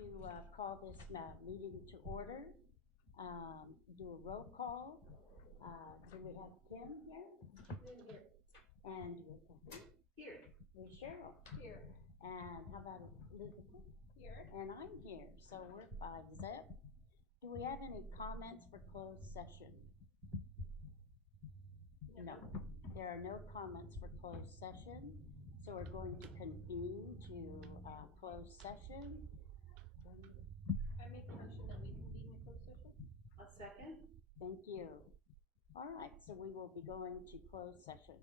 to call this meeting to order. Do a roll call. Do we have Kim here? Here. And do we have Kathy? Here. With Cheryl? Here. And how about Elizabeth? Here. And I'm here, so we're 5-zip. Do we have any comments for closed session? No. There are no comments for closed session, so we're going to convene to closed session. I make a motion that we convene in closed session. A second. Thank you. All right, so we will be going to closed session.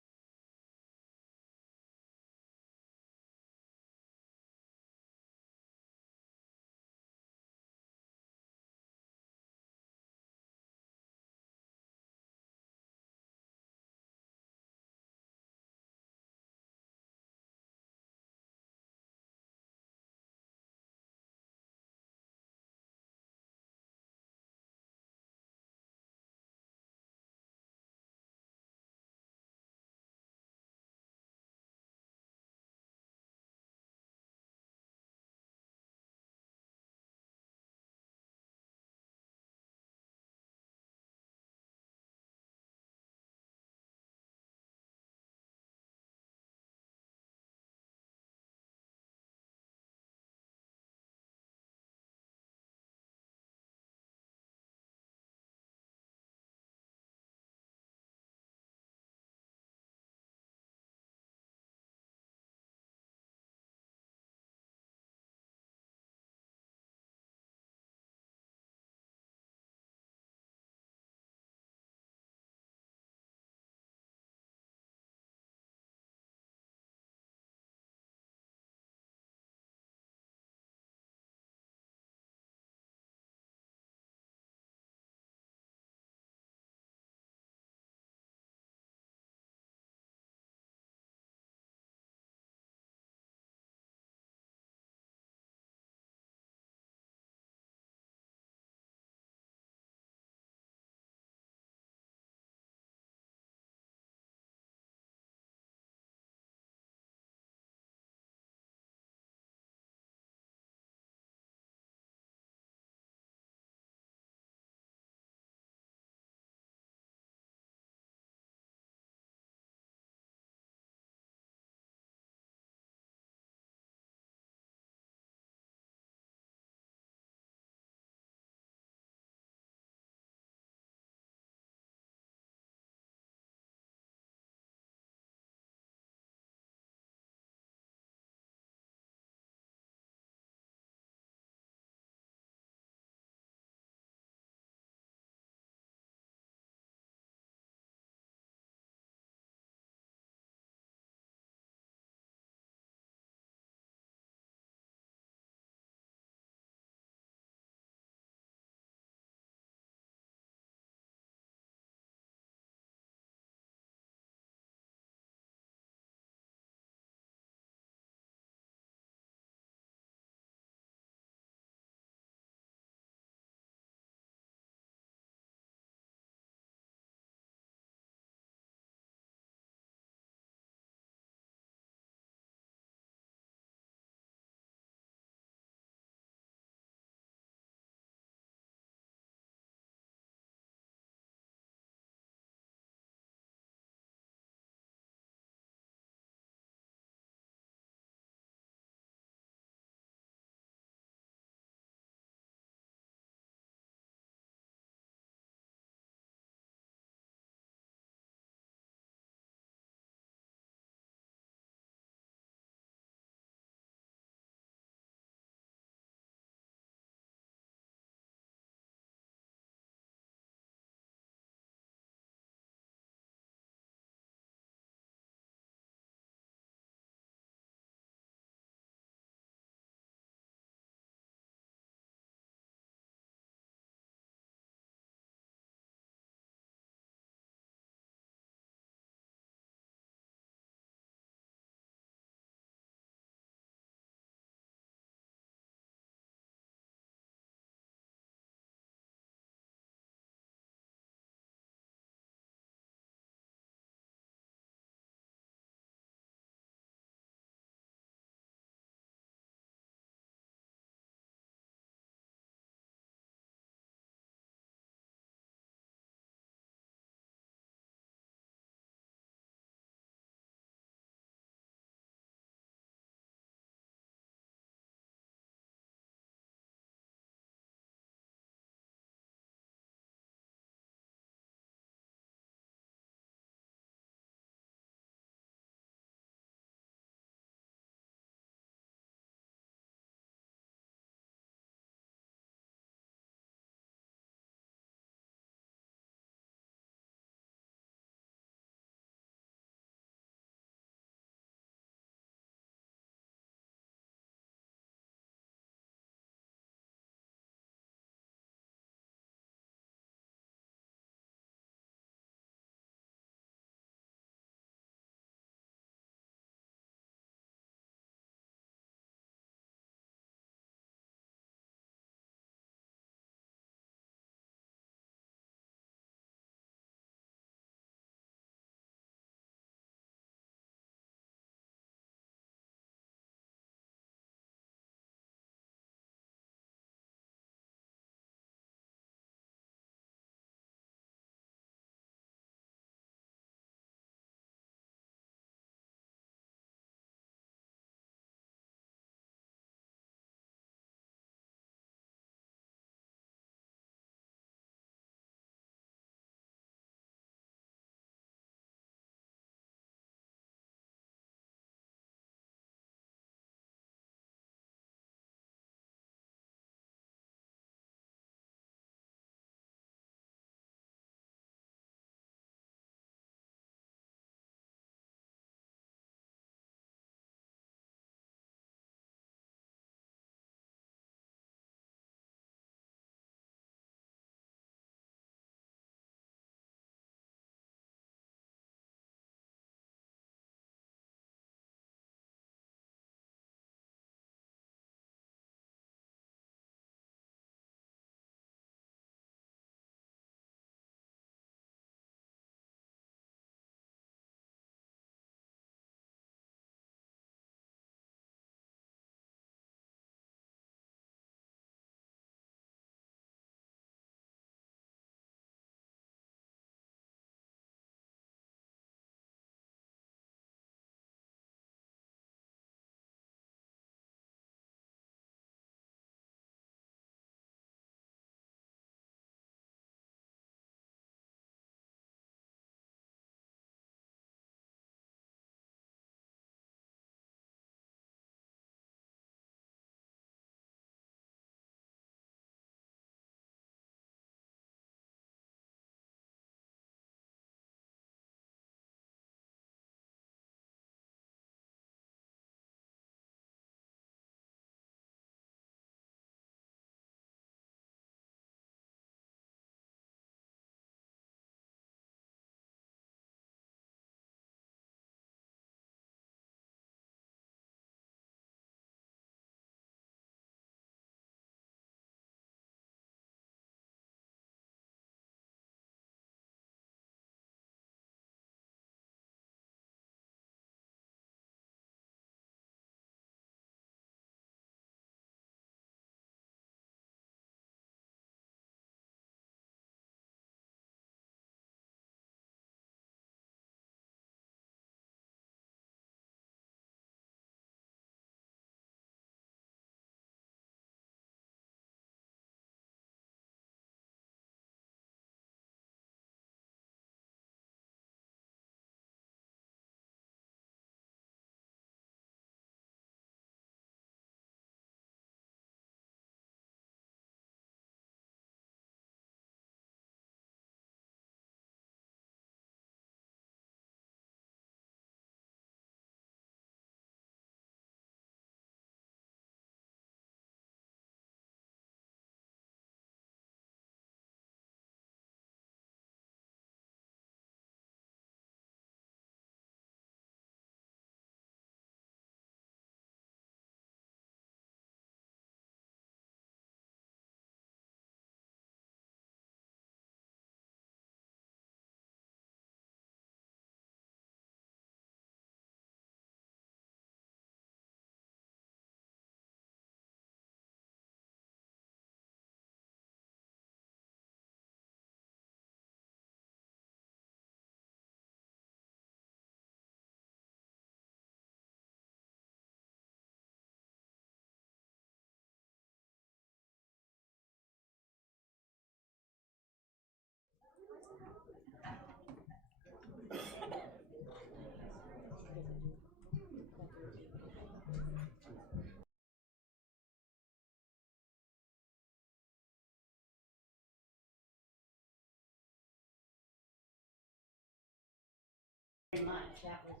Very much. That was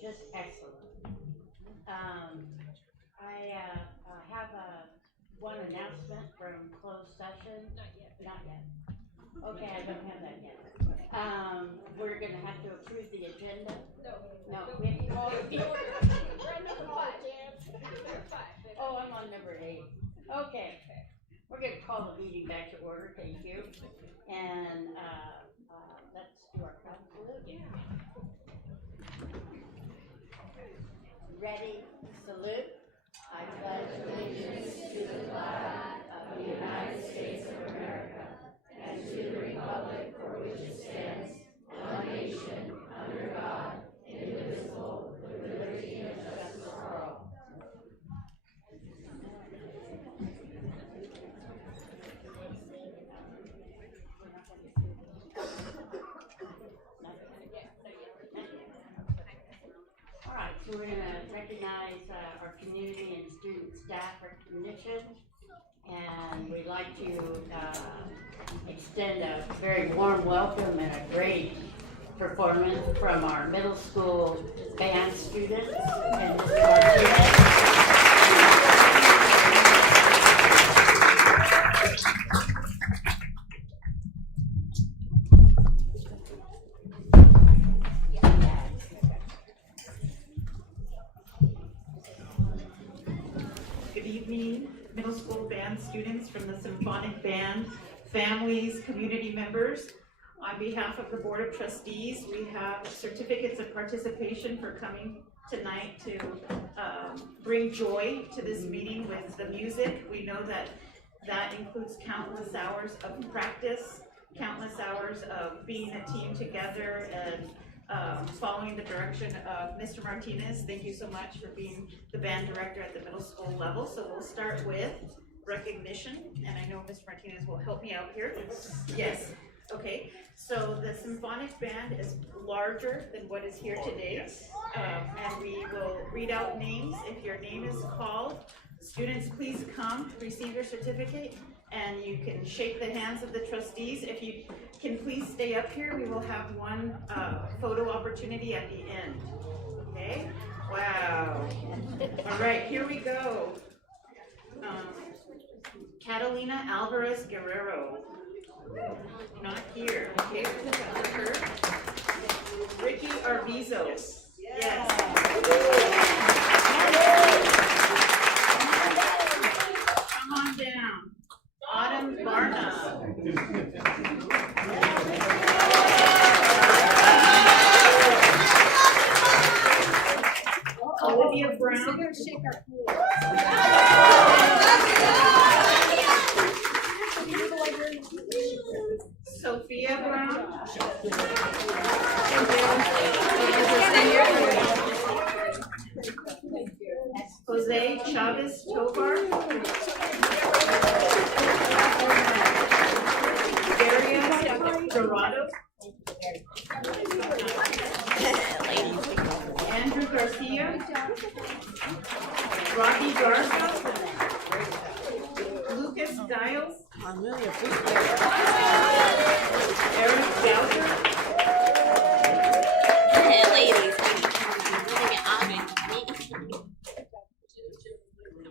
just excellent. I have one announcement from closed session. Not yet. Not yet. Okay, I don't have that yet. We're gonna have to approve the agenda. No, we have to call the people. We're on number 5. Number 5. Oh, I'm on number 8. Okay. We're gonna call the meeting back to order, thank you. And, let's do our proud salute. Ready, salute. I pledge allegiance to the flag of the United States of America and to the republic for which it stands, one nation, under God, indivisible, with liberty and justice for all. All right, so we're going to recognize our community and student staff recognition, and we'd like to extend a very warm welcome and a great performance from our middle school band students and Mr. Martinez. Good evening, middle school band students from the Symphonic Band, families, community members. On behalf of the Board of Trustees, we have certificates of participation for coming tonight to bring joy to this meeting with the music. We know that includes countless hours of practice, countless hours of being a team together and following the direction of Mr. Martinez. Thank you so much for being the band director at the middle school level. So we'll start with recognition, and I know Mr. Martinez will help me out here. Yes. Okay, so the symphonic band is larger than what is here today, and we will read out names. If your name is called, students, please come, receive your certificate, and you can shake the hands of the trustees. If you can please stay up here, we will have one photo opportunity at the end. Okay? Wow. All right, here we go. Catalina Alvarez Guerrero. Not here. Okay, her. Ricky Arvizo. Yes. Come on down. Autumn Barna. Olivia Brown. Sophia Brown. Jose Chavez Tovar. Daria Dorado. Andrew Garcia. Rocky Garza. Lucas Giles. Eric Gouger. Ladies.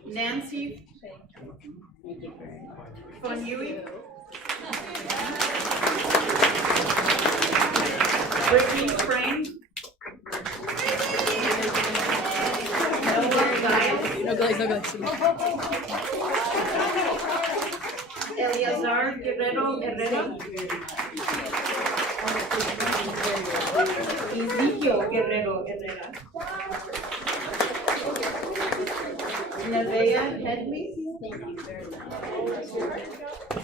Nancy Fonui. Brittany Frame. Noah Giles. No guys. Eleazar Guerrero Herrera. Ezekiel Guerrero Herrera. Nevaeh Headley.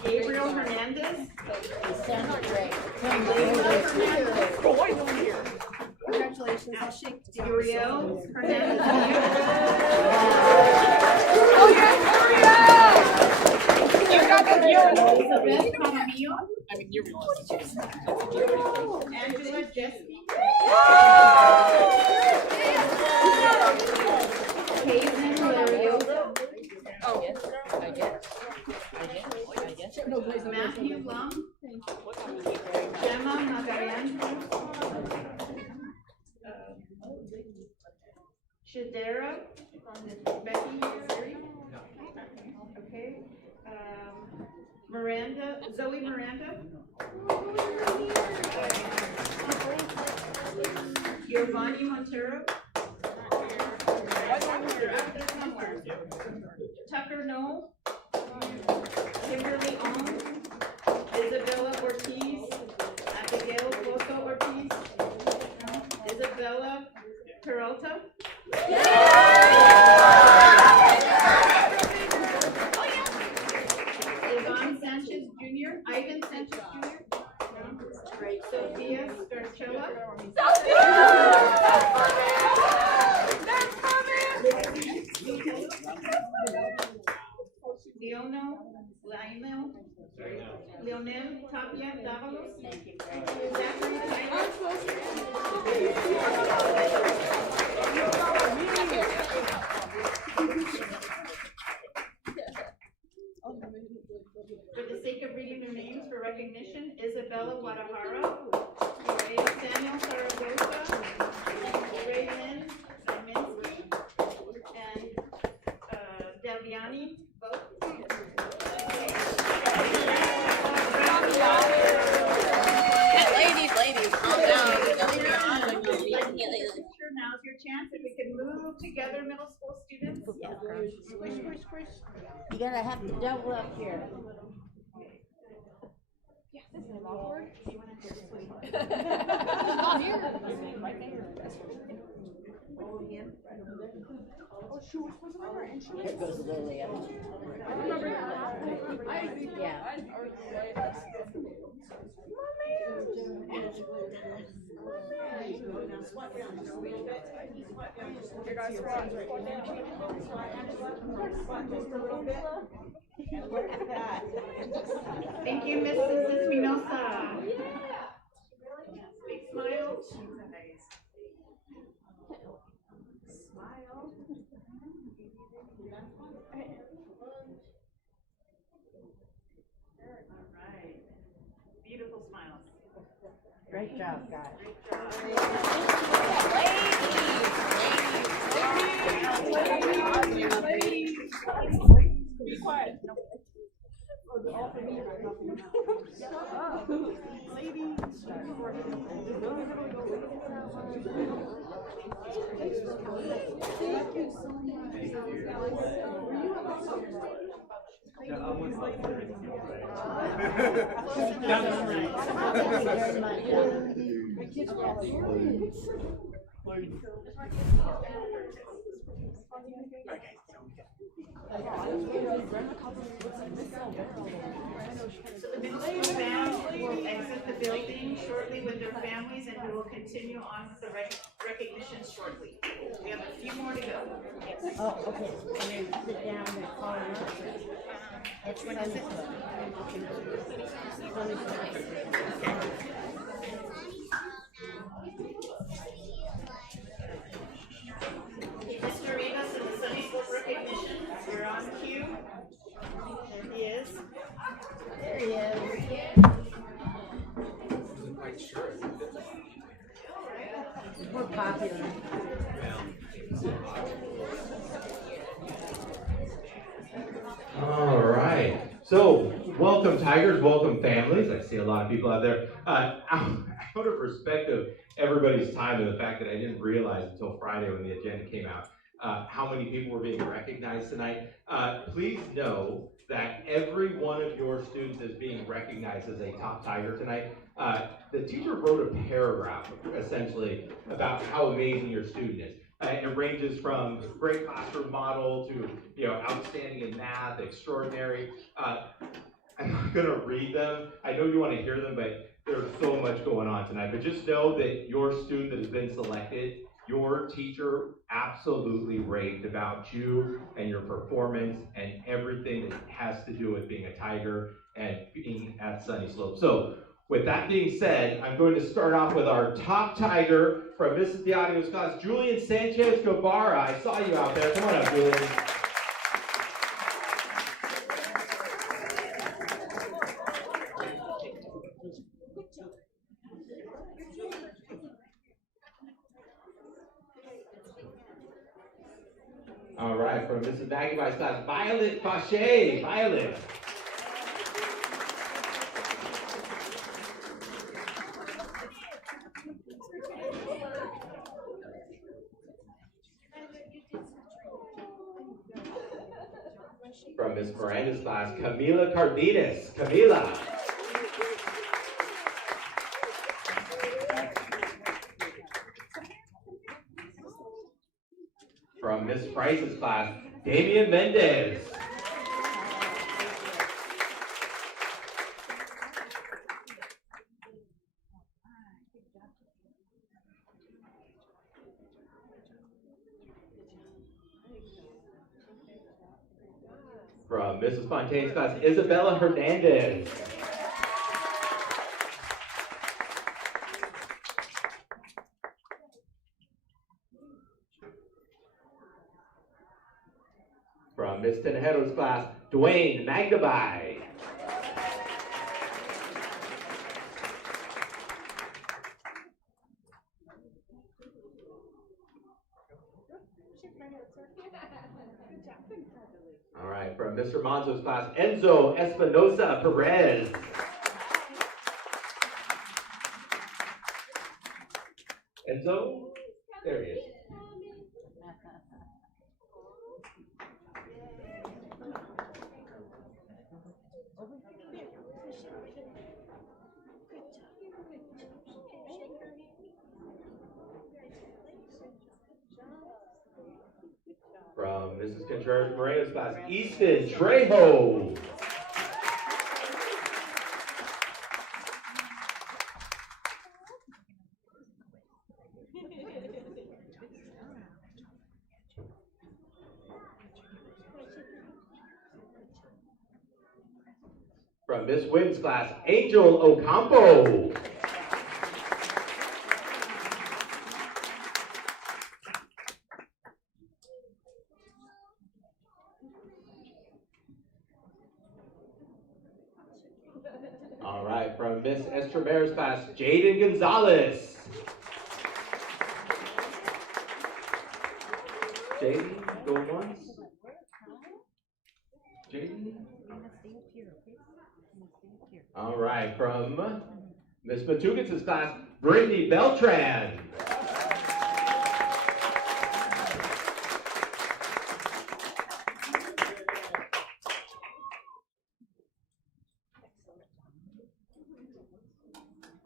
Gabriel Hernandez. Layla Hernandez. Congratulations. I'll shake. Uriel Hernandez. Oh yeah, you got the Elizabeth Camamillo. I mean, you're Angela Jesky. Hazen Lariola. Oh, yes. I guess. No, please, no, Matthew Lum. Gemma Magayan. Shadera, Becky, Siri? Okay, Miranda, Zoe Miranda? Giovanni Montero? Tucker Knoll? Kimberly Ong? Isabella Ortiz? Abigail Boto Ortiz? Isabella Peralta? Ivan Sanchez Jr., Ivan Sanchez Jr. Sophia Scarcella. Leonel Tapia Davalos. Zachary For the sake of reading their names for recognition, Isabella Guadalajara, Samuel Zaragoza, Raymond Zaminsky, and Daviani, both. Ladies, calm down. Now's your chance. If we can move together, middle school students. Squish. You gotta have to double up here. Here goes Lilia. Yeah. Thank you, Mrs. Espinosa. Big smile. Smile. All right. Beautiful smiles. Great job, guys. Be quiet. So the middle school band will exit the building shortly with their families, and we will continue on with the recognition shortly. We have a few more to go. Oh, okay. And then sit down and call them up. That's what I'm saying. Mr. Rivas and the Sunny Slope recognition, we're on cue. There he is. There he is. We're popular. All right. So, welcome Tigers, welcome families. I see a lot of people out there. Out of respect of everybody's time and the fact that I didn't realize until Friday when the agenda came out how many people were being recognized tonight. Please know that every one of your students is being recognized as a top Tiger tonight. The teacher wrote a paragraph essentially about how amazing your student is. It ranges from great classroom model to outstanding in math, extraordinary. I'm not going to read them. I know you want to hear them, but there's so much going on tonight. But just know that your student that has been selected, your teacher absolutely raved about you and your performance and everything that has to do with being a Tiger and being at Sunny Slope. So with that being said, I'm going to start off with our top Tiger from Mrs. Diadio, Wisconsin, Julian Sanchez Guevara. I saw you out there. Come on up, Julian. All right, from Mrs. McIntyre's class, Violet Pache. Violet. From Miss Miranda's class, Camila Cardenas. Camila. From Miss Price's class, Damian Mendez. From Mrs. Fontaine's class, Isabella Hernandez. From Miss Tenejero's class, Dwayne Magdabai. All right, from Mr. Monzo's class, Enzo Espinosa Perez. Enzo? There he is. From Mrs. Contreras Moreno's class, Easton Trejo. From Miss Wynn's class, Angel Ocampo. All right, from Miss Estremere's class, Jaden Gonzalez. Jaden, going once. Jaden. All right, from Miss Matugitz's class, Brittany Beltran.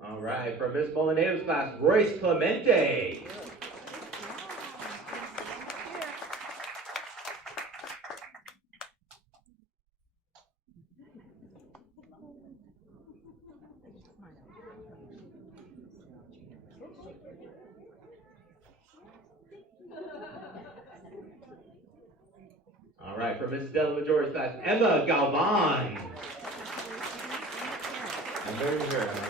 All right, from Miss Molinado's class, Royce Clemente. All right, from Mrs. Della Majore's class, Emma Galvan. I'm very here, Emma.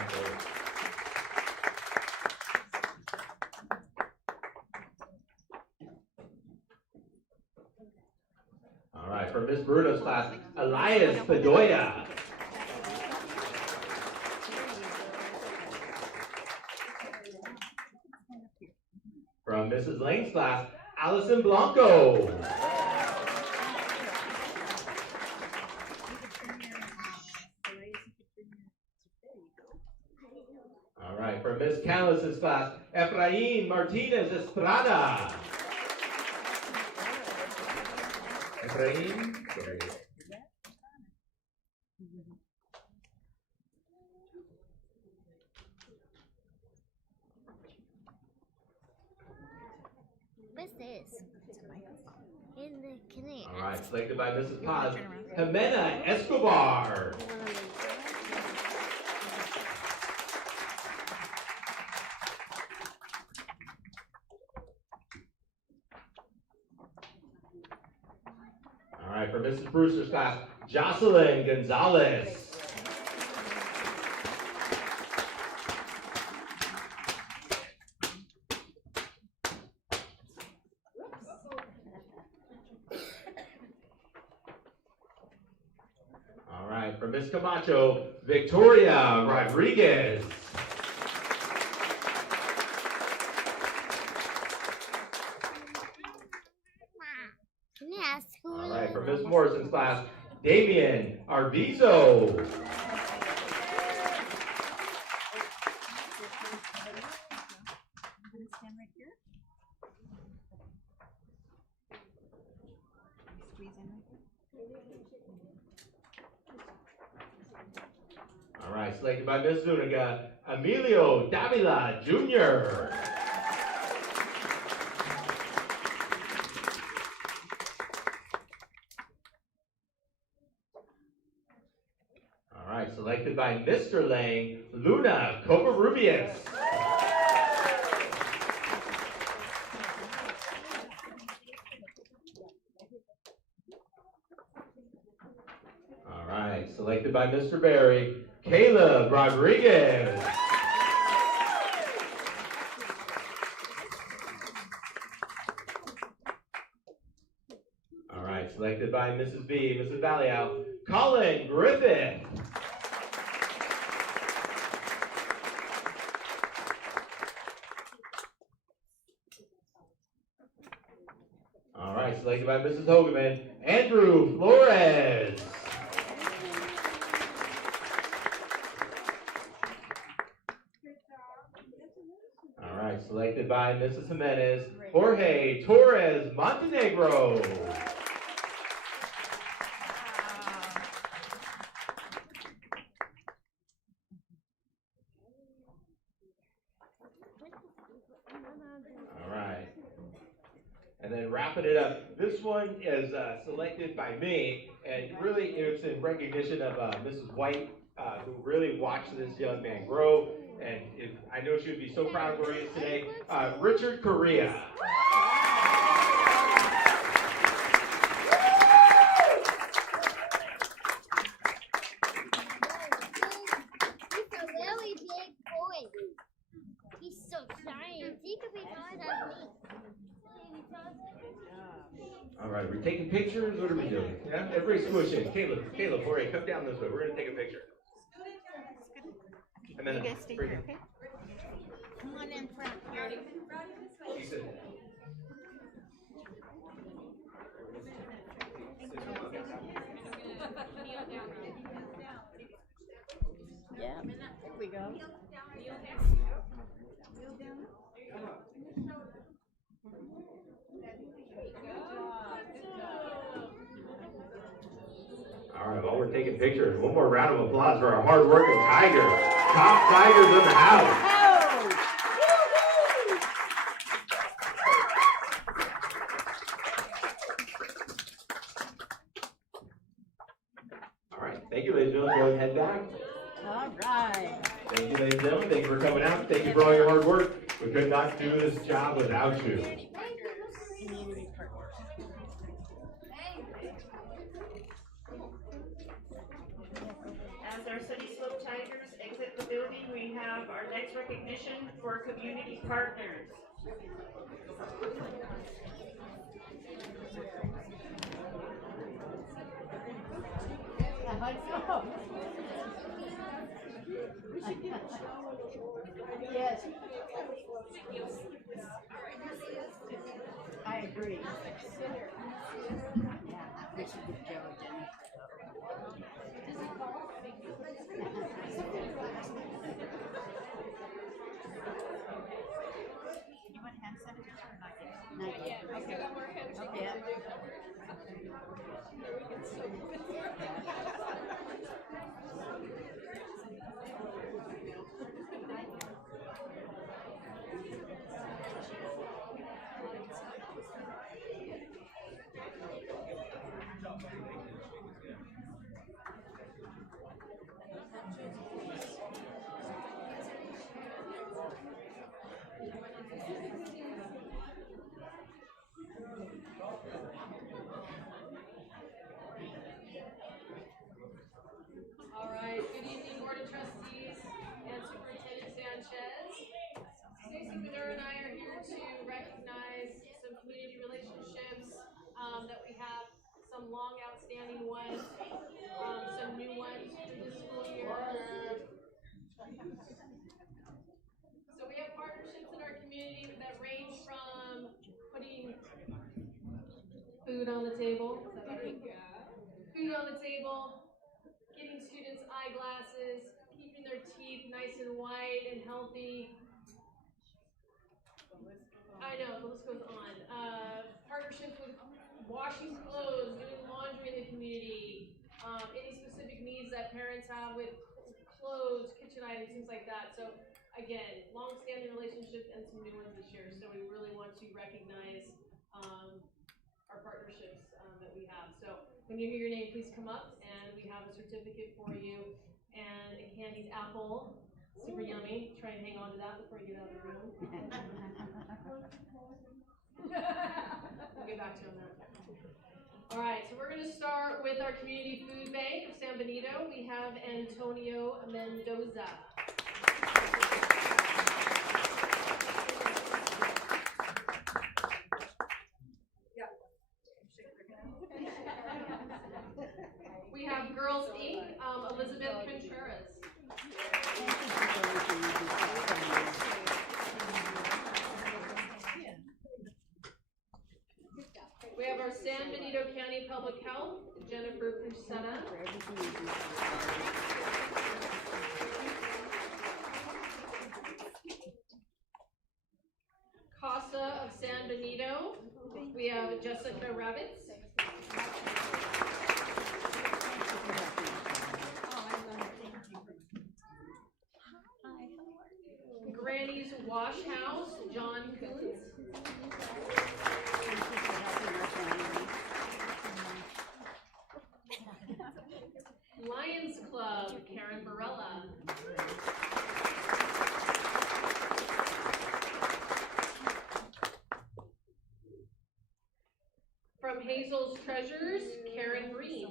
All right, from Miss Bruno's class, Elias Bedoya. From Mrs. Lane's class, Allison Blanco. All right, from Miss Callis's class, Efrain Martinez Estrada. Efrain, there you go. What's this? In the canoe. All right, selected by Mrs. Paz, Jimena Escobar. All right, for Mrs. Brewster's class, Jocelyn Gonzalez. All right, for Miss Camacho, Victoria Rodriguez. class. All right, for Miss Morrison's class, Damian Arvizo. Stand right here. Squeeze in right here. All right, selected by Miss Zuniga, Emilio Davila Jr. All right, selected by Mr. Lang, Luna Covarrubias. All right, selected by Mr. Barry, Caleb Rodriguez. All right, selected by Mrs. B, Mrs. Valiau, Colin Griffith. All right, selected by Mrs. Hogeman, Andrew Flores. All right, selected by Mrs. Jimenez, Jorge Torres Montenegro. All right. And then wrapping it up, this one is selected by me, and really it's in recognition of Mrs. White, who really watched this young man grow, and I know she would be so proud of where he is today. Richard Correa. He's a really big boy. He's so giant. He could be taller than me. All right, we're taking pictures. What are we doing? Yeah, everybody squish in. Caleb, Jorge, come down this way. We're gonna take a picture. And then You guys stay here, okay? Come on in front. He said, Yeah, here we go. all right, while we're taking pictures, one more round of applause for our hard-working Tigers. Top Tigers in the house. All right, thank you, ladies and gentlemen. Go ahead and head back. All right. Thank you, ladies and gentlemen. Thank you for coming out. Thank you for all your hard work. We could not do this job without you. Community partners. As our Sunny Slope Tigers exit the building, we have our next recognition for community partners. Yes. I agree. Yeah, we should give Joe a dinner. You want hand sanitizer or not yet? Not yet. Okay. Okay. All right, good evening, Board of Trustees and Superintendent Sanchez. Stacy Badur and I are here to recognize some community relationships that we have, some long outstanding ones, some new ones for this school year. So we have partnerships in our community that range from putting food food on the table. Is that better? Food on the table, getting students eyeglasses, keeping their teeth nice and white and healthy. I know, the list goes on. Partnerships with washing clothes, doing laundry in the community, any specific needs that parents have with clothes, kitchen items, things like that. So again, long-standing relationships and some new ones this year. So we really want to recognize our partnerships that we have. So when you hear your name, please come up, and we have a certificate for you and a candied apple. Super yummy. Try and hang on to that before you get out of the room. We'll get back to you on that. All right, so we're going to start with our community food bank of San Benito. We have Antonio Mendoza. We have Girls Inc., Elizabeth Contreras. We have our San Benito County Public Health, Jennifer Crusetta. CASA of San Benito, we have Jessica Rabbits. Granny's Wash House, John Coons. Lions Club, Karen Barella. From Hazel's Treasures, Karen Green.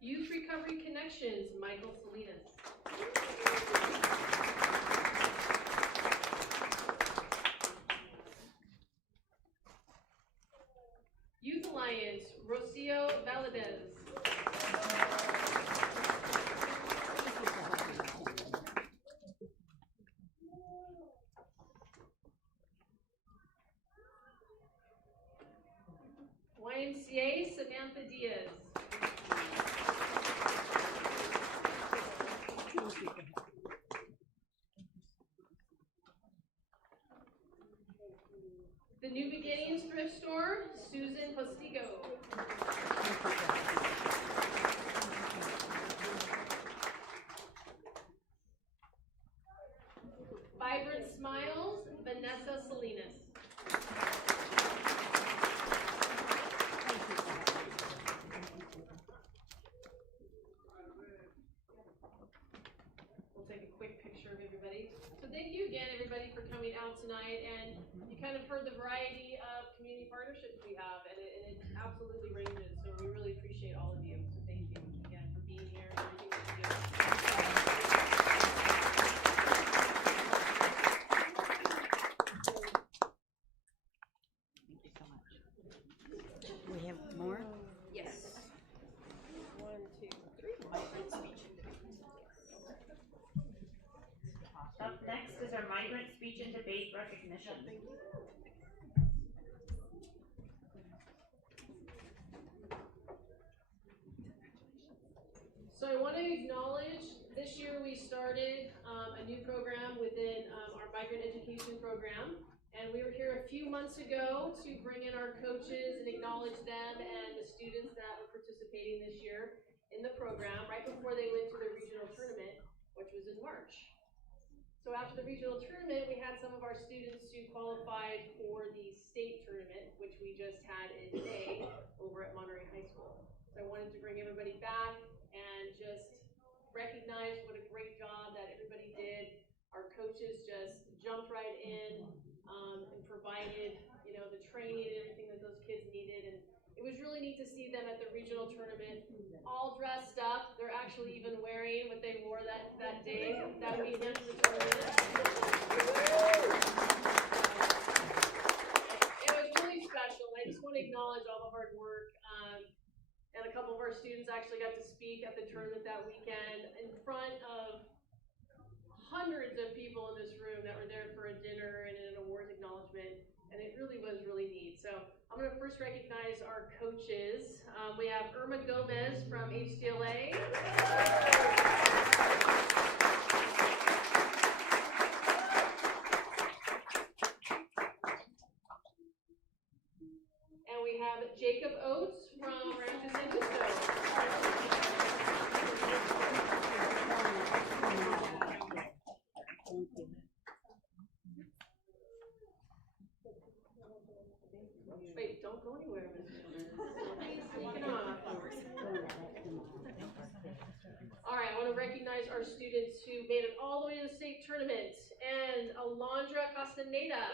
Youth Recovery Connections, Michael Salinas. Youth Alliance, Rocio Valadez. YMCA, Samantha Diaz. The New Beginnings Thrift Store, Susan Postigo. Vibrant Smiles, Vanessa Salinas. We'll take a quick picture of everybody. So thank you again, everybody, for coming out tonight. And you kind of heard the variety of community partnerships we have, and it absolutely ranges. So we really appreciate all of you. So thank you again for being here and everything that you do. Thank you so much. We have more? Yes. 1, 2, 3. Migrant speech. Up next is our migrant speech and debate recognition. So I want to acknowledge this year we started a new program within our migrant education program. And we were here a few months ago to bring in our coaches and acknowledge them and the students that were participating this year in the program right before they went to their regional tournament, which was in March. So after the regional tournament, we had some of our students who qualified for the state tournament, which we just had in May over at Monterey High School. So I wanted to bring everybody back and just recognize what a great job that everybody did. Our coaches just jumped right in and provided, the training and everything that those kids needed. And it was really neat to see them at the regional tournament, all dressed up. They're actually even wearing what they wore that day, that weekend for the tournament. It was really special. I just want to acknowledge all the hard work. And a couple of our students actually got to speak at the tournament that weekend in front of hundreds of people in this room that were and it really was really neat. So I'm gonna first recognize our coaches. We have Irma Gomez from HCLA. And we have Jacob Oates from Rancho San Justo. Thank you. Wait, don't go anywhere, Ms. Miller. Sneaking off. All right, I want to recognize our students who made it all the way to the state tournament, and Alondra Castaneda.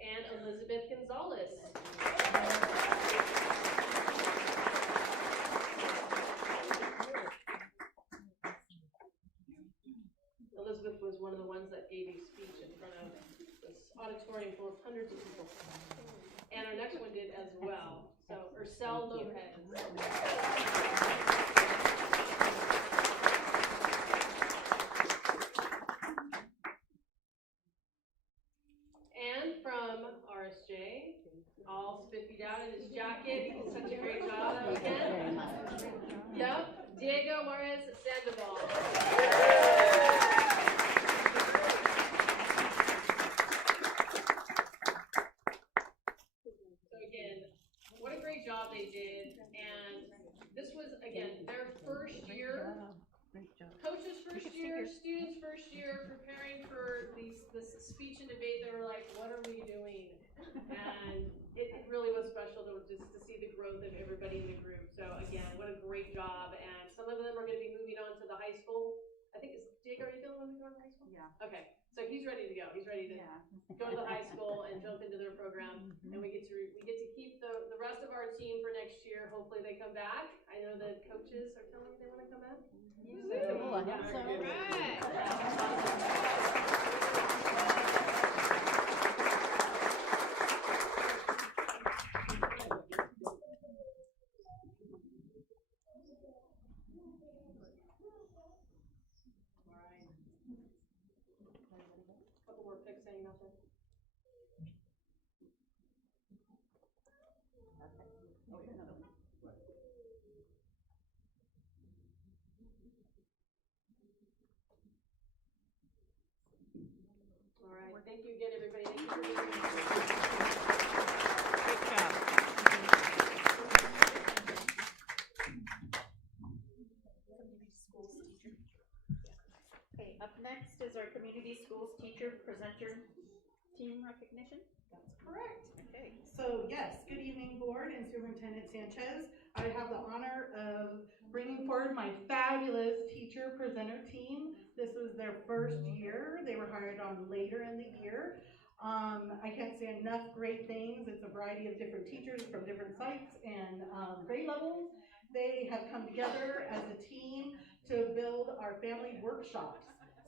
And Elizabeth Gonzalez. Elizabeth was one of the ones that gave a speech in front of this auditorium full of hundreds of people. And our next one did as well. So, Ursel Lopez. And from RSJ, all spiffied out in his jacket. He did such a great job again. Yep, Diego Juarez Sandoval. So again, what a great job they did. And this was, again, their first year. Coaches first year, students first year, preparing for this speech and debate. They were like, what are we doing? And it really was special to see the growth of everybody in the group. So again, what a great job. And some of them are going to be moving on to the high school. I think, is Diego, are you the one who's going to high school? Yeah. Okay, so he's ready to go. He's ready to go to the high school and jump into their program. And we get to keep the rest of our team for next year. Hopefully they come back. I know the coaches are telling me they want to come back. Cool, I hope so. Couple more picks hanging out there. All right, thank you again, everybody. Thank you for being here. Great job. Okay, up next is our community schools teacher presenter team recognition. That's correct. Okay. So yes, good evening, board and Superintendent Sanchez. I have the honor of bringing forward my fabulous teacher presenter team. This was their first year. They were hired on later in the year. I can't say enough great things. It's a variety of different teachers from different sites and grade levels. They have come together as a team to build our family workshops.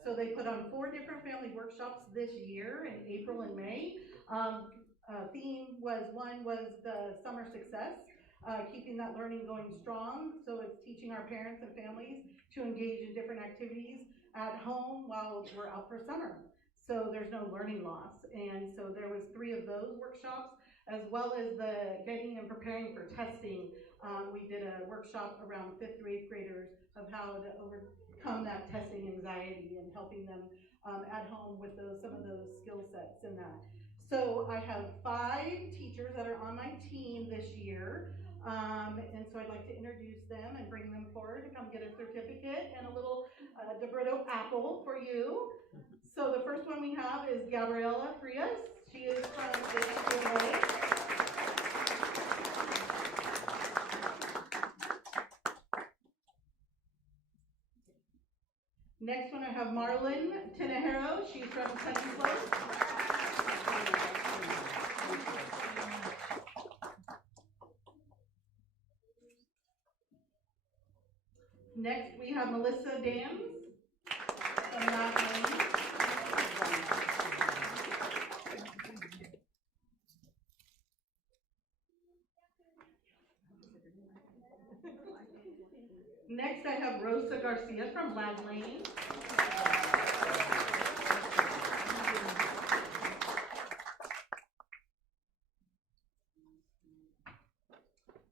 So they put on 4 different family workshops this year in April and May. Theme was, one was the summer success, keeping that learning going strong. So it's teaching our parents and families to engage in different activities at home while we're out for summer. So there's no learning loss. And so there was 3 of those workshops, as well as the getting and preparing for testing. We did a workshop around 5th through 8th graders of how to overcome that testing anxiety and helping them at home with some of those skill sets in that. So I have 5 teachers that are on my team this year. And so I'd like to introduce them and bring them forward to come get a certificate and a little DeBrito apple for you. So the first one we have is Gabriela Frias. She is from HCLA. Next one I have Marlon Tinajero. She's from Country Club. Next we have Melissa Dams from Mount Wayne. Next, I have Rosa Garcia from Lag Lane.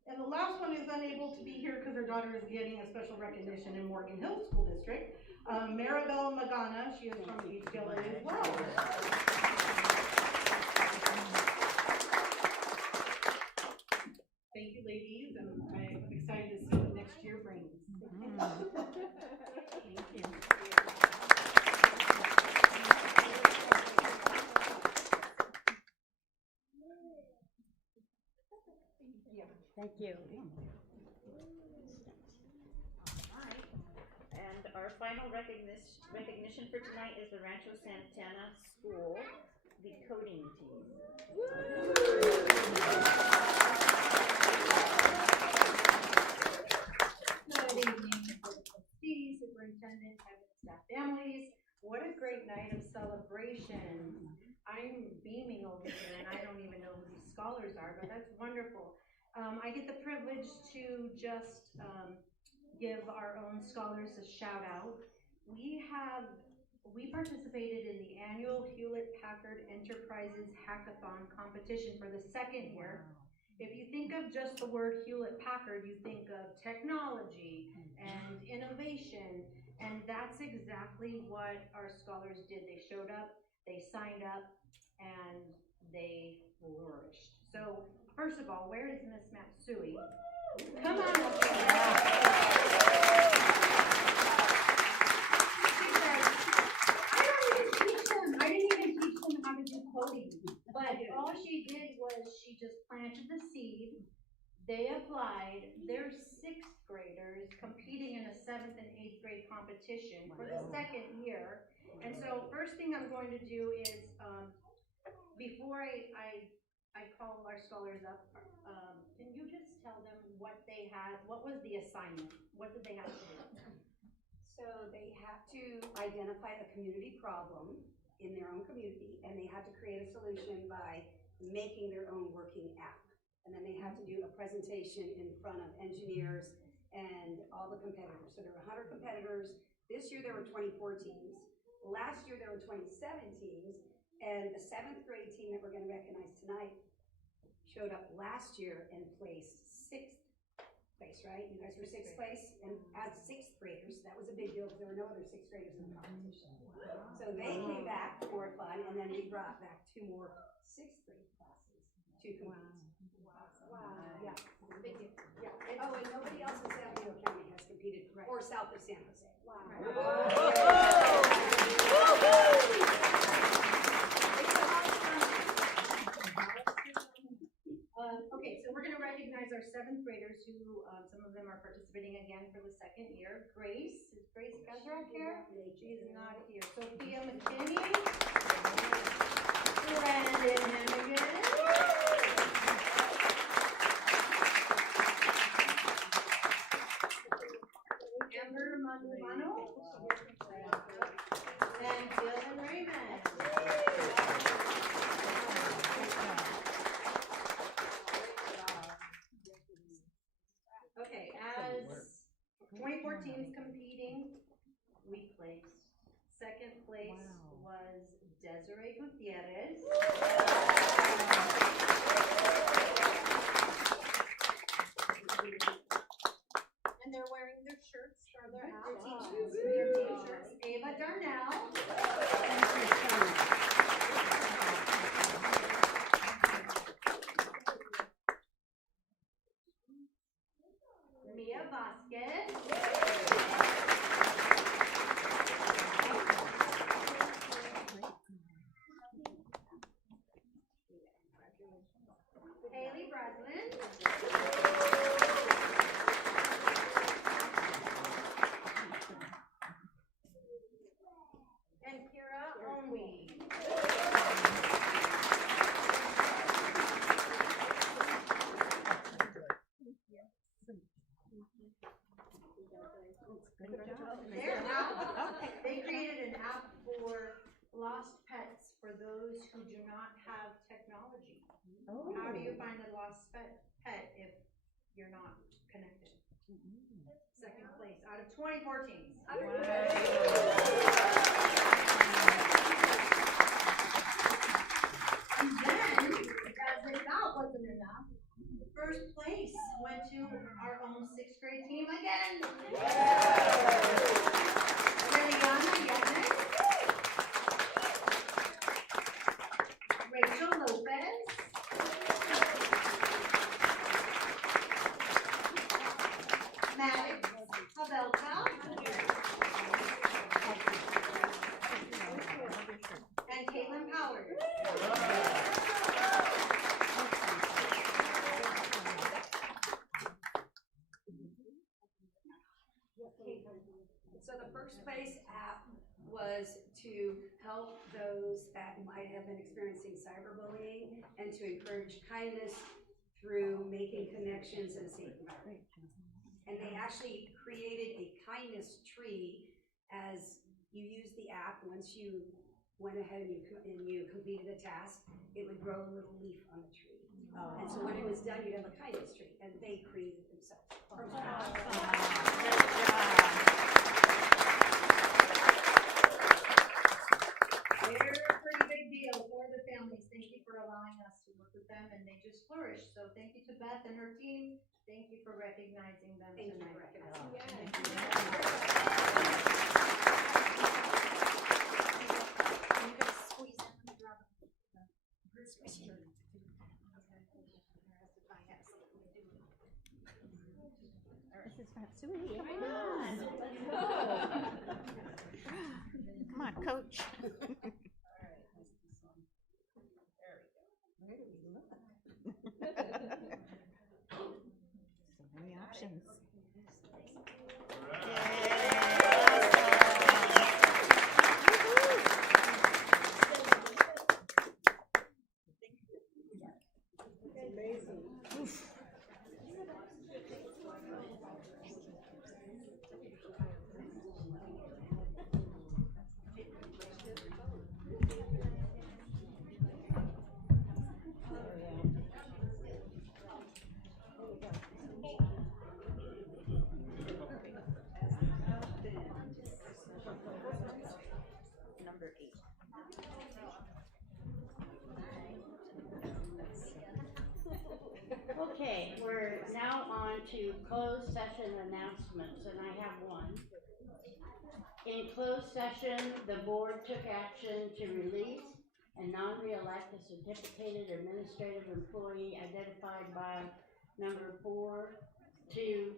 And the last one is unable to be here because her daughter is getting a special recognition in Morgan Hill School District. Maribel Magana, she is from HCLA as well. Thank you, ladies, and I'm excited to see what next year brings. Thank you. Thank you. Alright, and our final recognition for tonight is the Rancho Santana School, the coding team. Good evening, trustees, superintendent, staff, families. What a great night of celebration. I'm beaming over here and I don't even know who these scholars are, but that's wonderful. I get the privilege to just give our own scholars a shout out. We participated in the annual Hewlett-Packard Enterprises Hackathon competition for the second year. If you think of just the word Hewlett-Packard, you think of technology and innovation, and that's exactly what our scholars did. They showed up, they signed up, and they flourished. So, first of all, where is Miss Matsui? Come on up here. I didn't even teach them how to do coding. But all she did was she just planted the seed. They applied. They're 6th graders competing in a 7th and 8th grade competition for the second year. And so first thing I'm going to do is, before I call our scholars up, can you just tell them what they had, what was the assignment? What did they have to do? So they have to identify a community problem in their own community, and they had to create a solution by making their own working app. And then they had to do a presentation in front of engineers and all the competitors. So there were 100 competitors. This year there were 24 teams. Last year there were 27 teams, and the 7th grade team that we're going to recognize tonight showed up last year and placed 6th place, right? You guys were 6th place, and as 6th graders, that was a big deal because there were no other 6th graders in the competition. So they came back for fun, and then we brought back 2 more 6th grade classes to compete. Wow. Yeah. Thank you. Yeah. Oh, and nobody else in San Diego County has competed, or south of San Jose. Wow. Okay, so we're going to recognize our 7th graders who, some of them are participating again for the second year. Grace, is Grace Gazrak here? She is not here. Sophia McKinney. Brandon Hannigan. Amber Manumano. And Dylan Raymond. Okay, as 24 teams competing, we placed. 2nd place was Desiree Gutierrez. And they're wearing their shirts or their t-shirts. Their t-shirts. Ava Darnell. Mia Vasquez. Haley Breslin. And Kira Onwe. They created an app for lost pets for those who do not have technology. How do you find a lost pet if you're not connected? Second place out of 24 teams. And then, as if that wasn't enough, first place went to our own 6th grade team again. Liliana Yemen, Rachel Lopez, Maddox Havelka, and Caitlin Powers. So the first place app was to help those that might have been experiencing cyberbullying and to encourage kindness through making connections and safe environment. And they actually created a kindness tree as you used the app. Once you went ahead and you completed a task, it would grow a little leaf on the tree. And so when it was done, you'd have a kindness tree, and they created themselves. They're a pretty big deal for the families. Thank you for allowing us to work with them, and they just flourish. So thank you to Beth and her team. Thank you for recognizing them Thank you tonight. for recognizing them. Thank you. You gotta squeeze in and grab it. This is Matsui. Come on. Come on, coach. So many options. Number 8. Okay, we're now on to closed session announcements, and I have one. In closed session, the board took action to release and non-reelect a certificated administrative employee identified by number 4 to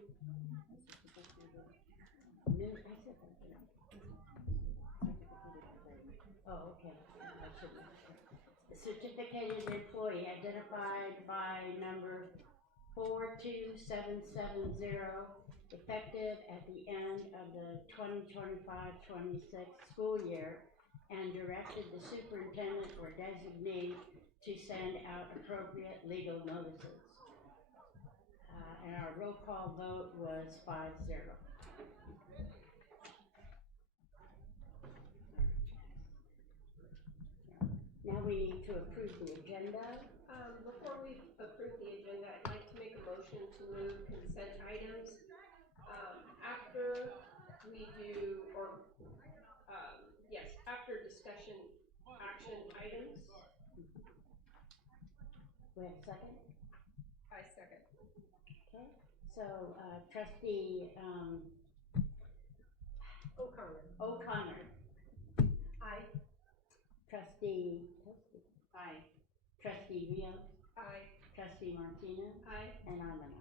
oh, okay. I shouldn't. Certificated employee identified by number 42770, effective at the end of the 2025-26 school year, and directed the superintendent or designee to send out appropriate legal notices. And our roll call vote was 5-0. Now we need to approve the agenda. Before we approve the agenda, I'd like to make a motion to move consent items. After we do, after discussion action items. We have a second? I second. Okay, so trustee O'Connor. Aye. Trustee Aye. Trustee Rios. Aye. Trustee Martinez. Aye. And I'm an aye.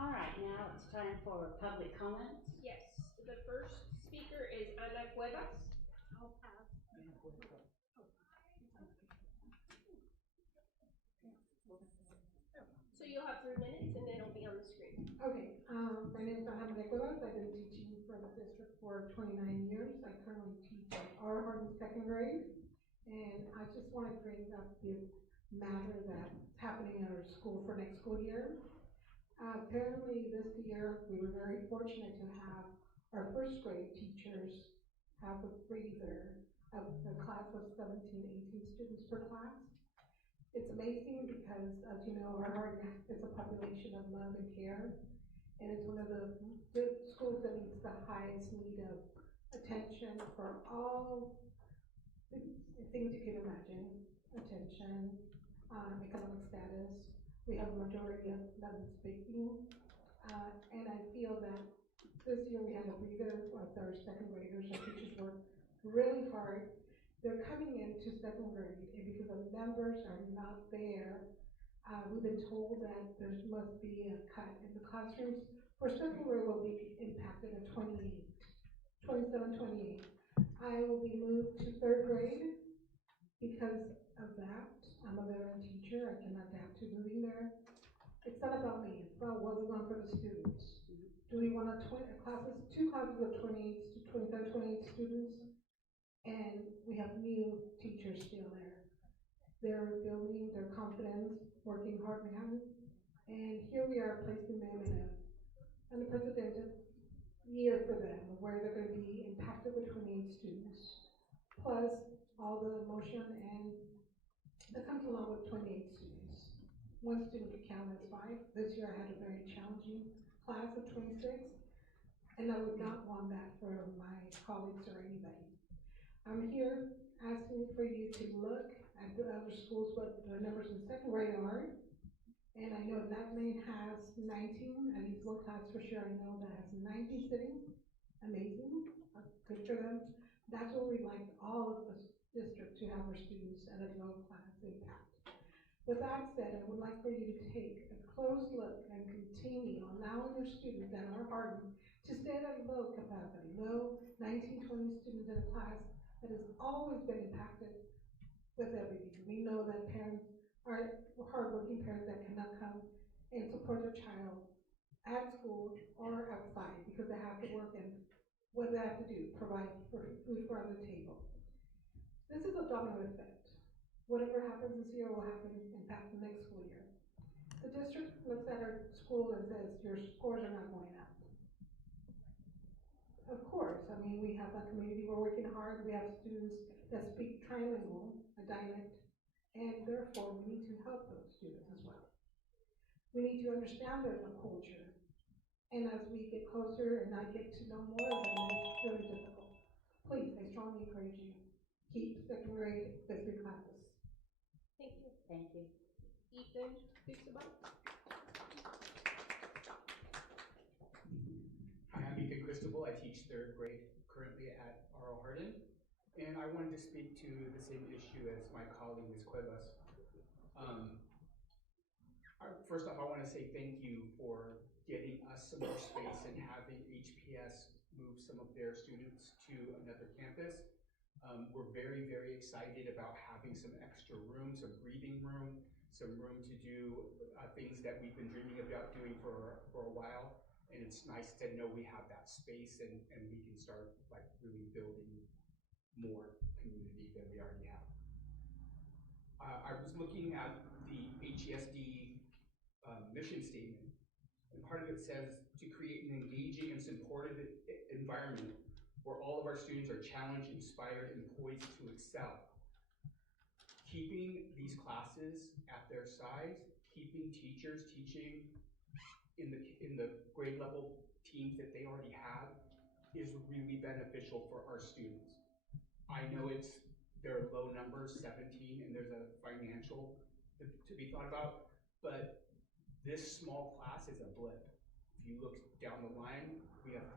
All right, now it's time for public comments. Yes, the first speaker is Ana Cuevas. I'll pass. So you'll have 3 minutes and then it'll be on the screen. Okay, my name is Ana Nicolas. I've been teaching for the district for 29 years. I currently teach at R. Hardin second grade. And I just want to bring up the matter that's happening at our school for next school year. Apparently this year, we were very fortunate to have our first grade teachers have a breather. The class of 17, 18 students per class. It's amazing because, as you know, our Hardin is a population of love and care. And it's one of the schools that needs the highest need of attention for all the things you can imagine. Attention, economic status. We have a majority of Latin speaking. And I feel that this year we had a breather with our second graders. Our teachers worked really hard. They're coming into second grade, and because the numbers are not there, we've been told that there must be a cut in the classrooms. For second grade will be impacted at 27, 28. I will be moved to third grade because of that. I'm a veteran teacher. I can adapt to moving there. It's not about me. It's about what we want for the students. Do we want two classes of 28 to 27, 28 students? And we have new teachers still there. They're building their confidence, working hard now. And here we are placing them in an unprecedented year for them, where they're going to be impacted with 28 students, plus all the emotion and that comes along with 28 students. One student could count as 5. This year I had a very challenging class of 26, and I would not want that for my colleagues or anybody. I'm here asking for you to look at the other schools, what the numbers in second grade are. And I know that Maine has 19, at least one class for sure I know that has 19 sitting. Amazing, good for them. That's what we'd like all of the district to have our students at a low class impact. With that said, I would like for you to take a close look and continue allowing your students that are hardened to stay at a low capacity, low 19, 20 students in a class that has always been impacted with everything. We know that parents are hardworking parents that cannot come and support their child at school or outside because they have to work, and what do they have to do? Provide food for on the table. This is a domino effect. Whatever happens this year will happen impact the next school year. The district looks at our school and says, your scores are not going up. Of course, I mean, we have a community, we're working hard, we have students that speak trilingual, a dialect, and therefore we need to help those students as well. We need to understand their culture, and as we get closer and I get to know more of them, it's really difficult. Please, I strongly encourage you, keep second grade history classes. Thank you. Thank you. Ethan, please about. Hi, I'm Ethan Cristobal. I teach third grade currently at R.L. Hardin, and I wanted to speak to the same issue as my colleague, Ms. Cuevas. First off, I want to say thank you for getting us some more space and having HPS move some of their students to another campus. We're very, very excited about having some extra room, some breathing room, some room to do things that we've been dreaming about doing for a while. And it's nice to know we have that space and we can start like really building more community than we already have. I was looking at the HESD mission statement, and part of it says to create an engaging and supportive environment where all of our students are challenged, inspired, and poised to excel. Keeping these classes at their size, keeping teachers teaching in the grade level teams that they already have is really beneficial for our students. I know they're low numbers, 17, and there's a financial to be thought about, but this small class is a blip. If you look down the line, we have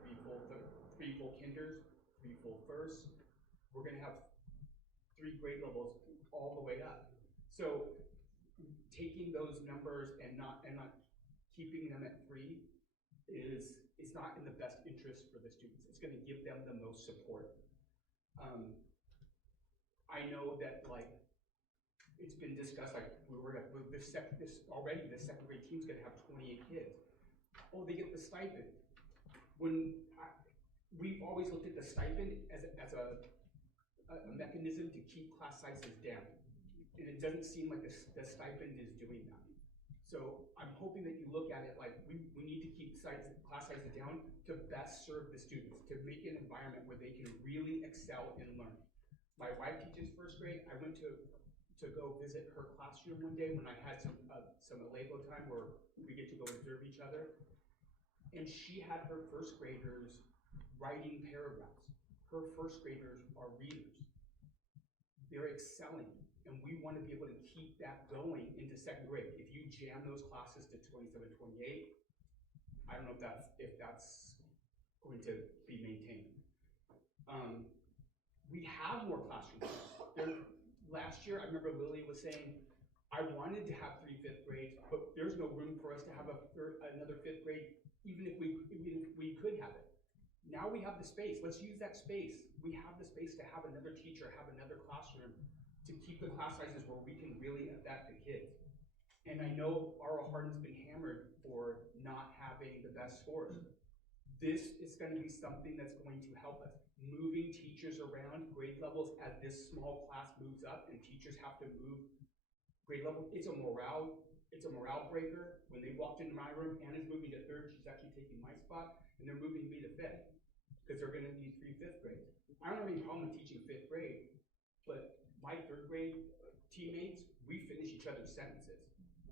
three full kinders, 3 full firsts. We're gonna have 3 grade levels all the way up. So taking those numbers and not keeping them at 3 is not in the best interest for the students. It's gonna give them the most support. I know that like it's been discussed, like the second grade team's gonna have 28 kids. Oh, they get the stipend. We've always looked at the stipend as a mechanism to keep class sizes down, and it doesn't seem like the stipend is doing that. So I'm hoping that you look at it like we need to keep class sizes down to best serve the students, to make an environment where they can really excel and learn. My wife teaches first grade. I went to go visit her classroom one day when I had some Lego time where we get to go observe each other. and she had her first graders writing paragraphs. Her first graders are readers. They're excelling, and we want to be able to keep that going into second grade. If you jam those classes to 27, 28, I don't know if that's going to be maintained. We have more classrooms. Last year, I remember Lily was saying, I wanted to have 3 fifth grades, but there's no room for us to have another 5th grade, even if we could have it. Now we have the space. Let's use that space. We have the space to have another teacher, have another classroom, to keep the class sizes where we can really affect the kids. And I know R.L. Hardin's been hammered for not having the best scores. This is going to be something that's going to help us. Moving teachers around grade levels as this small class moves up and teachers have to move grade level, it's a morale breaker. When they walked into my room, Anna's moving to 3rd, she's actually taking my spot, and they're moving me to 5th, because they're going to need 3 fifth grades. I don't have any problem with teaching 5th grade, but my 3rd grade teammates, we finish each other's sentences.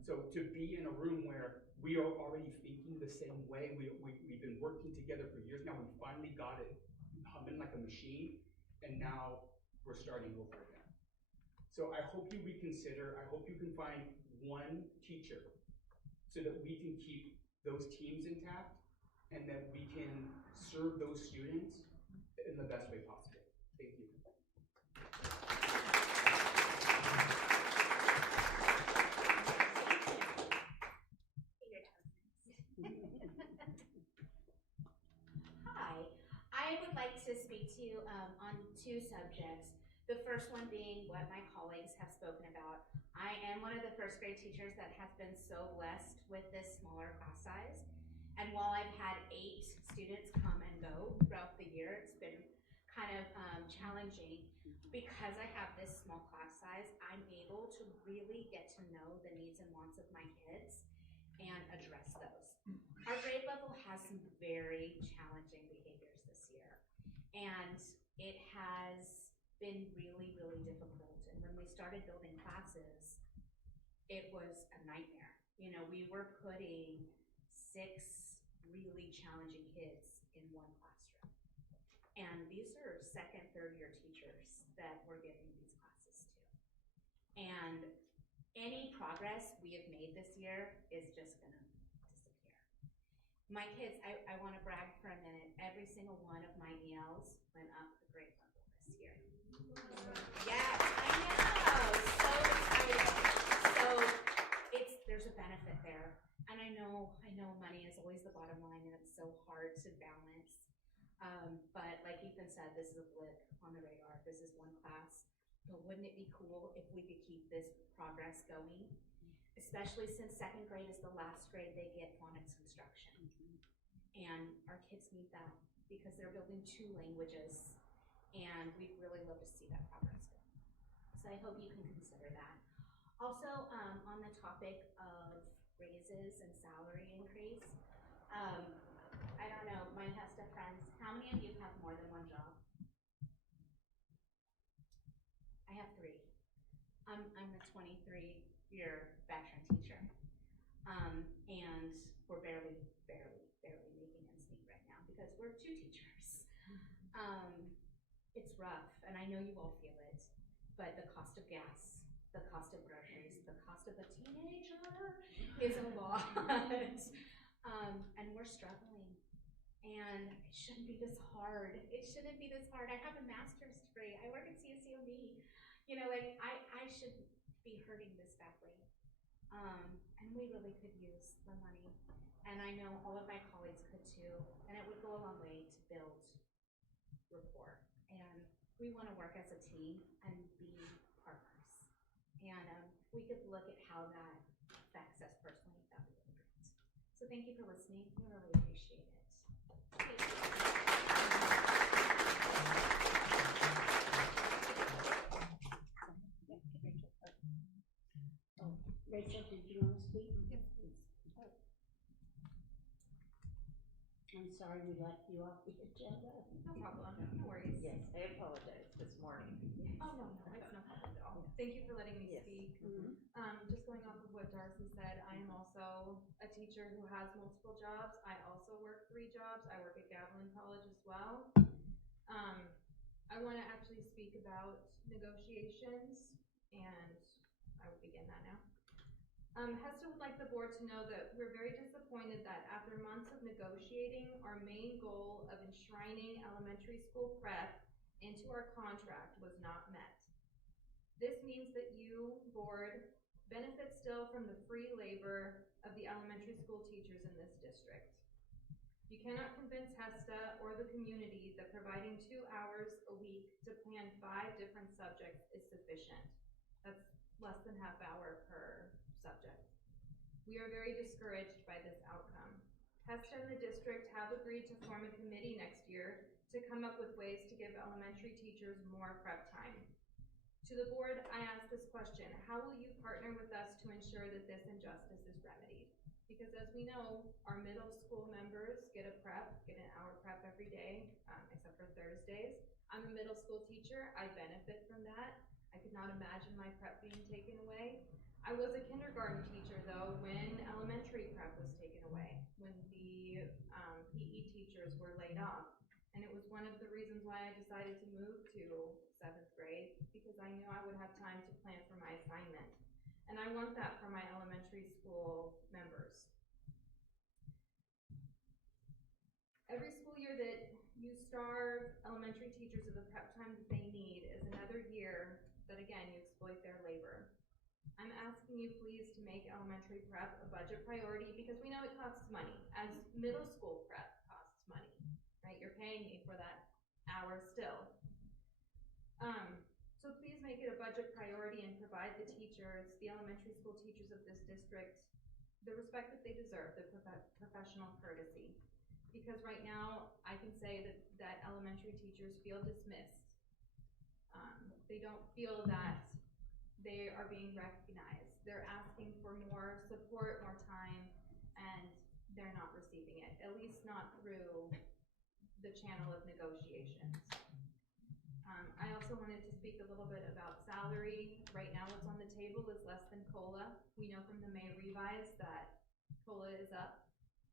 So to be in a room where we are already thinking the same way, we've been working together for years now, we finally got it humming like a machine, and now we're starting over again. So I hope you reconsider, I hope you can find one teacher so that we can keep those teams intact and that we can serve those students in the best way possible. Thank you. Hi, I would like to speak to you on 2 subjects. The first one being what my colleagues have spoken about. I am one of the 1st grade teachers that has been so blessed with this smaller class size. And while I've had 8 students come and go throughout the year, it's been kind of challenging. Because I have this small class size, I'm able to really get to know the needs and wants of my kids and address those. Our grade level has some very challenging behaviors this year, and it has been really, really difficult. And when we started building classes, it was a nightmare. You know, we were putting 6 really challenging kids in one classroom. And these are 2nd, 3rd year teachers that we're giving these classes to. And any progress we have made this year is just gonna disappear. My kids, I wanna brag for a minute, every single one of my ELs went up the grade level this year. Yes, I know, so excited. So there's a benefit there. And I know money is always the bottom line and it's so hard to balance. But like Ethan said, this is a blip on the radar. This is one class. But wouldn't it be cool if we could keep this progress going? Especially since 2nd grade is the last grade they get phonics instruction. And our kids need that because they're building 2 languages. And we'd really love to see that progress go. So I hope you can consider that. Also, on the topic of raises and salary increase, I don't know, my HESTA friends, how many of you have more than 1 job? I have 3. I'm a 23-year veteran teacher. And we're barely making ends meet right now because we're 2 teachers. It's rough, and I know you all feel it, but the cost of gas, the cost of groceries, the cost of a teenager is a lot. And we're struggling. And it shouldn't be this hard. It shouldn't be this hard. I have a master's degree. I work at CSUMB. You know, like I shouldn't be hurting this badly. And we really could use the money. And I know all of my colleagues could too. And it would go a long way to build rapport. And we want to work as a team and be partners. And we could look at how that affects us personally. That would be great. So thank you for listening. We really appreciate it. Rachel, did you want to speak? Yes, please. I'm sorry we left you off the agenda. No problem, no worries. Yes, I apologize this morning. Oh, no, it's no problem at all. Thank you for letting me Yes. speak. Mhm. Just going off of what Darcy said, I am also a teacher who has multiple jobs. I also work 3 jobs. I work at Gavilan College as well. I want to actually speak about negotiations, and I will begin that now. Hester would like the board to know that we're very disappointed that after months of negotiating, our main goal of enshrining elementary school prep into our contract was not met. This means that you, board, benefit still from the free labor of the elementary school teachers in this district. You cannot convince HESTA or the community that providing 2 hours a week to plan 5 different subjects is sufficient. That's less than half hour per subject. We are very discouraged by this outcome. HESTA and the district have agreed to form a committee next year to come up with ways to give elementary teachers more prep time. To the board, I ask this question: how will you partner with us to ensure that this injustice is remedied? Because as we know, our middle school members get an hour prep every day, except for Thursdays. I'm a middle school teacher, I benefit from that. I could not imagine my prep being taken away. I was a kindergarten teacher though when elementary prep was taken away, when the PE teachers were laid off. And it was one of the reasons why I decided to move to 7th grade, because I knew I would have time to plan for my assignment. And I want that for my elementary school members. Every school year that you starve elementary teachers of the prep time that they need is another year that, again, you exploit their labor. I'm asking you please to make elementary prep a budget priority, because we know it costs money, as middle school prep costs money, right? You're paying me for that hour still. So please make it a budget priority and provide the teachers, the elementary school teachers of this district, the respect that they deserve, the professional courtesy. Because right now, I can say that elementary teachers feel dismissed. They don't feel that they are being recognized. They're asking for more support, more time, and they're not receiving it, at least not through the channel of negotiations. I also wanted to speak a little bit about salary. Right now what's on the table is less than COLA. We know from the May revise that COLA is up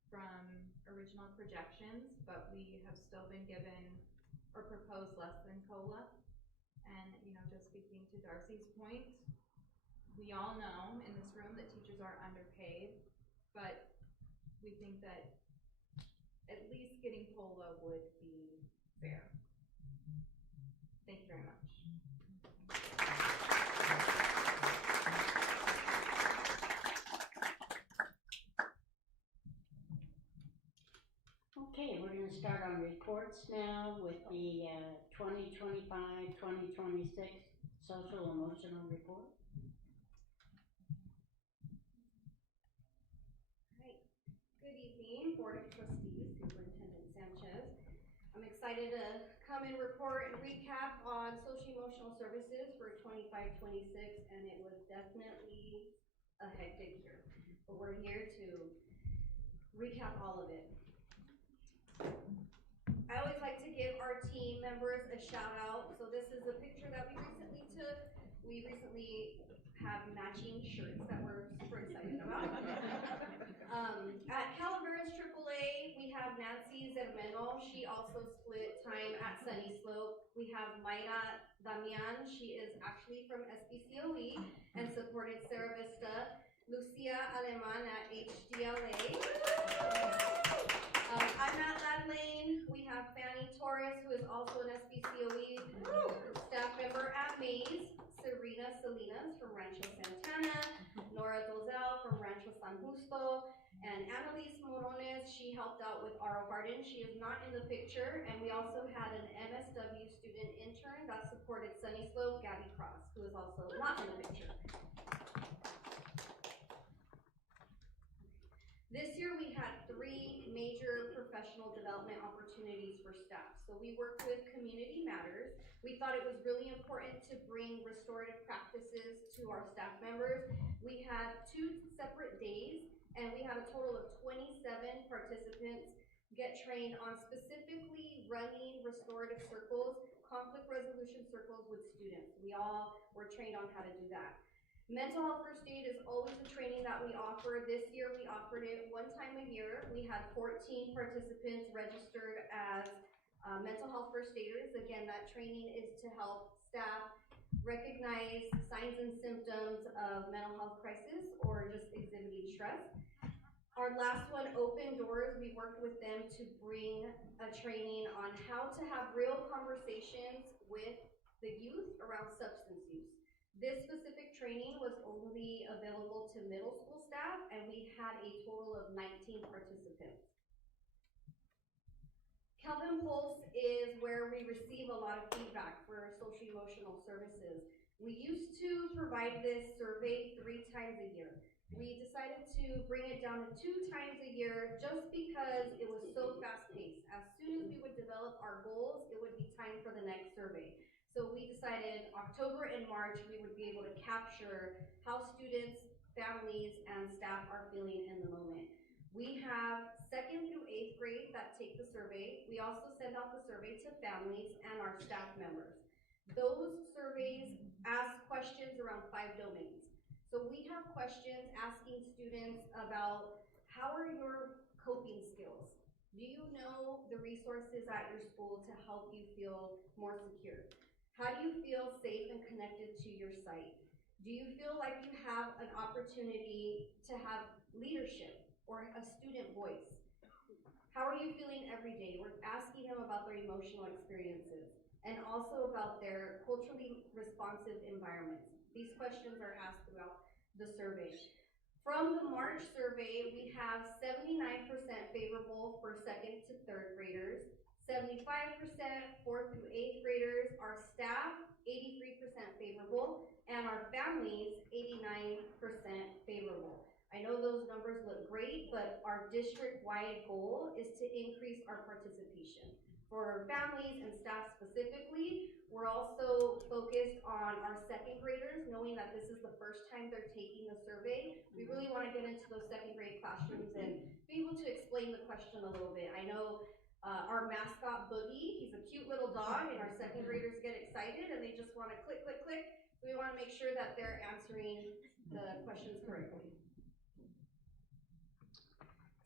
from original projections, but we have still been given or proposed less than COLA. And, just speaking to Darcy's point, we all know in this room that teachers are underpaid, but we think that at least getting COLA would be fair. Thank you very much. Okay, we're gonna start on reports now with the 2025-2026 social emotional report. Right. Good evening, Board of Trustees, Superintendent Sanchez. I'm excited to come and report and recap on social-emotional services for 25-26, and it was definitely a hectic year. But we're here to recap all of it. I always like to give our team members a shout out. So this is a picture that we recently took. We recently have matching shirts that we're super excited about. At Calaveras AAA, we have Nancy Zermeno. She also split time at Sunny Slope. We have Mayra Damian. She is actually from SBCOE and supported Sierra Vista. Lucia Aleman at HDLA. I'm at Lad Lane. We have Fanny Torres, who is also an SBCOE staff member at Mays. Serena Salinas from Rancho Santana. Nora Dozell from Rancho San Justo. And Annalise Morones, she helped out with Aro Garden. She is not in the picture. And we also had an MSW student intern that supported Sunny Slope, Gabby Cross, who is also not in the picture. This year we had 3 major professional development opportunities for staff. So we worked with Community Matters. We thought it was really important to bring restorative practices to our staff members. We had 2 separate days, and we had a total of 27 participants get trained on specifically running restorative circles, conflict resolution circles with students. We all were trained on how to do that. Mental health first aid is always a training that we offer. This year we offered it one time a year. We had 14 participants registered as mental health first aiders. Again, that training is to help staff recognize signs and symptoms of mental health crisis or just exhibiting stress. Our last one, Open Doors, we worked with them to bring a training on how to have real conversations with the youth around substance use. This specific training was only available to middle school staff, and we had a total of 19 participants. Calvin Pulse is where we receive a lot of feedback for social emotional services. We used to provide this survey 3 times a year. We decided to bring it down to 2 times a year just because it was so fast-paced. As soon as we would develop our goals, it would be time for the next survey. So we decided October and March we would be able to capture how students, families, and staff are feeling in the moment. We have 2nd through 8th grade that take the survey. We also send out the survey to families and our staff members. Those surveys ask questions around 5 domains. So we have questions asking students about how are your coping skills? Do you know the resources at your school to help you feel more secure? How do you feel safe and connected to your site? Do you feel like you have an opportunity to have leadership or a student voice? How are you feeling every day? We're asking them about their emotional experiences and also about their culturally responsive environments. These questions are asked throughout the survey. From the March survey, we have 79% favorable for 2nd to 3rd graders, 75% 4th through 8th graders, our staff 83% favorable, and our families 89% favorable. I know those numbers look great, but our district-wide goal is to increase our participation. For families and staff specifically, we're also focused on our 2nd graders, knowing that this is the first time they're taking the survey. We really want to get into those 2nd grade classrooms and be able to explain the question a little bit. I know our mascot, Boogie, he's a cute little dog, and our 2nd graders get excited and they just want to click, click, click. So we want to make sure that they're answering the questions correctly.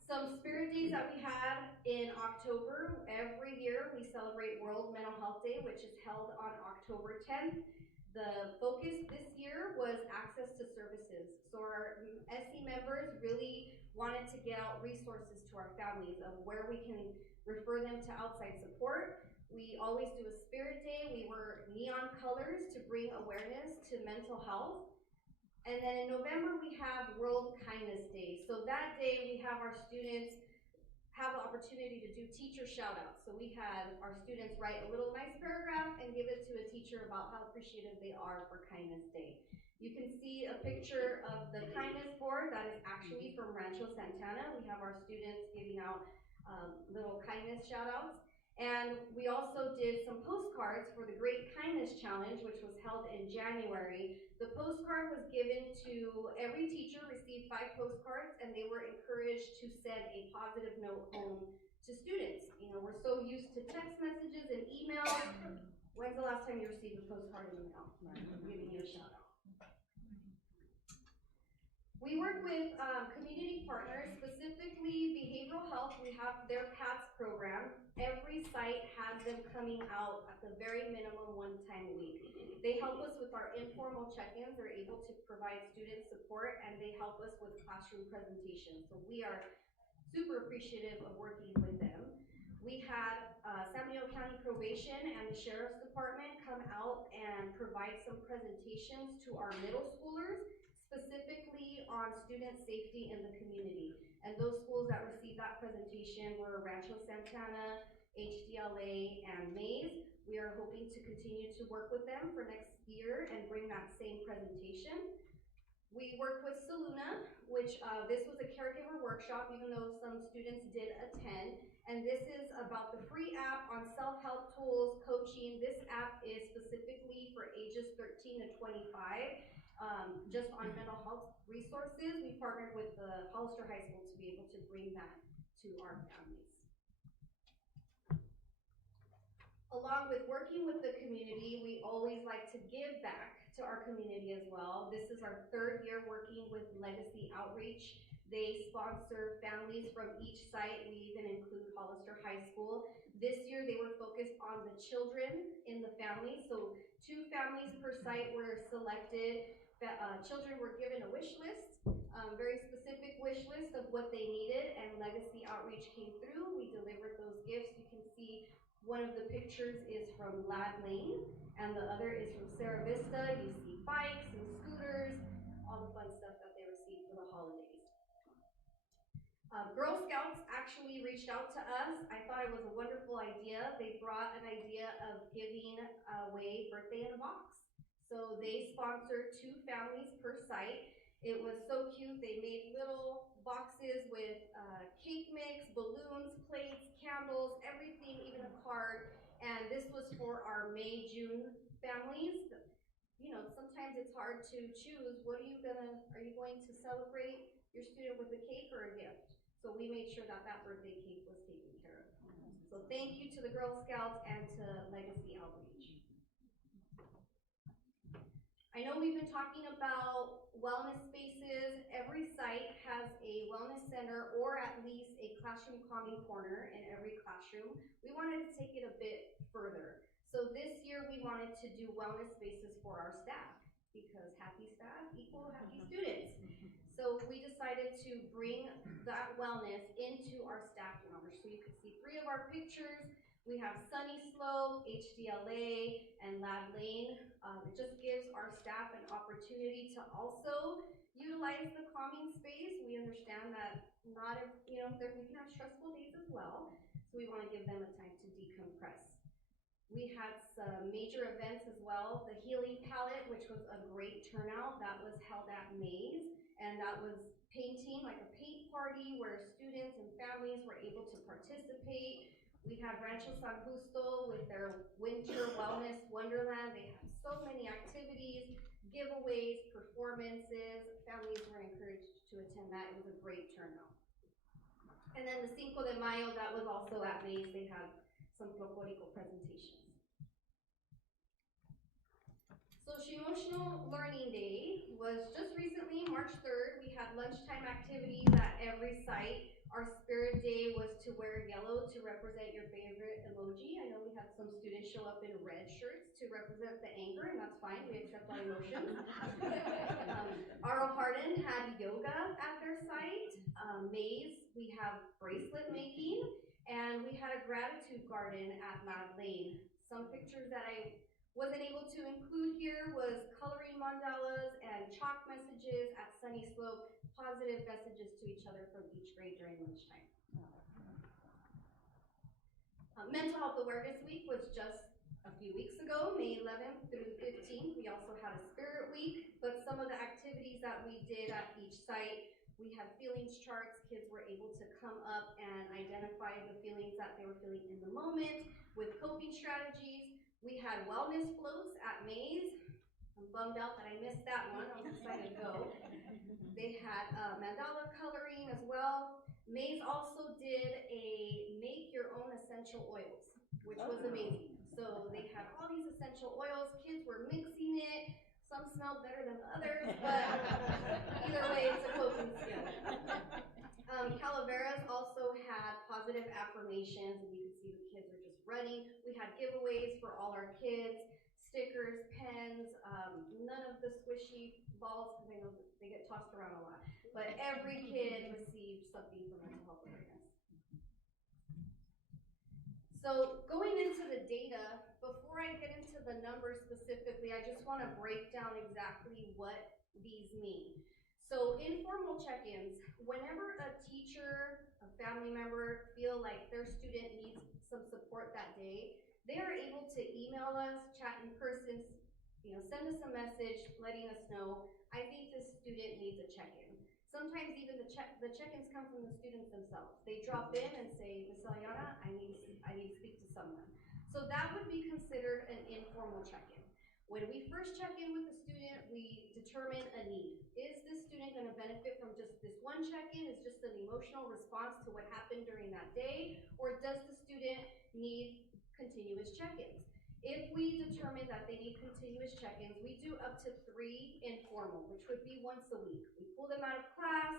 Some spirit days that we had in October. Every year we celebrate World Mental Health Day, which is held on October 10th. The focus this year was access to services. So our SE members really wanted to get out resources to our families of where we can refer them to outside support. We always do a spirit day. We wear neon colors to bring awareness to mental health. And then in November, we have World Kindness Day. So that day, we have our students have the opportunity to do teacher shout-outs. So we had our students write a little nice paragraph and give it to a teacher about how appreciative they are for Kindness Day. You can see a picture of the kindness board that is actually from Rancho Santana. We have our students giving out little kindness shout-outs. And we also did some postcards for the Great Kindness Challenge, which was held in January. The postcard was given to every teacher, received 5 postcards, and they were encouraged to send a positive note home to students. You know, we're so used to text messages and emails. When's the last time you received a postcard in the mail? I'm giving you a shout out. We work with community partners, specifically behavioral health. We have their PATS program. Every site has them coming out at the very minimum 1 time a week. They help us with our informal check-ins. They're able to provide student support, and they help us with classroom presentations. So we are super appreciative of working with them. We had San Diego County Probation and the Sheriff's Department come out and provide some presentations to our middle schoolers, specifically on student safety in the community. And those schools that received that presentation were Rancho Santana, HDLA, and Mays. We are hoping to continue to work with them for next year and bring that same presentation. We worked with Saluna, which this was a caregiver workshop, even though some students did attend. And this is about the free app on self-help tools, coaching. This app is specifically for ages 13 to 25. Just on mental health resources. We partnered with the Hollister High School to be able to bring that to our families. Along with working with the community, we always like to give back to our community as well. This is our 3rd year working with Legacy Outreach. They sponsor families from each site. We even include Hollister High School. This year they were focused on the children in the family. So 2 families per site were selected. Children were given a wish list, very specific wish list of what they needed, and Legacy Outreach came through. We delivered those gifts. You can see one of the pictures is from Lad Lane, and the other is from Sarah Vista. You see bikes and scooters, all the fun stuff that they received for the holidays. Girl Scouts actually reached out to us. I thought it was a wonderful idea. They brought an idea of giving away birthday in a box. So they sponsored 2 families per site. It was so cute. They made little boxes with cake mix, balloons, plates, candles, everything, even a card. And this was for our May, June families. You know, sometimes it's hard to choose. Are you going to celebrate your student with a cake or a gift? So we made sure that that birthday cake was taken care of. So thank you to the Girl Scouts and to Legacy Outreach. I know we've been talking about wellness spaces. Every site has a wellness center or at least a classroom calming corner in every classroom. We wanted to take it a bit further. So this year we wanted to do wellness spaces for our staff because happy staff equal happy students. So we decided to bring that wellness into our staff lounge. So you can see 3 of our pictures. We have Sunny Slope, HDLA, and Lad Lane. It just gives our staff an opportunity to also utilize the calming space. We understand that we can have stressful days as well. So we want to give them a time to decompress. We had some major events as well. The Healing Palette, which was a great turnout, that was held at Mays. And that was painting, like a paint party where students and families were able to participate. We had Rancho San Justo with their Winter Wellness Wonderland. They had so many activities, giveaways, performances. Families were encouraged to attend that. It was a great turnout. And then the Cinco de Mayo, that was also at Mays. They had some folklorico presentations. Social-emotional learning day was just recently, March 3rd. We had lunchtime activities at every site. Our spirit day was to wear yellow to represent your favorite emoji. I know we had some students show up in red shirts to represent the anger, and that's fine. We accept all emotions. R.O. Hardin had yoga at their site. Mays, we have bracelet making, and we had a gratitude garden at Lad Lane. Some pictures that I wasn't able to include here was coloring mandalas and chalk messages at Sunny Slope, positive messages to each other from each grade during lunchtime. Mental Health Awareness Week was just a few weeks ago, May 11th through the 15th. We also had a Spirit Week, but some of the activities that we did at each site, we had feelings charts. Kids were able to come up and identify the feelings that they were feeling in the moment with coping strategies. We had wellness floats at Mays. I'm bummed out that I missed that one. I was excited to go. They had mandala coloring as well. Mays also did a make your own essential oils, which was amazing. So they had all these essential oils. Kids were mixing it. Some smelled better than others, but either way, it's a coping skill. Calaveras also had positive affirmations, and you can see the kids are just running. We had giveaways for all our kids, stickers, pens, none of the squishy balls, because I know they get tossed around a lot. But every kid received something for mental health awareness. So going into the data, before I get into the numbers specifically, I just want to break down exactly what these mean. So informal check-ins, whenever a teacher, a family member feel like their student needs some support that day, they are able to email us, chat in person, send us a message letting us know, I think this student needs a check-in. Sometimes even the check-ins come from the students themselves. They drop in and say, Ms. Eliana, I need to speak to someone. So that would be considered an informal check-in. When we first check in with the student, we determine a need. Is this student going to benefit from just this one check-in? Is just an emotional response to what happened during that day? Or does the student need continuous check-ins. If we determine that they need continuous check-ins, we do up to 3 informal, which would be once a week. We pull them out of class.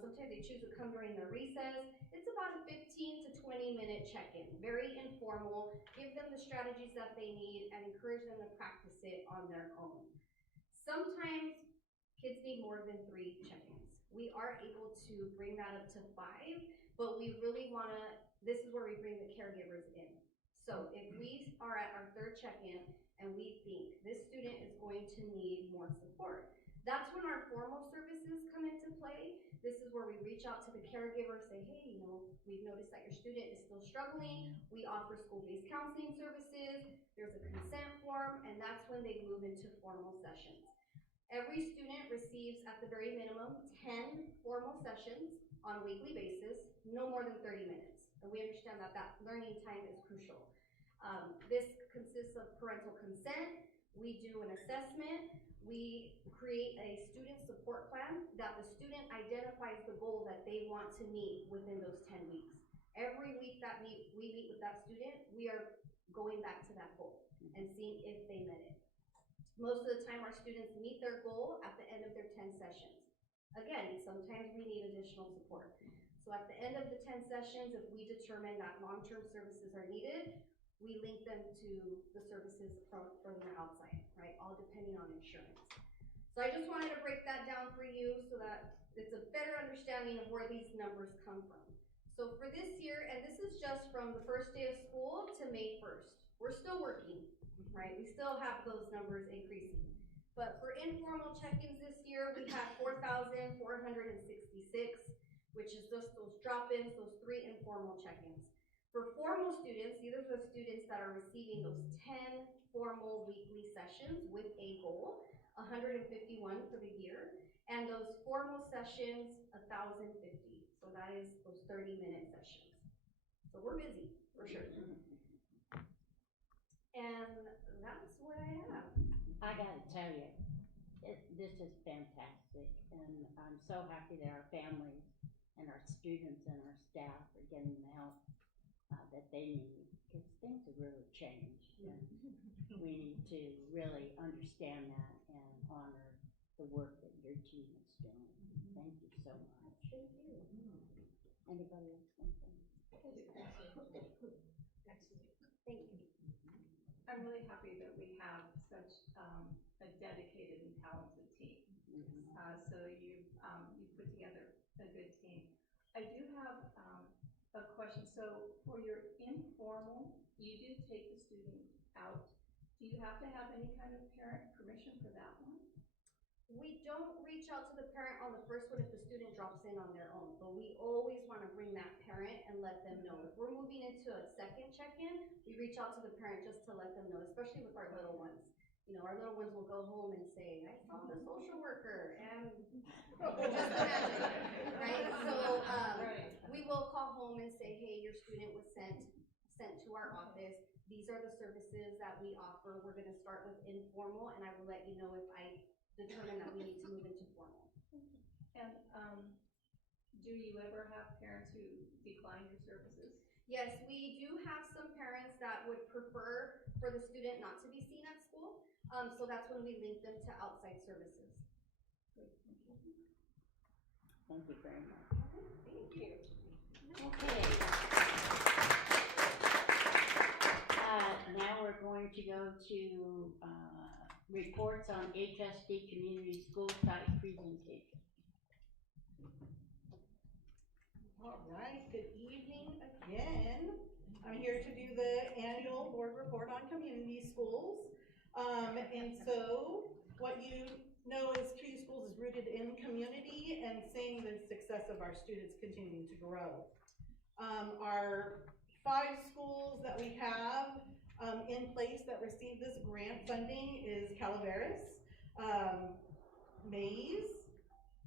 Sometimes they choose to come during their recess. It's about a 15 to 20-minute check-in, very informal. Give them the strategies that they need and encourage them to practice it on their own. Sometimes kids need more than 3 check-ins. We are able to bring that up to 5, but we really wanna, this is where we bring the caregivers in. So if we are at our 3rd check-in and we think this student is going to need more support, that's when our formal services come into play. This is where we reach out to the caregiver, say, hey, you know, we've noticed that your student is still struggling. We offer school-based counseling services. There's a consent form, and that's when they move into formal sessions. Every student receives, at the very minimum, 10 formal sessions on a weekly basis, no more than 30 minutes. And we understand that that learning time is crucial. This consists of parental consent. We do an assessment. We create a student support plan that the student identifies the goal that they want to meet within those 10 weeks. Every week that we meet with that student, we are going back to that goal and seeing if they met it. Most of the time, our students meet their goal at the end of their 10 sessions. Again, sometimes we need additional support. So at the end of the 10 sessions, if we determine that long-term services are needed, we link them to the services from the outside, right? All depending on insurance. So I just wanted to break that down for you so that it's a better understanding of where these numbers come from. So for this year, and this is just from the first day of school to May 1st, we're still working, right? We still have those numbers increasing. But for informal check-ins this year, we have 4,466, which is just those drop-ins, those 3 informal check-ins. For formal students, these are the students that are receiving those 10 formal weekly sessions with a goal, 151 for the year, and those formal sessions, 1,050. So that is those 30-minute sessions. So we're busy, for sure. And that's what I have. I gotta tell you, this is fantastic, and I'm so happy that our families and our students and our staff are getting the help that they need, because things have really changed. And we need to really understand that and honor the work that your team is doing. Thank you so much. Thank you. Anybody else want to say? Thank you. I'm really happy that we have such a dedicated and talented team. So you put together a good team. I do have a question. So for your informal, you do take the student out. Do you have to have any kind of parent permission for that one? We don't reach out to the parent on the first one if the student drops in on their own, but we always want to bring that parent and let them know. If we're moving into a second check-in, we reach out to the parent just to let them know, especially with our little ones. You know, our little ones will go home and say, I saw the social worker, and just imagine, right? So we will call home and say, hey, your student was sent to our office. These are the services that we offer. We're going to start with informal, and I will let you know if I determine that we need to move into formal. And do you ever have parents who decline your services? Yes, we do have some parents that would prefer for the student not to be seen at school. So that's when we link them to outside services. Good, thank you. Thank you very much. Thank you. Okay. Now we're going to go to reports on HSD Community School Site presentation. All right, good evening again. I'm here to do the annual board report on community schools. And so what you know is Community Schools is rooted in community and seeing the success of our students continuing to grow. Our 5 schools that we have in place that receive this grant funding is Calaveras, Mays,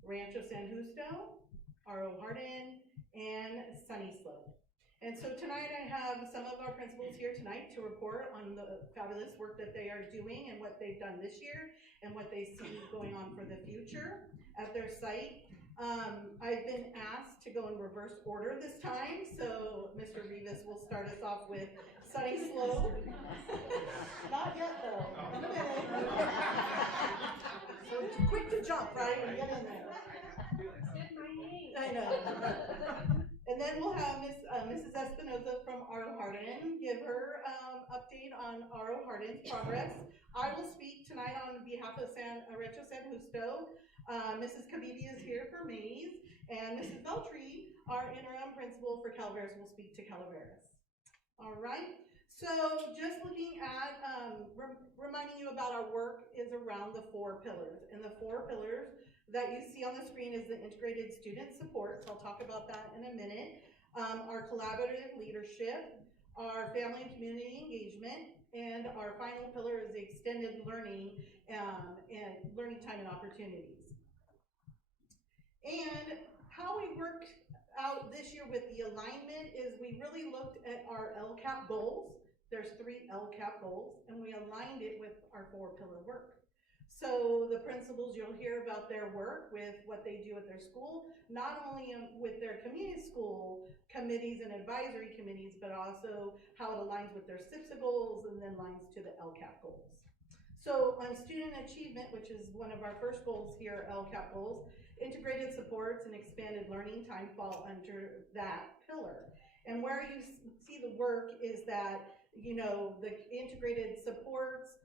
Rancho San Justo, R.O. Hardin, and Sunny Slope. And so tonight I have some of our principals here tonight to report on the fabulous work that they are doing and what they've done this year and what they see going on for the future at their site. I've been asked to go in reverse order this time, so Mr. Rivas will start us off with Sunny Slope. Not yet though, in a minute. So quick to jump, right, and get in there. I know. And then we'll have Mrs. Espinoza from R.O. Hardin give her update on R.O. Hardin's progress. I will speak tonight on behalf of Rancho San Justo. Mrs. Kabibi is here for Mays, and Mrs. Beltry, our interim principal for Calaveras, will speak to Calaveras. All right, so just looking at, reminding you about our work is around the 4 pillars, and the 4 pillars that you see on the screen is the integrated student support, so I'll talk about that in a minute, our collaborative leadership, our family and community engagement, and our final pillar is the extended learning and learning time and opportunities. And how we worked out this year with the alignment is we really looked at our LCAP goals. There's 3 LCAP goals, and we aligned it with our 4 pillar work. So the principals, you'll hear about their work with what they do at their school, not only with their community school committees and advisory committees, but also how it aligns with their CIPSA goals and then aligns to the LCAP goals. So on student achievement, which is one of our first goals here, LCAP goals, integrated supports and expanded learning time fall under that pillar. And where you see the work is that, you know, the integrated supports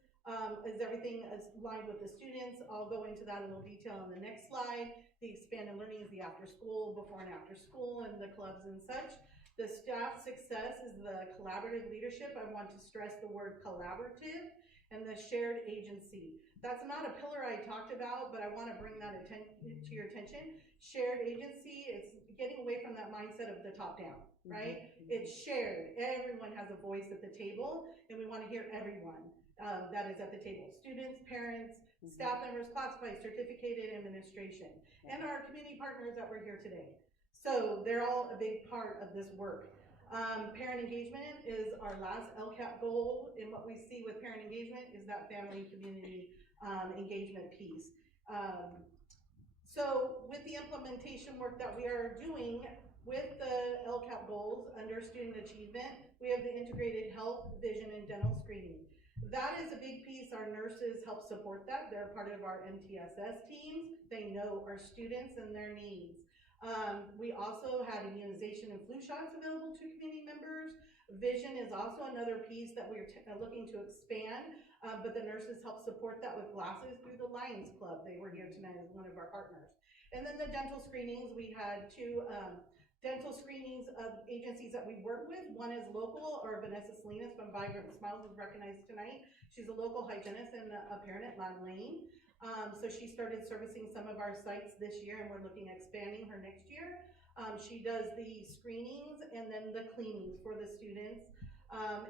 is everything aligned with the students. I'll go into that in a little detail on the next slide. The expanded learning is the after school, before and after school, and the clubs and such. The staff success is the collaborative leadership. I want to stress the word collaborative, and the shared agency. That's not a pillar I talked about, but I want to bring that to your attention. Shared agency, it's getting away from that mindset of the top down, right? It's shared. Everyone has a voice at the table, and we want to hear everyone that is at the table. Students, parents, staff members, classified, certificated administration, and our community partners that were here today. So they're all a big part of this work. Parent engagement is our last LCAP goal, and what we see with parent engagement is that family and community engagement piece. So with the implementation work that we are doing with the LCAP goals under student achievement, we have the integrated health, vision, and dental screening. That is a big piece. Our nurses help support that. They're part of our MTSS teams. They know our students and their needs. We also had immunization and flu shots available to community members. Vision is also another piece that we're looking to expand, but the nurses help support that with glasses through the Lions Club. They were here tonight as one of our partners. And then the dental screenings, we had 2 dental screenings of agencies that we work with. One is local, or Vanessa Salinas from Vibrant Smiles is recognized tonight. She's a local hygienist and a parent at Lam Lane. So she started servicing some of our sites this year, and we're looking at expanding her next year. She does the screenings and then the cleanings for the students.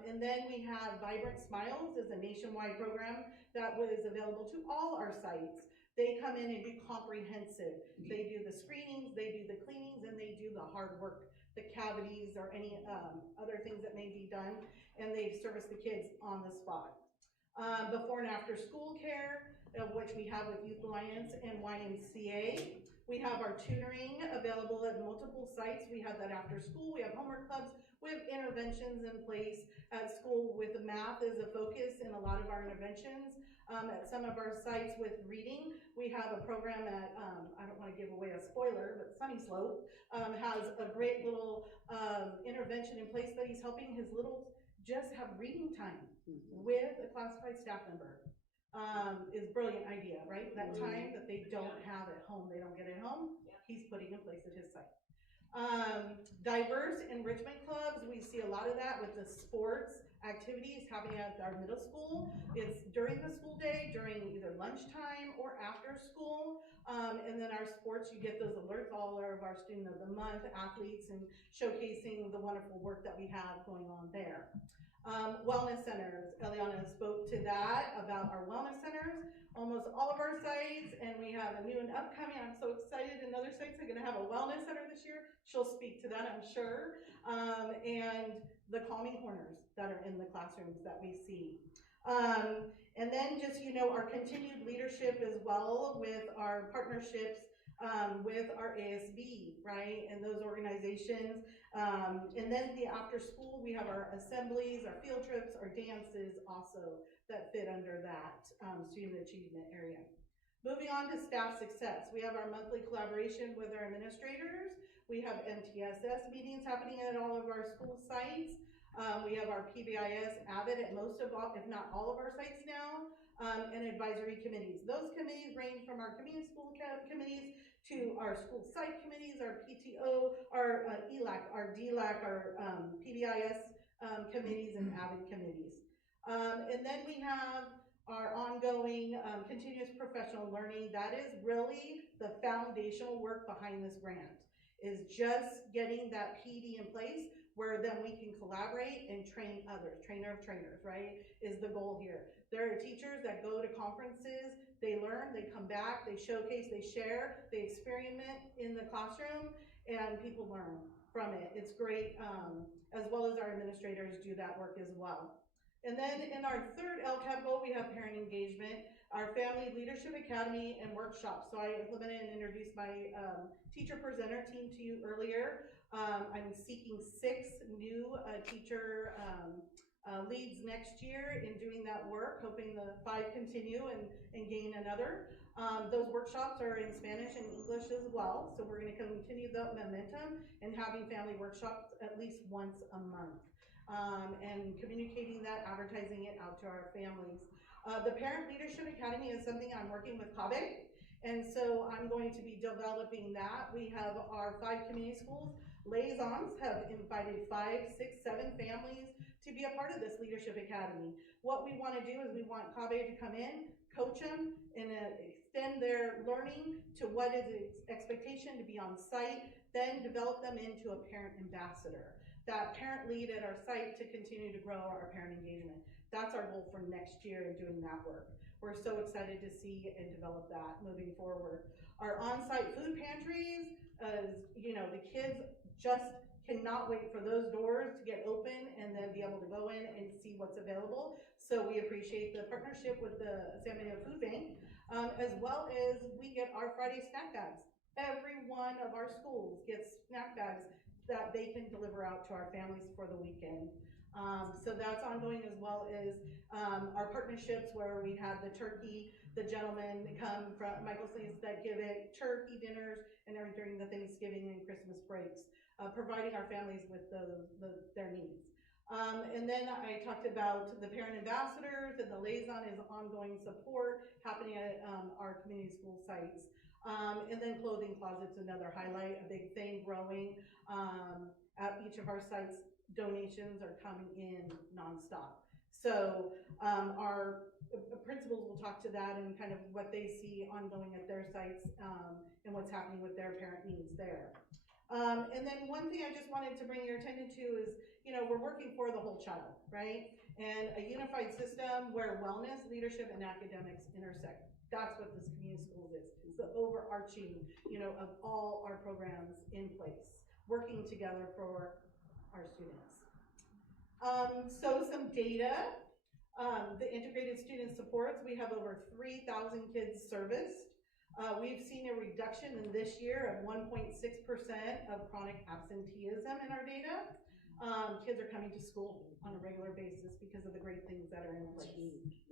And then we have Vibrant Smiles is a nationwide program that was available to all our sites. They come in and do comprehensive. They do the screenings, they do the cleanings, and they do the hard work, the cavities or any other things that may be done, and they service the kids on the spot. Before and after school care, which we have with Youth Alliance and YMCA. We have our tutoring available at multiple sites. We have that after school, we have homework clubs, we have interventions in place at school with math as a focus in a lot of our interventions. At some of our sites with reading, we have a program at, I don't want to give away a spoiler, but Sunny Slope has a great little intervention in place that he's helping his littles just have reading time with a classified staff member. Is a brilliant idea, right? That time that they don't have at home, they don't get at home, he's putting in place at his site. Diverse enrichment clubs, we see a lot of that with the sports activities happening at our middle school. It's during the school day, during either lunchtime or after school. And then our sports, you get those alerts, all of our student of the month athletes, and showcasing the wonderful work that we have going on there. Wellness centers, Eliana spoke to that about our wellness centers, almost all of our sites, and we have a new and upcoming, I'm so excited, another sites are gonna have a wellness center this year. She'll speak to that, I'm sure. And the calming corners that are in the classrooms that we see. And then just, you know, our continued leadership as well with our partnerships with our ASB, right, and those organizations. And then the after school, we have our assemblies, our field trips, our dances also that fit under that student achievement area. Moving on to staff success, we have our monthly collaboration with our administrators. We have MTSS meetings happening at all of our school sites. We have our PBIS AVID at most of all, if not all of our sites now, and advisory committees. Those committees range from our community school committees to our school site committees, our PTO, our ELAC, our DLAC, our PBIS committees and AVID committees. And then we have our ongoing continuous professional learning. That is really the foundational work behind this grant, is just getting that PD in place where then we can collaborate and train others. Trainer of trainers, right, is the goal here. There are teachers that go to conferences, they learn, they come back, they showcase, they share, they experiment in the classroom, and people learn from it. It's great, as well as our administrators do that work as well. And then in our third LCAP goal, we have parent engagement, our Family Leadership Academy and workshops. So I implemented and introduced my teacher presenter team to you earlier. I'm seeking 6 new teacher leads next year in doing that work, hoping the 5 continue and gain another. Those workshops are in Spanish and English as well. So we're gonna continue the momentum and having family workshops at least once a month. And communicating that, advertising it out to our families. The Parent Leadership Academy is something I'm working with CABE, and so I'm going to be developing that. We have our 5 community schools. Liaisons have invited 5, 6, 7 families to be a part of this Leadership Academy. What we want to do is we want CABE to come in, coach them, and extend their learning to what is its expectation to be on site, then develop them into a parent ambassador. That parent lead at our site to continue to grow our parent engagement. That's our goal for next year in doing that work. We're so excited to see and develop that moving forward. Our on-site food pantries, you know, the kids just cannot wait for those doors to get open and then be able to go in and see what's available. So we appreciate the partnership with the San Benito Food Bank, as well as we get our Friday snack bags. Every one of our schools gets snack bags that they can deliver out to our families for the weekend. So that's ongoing, as well as our partnerships where we had the turkey, the gentlemen come from Michael Sleeves that give it turkey dinners and during the Thanksgiving and Christmas breaks, providing our families with their needs. And then I talked about the parent ambassadors, and the liaison is ongoing support happening at our community school sites. And then clothing closets, another highlight, a big thing growing. At each of our sites, donations are coming in nonstop. So our principals will talk to that and kind of what they see ongoing at their sites and what's happening with their parent needs there. And then one thing I just wanted to bring your attention to is, you know, we're working for the whole child, right? And a unified system where wellness, leadership, and academics intersect. That's what this community schools is. It's the overarching, you know, of all our programs in place, working together for our students. So some data, the integrated student supports, we have over 3,000 kids serviced. We've seen a reduction in this year of 1.6% of chronic absenteeism in our data. Kids are coming to school on a regular basis because of the great things that are in place.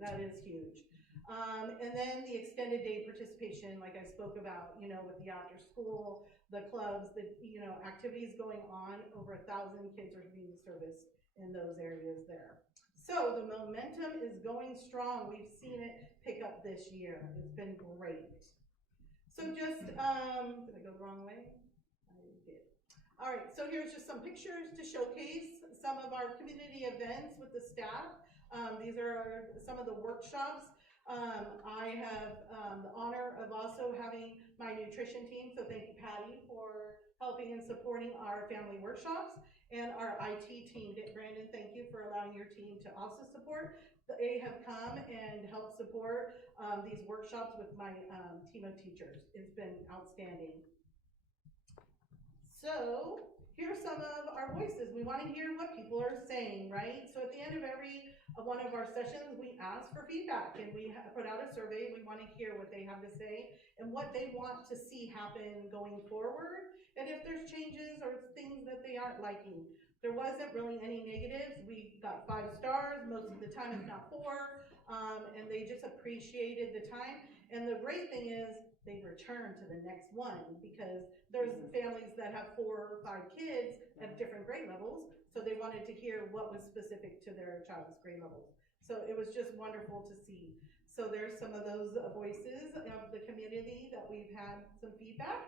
That is huge. And then the extended day participation, like I spoke about, you know, with the after school, the clubs, the, you know, activities going on, over 1,000 kids are being serviced in those areas there. So the momentum is going strong. We've seen it pick up this year. It's been great. So just, did I go the wrong way? I did. All right, so here's just some pictures to showcase some of our community events with the staff. These are some of the workshops. I have the honor of also having my nutrition team, so thank you, Patty, for helping and supporting our family workshops, and our IT team. Brandon, thank you for allowing your team to also support. They have come and helped support these workshops with my team of teachers. It's been outstanding. So here's some of our voices. We We want to hear what people are saying, right? So at the end of every one of our sessions, we ask for feedback and we put out a survey. We want to hear what they have to say and what they want to see happen going forward. And if there's changes or things that they aren't liking. There wasn't really any negatives. We got 5 stars, most of the time it's not 4, and they just appreciated the time. And the great thing is they return to the next one because there's families that have 4 or 5 kids at different grade levels, so they wanted to hear what was specific to their child's grade levels. So it was just wonderful to see. So there's some of those voices of the community that we've had some feedback.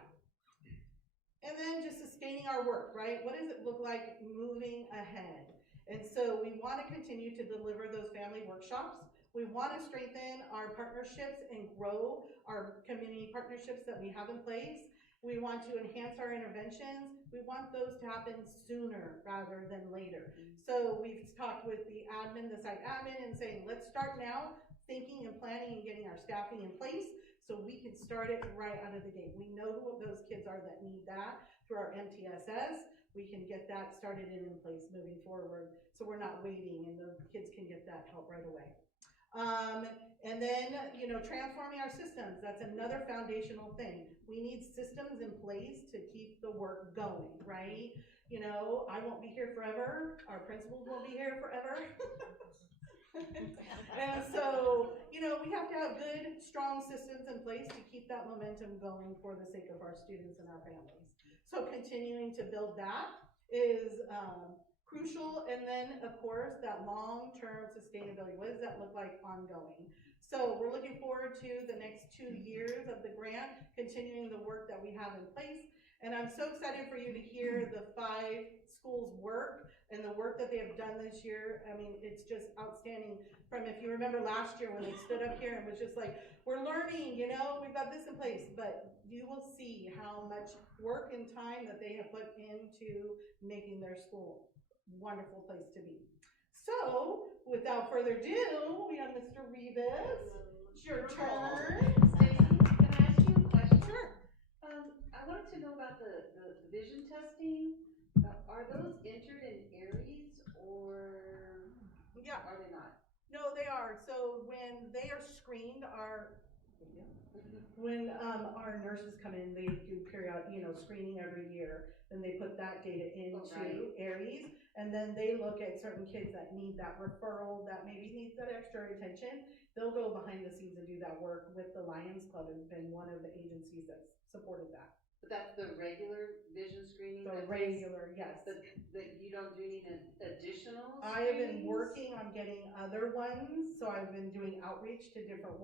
And then just sustaining our work, right? What does it look like moving ahead? And so we want to continue to deliver those family workshops. We want to strengthen our partnerships and grow our community partnerships that we have in place. We want to enhance our interventions. We want those to happen sooner rather than later. So we've talked with the admin, the site admin, and saying, let's start now, thinking and planning and getting our staffing in place so we can start it right out of the gate. We know who those kids are that need that through our MTSS. We can get that started in place moving forward so we're not waiting and the kids can get that help right away. And then, you know, transforming our systems, that's another foundational thing. We need systems in place to keep the work going, right? You know, I won't be here forever. Our principals won't be here forever. And so, you know, we have to have good, strong systems in place to keep that momentum going for the sake of our students and our families. So continuing to build that is crucial. And then, of course, that long-term sustainability. What does that look like ongoing? So we're looking forward to the next 2 years of the grant, continuing the work that we have in place. And I'm so excited for you to hear the 5 schools work and the work that they have done this year. I mean, it's just outstanding. From, if you remember last year when they stood up here and was just like, we're learning, you know, we've got this in place, but you will see how much work and time that they have put into making their school a wonderful place to be. So, without further ado, we have Mr. Rivas. It's your turn. Stacy, can I ask you a question? Sure. I wanted to know about the vision testing. Are those entered in ARIES or are they not? No, they are. So when they are screened, when our nurses come in, they do periodic, you know, screening every year. Then they put that data into ARIES, and then they look at certain kids that need that referral, that maybe needs that extra attention. They'll go behind the scenes and do that work with the Lions Club, has been one of the agencies that's supported that. But that's the regular vision screening? The regular, yes. That you don't do any additional screenings? I have been working on getting other ones, so I've been doing outreach to different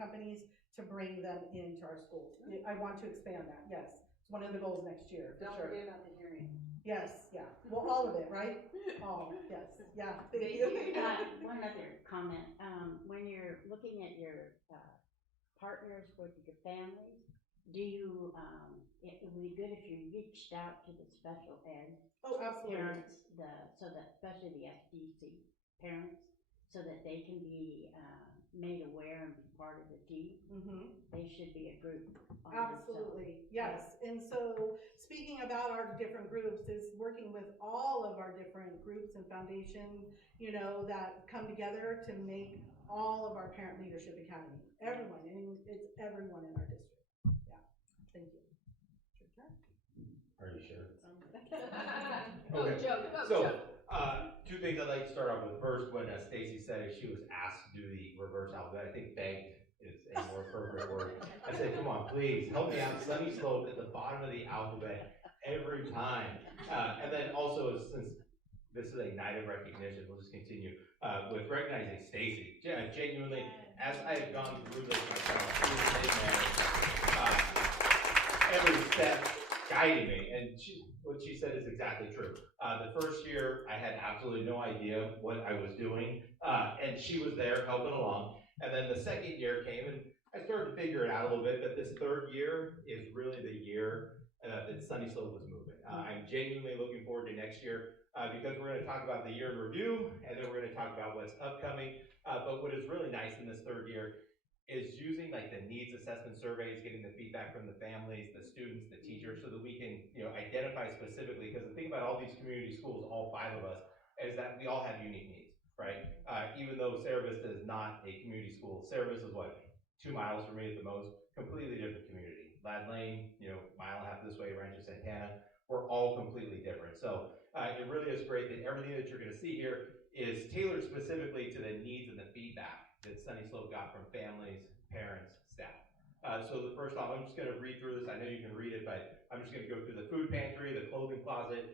companies to bring them into our schools. I want to expand that, yes. It's one of the goals next year, for Don't sure. forget about the hearing. Yes, yeah. Well, all of it, right? All, yes, yeah. Thank you. One other comment. When you're looking at your partners with your families, do you, it would be good if you reached out to the special ed parents, so that, especially the SDC parents, so that they can be made aware and be part of the team. They should be a group. Absolutely, yes. And so speaking about our different groups is working with all of our different groups and foundations, you know, that come together to make all of our Parent Leadership Academy. Everyone, and it's everyone in our district. Yeah, thank you. Are you sure? Okay. So, 2 things I'd like to start off with. First, when Stacy said if she was asked to do the reverse alphabet, I think begged is a more appropriate word. I said, come on, please, help me out. Sunny Slope at the bottom of the alphabet every time. And then also, since this is a night of recognition, we'll just continue with recognizing Stacy. Genuinely, as I have gone through this myself, she was in there every step guiding me, and what she said is exactly true. The first year, I had absolutely no idea what I was doing, and she was there helping along. And then the second year came, and I started to figure it out a little bit, but this 3rd year is really the year that Sunny Slope was moving. I'm genuinely looking forward to next year, because we're going to talk about the year in review, and then we're going to talk about what's upcoming. But what is really nice in this 3rd year is using like the needs assessment surveys, getting the feedback from the families, the students, the teachers, so that we can, identify specifically, because the thing about all these community schools, all 5 of us, is that we all have unique needs, right? Even though Sierra Vista is not a community school, Sierra Vista is what, 2 miles from me at the most, completely different community. Lad Lane, mile and a half this way, Rancho Santana, we're all completely different. So it really is great that everything that you're gonna see here is tailored specifically to the needs and the feedback that Sunny Slope got from families, parents, staff. So the first off, I'm just gonna read through this. I know you can read it, but I'm just gonna go through the food pantry, the clothing closet.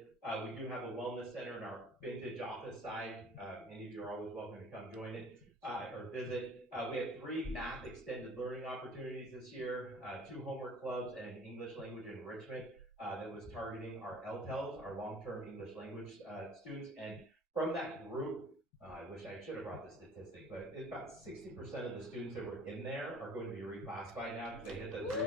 We do have a wellness center in our vintage office side. Any of you are always welcome to come join it or visit. We have 3 math extended learning opportunities this year, 2 homework clubs, and an English language enrichment that was targeting our LTELs, our long-term English language students. And from that group, I wish I should have brought the statistic, but it's about 60% of the students that were in there are going to be reclassified now because they hit the 3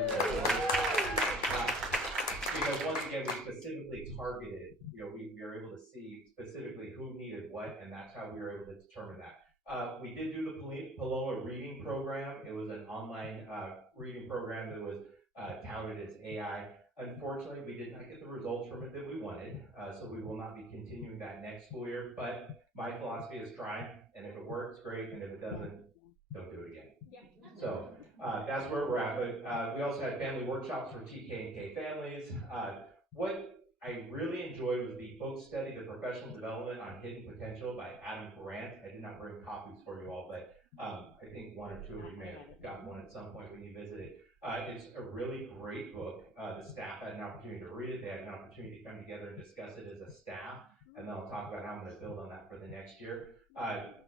because once again, we specifically targeted, we were able to see specifically who needed what, and that's how we were able to determine that. We did do the Paloma reading program. It was an online reading program that was touted as AI. Unfortunately, we did not get the results from it that we wanted, so we will not be continuing that next school year, but my philosophy is try, and if it works, great, and if it doesn't, don't do it again. So that's where we're at, but we also had family workshops for TK and K families. What I really enjoyed was the book study, The Professional Development on Hidden Potential by Adam Grant. I did not bring copies for you all, but I think 1 or 2 of you may have gotten one at some point when you visited. It's a really great book. The staff had an opportunity to read it. They had an opportunity to come together and discuss it as a staff, and then I'll talk about how I'm going to build on that for the next year.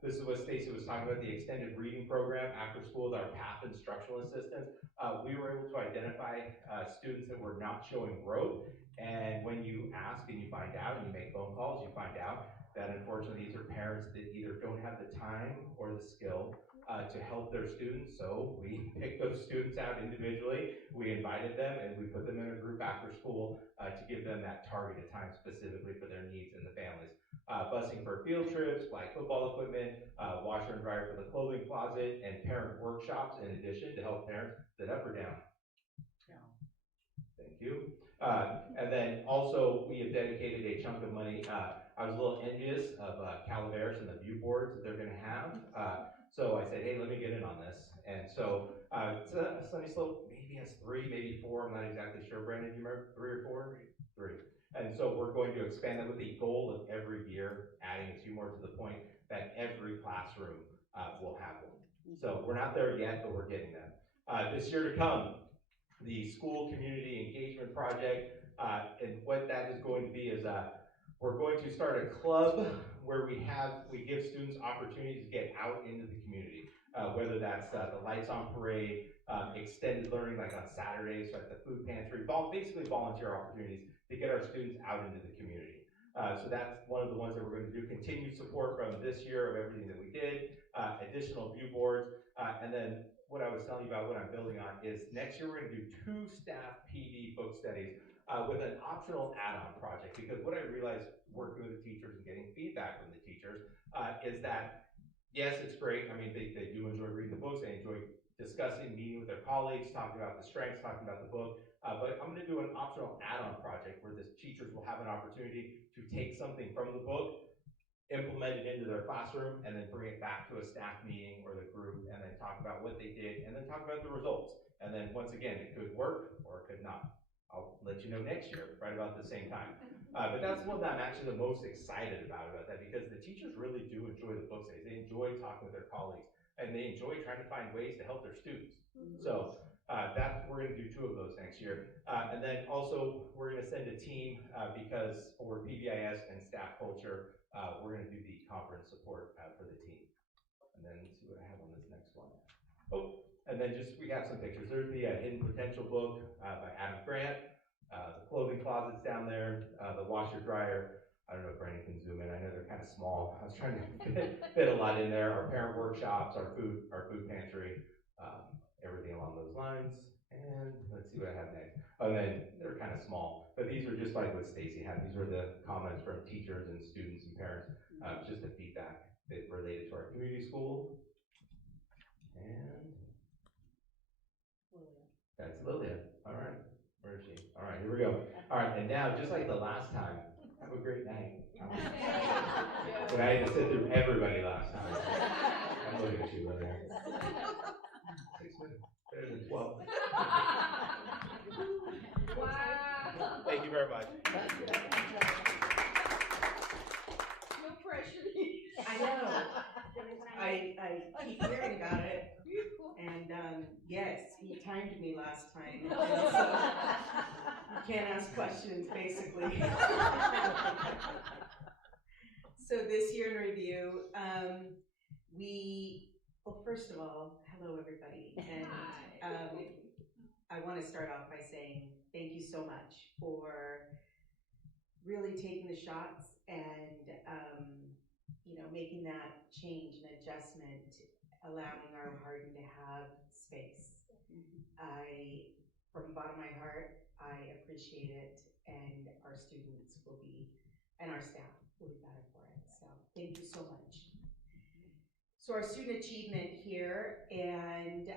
This is what Stacy was talking about, the extended reading program after school with our PATH instructional assistants. We were able to identify students that were not showing growth, and when you ask and you find out and you make phone calls, you find out that unfortunately these are parents that either don't have the time or the skill to help their students. So we picked those students out individually, we invited them, and we put them in a group after school to give them that targeted time specifically for their needs and the families. Busing for field trips, flag football equipment, washer and dryer for the clothing closet, and parent workshops in addition to help parents sit up or down. Thank you. And then also we have dedicated a chunk of money. I was a little envious of Calaveras and the view boards that they're going to have. So I said, hey, let me get in on this. And so Sunny Slope maybe has 3, maybe 4. I'm not exactly sure. Brandon, do you remember 3 or 4? 3. And so we're going to expand that with the goal of every year adding a few more to the point that every classroom will have one. So we're not there yet, but we're getting there. This year to come, the school community engagement project, and what that is going to be is we're going to start a club where we give students opportunities to get out into the community, whether that's the Lights on Parade, extended learning like on Saturdays, so at the food pantry, basically volunteer opportunities to get our students out into the community. So that's one of the ones that we're going to do. Continued support from this year of everything that we did, additional view boards, and then what I was telling you about what I'm building on is next year we're going to do 2 staff PD book studies with an optional add-on project, because what I realized working with the teachers and getting feedback from the teachers is that, yes, it's great. I mean, they do enjoy reading the books. They enjoy discussing, meeting with their colleagues, talking about the strengths, talking about the book. But I'm going to do an optional add-on project where the teachers will have an opportunity to take something from the book, implement it into their classroom, and then bring it back to a staff meeting or the group, and then talk about what they did, and then talk about the results. And then once again, it could work or it could not. I'll let you know next year, right about the same time. But that's one that I'm actually the most excited about that, because the teachers really do enjoy the book studies. They enjoy talking with their colleagues, and they enjoy trying to find ways to help their students. So we're going to do 2 of those next year. And then also we're going to send a team because for PBIS and staff culture, we're going to do the conference support for the team. And then let's see what I have on this next one. Oh, and then we have some pictures. There's the Hidden Potential book by Adam Grant. The clothing closet's down there. The washer dryer. I don't know if Brandon can zoom in. I know they're kind of small. I was trying to fit a lot in there. Our parent workshops, our food pantry, everything along those lines. And let's see what I have next. Oh, and then they're kind of small, but these are just like what Stacy had. These are the comments from teachers and students and parents, just the feedback that related to our community school. And That's Lillian. All right. Where is she? All right, here we go. All right, and now, just like the last time, have a great night. But I had to sit through everybody last time. I'm looking at you, Lillian. 6 minutes, better than 12. Wow. Thank you very much. No pressure. I know. I keep hearing about it, and, yes, he timed me last time, and so you can't ask questions, basically. So this year in review, well, first of all, hello, everybody, and, I want to start off by saying thank you so much for really taking the shots and, making that change and adjustment, allowing our Hardin to have space. From the bottom of my heart, I appreciate it, and our students and our staff will be better for it. So thank you so much. So our student achievement here and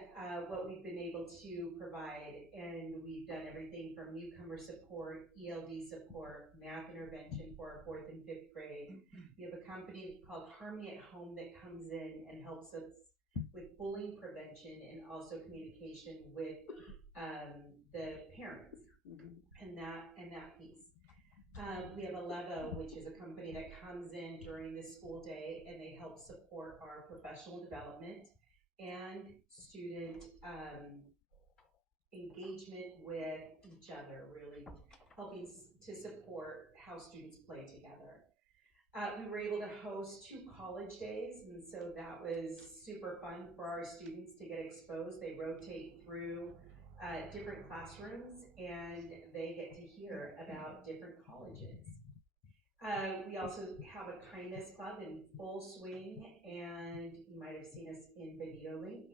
what we've been able to provide, and we've done everything from newcomer support, ELD support, math intervention for our 4th and 5th grade. We have a company called Harmony at Home that comes in and helps us with bullying prevention and also communication with the parents and that piece. We have Alevo, which is a company that comes in during the school day and they help support our professional development and student engagement with each other, really helping to support how students play together. We were able to host 2 college days, and so that was super fun for our students to get exposed. They rotate through different classrooms and they get to hear about different colleges. We also have a kindness club in full swing, and you might have seen us in Video Link.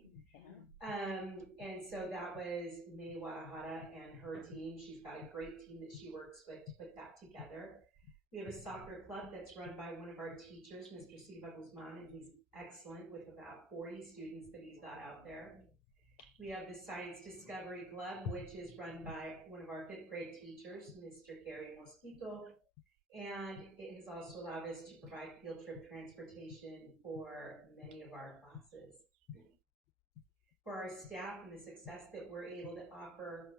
And so that was May Wadahara and her team. She's got a great team that she works with to put that together. We have a soccer club that's run by one of our teachers, Mr. Silva Guzman, and he's excellent with about 40 students that he's got out there. We have the Science Discovery Club, which is run by one of our 5th grade teachers, Mr. Gary Mosquito, and it has also allowed us to provide field trip transportation for many of our classes. For our staff and the success that we're able to offer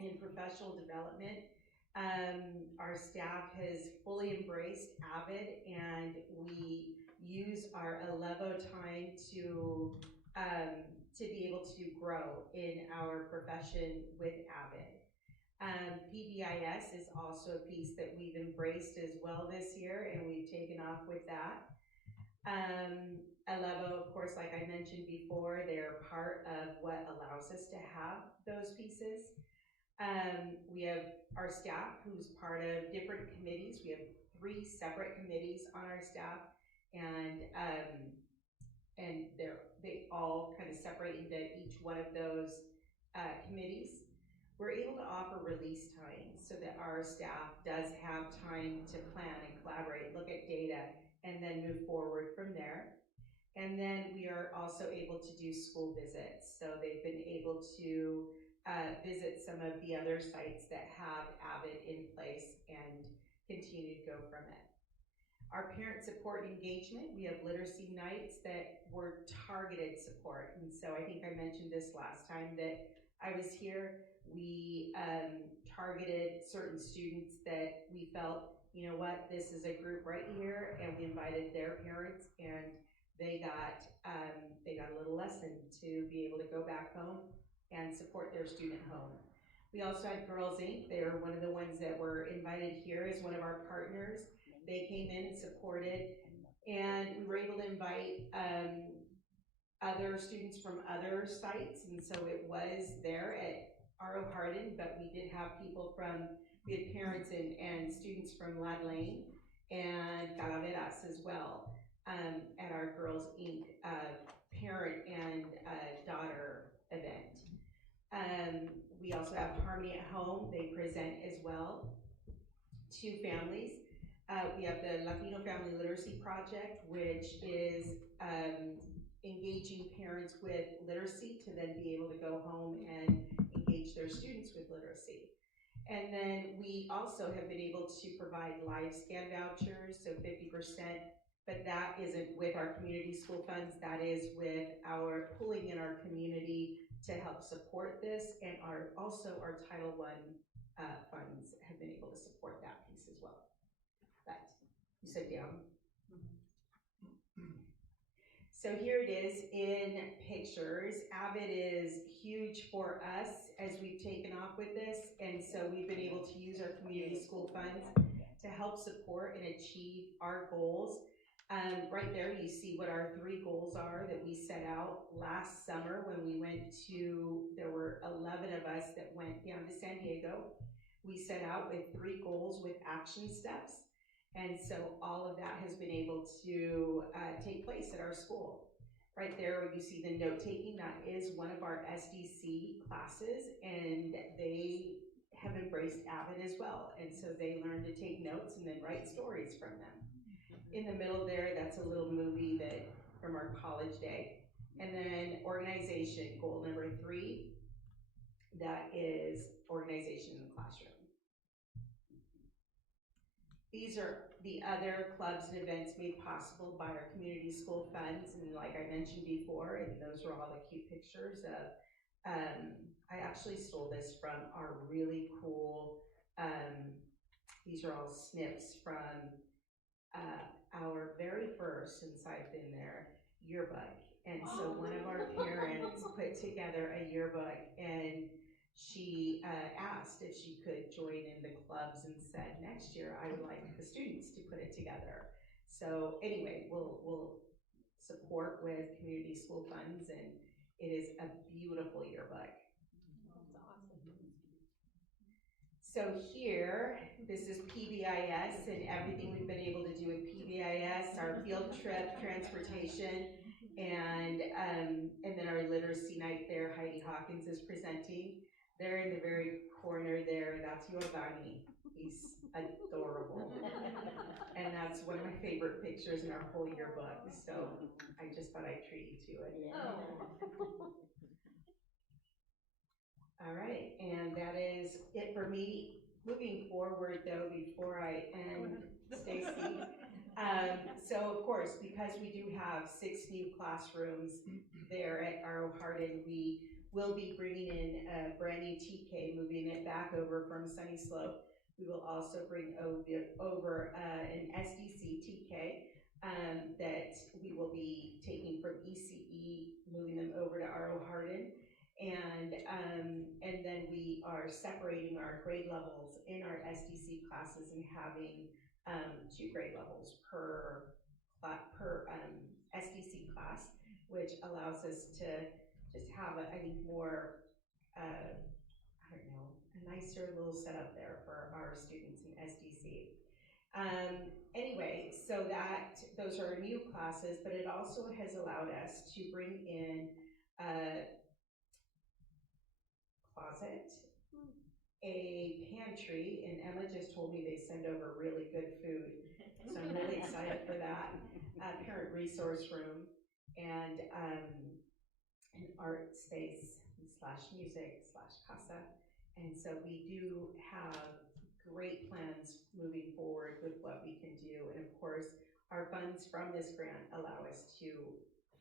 in professional development, our staff has fully embraced AVID, and we use our Alevo time to be able to grow in our profession with AVID. PBIS is also a piece that we've embraced as well this year, and we've taken off with that. Alevo, of course, like I mentioned before, they're part of what allows us to have those pieces. We have our staff who's part of different committees. We have 3 separate committees on our staff, and they all kind of separate into each one of those committees. We're able to offer release time so that our staff does have time to plan and collaborate, look at data, and then move forward from there. And then we are also able to do school visits. So they've been able to visit some of the other sites that have AVID in place and continue to go from it. Our parent support and engagement, we have literacy nights that were targeted support. And so I think I mentioned this last time that I was here. We targeted certain students that we felt, you know what, this is a group right here, and we invited their parents, and they got a little lesson to be able to go back home and support their student home. We also had Girls Inc. They were one of the ones that were invited here as one of our partners. They came in and supported, and we were able to invite other students from other sites, and so it was there at R.O. Hardin, but we did have people we had parents and students from Lad Lane and Calaveras as well at our Girls Inc. Parent and daughter event. We also have Harmony at Home. They present as well to families. We have the Latino Family Literacy Project, which is engaging parents with literacy to then be able to go home and engage engage their students with literacy. And then we also have been able to provide live scan vouchers, so 50%, but that isn't with our community school funds, that is with our pulling in our community to help support this, and also our Title I funds have been able to support that piece as well. But you said down. So here it is in pictures. Avid is huge for us as we've taken off with this, and so we've been able to use our community school funds to help support and achieve our goals. Right there you see what our 3 goals are that we set out last summer when we went to, there were 11 of us that went down to San Diego. We set out with 3 goals with action steps. And so all of that has been able to take place at our school. Right there you see the note-taking, that is one of our SDC classes, and they have embraced Avid as well. And so they learn to take notes and then write stories from them. In the middle there, that's a little movie that from our college day. And then organization, goal number 3, that is organization in the classroom. These are the other clubs and events made possible by our community school funds, and like I mentioned before, and those are all the cute pictures of, I actually stole this from our really cool, these are all snips from our very first, since I've been there, yearbook. And so one of our parents put together a yearbook, and she asked if she could join in the clubs and said, next year I would like the students to put it together. So anyway, we'll support with community school funds, and it is a beautiful yearbook. That's awesome. So here, this is PBIS and everything we've been able to do with PBIS, our field trip, transportation, and then our literacy night there. Heidi Hawkins is presenting. There in the very corner there, that's Giovanni. He's adorable. And that's one of my favorite pictures in our whole yearbook. So I just thought I'd treat you to it. Oh. All right, and that is it for me. Moving forward though, before I end, Stacy. So of course, because we do have 6 new classrooms there at R.O. Hardin, we will be bringing in a brand new TK, moving it back over from Sunny Slope. We will also bring over an SDC TK that we will be taking from ECE, moving them over to R.O. Hardin. And then we are separating our grade levels in our SDC classes and having 2 grade levels per SDC class, which allows us to just have I think more, I don't know, a nicer little setup there for our students in SDC. Anyway, so those are new classes, but it also has allowed us to bring in a closet, a pantry, and Emma just told me they send over really good food, so I'm really excited for that. A parent resource room, and an art space / music / casa. And so we do have great plans moving forward with what we can do. And of course, our funds from this grant allow us to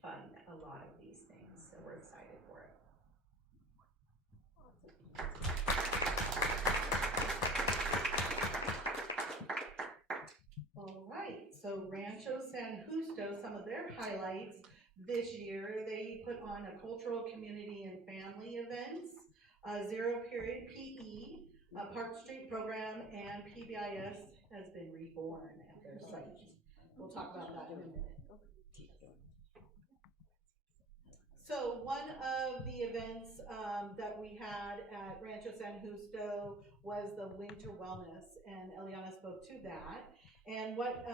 fund a lot of these things. So we're excited for it. All right, so Rancho San Justo, some of their highlights this year, they put on a cultural, community, and family events, Zero Period PE, a Park Street program, and PBIS has been reborn at their site. We'll talk about that in a minute. So one of the events that we had at Rancho San Justo was the Winter Wellness, and Eliana spoke to that. And what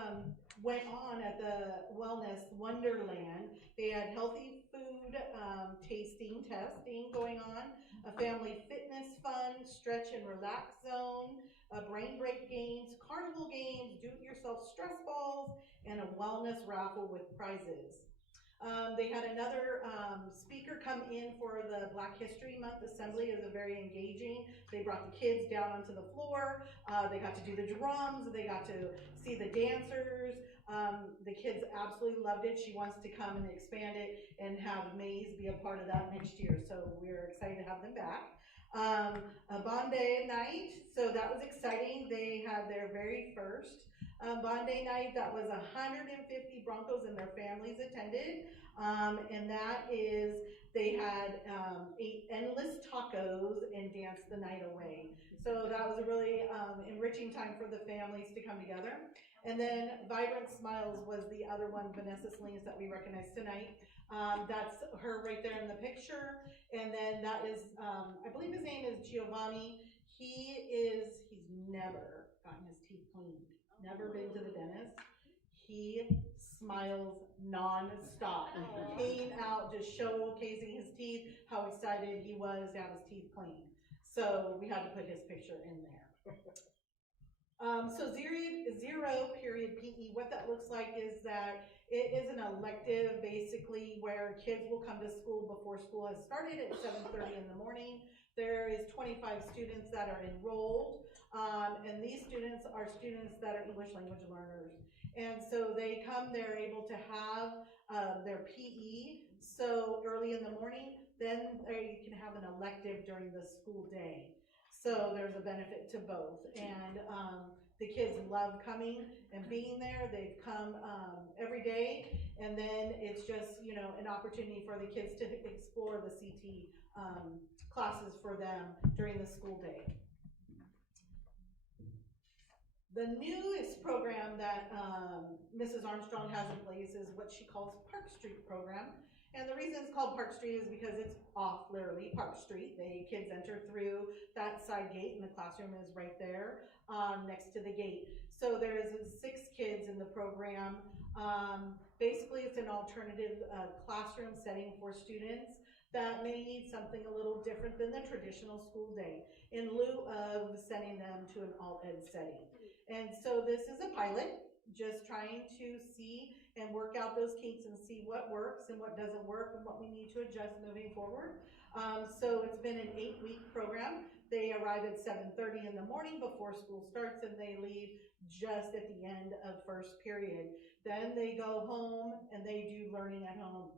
went on at the Wellness Wonderland, they had healthy food tasting, testing going on, a family fitness fun, stretch and relax zone, brain break games, carnival games, do-it-yourself stress balls, and a wellness raffle with prizes. They had another speaker come in for the Black History Month Assembly. It was very engaging. They brought the kids down onto the floor. They got to do the drums. They got to see the dancers. The kids absolutely loved it. She wants to come and expand it and have Maze be a part of that next year. So we're excited to have them back. A Bondi night, so that was exciting. They had their very first Bondi night. That was 150 Broncos and their families attended. And that is, they had ate endless tacos and danced the night away. So that was a really enriching time for the families to come together. And then Vibrant Smiles was the other one, Vanessa Salinas, that we recognize tonight. That's her right there in the picture. And then that is, I believe his name is Giovanni. He's never gotten his teeth cleaned, never been to the dentist. He smiles non-stop, came out just showcasing his teeth, how excited he was to have his teeth cleaned. So we had to put his picture in there. So zero period PE, what that looks like is that it is an elective basically where kids will come to school before school has started at 7:30 in the morning. There is 25 students that are enrolled, and these students are students that are English language learners. And so they come, they're able to have their PE so early in the morning, then they can have an elective during the school day. So there's a benefit to both. And the kids love coming and being there. They've come every day, and then it's just, you know, an opportunity for the kids to explore the CT classes for them during the school day. The newest program that Mrs. Armstrong has in place is what she calls Park Street program. And the reason it's called Park Street is because it's off literally Park Street. The kids enter through that side gate and the classroom is right there next to the gate. So there is 6 kids in the program. Basically it's an alternative classroom setting for students that may need something a little different than the traditional school day in lieu of sending them to an alt-ed setting. And so this is a pilot, just trying to see and work out those kinks and see what works and what doesn't work and what we need to adjust moving forward. So it's been an 8-week program. They arrive at 7:30 in the morning before school starts, and they leave just at the end of first period. Then they go home and they do learning at home.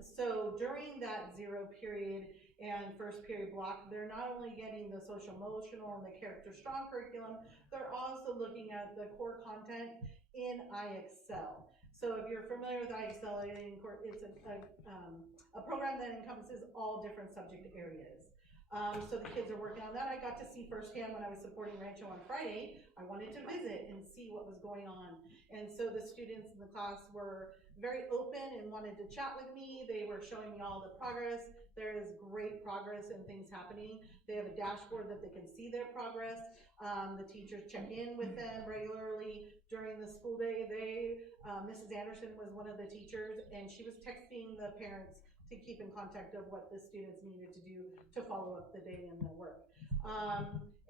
So during that 0 period and first period block, they're not only getting the social emotional and the character strong curriculum, they're also looking at the core content in IXL. So if you're familiar with IXL, it's a program that encompasses all different subject areas. So the kids are working on that. I got to see firsthand when I was supporting Rancho on Friday. I wanted to visit and see what was going on. And so the students in the class were very open and wanted to chat with me. They were showing me all the progress. There is great progress and things happening. They have a dashboard that they can see their progress. The teachers check in with them regularly during the school day. Mrs. Anderson was one of the teachers, and she was texting the parents to keep in contact of what the students needed to do to follow up the day and the work.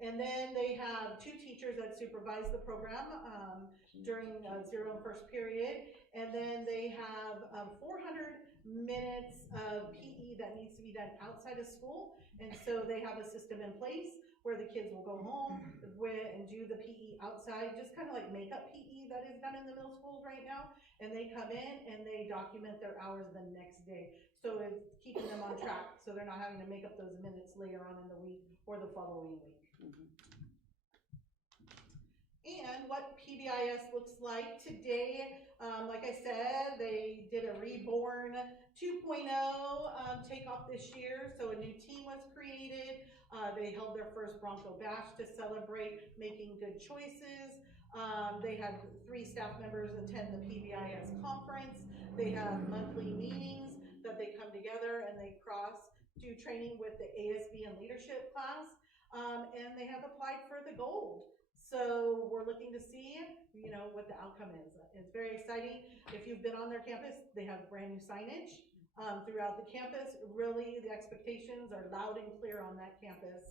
And then they have 2 teachers that supervise the program during 0 and first period. And then they have 400 minutes of PE that needs to be done outside of school. And so they have a system in place where the kids will go home and do the PE outside, just kind of like makeup PE that is done in the middle schools right now. And they come in and they document their hours the next day. So it's keeping them on track, so they're not having to make up those minutes later on in the week or the following week. And what PBIS looks like today, like I said, they did a Reborn 2.0 takeoff this year, so a new team was created. They held their first Bronco Bash to celebrate making good choices. They had 3 staff members attend the PBIS conference. They have monthly meetings that they come together and they do training with the ASB and leadership class, and they have applied for the gold. So we're looking to see, you know, what the outcome is. It's very exciting. If you've been on their campus, they have brand new signage throughout the campus. Really, the expectations are loud and clear on that campus,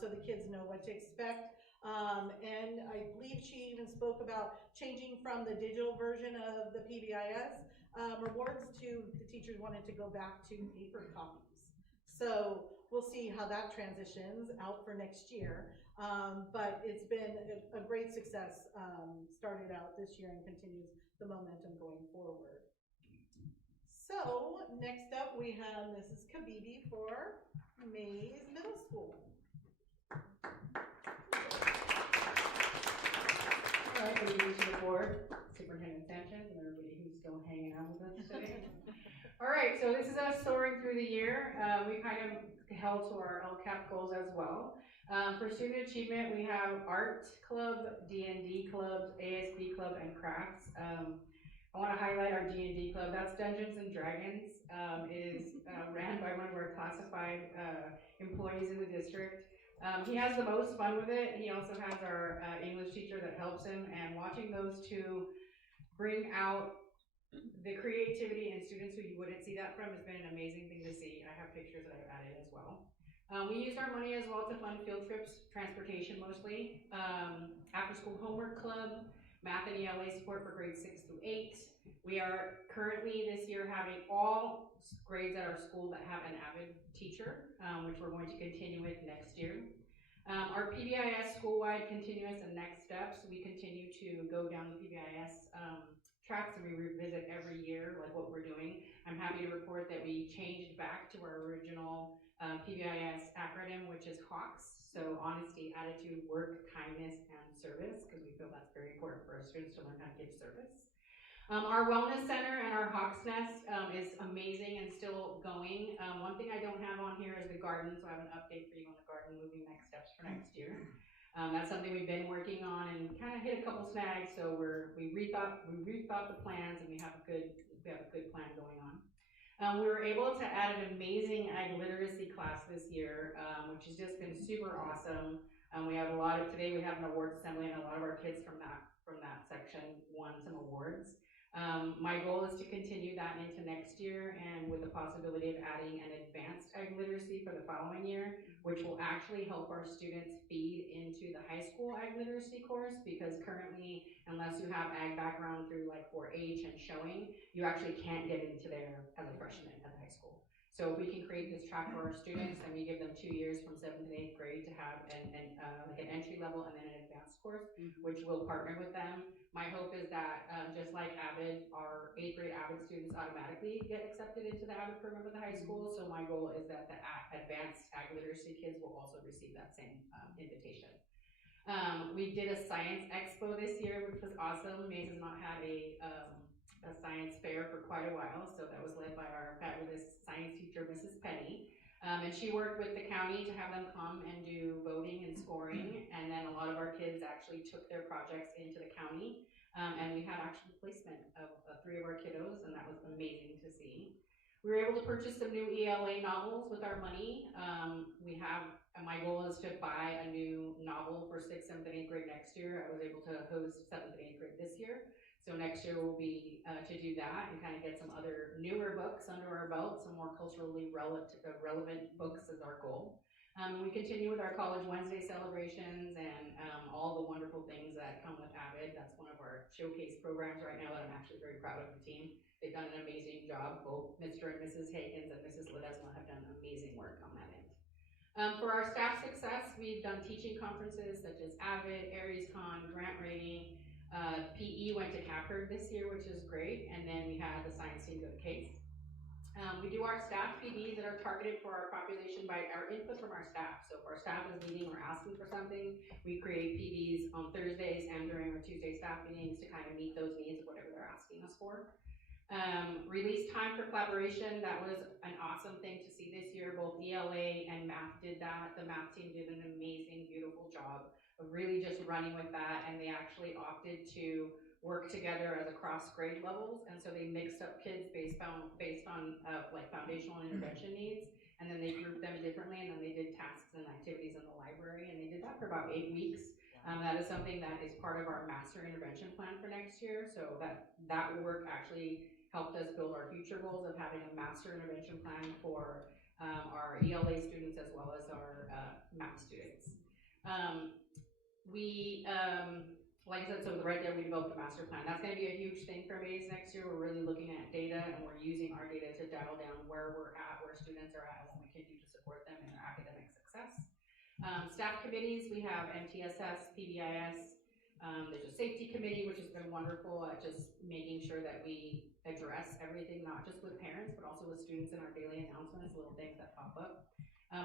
so the kids know what to expect. And I believe she even spoke about changing from the digital version of the PBIS rewards to the teachers wanted to go back to paper copies. So we'll see how that transitions out for next year. But it's been a great success, started out this year and continues the momentum going forward. So next up we have Mrs. Kabibi for Mays Middle School. All right, good evening to the board, Superintendent Sanchez, and everybody who's still hanging out with us today. All right, so this is us soaring through the year. We kind of held to our LCAP goals as well. For student achievement, we have art club, D&D clubs, ASB club, and crafts. I want to highlight our D&D club. That's Dungeons and Dragons. It is ran by one of our classified employees in the district. He has the most fun with it. He also has our English teacher that helps him, and watching those two bring out the creativity in students who you wouldn't see that from has been an amazing thing to see. I have pictures that I've added as well. We used our money as well to fund field trips, transportation mostly, after school homework club, math and ELA support for grades 6 through 8. We are currently this year having all grades at our school that have an AVID teacher, which we're going to continue with next year. Our PBIS school-wide continuous and next steps, we continue to go down the PBIS tracks, and we revisit every year like what we're doing. I'm happy to report that we changed back to our original PBIS acronym, which is HAWKS. So honesty, attitude, work, kindness, and service, because we feel that's very important for our students to learn how to give service. Our wellness center and our Hawks Nest is amazing and still going. One thing I don't have on here is the garden, so I have an update for you on the garden, moving next steps for next year. That's something we've been working on and kind of hit a couple snags, so we rethought the plans, and we have a good plan going on. We were able to add an amazing ag literacy class this year, which has just been super awesome. We have today we have an awards assembly, and a lot of our kids from that section won some awards. My goal is to continue that into next year, and with the possibility of adding an advanced ag literacy for the following year, which will actually help our students feed into the high school ag literacy course, because currently, unless you have ag background through like 4-H and showing, you actually can't get into there as a freshman at the high school. So if we can create this track for our students, and we give them 2 years from 7th and 8th grade to have like an entry level and then an advanced course, which will partner with them. My hope is that just like AVID, our 8th grade AVID students automatically get accepted into the AVID program at the high school. So my goal is that the advanced ag literacy kids will also receive that same invitation. We did a science expo this year, which was awesome. Mays has not had a science fair for quite a while, so that was led by our fabulous science teacher, Mrs. Penny. And she worked with the county to have them come and do voting and scoring, and then a lot of our kids actually took their projects into the county, and we had actual placement of 3 of our kiddos, and that was amazing to see. We were able to purchase some new ELA novels with our money. My goal is to buy a new novel for 6th, 7th, and 8th grade next year. I was able to host 7th and 8th grade this year. So next year will be to do that and kind of get some other newer books under our belt, some more culturally relevant books is our goal. We continue with our College Wednesday celebrations and all the wonderful things that come with AVID. That's one of our showcase programs right now that I'm actually very proud of the team. They've done an amazing job. Both Mr. and Mrs. Hakens and Mrs. Ledesma have done amazing work on that end. For our staff success, we've done teaching conferences such as AVID, AriesCon, Grant Rating. PE went to Capford this year, which is great, and then we had the science team go to Case. We do our staff PDs that are targeted for our population by our input from our staff. So if our staff is meeting or asking for something, we create PDs on Thursdays and during our Tuesday staff meetings to kind of meet those needs of whatever they're asking us for. Release time for collaboration, that was an awesome thing to see this year. Both ELA and math did that. The math team did an amazing, beautiful job of really just running with that, and they actually opted to work together as across grade levels, and so they mixed up kids based on like foundational and intervention needs, and then they grouped them differently, and then they did tasks and activities in the library, and they did that for about 8 weeks. That is something that is part of our master intervention plan for next year, so that work actually helped us build our future goals of having a master intervention plan for our ELA students as well as our math students. We, like I said, so right there, we developed the master plan. That's gonna be a huge thing for Maze next year. We're really looking at data and we're using our data to dial down where we're at, where students are at, and what we can do to support them in their academic success. Staff committees, we have MTSS, PBIS, there's a safety committee, which has been wonderful at just making sure that we address everything, not just with parents, but also with students in our daily announcements, little things that pop up.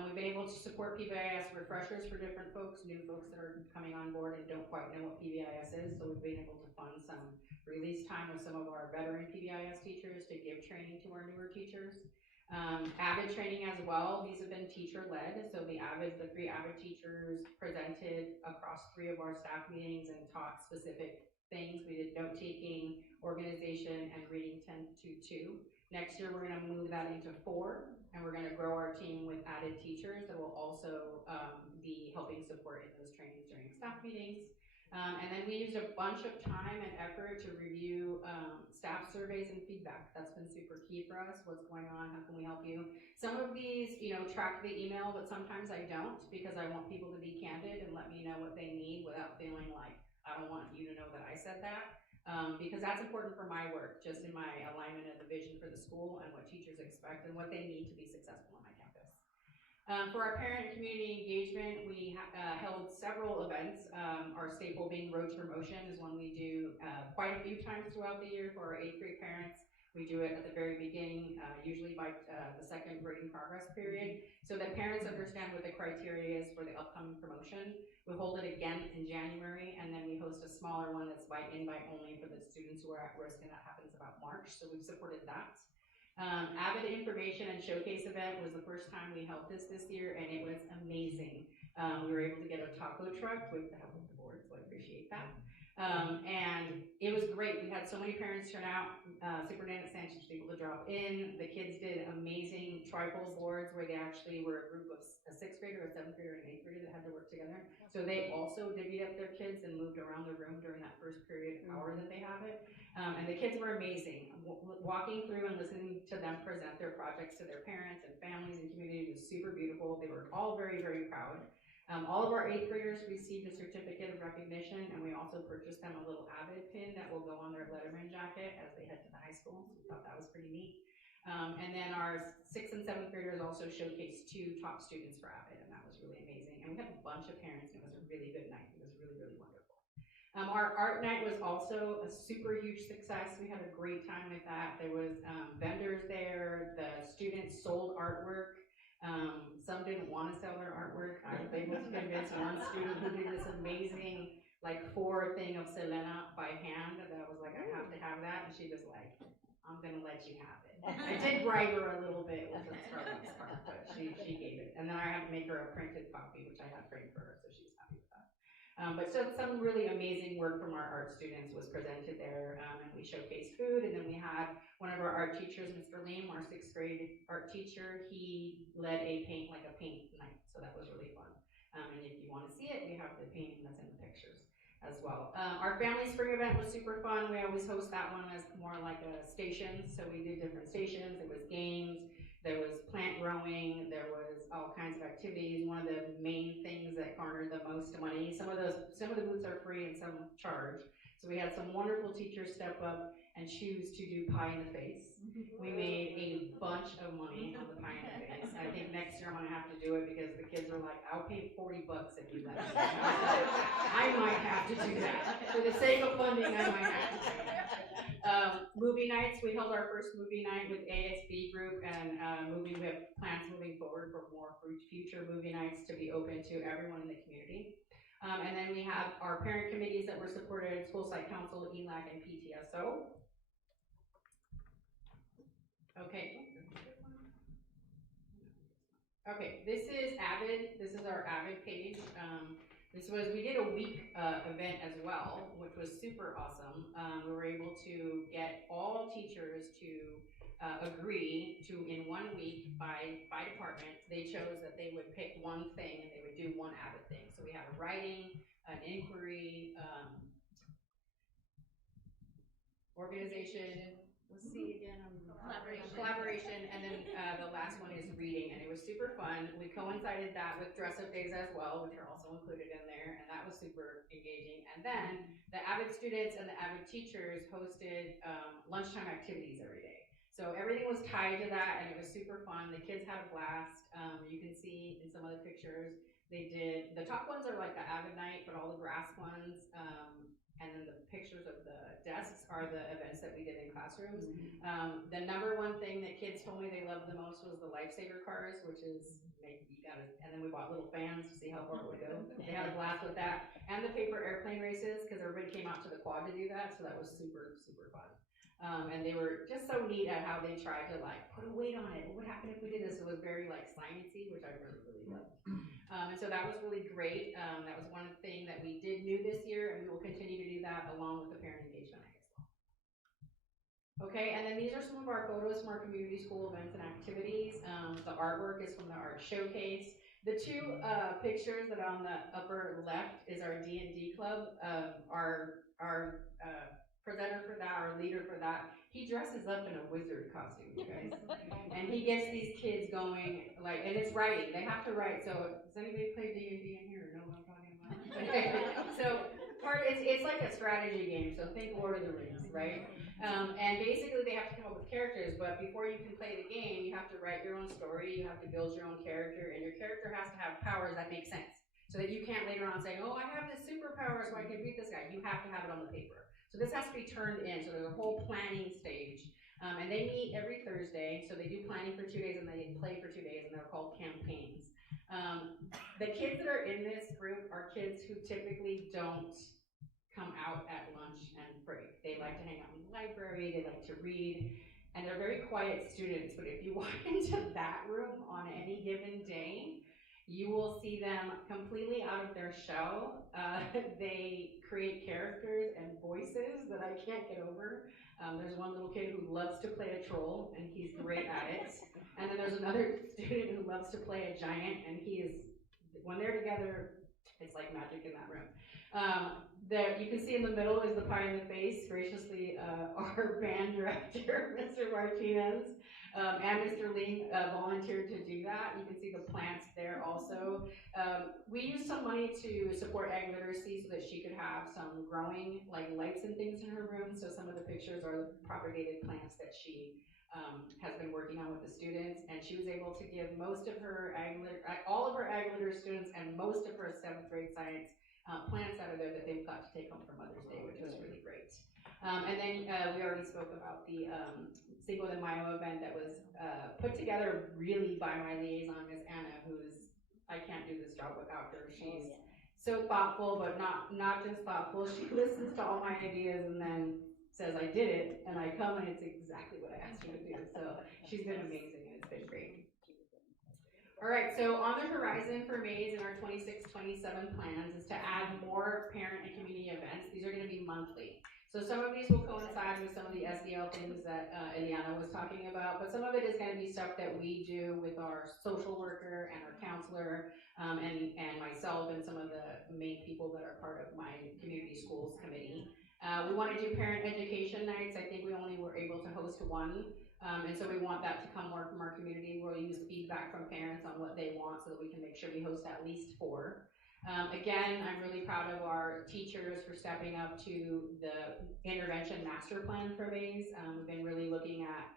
We've been able to support PBIS refreshers for different folks, new folks that are coming on board and don't quite know what PBIS is, so we've been able to fund some release time with some of our veteran PBIS teachers to give training to our newer teachers. AVID training as well, these have been teacher-led, so the 3 AVID teachers presented across 3 of our staff meetings and taught specific things. We did note-taking, organization, and reading 10-2. Next year, we're gonna move that into 4, and we're gonna grow our team with added teachers that will also be helping support in those trainings during staff meetings. And then we used a bunch of time and effort to review staff surveys and feedback. That's been super key for us. What's going on? How can we help you? Some of these, track the email, but sometimes I don't because I want people to be candid and let me know what they need without feeling like I don't want you to know that I said that. Because that's important for my work, just in my alignment of the vision for the school and what teachers expect and what they need to be successful on my campus. For our parent and community engagement, we held several events. Our staple being Road to Promotion is one we do quite a few times throughout the year for our 8th grade parents. We do it at the very beginning, usually by the 2nd grading progress period, so that parents understand what the criteria is for the upcoming promotion. We hold it again in January, and then we host a smaller one that's invite only for the students who are at risk, and that happens about March, so we've supported that. AVID information and showcase event was the first time we held this year, and it was amazing. We were able to get a taco truck with the help of the board, so I appreciate that. And it was great. We had so many parents turn out. Superintendent Sanchez was able to drop in. The kids did amazing tripod boards where they actually were a group of a 6th grader, a 7th grader, and an 8th grader that had to work together. So they also divvied up their kids and moved around the room during that first period hour that they have it. And the kids were amazing. Walking through and listening to them present their projects to their parents and families and community was super beautiful. They were all very, very proud. All of our 8th graders received a certificate of recognition, and we also purchased them a little AVID pin that will go on their Letterman jacket as they head to the high school. So we thought that was pretty neat. And then our 6th and 7th graders also showcased 2 top students for AVID, and that was really amazing. And we had a bunch of parents, and it was a really good night. It was really, really wonderful. Our art night was also a super huge success. We had a great time with that. There was vendors there. The students sold artwork. Some didn't want to sell their artwork. I was able to convince one student who did this amazing 4 thing of Selena by hand that I was like, I have to have that, and she was like, I'm gonna let you have it. I did bribe her a little bit with the Starbucks card, but she gave it. And then I had to make her a printed copy, which I had framed for her, so she was happy with that. But so some really amazing work from our art students was presented there, and we showcased food, and then we had one of our art teachers, Mr. Lim, our 6th grade art teacher, he led a paint night, so that was really fun. And if you want to see it, we have the painting that's in the pictures as well. Our family spring event was super fun. We always host that one as more like a station, so we did different stations. There was games, there was plant growing, there was all kinds of activities. One of the main things that garnered the most money, some of the booths are free and some charge. So we had some wonderful teachers step up and choose to do pie in the face. We made a bunch of money on the pie in the face. I think next year I'm gonna have to do it because the kids are like, I'll pay $40 if you let me. I might have to do that. For the sake of funding, I might have to do that. Movie nights, we held our first movie night with ASB group, and we have plans moving forward for more future movie nights to be open to everyone in the community. And then we have our parent committees that were supported, School Site Council, ELAC, and PTSO. Okay, this is AVID. This is our AVID page. We did a week event as well, which was super awesome. We were able to get all teachers to agree to, in 1 week by department, they chose that they would pick one thing and they would do one AVID thing. So we had a writing, an inquiry, organization, let's see again, collaboration, and then the last one is reading, and it was super fun. We coincided that with dress-up days as well, which are also included in there, and that was super engaging. And then the AVID students and the AVID teachers hosted lunchtime activities every day. So everything was tied to that, and it was super fun. The kids had a blast. You can see in some of the pictures, they did, the top ones are like the AVID night, but all the grass ones, and then the pictures of the desks are the events that we did in classrooms. The number one thing that kids told me they loved the most was the lifesaver cars, which is, and then we bought little fans to see how far it would go. They had a blast with that. And the paper airplane races, because everybody came out to the quad to do that, so that was super, super fun. And they were just so neat at how they tried to like put a weight on it. What would happen if we did this? It was very like sciencey, which I really, really loved. And so that was really great. That was one thing that we did new this year, and we will continue to do that along with the parent engagement night as well. Okay, and then these are some of our photos from our community school events and activities. The artwork is from the art showcase. The two pictures that are on the upper left is our D&D club. Our presenter for that, our leader for that, he dresses up in a wizard costume, you guys. And he gets these kids going, like, and it's writing. They have to write. So does anybody play D&D in here or know what I'm talking about? Okay. So it's like a strategy game. So think Lord of the Rings, right? And basically they have to come up with characters, but before you can play the game, you have to write your own story, you have to build your own character, and your character has to have powers that make sense. So that you can't later on say, oh, I have this superpower so I can beat this guy. You have to have it on the paper. So this has to be turned in, so there's a whole planning stage. And they meet every Thursday, so they do planning for 2 days and they play for 2 days, and they're called campaigns. The kids that are in this group are kids who typically don't come out at lunch and break. They like to hang out in the library, they like to read, and they're very quiet students, but if you walk into that room on any given day, you will see them completely out of their shell. They create characters and voices that I can't get over. There's one little kid who loves to play a troll, and he's great at it. And then there's another student who loves to play a giant, and he is, when they're together, it's like magic in that room. You can see in the middle is the pie in the face, graciously our band director, Mr. Martinez, and Mr. Ling volunteered to do that. You can see the plants there also. We used some money to support ag literacy so that she could have some growing like lights and things in her room. So some of the pictures are the propagated plants that she has been working on with the students, and she was able to give most of her all of her ag liter students and most of her 7th grade science plants out of there that they've got to take home for Mother's Day, which was really great. And then we already spoke about the Cinco de Mayo event that was put together really by my liaison, Ms. Anna, who's, I can't do this job without her. She's so thoughtful, but not just thoughtful. She listens to all my ideas and then says I did it, and I come and it's exactly what I asked her to do. So she's been amazing and it's been great. All right, so on the horizon for Mays in our 26-27 plans is to add more parent and community events. These are going to be monthly. So some of these will coincide with some of the SDL things that Eliana was talking about, but some of it is going to be stuff that we do with our social worker and our counselor and myself and some of the main people that are part of my community schools committee. We want to do parent education nights. I think we only were able to host one. And so we want that to come more from our community. We'll use feedback from parents on what they want so that we can make sure we host at least 4. Again, I'm really proud of our teachers for stepping up to the intervention master plan for Mays. We've been really looking at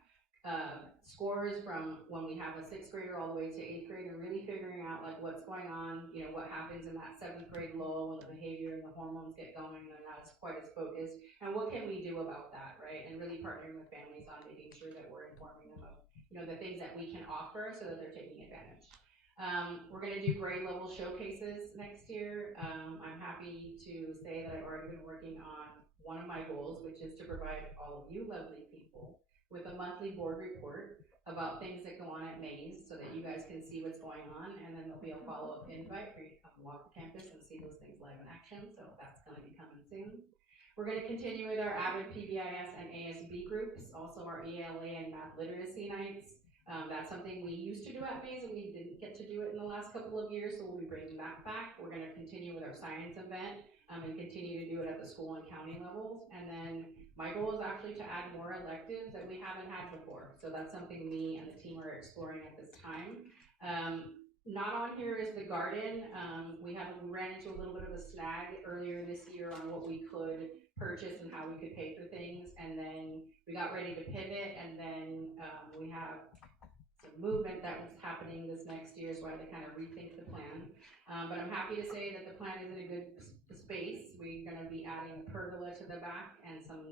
scores from when we have a 6th grader all the way to 8th grade and really figuring out like what's going on, you know, what happens in that 7th grade lull when the behavior and the hormones get going and they're not as quite as focused, and what can we do about that, right? And really partnering with families on making sure that we're informing them of, you know, the things that we can offer so that they're taking advantage. We're going to do grade level showcases next year. I'm happy to say that I've already been working on one of my goals, which is to provide all of you lovely people with a monthly board report about things that go on at Mays so that you guys can see what's going on, and then there'll be a follow-up invite for you to come walk the campus and see those things live in action, so that's going to be coming soon. We're going to continue with our AVID, PBIS, and ASB groups, also our ELA and math literacy nights. That's something we used to do at Mays and we didn't get to do it in the last couple of years, so we'll be bringing that back. We're going to continue with our science event and continue to do it at the school and county levels. And then my goal goal is actually to add more electives that we haven't had before. So that's something me and the team are exploring at this time. Not on here is the garden. We ran into a little bit of a snag earlier this year on what we could purchase and how we could pay for things, and then we got ready to pivot, and then we have some movement that was happening this next year, so I had to kind of rethink the plan. But I'm happy to say that the plan is in a good space. We're gonna be adding a pergola to the back and some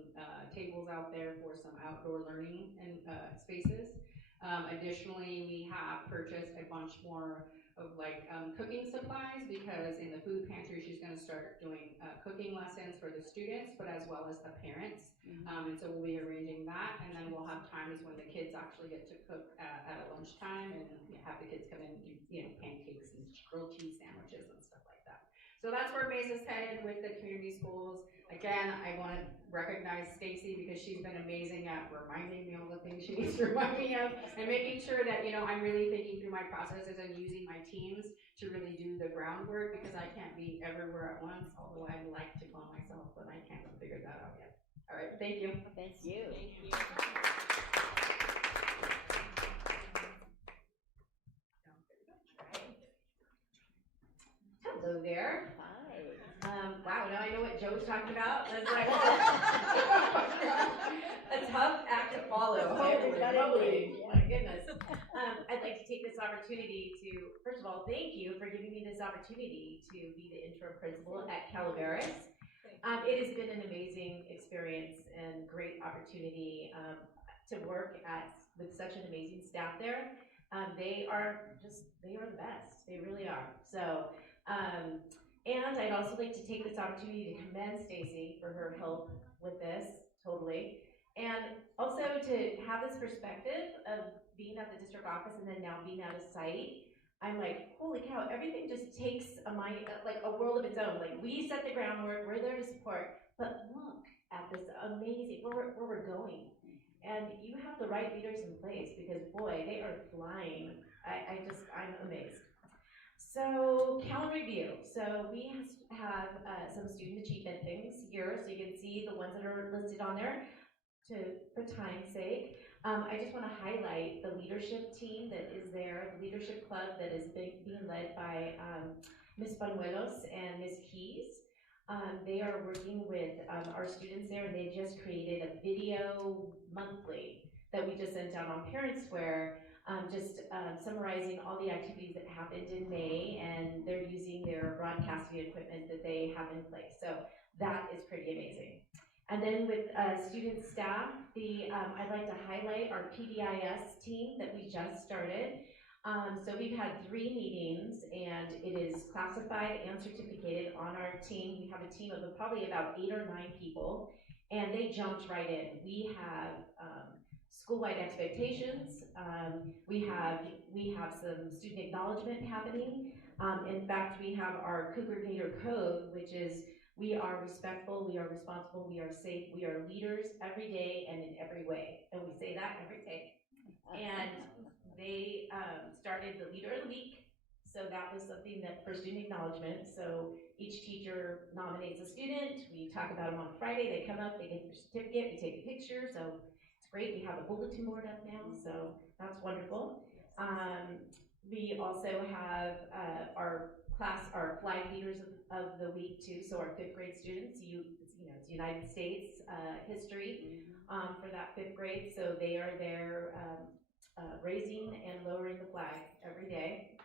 tables out there for some outdoor learning and spaces. Additionally, we have purchased a bunch more of cooking supplies, because in the food pantry, she's gonna start doing cooking lessons for the students, but as well as the parents. And so we'll be arranging that, and then we'll have times when the kids actually get to cook at a lunchtime, and have the kids come in and do, pancakes and grilled cheese sandwiches and stuff like that. So that's where Mesa's headed with the community schools. Again, I want to recognize Stacy, because she's been amazing at reminding me all the things she needs to remind me of, and making sure that, I'm really thinking through my processes and using my teams to really do the groundwork, because I can't be everywhere at once, although I like to call myself, but I can't figure that out yet. All right, thank you. Thank you. Thank you. Hello there. Hi. Wow, now I know what Joe's talking about. That's like a tough act to follow. Totally. My goodness. I'd like to take this opportunity to, first of all, thank you for giving me this opportunity to be the interim principal at Calaveras. It has been an amazing experience and great opportunity to work with such an amazing staff there. They are the best. They really are. So, and I'd also like to take this opportunity to commend Stacy for her help with this, totally. And also to have this perspective of being at the district office and then now being at a site. I'm like, holy cow, everything just takes a world of its own. Like, we set the groundwork, we're there to support, but look at this amazing, where we're going. And you have the right leaders in place, because boy, they are flying. I'm amazed. So, calendar review. So we have some student achievement things here, so you can see the ones that are listed on there for time's sake. I just want to highlight the leadership team that is there, the leadership club that is being led by Ms. Banuelos and Ms. Keys. They are working with our students there, and they just created a video monthly that we just sent out on Parent Square, summarizing all the activities that happened in May, and they're using their broadcasting equipment that they have in place. So that is pretty amazing. And then with student staff, I'd like to highlight our PBIS team that we just started. So we've had 3 meetings, and it is classified and certificated on our team. We have a team of probably about 8 or 9 people, and they jumped right in. We have school-wide expectations. We have some student acknowledgement happening. In fact, we have our Cougar Gator Code, which is: we are respectful, we are responsible, we are safe, we are leaders every day and in every way. And we say that every day. And they started the Leader of the Week. So that was something that for student acknowledgement. So each teacher nominates a student. We talk about them on Friday. They come up, they get their certificate, we take a picture. So it's great. We have a bulletin board up now, so that's wonderful. We also have our flag leaders of the week too. So our 5th grade students, it's United States history for that 5th grade. So they are there raising and lowering the flag every day.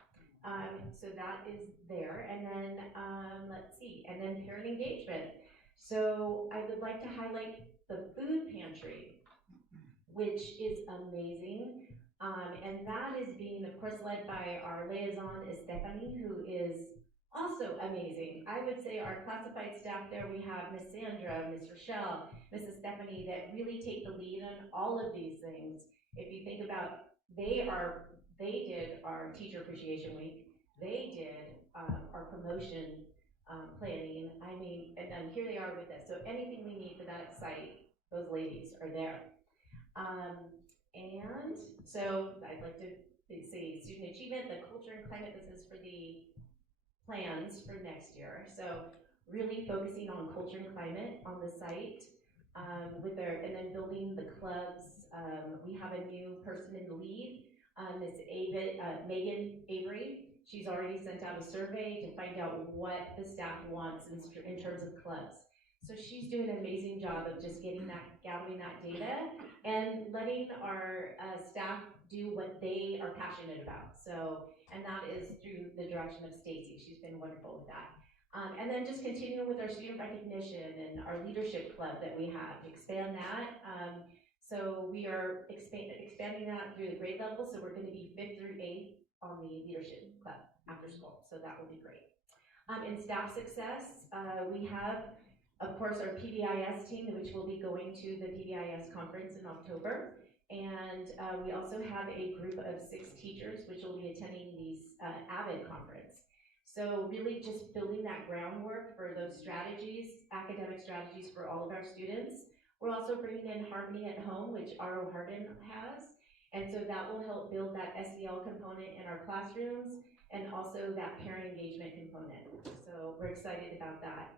So that is there. And then let's see, and then parent engagement. So I would like to highlight the food pantry, which is amazing. And that is being, of course, led by our liaison, Stephanie, who is also amazing. I would say our classified staff there, we have Miss Sandra, Miss Rochelle, Mrs. Stephanie, that really take the lead on all of these things. If you think about, they did our Teacher Appreciation Week, they did our promotion planning, and then here they are with us. So anything we need for that site, those ladies are there. And so I'd like to say student achievement, the culture and climate, this is for the plans for next year. So really focusing on culture and climate on the site. and then building the clubs. We have a new person in the lead, Miss Megan Avery. She's already sent out a survey to find out what the staff wants in terms of clubs. So she's doing an amazing job of just gathering that data and letting our staff do what they are passionate about. So, and that is through the direction of Stacy. She's been wonderful with that. And then just continuing with our student recognition and our leadership club that we have, expand that. So we are expanding that through the grade level. So we're going to be 5th through 8th on the leadership club after school. So that will be great. In staff success, we have, of course, our PBIS team, which will be going to the PBIS conference in October. And we also have a group of 6 teachers, which will be attending the AVID conference. So really just building that groundwork for those strategies, academic strategies for all of our students. We're also bringing in Harmony at Home, which R.O. Hardin has. And so that will help build that SEL component in our classrooms and also that parent engagement component. So we're excited about that.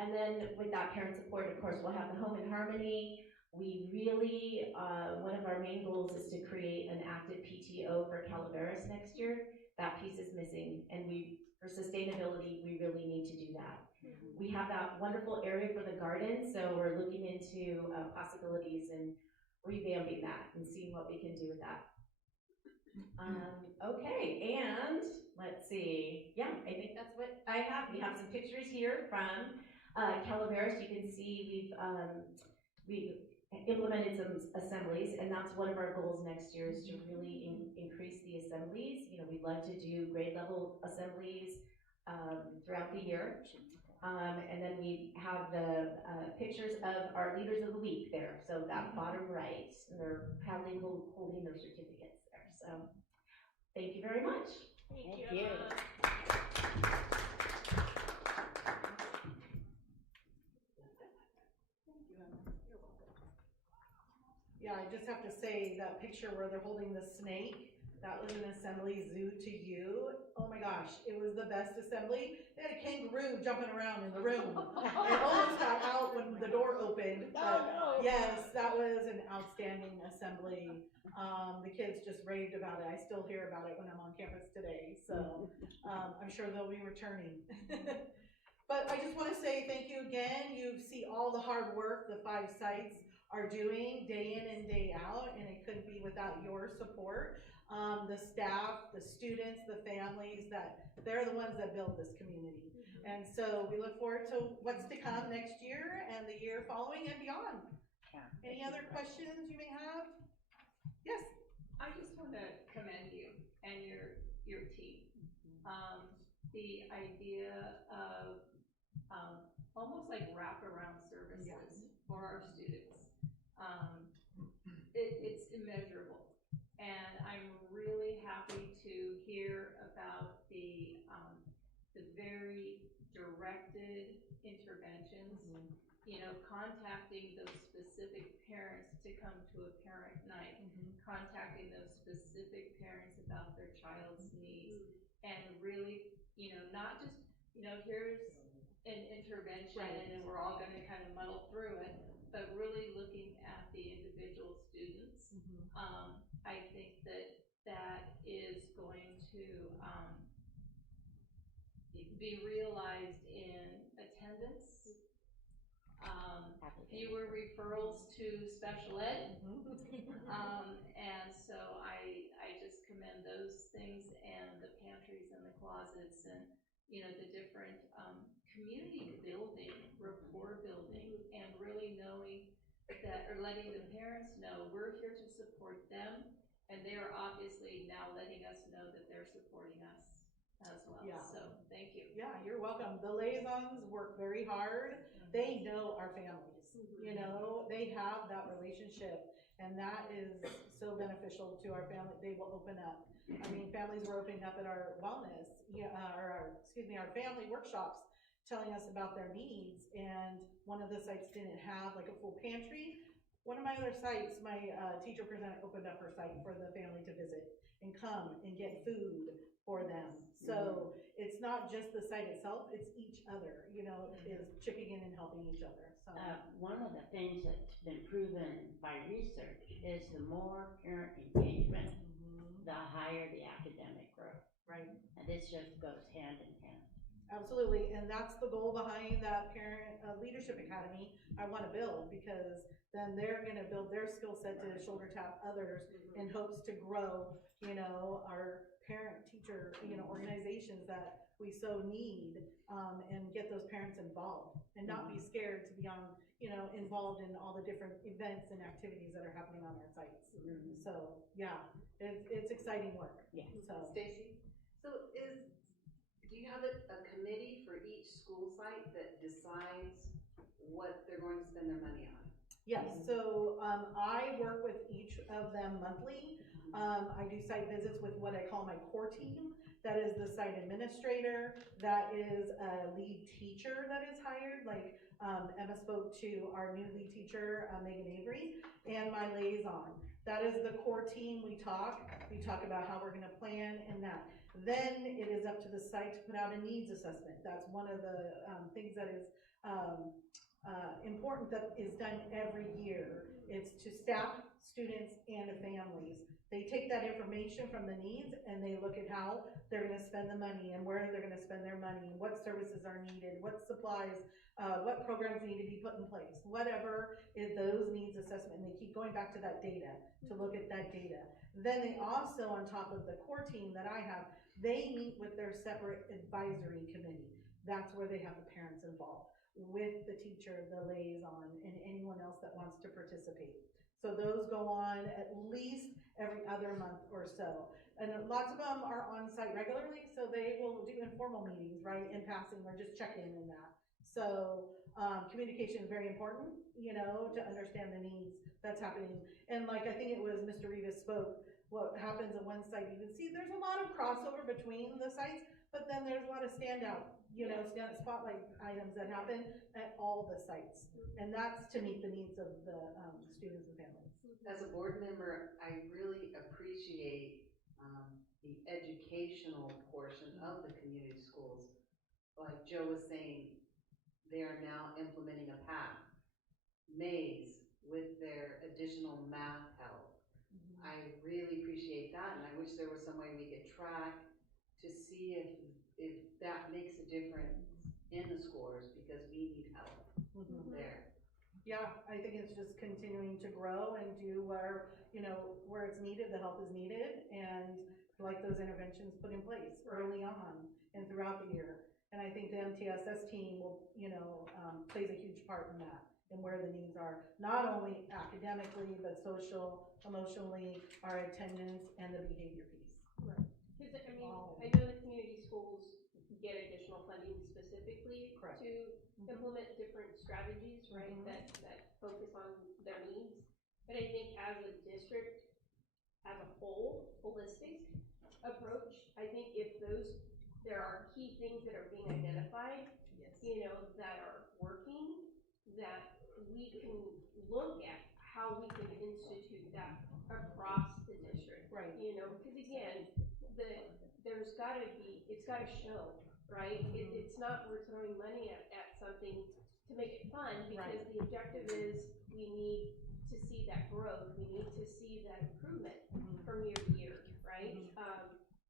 And then with that parent support, of course, we'll have the Home in Harmony. We really, one of our main goals is to create an active PTO for Calaveras next year. That piece is missing, and for sustainability, we really need to do that. We have that wonderful area for the garden, so we're looking into possibilities and revamping that and seeing what we can do with that. Okay, and let's see. Yeah, I think that's what I have. We have some pictures here from Calaveras. You can see we've implemented some assemblies, and that's one of our goals next year is to really increase the assemblies. You know, we'd love to do grade level assemblies throughout the year. And then we have the pictures of our leaders of the week there. So that bottom right, and they're proudly holding their certificates there. So thank you very much. Thank you. Yeah, I just have to say that picture where they're holding the snake, that was an assembly zoo to you. Oh my gosh, it was the best assembly. They had a kangaroo jumping around in the room. It almost got out when the door opened. But yes, that was an outstanding assembly. The kids just raved about it. I still hear about it when I'm on campus today. So I'm sure they'll be returning. But I just want to say thank you again. You see all the hard work the 5 sites are doing day in and day out, and it couldn't be without your support. The staff, the students, the families, they're the ones that build this community. And so we look forward to what's to come next year and the year following and beyond. Any other questions you may have? Yes. I just want to commend you and your team. The idea of almost like wraparound services for our students. It's immeasurable, and I'm really happy to hear about the very directed interventions. You know, contacting those specific parents to come to a parent night, contacting those specific parents about their child's needs, and really, you know, not just, you know, here's an intervention and we're all going to kind of muddle through it, but really looking at the individual students. I think that is going to be realized in attendance, fewer referrals to special ed, and so I just commend those things, and the pantries and the closets, and you know, the different community building, rapport building, and really knowing that, or letting the parents know we're here to support them, and they are obviously now letting us know that they're supporting us as well. Yeah. So thank you. Yeah, you're welcome. The liaisons work very hard. They know our families. You know, they have that relationship, and that is so beneficial to our family. They will open up. I mean, families were opening up at our wellness, our family workshops, telling us about their needs, and one of the sites didn't have like a full pantry. One of my other sites, my teacher presenter opened up her site for the family to visit and come and get food for them. So it's not just the site itself, it's each other, you know, is chipping in and helping each other, so. One of the things that's been proven by research is the more parent engagement, the higher the academic growth. Right. And this just goes hand in hand. Absolutely, and that's the goal behind that Parent Leadership Academy I want to build, because then they're going to build their skill set to shoulder tap others in hopes to grow, you know, our parent teacher, you know, organizations that we so need, and get those parents involved and not be scared to be on, you know, involved in all the different events and activities that are happening on our sites. So yeah, it's exciting work. Yeah. So Stacy, do you have a committee for each school site that decides what they're going to spend their money on? Yes, so I work with each of them monthly. I do site visits with what I call my core team. That is the site administrator, that is a lead teacher that is hired, like Emma spoke to our new lead teacher, Megan Avery, and my liaison. That is the core team. We talk about how we're gonna plan and that. Then it is up to the site to put out a needs assessment. That's one of the things that is important, that is done every year. It's to staff, students, and families. They take that information from the needs and they look at how they're gonna spend the money and where they're gonna spend their money, what services are needed, what supplies, what programs need to be put in place, whatever is those needs assessment. And they keep going back to that data to look at that data. Then they also, on top of the core team that I have, they meet with their separate advisory committee. That's where they have the parents involved with the teacher, the liaison, and anyone else that wants to participate. So those go on at least every other month or so. And lots of them are on site regularly, so they will do informal meetings, right, in passing, or just check in that. So communication is very important, you know, to understand the needs that's happening. And like, I think it was Mr. Rivas spoke, what happens at one site, you can see there's a lot of crossover between the sites, but then there's a lot of standout, you know, spotlight items that happen at all the sites. And that's to meet the needs of the students and families. As a board member, I really appreciate the educational portion of the community schools. Like Joe was saying, they are now implementing a PATH, maze, with their additional math help. I really appreciate that, and I wish there was some way we could track to see if that makes a difference in the scores, because we need help there. Yeah, I think it's just continuing to grow and do where, you know, where it's needed, the help is needed, and like those interventions put in place early on and throughout the year. And I think the MTSS team will, you know, plays a huge part in that, and where the needs are, not only academically, but social, emotionally, our attendance, and the behavior piece. Right. Because I mean, I know the community schools get additional funding specifically to implement different strategies, right, that focus on their needs. But I think as a district, as a whole, holistic approach, I think if there are key things that are being identified, you know, that are working, that we can look at how we can institute that across the district. Right. You know, because again, it's gotta show, right? It's not we're throwing money at something to make it fun, because the objective is we need to see that growth, we need to see that improvement from year to year, right?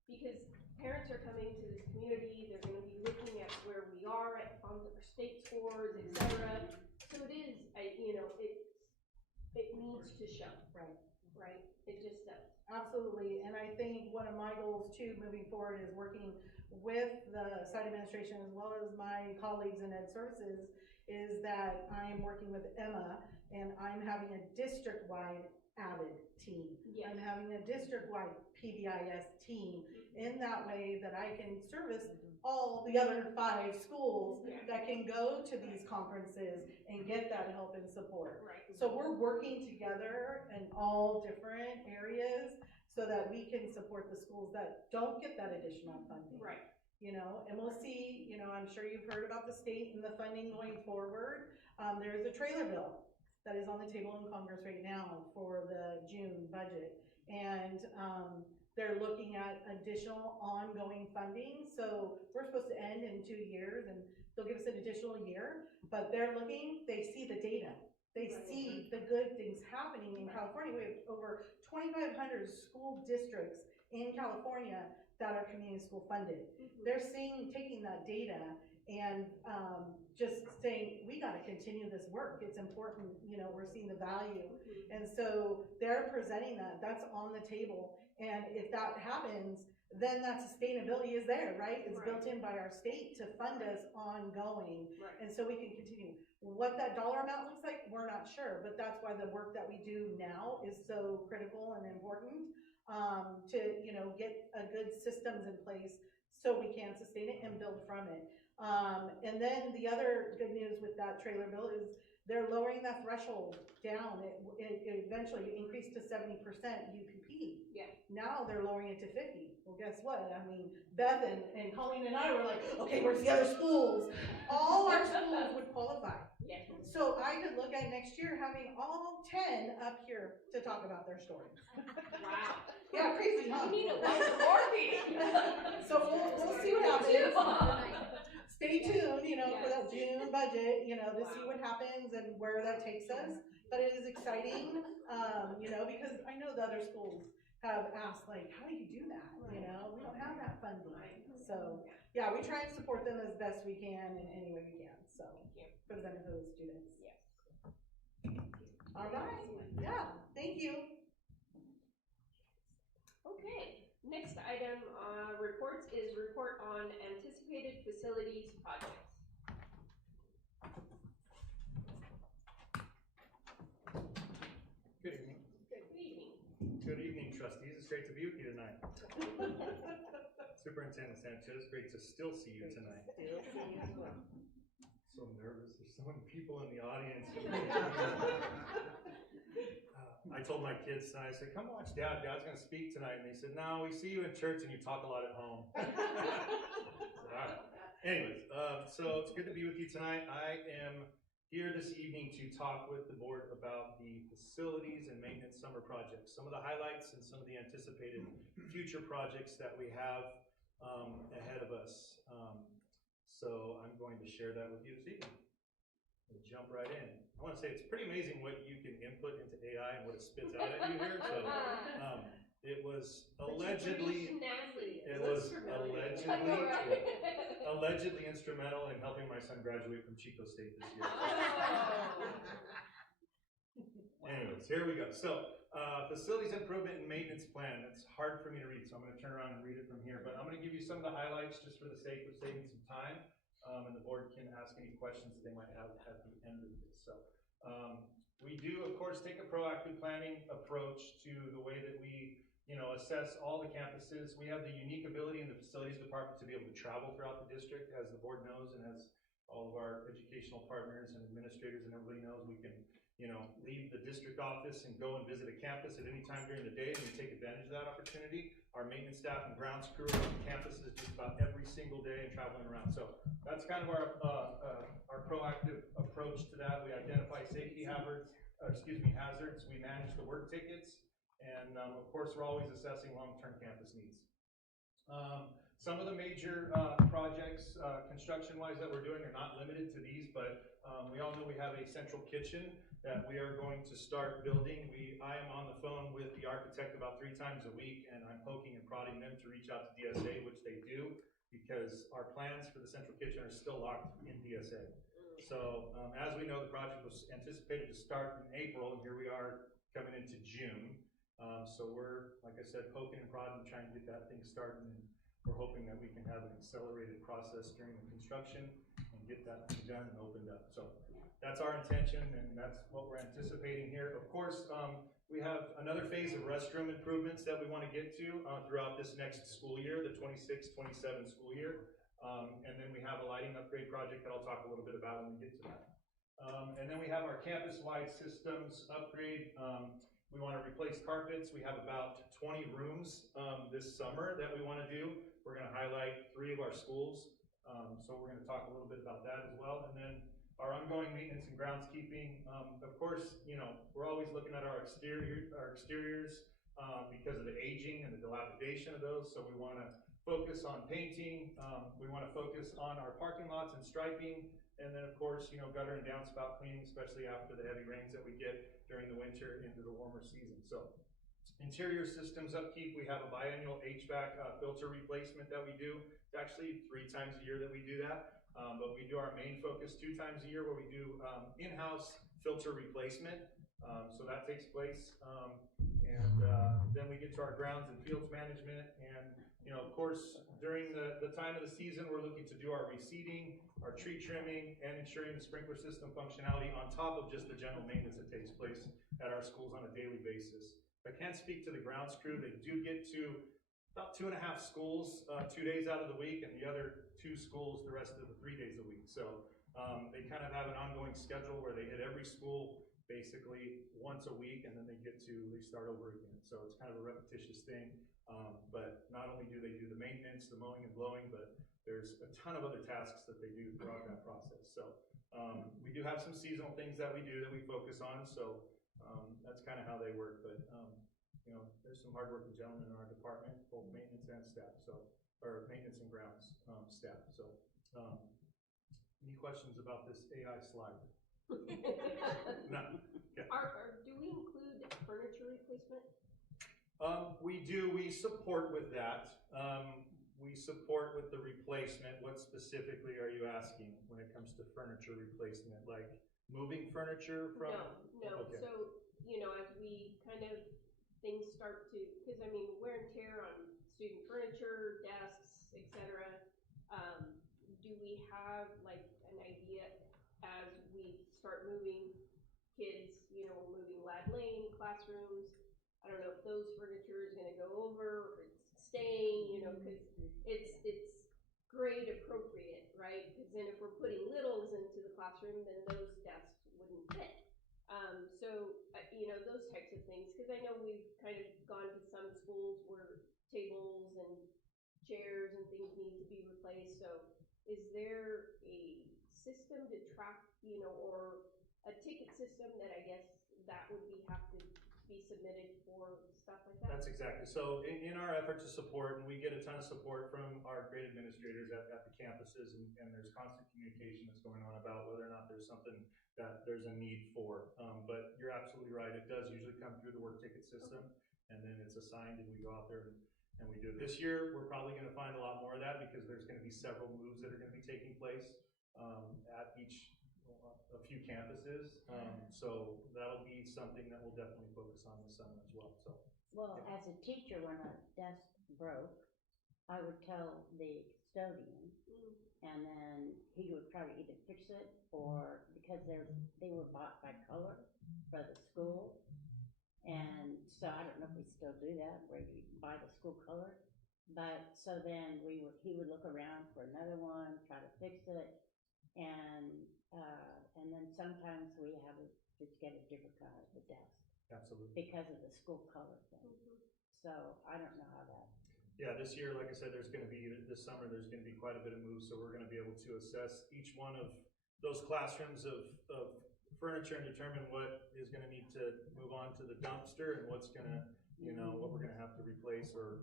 Because parents are coming to this community, they're gonna be looking at where we are on our state scores, et cetera. So it is, you know, it needs to show. Right? It just does. Absolutely, and I think one of my goals too, moving forward, is working with the site administration as well as my colleagues in Ed Services, is that I am working with Emma, and I'm having a district-wide AVID team. I'm having a district-wide PBIS team, in that way that I can service all the other 5 schools that can go to these conferences and get that help and support. So we're working together in all different areas so that we can support the schools that don't get that additional funding. You know, and we'll see, you know, I'm sure you've heard about the state and the funding going forward. There's a trailer bill that is on the table in Congress right now for the June budget. And they're looking at additional ongoing funding. So we're supposed to end in 2 years, and they'll give us an additional year, but they're looking, they see the data. They see the good things happening in California. We have over 2,500 school districts in California that are community school funded. They're taking that data and just saying, we gotta continue this work. It's important, you know, we're seeing the value. And so they're presenting that, that's on the table. And if that happens, then that sustainability is there, right? It's built in by our state to fund us ongoing. And so we can continue. What that dollar amount looks like, we're not sure, but that's why the work that we do now is so critical and important, to, you know, get a good systems in place so we can sustain it and build from it. And then the other good news with that trailer bill is they're lowering that threshold down. It eventually increased to 70% UPP. Yeah. Now they're lowering it to 50. Well, guess what? I mean, Beth and Colleen and I were like, okay, where's the other schools? All our schools would qualify. Yeah. So I could look at next year having all 10 up here to talk about their story. Wow. Yeah, crazy, huh? We need a lot more people. So we'll see what happens. Stay tuned, you know, for that June budget, you know, to see what happens and where that takes us. But it is exciting, you know, because I know the other schools have asked, like, how do you do that? You know, we don't have that funding. So, yeah, we try and support them as best we can in any way we can. So, for the benefit of the students. Yes. All right. Yeah. Thank you. Okay. Next item reports is report on anticipated facilities projects. Good evening. Good evening. Good evening, trustees. It's great to be with you tonight. Superintendent Sanchez, great to still see you tonight. So nervous. There's so many people in the audience. I told my kids tonight, I said, come watch Dad. Dad's going to speak tonight. And they said, no, we see you in church and you talk a lot at home. I said, all right. Anyways, so it's good to be with you tonight. I am here this evening to talk with the board about the facilities and maintenance summer projects, some of the highlights and some of the anticipated future projects that we have ahead of us. So I'm going to share that with you this evening. We'll jump right in. I want to say it's pretty amazing what you can input into AI and what it spits out at you here. So it was allegedly allegedly instrumental in helping my son graduate from Chico State this year. Anyways, here we go. So facilities improvement and maintenance plan. It's hard for me to read, so I'm going to turn around and read it from here. But I'm going to give you some of the highlights just for the sake of saving some time. And the board can ask any questions that they might have at the end of this. So we do, of course, take a proactive planning approach to the way that we, assess all the campuses. We have the unique ability in the facilities department to be able to travel throughout the district, as the board knows, and as all of our educational partners and administrators and everybody knows. We can, leave the district office and go and visit a campus at any time during the day, and we take advantage of that opportunity. Our maintenance staff and grounds crew are on campuses just about every single day and traveling around. So that's kind of our proactive approach to that. We identify safety hazards. We manage the work tickets, and of course, we're always assessing long-term campus needs. Some of the major projects, construction-wise, that we're doing are not limited to these, but we all know we have a central kitchen that we are going to start building. I am on the phone with the architect about 3 times a week, and I'm poking and prodding them to reach out to DSA, which they do, because our plans for the central kitchen are still locked in DSA. So as we know, the project was anticipated to start in April, and here we are coming into June. So we're, like I said, poking and prodding, trying to get that thing started, and we're hoping that we can have an accelerated process during the construction and get that thing done and opened up. So that's our intention, and that's what we're anticipating here. Of course, we have another phase of restroom improvements that we want to get to throughout this next school year, the 26-27 school year. And then we have a lighting upgrade project that I'll talk a little bit about when we get to that. And then we have our campus-wide systems upgrade. We want to replace carpets. We have about 20 rooms this summer that we want to do. We're going to highlight 3 of our schools. So we're going to talk a little bit about that as well. And then our ongoing maintenance and groundskeeping. Of course, you know, we're always looking at our exteriors because of the aging and the dilapidation of those. So we want to focus on painting. We want to focus on our parking lots and striping. And then, of course, you know, gutter and downspout cleaning, especially after the heavy rains that we get during the winter into the warmer season. So, interior systems upkeep, we have a biannual HVAC filter replacement that we do. It's actually 3 times a year that we do that. But we do our main focus 2 times a year where we do in-house filter replacement. So that takes place. Then we get to our grounds and fields management. And, you know, of course, during the time of the season, we're looking to do our reseeding, our tree trimming, and ensuring the sprinkler system functionality on top of just the general maintenance that takes place at our schools on a daily basis. I can't speak to the grounds crew. They do get to about 2.5 schools 2 days out of the week, and the other 2 schools the rest of the 3 days a week. So they kind of have an ongoing schedule where they hit every school basically once a week, and then they start over again. So it's kind of a repetitious thing. But not only do they do the maintenance, the mowing and blowing, but there's a ton of other tasks that they do throughout that process. So we do have some seasonal things that we do that we focus on. So that's kind of how they work. But you know, there's some hardworking gentlemen in our department, both maintenance and staff. So, or maintenance and grounds staff. So, any questions about this AI slide? No. Okay. Do we include furniture replacement? We do. We support with that. We support with the replacement. What specifically are you asking when it comes to furniture replacement? Like moving furniture from? No. Okay. So, you know, as we kind of, things start to, because I mean, wear and tear on student furniture, desks, etc. Do we have like an idea as we start moving kids, you know, moving Lad Lane classrooms? I don't know if those furniture is going to go over, or it's staying, you know, because it's grade appropriate, right? Because then if we're putting littles into the classroom, then those desks wouldn't fit. So, you know, those types of things, because I know we've kind of gone to some schools where tables and chairs and things need to be replaced. So is there a system to track, you know, or a ticket system that I guess that would have to be submitted for stuff like that? That's exactly. So in our effort to support, and we get a ton of support from our grade administrators at the campuses, and there's constant communication that's going on about whether or not there's something that there's a need for. But you're absolutely right. It does usually come through the work ticket system, and then it's assigned, and we go out there and we do it. This year, we're probably going to find a lot more of that because there's going to be several moves that are going to be taking place at a few campuses. So that'll be something that we'll definitely focus on this summer as well. So. Well, as a teacher, when a desk broke, I would tell the custodian, and then he would try to either fix it or, because they were bought by color for the school. And so I don't know if we still do that, where you buy the school color. But so then he would look around for another one, try to fix it. And then sometimes we have to just get a different kind of the desk. Absolutely. Because of the school color thing. So I don't know how that. Yeah, this year, like I said, this summer, there's going to be quite a bit of moves. So we're going to be able to assess each one of those classrooms of furniture and determine what is going to need to move on to the dumpster and what's going to, you know, what we're going to have to replace or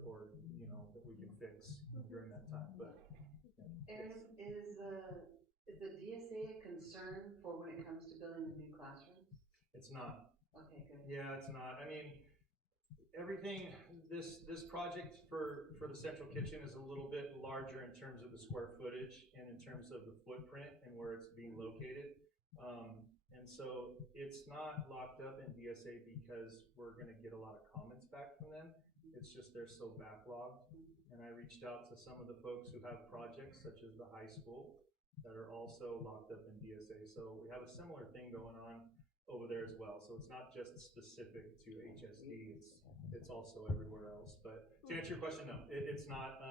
you know, that we can fix during that time. But Aaron, is the DSA a concern for when it comes to building the new classrooms? It's not. Okay, good. Yeah, it's not. I mean, everything, this project for the central kitchen is a little bit larger in terms of the square footage and in terms of the footprint and where it's being located. And so it's not locked up in DSA because we're going to get a lot of comments back from them. It's just they're so backlogged. And I reached out to some of the folks who have projects such as the high school that are also locked up in DSA. So we have a similar thing going on over there as well. So it's not just specific to HSD, it's also everywhere else. But to answer your question, no, it's not.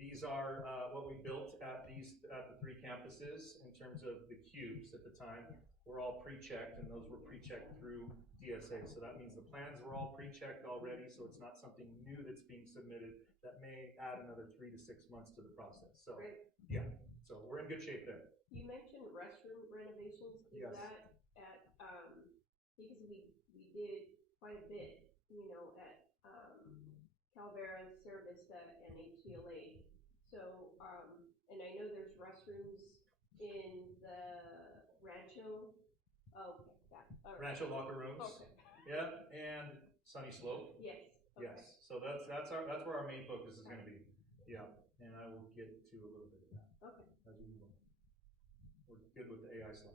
These are what we built at the 3 campuses in terms of the cubes at the time. Were all pre-checked, and those were pre-checked through DSA. So that means the plans were all pre-checked already, so it's not something new that's being submitted that may add another 3 to 6 months to the process. So yeah, So we're in good shape there. You mentioned restroom renovations, is Yes. that at, because we did quite a bit, at, Calvera, Cerro Vista, and HCLA. So, and I know there's restrooms in the Rancho, all right. Rancho locker rooms. Okay. Yep, and Sunny Slope. Yes, okay. Yes, so that's where our main focus is gonna be. Yeah, and I will get to a little bit of that. Okay. As we move on. We're good with the AI slide.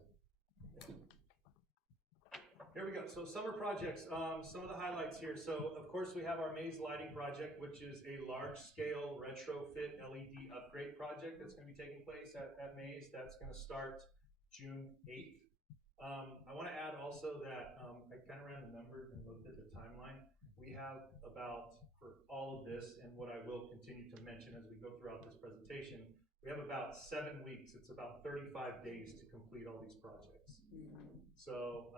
Here we go. So summer projects, some of the highlights here. So of course we have our maze lighting project, which is a large scale retrofit LED upgrade project that's gonna be taking place at Maze. That's gonna start June 8th. I wanna add also that I kind of ran the numbers and looked at the timeline. We have about, for all of this and what I will continue to mention as we go throughout this presentation, we have about 7 weeks. It's about 35 days to complete all these projects. So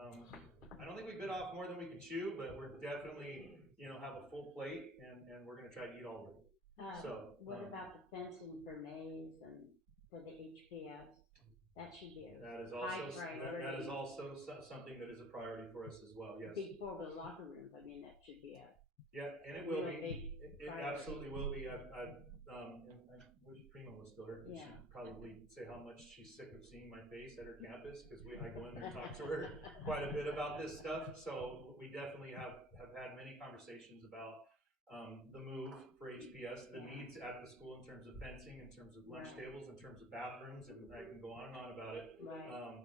I don't think we bit off more than we could chew, but we're definitely, have a full plate and we're gonna try to eat all of it. What about the fencing for Maze and for the HPS? That should be a That is high also, priority. that is also something that is a priority for us as well, yes. Before the locker rooms, I mean, that should be a. Yeah, and it will real be, big it priority. absolutely will be. I wish Prima was still here, because Yeah. she'd probably say how much she's sick of seeing my face at her campus, because I go in there and talk to her quite a bit about this stuff. So we definitely have had many conversations about the move for HPS, the needs at the school in terms of fencing, in terms of lunch Right. tables, in terms of bathrooms, and I can go on and on about it. Right.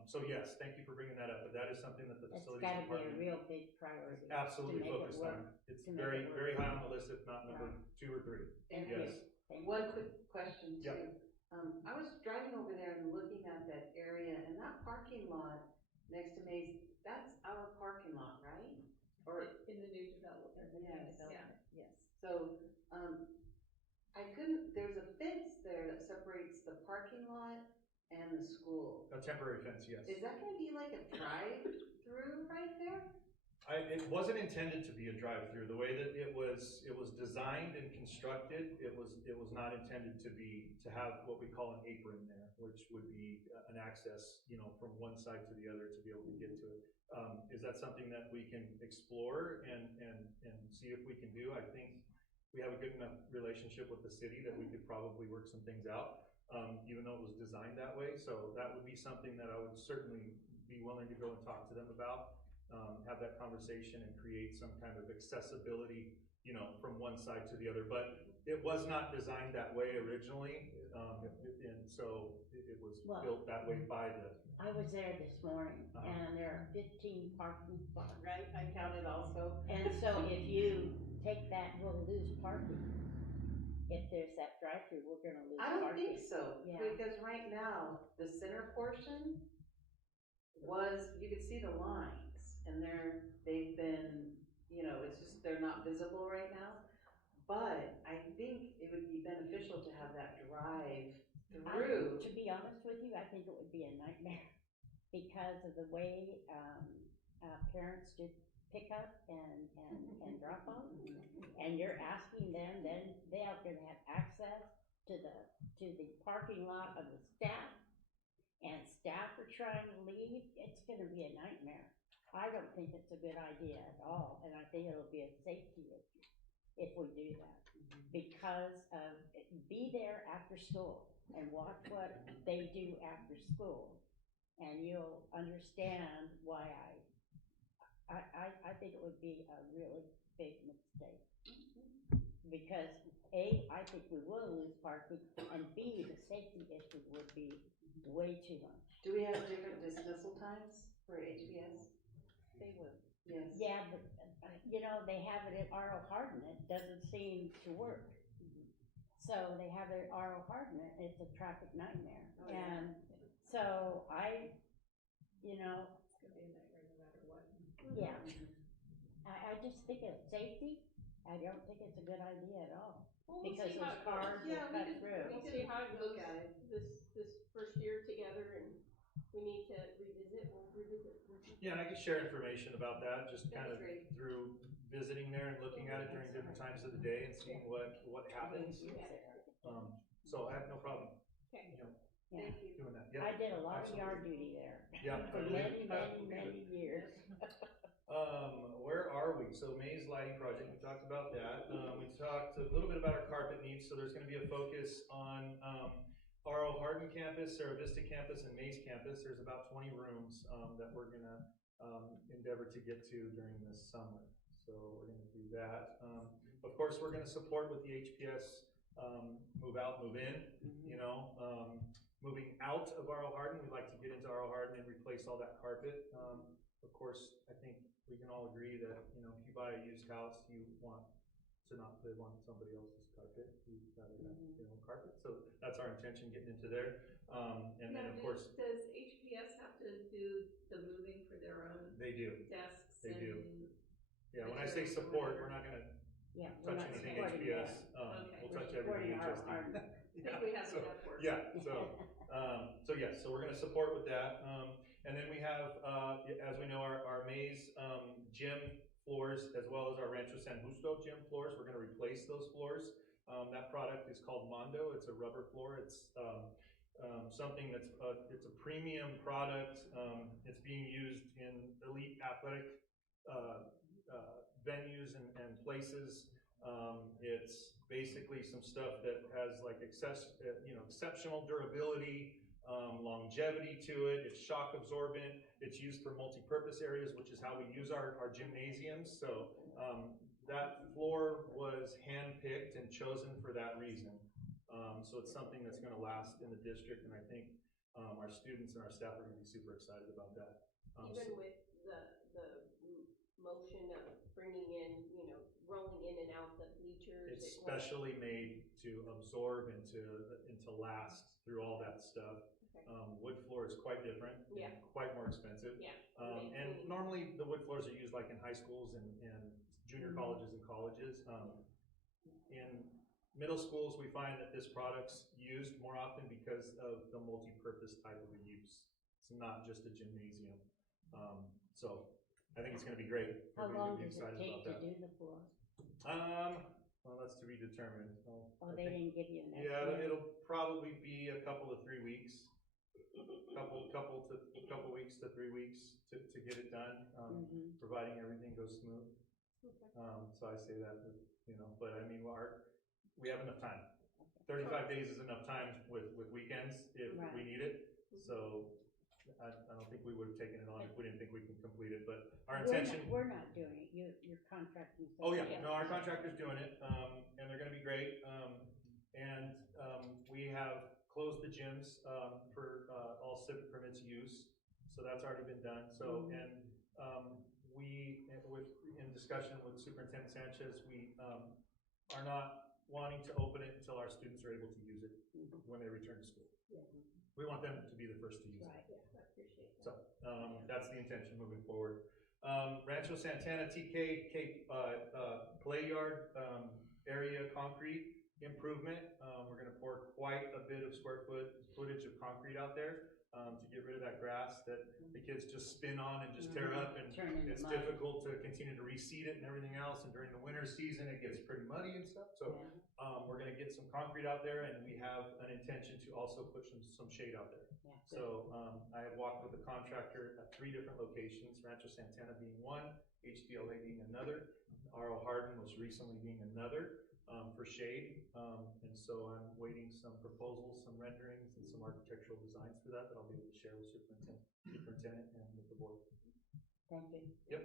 So yes, thank you for bringing that up, but that is something that the It's facilities gotta be a department real big priority. is absolutely to make it focused work, on. It's to make very, it work. very high on the list, if not number Right. 2 or 3. Thank Yes. you. One quick question Yep. too. I was driving over there and looking at that area, and that parking lot next to Maze, that's our parking lot, right? Or, In the new development. yes. Yes. So, there's a fence there that separates the parking lot and the school. A temporary fence, yes. Is that gonna be like a drive-through right there? It wasn't intended to be a drive-through. The way that it was designed and constructed, it was not intended to have what we call an apron there, which would be an access, from one side to the other to be able to get to it. Is that something that we can explore and see if we can do? I think we have a good enough relationship with the city that we could probably work some things out, even though it was designed that way. So that would be something that I would certainly be willing to go and talk to them about. Have that conversation and create some kind of accessibility, from one side to the other. But it was not designed that way originally, and so it was Well, built that way by the. I was there this morning, and there are 15 parking spots. Right, I counted also. And so if you take that, we'll lose parking. If there's that drive-through, we're gonna lose I parking. don't think so, Yeah. because right now, the center portion you could see the lines, and they've been, they're not visible right now. But I think it would be beneficial to have that drive through. To be honest with you, I think it would be a nightmare because of the way, parents do pick up and drop off. And you're asking them, then they are gonna have access to the parking lot of the staff. And staff are trying to leave, it's gonna be a nightmare. I don't think it's a good idea at all, and I think it'll be a safety issue if we do that. Because be there after school and watch what they do after school, and you'll understand why I think it would be a really big mistake. Because A, I think we will lose parking, and B, the safety issue would be way too much. Do we have different dismissal times for HBS? They will. Yes. Yeah, but, they have it at R.O. Hardin, it doesn't seem to work. So they have it at R.O. Hardin, it's a traffic nightmare. Oh, yeah. And so I, It's gonna be a nightmare no matter what. yeah, I just think of safety, I don't think it's a good idea at all. Well, we'll Because see how those it goes. cars will cut through. We'll see how it goes Look at it. this first year together, and we need to revisit, we'll revisit. Yeah, and I can share information about that, just kind of That's great. through visiting there and looking at it during different times of the day and seeing what happens. So I have no problem. Okay. Yeah. Thank you. doing that. I did a lot of absolutely. yard duty there. Yeah, For I believe many, it. many, many years. Where are we? So Maze Lighting Project, we talked about that. We talked a little bit about our carpet needs, so there's gonna be a focus on, R.O. Hardin campus, Sarah Vista campus, and Maze campus. There's about 20 rooms, that we're gonna, endeavor to get to during this summer. So we're gonna do that. Of course, we're gonna support with the HPS, move out, move in, you know. Moving out of R.O. Hardin, we'd like to get into R.O. Hardin and replace all that carpet. Of course, I think we can all agree that, you know, if you buy a used house, you want to not live on somebody else's carpet. You'd rather have your own carpet. So that's our intention, getting into there. And then, of course, Does HPS have to do the moving for their own? They do. Desks They and. do. Yeah, when I say support, we're not gonna Yeah, we're touch not anything supporting HPS. that. Okay. We'll We're touch everything supporting HSD. our I think we have So, enough work. yeah, so yes, so we're gonna support with that. And then we have, as we know, our Maze, gym floors, as well as our Rancho San Justo gym floors. We're gonna replace those floors. That product is called Mondo. It's a rubber floor. It's, something that's, it's a premium product. It's being used in elite athletic, venues and places. It's basically some stuff that has like exceptional durability, longevity to it. It's shock absorbent. It's used for multi-purpose areas, which is how we use our gymnasiums. So that floor was hand-picked and chosen for that reason. So it's something that's going to last in the district, and I think our students and our staff are going to be super excited about that. Even with the motion of bringing in, you know, rolling in and out the bleachers. It's specially made to absorb and to last through all that stuff. Okay. Wood floor is quite different. Yeah. And quite more expensive. Yeah. And normally the wood floors are used like in high schools and junior colleges and colleges. In middle schools, we find that this product's used more often because of the multi-purpose type of a use. It's not just a gymnasium. So I think it's gonna be great. How Everybody's long gonna be does it excited take about to that. do the floor? Well, that's to be determined. Oh, they didn't give you an Yeah, estimate? it'll probably be a couple to 3 weeks. Couple weeks to 3 weeks to get it done, providing everything goes smooth. So I say that, you know, but I mean, we have enough time. 35 days is enough time with weekends if Right. we need it. So I don't think we would have taken it on if we didn't think we can complete it, but our intention. We're not doing it, you're contracting. Oh, yeah, no, our contractor's doing it, and they're gonna be great. And we have closed the gyms, for, all civic permits use, so that's already been done. So, and, in discussion with Superintendent Sanchez, we, are not wanting to open it until our students are able to use it when they return to school. We want them to be the first to use it. Right. I appreciate that. So, that's the intention moving forward. Rancho Santana TK, play yard, area concrete improvement. We're gonna pour quite a bit of footage of concrete out there, to get rid of that grass that the kids just spin on and just tear up, and it's difficult to continue to reseed it and everything else, and during the winter season, it gets pretty muddy and stuff. So, we're gonna get some concrete out there, and we have an intention to also put some shade out there. So, I have walked with the contractor at 3 different locations, Rancho Santana being one, HDLA being another, R.O. Hardin most recently being another, for shade. And so I'm waiting some proposals, some renderings, and some architectural designs for that I'll be able to share with superintendent and with the board. Thank you. Yep.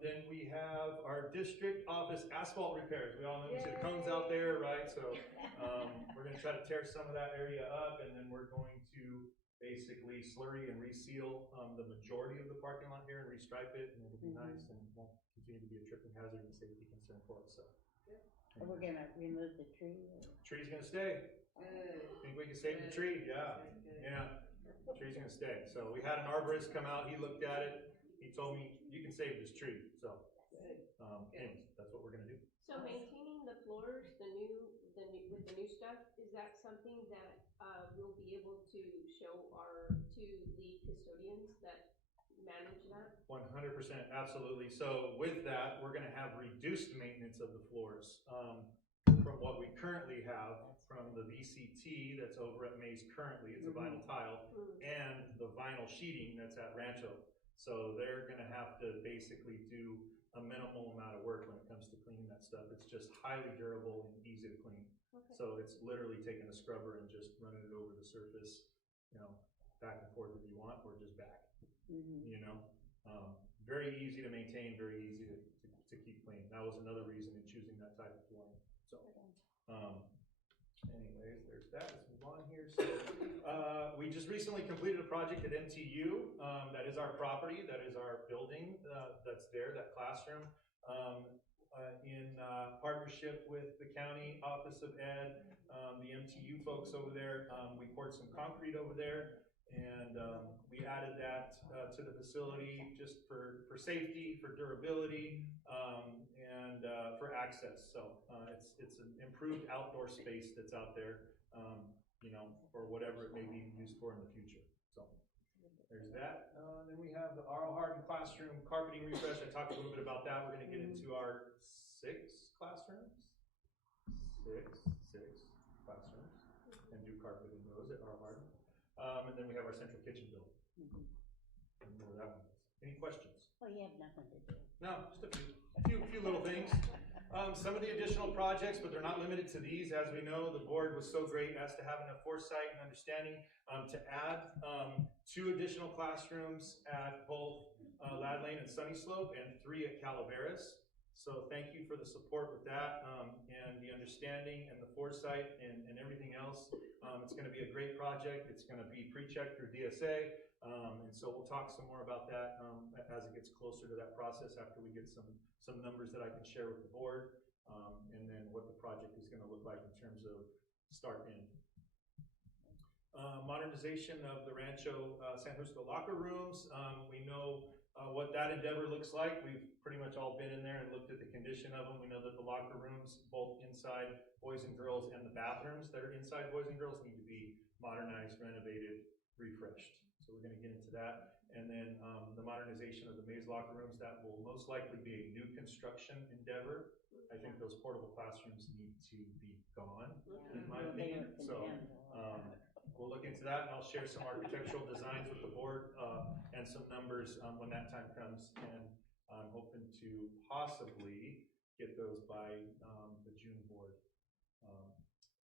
Then we have our district office asphalt repairs. We all know the cones out there, right? So we're gonna try to tear some of that area up, and then we're going to basically slurry and reseal the majority of the parking lot here and restripe it, and it'll be nice and won't continue to be a tripping hazard and safety concern for us. So. And we're gonna remove the tree? Tree's gonna stay. Think we can save the tree? Yeah. Yeah. Tree's gonna stay. So we had an arborist come out, he looked at it, he told me, you can save this tree. So, anyways, that's what we're gonna do. So maintaining the floors, with the new stuff, is that something that, we'll be able to show our 2 lead custodians that manage that? 100%, absolutely. So with that, we're gonna have reduced maintenance of the floors. from what we currently have from the VCT that's over at Mays currently, it's a vinyl tile, and the vinyl sheeting that's at Rancho. So they're gonna have to basically do a minimal amount of work when it comes to cleaning that stuff. It's just highly durable and easy to clean. Okay. So it's literally taking a scrubber and just running it over the surface, back and forth if you want, or just back, very easy to maintain, very easy to keep clean. That was another reason in choosing that type of flooring. So, anyways, there's that. Let's move on here. So, we just recently completed a project at MTU. That is our property. That is our building. That's there. That classroom. In partnership with the County Office of Ed, the MTU folks over there, we poured some concrete over there, and we added that to the facility just for safety, for durability, and for access. So it's an improved outdoor space that's out there, for whatever it may be used for in the future. So there's that. Then we have the R.L. Hardin classroom carpeting refresh. I talked a little bit about that. We're going to get into our six classrooms and do carpeting those at R.L. Hardin. And then we have our central kitchen building. I don't know where that one is. Any questions? Well, you have nothing to do. No, just a few little things. Some of the additional projects, but they're not limited to these. As we know, the board was so great as to have enough foresight and understanding to add 2 additional classrooms at both Lad Lane and Sunny Slope, and 3 at Calaveras. So thank you for the support with that, and the understanding and the foresight and everything else. It's going to be a great project. It's going to be pre-checked through DSA, and so we'll talk some more about that as it gets closer to that process after we get some numbers that I can share with the board, and then what the project is going to look like in terms of start in. Modernization of the Rancho San Justo locker rooms. We know what that endeavor looks like. We've pretty much all been in there and looked at the condition of them. We know that the locker rooms, both inside boys and girls and the bathrooms that are inside boys and girls, need to be modernized, renovated, refreshed. So we're going to get into that. And then the modernization of the Mays locker rooms, that will most likely be a new construction endeavor. I think those portable classrooms need to be gone, in my opinion. So we'll look into that, and I'll share some architectural designs with the board and some numbers when that time comes. And I'm hoping to possibly get those by the June board.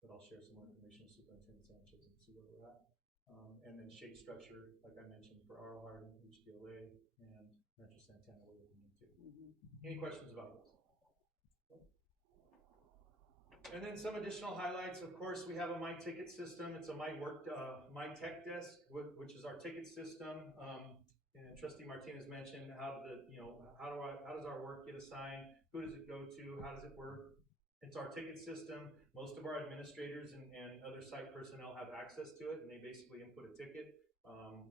But I'll share some more information with Superintendent Sanchez and see where we're at. And then shade structure, like I mentioned, for R.L. Hardin, HDLA, and Rancho Santana, we're looking into. Any questions about this? And then some additional highlights. Of course, we have a My Ticket system. It's a My Tech Desk, which is our ticket system. And Trustee Martinez mentioned how does our work get assigned? Who does it go to? How does it work? It's our ticket system. Most of our administrators and other site personnel have access to it, and they basically input a ticket.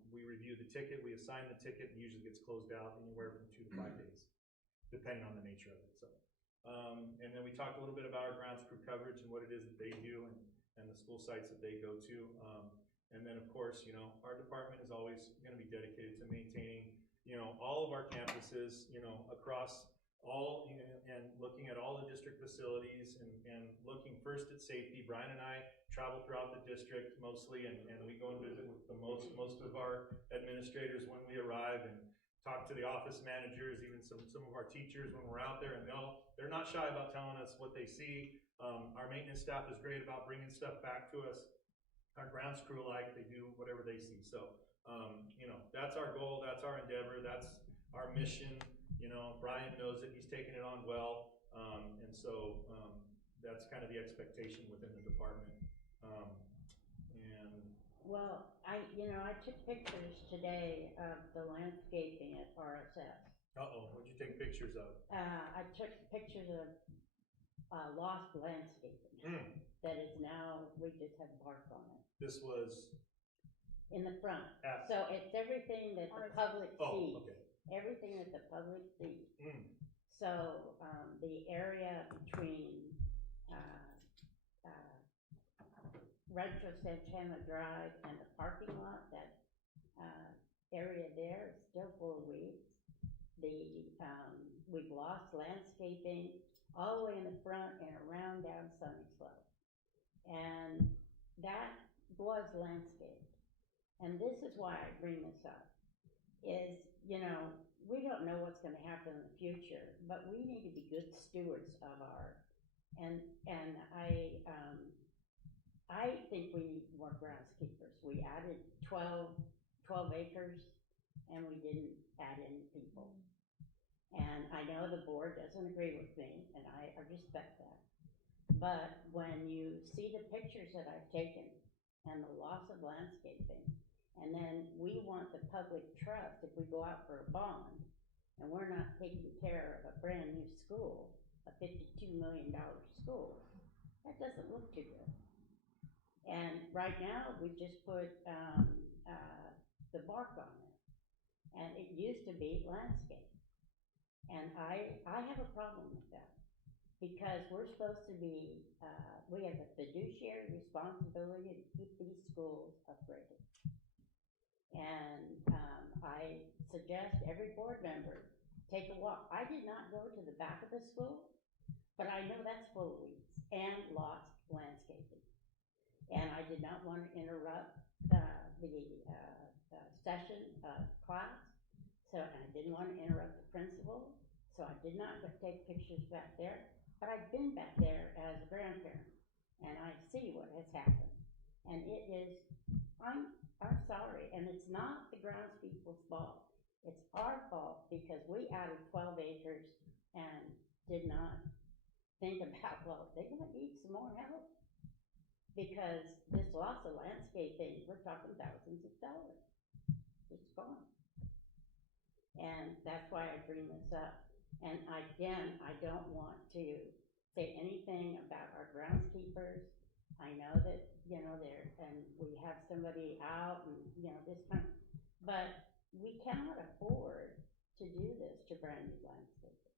We review the ticket, we assign the ticket, and usually gets closed out anywhere from 2 to 5 days, depending on the nature of it. So, and then we talked a little bit about our grounds crew coverage and what it is that they do, and the school sites that they go to. And then, of course, our department is always going to be dedicated to maintaining, all of our campuses, across all, and looking at all the district facilities and looking first at safety. Brian and I travel throughout the district mostly, and we go and visit with most of our administrators when we arrive, and talk to the office managers, even some of our teachers when we're out there, and they're not shy about telling us what they see. Our maintenance staff is great about bringing stuff back to us. Our grounds crew they do whatever they see. So, that's our goal, that's our endeavor, that's our mission. Brian knows that he's taking it on well, and so that's kind of the expectation within the department. Well, I took pictures today of the landscaping at RSS. What'd you take pictures of? I took pictures of lost landscaping that is now, we just have bark on it. This was in the front. So it's everything that the public sees. Okay. Everything that the public sees. So the area between Rancho Santana Drive and the parking lot, that area there is still full of weeds. We've lost landscaping all the way in the front and around down Sunny Slope. And that was landscaped. And this is why I bring this up, is, you know, we don't know what's gonna happen in the future, but we need to be good stewards of our, and I think we need more groundskeepers. We added 12 acres, and we didn't add any people. And I know the board doesn't agree with me, and I respect that. But when you see the pictures that I've taken, and the loss of landscaping, and then we want the public trust, if we go out for a bond, and we're not taking care of a brand new school, a $52 million school, that doesn't look too good. And right now, we just put the bark on it, and it used to be landscape. And I have a problem with that, because we're supposed to be, we have a fiduciary responsibility to keep these schools upgraded. And I suggest every board member take a walk. I did not go to the back of the school, but I know that's full of weeds and lost landscaping. And I did not want to interrupt the session of class, so I didn't want to interrupt the principal, so I did not take pictures back there. But I've been back there as a grandparent, and I see what has happened. And it is, I'm sorry, and it's not the groundspeople's fault. It's our fault, because we added 12 acres and did not think about, well, they might need some more help. Because this loss of landscaping, we're talking thousands of dollars. It's gone. And that's why I bring this up. And again, I don't want to say anything about our groundskeepers. I know that, you know, and we have somebody out and, you know, this kind of, but we cannot afford to do this to brand new landscaping.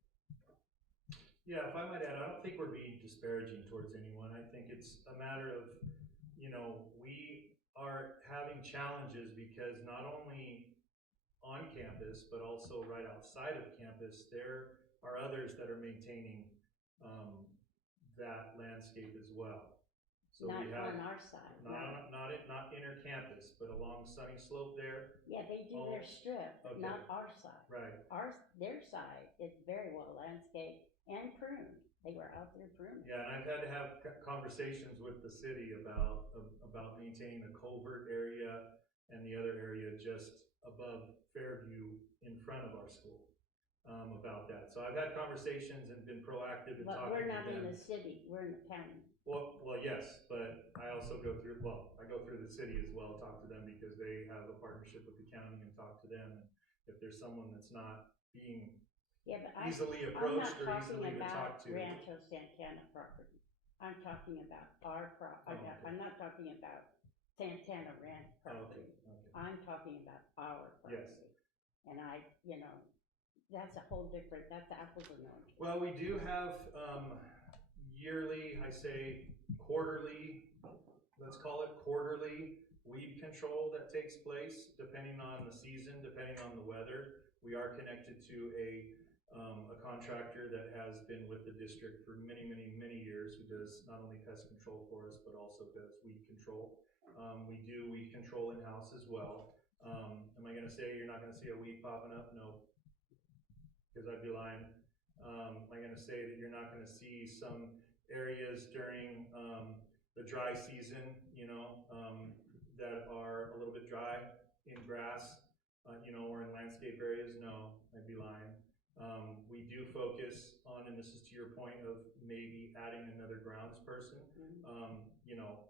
Yeah, if I might add, I don't think we're being disparaging towards anyone. I think it's a matter of, you know, we are having challenges because not only on campus, but also right outside of campus, there are others that are maintaining that landscape as well. So Not we have, on our side. not inter-campus, but along Sunny Slope there. Yeah, they do their strip, okay. not our side. Right. Their side is very well landscaped and pruned. They were out there pruning. Yeah, and I've had to have conversations with the city about maintaining the culvert area and the other area just above Fairview in front of our school about that. So I've had conversations and been proactive in talking to them. But we're not in the city, we're in the county. Well, yes, but I also go through the city as well, talk to them because they have a partnership with the county and talk to them. And if there's someone that's not being easily approached or easily to talk to. I'm not talking about Rancho Santana property. I'm talking about our property. I'm not talking about Santana Ranch property. Okay. I'm talking about our property. Yes. And you know, that's a whole different, that's apples and oranges. Well, we do have yearly, I say quarterly, let's call it quarterly weed control that takes place depending on the season, depending on the weather. We are connected to a contractor that has been with the district for many, many, many years, who does not only pest control for us, but also does weed control. We do weed control in-house as well. Am I gonna say you're not gonna see a weed popping up? No, because I'd be lying. Am I gonna say that you're not gonna see some areas during the dry season, you know, that are a little bit dry in grass, you know, or in landscape areas? No, I'd be lying. We do focus on, and this is to your point of maybe adding another grounds person. You know,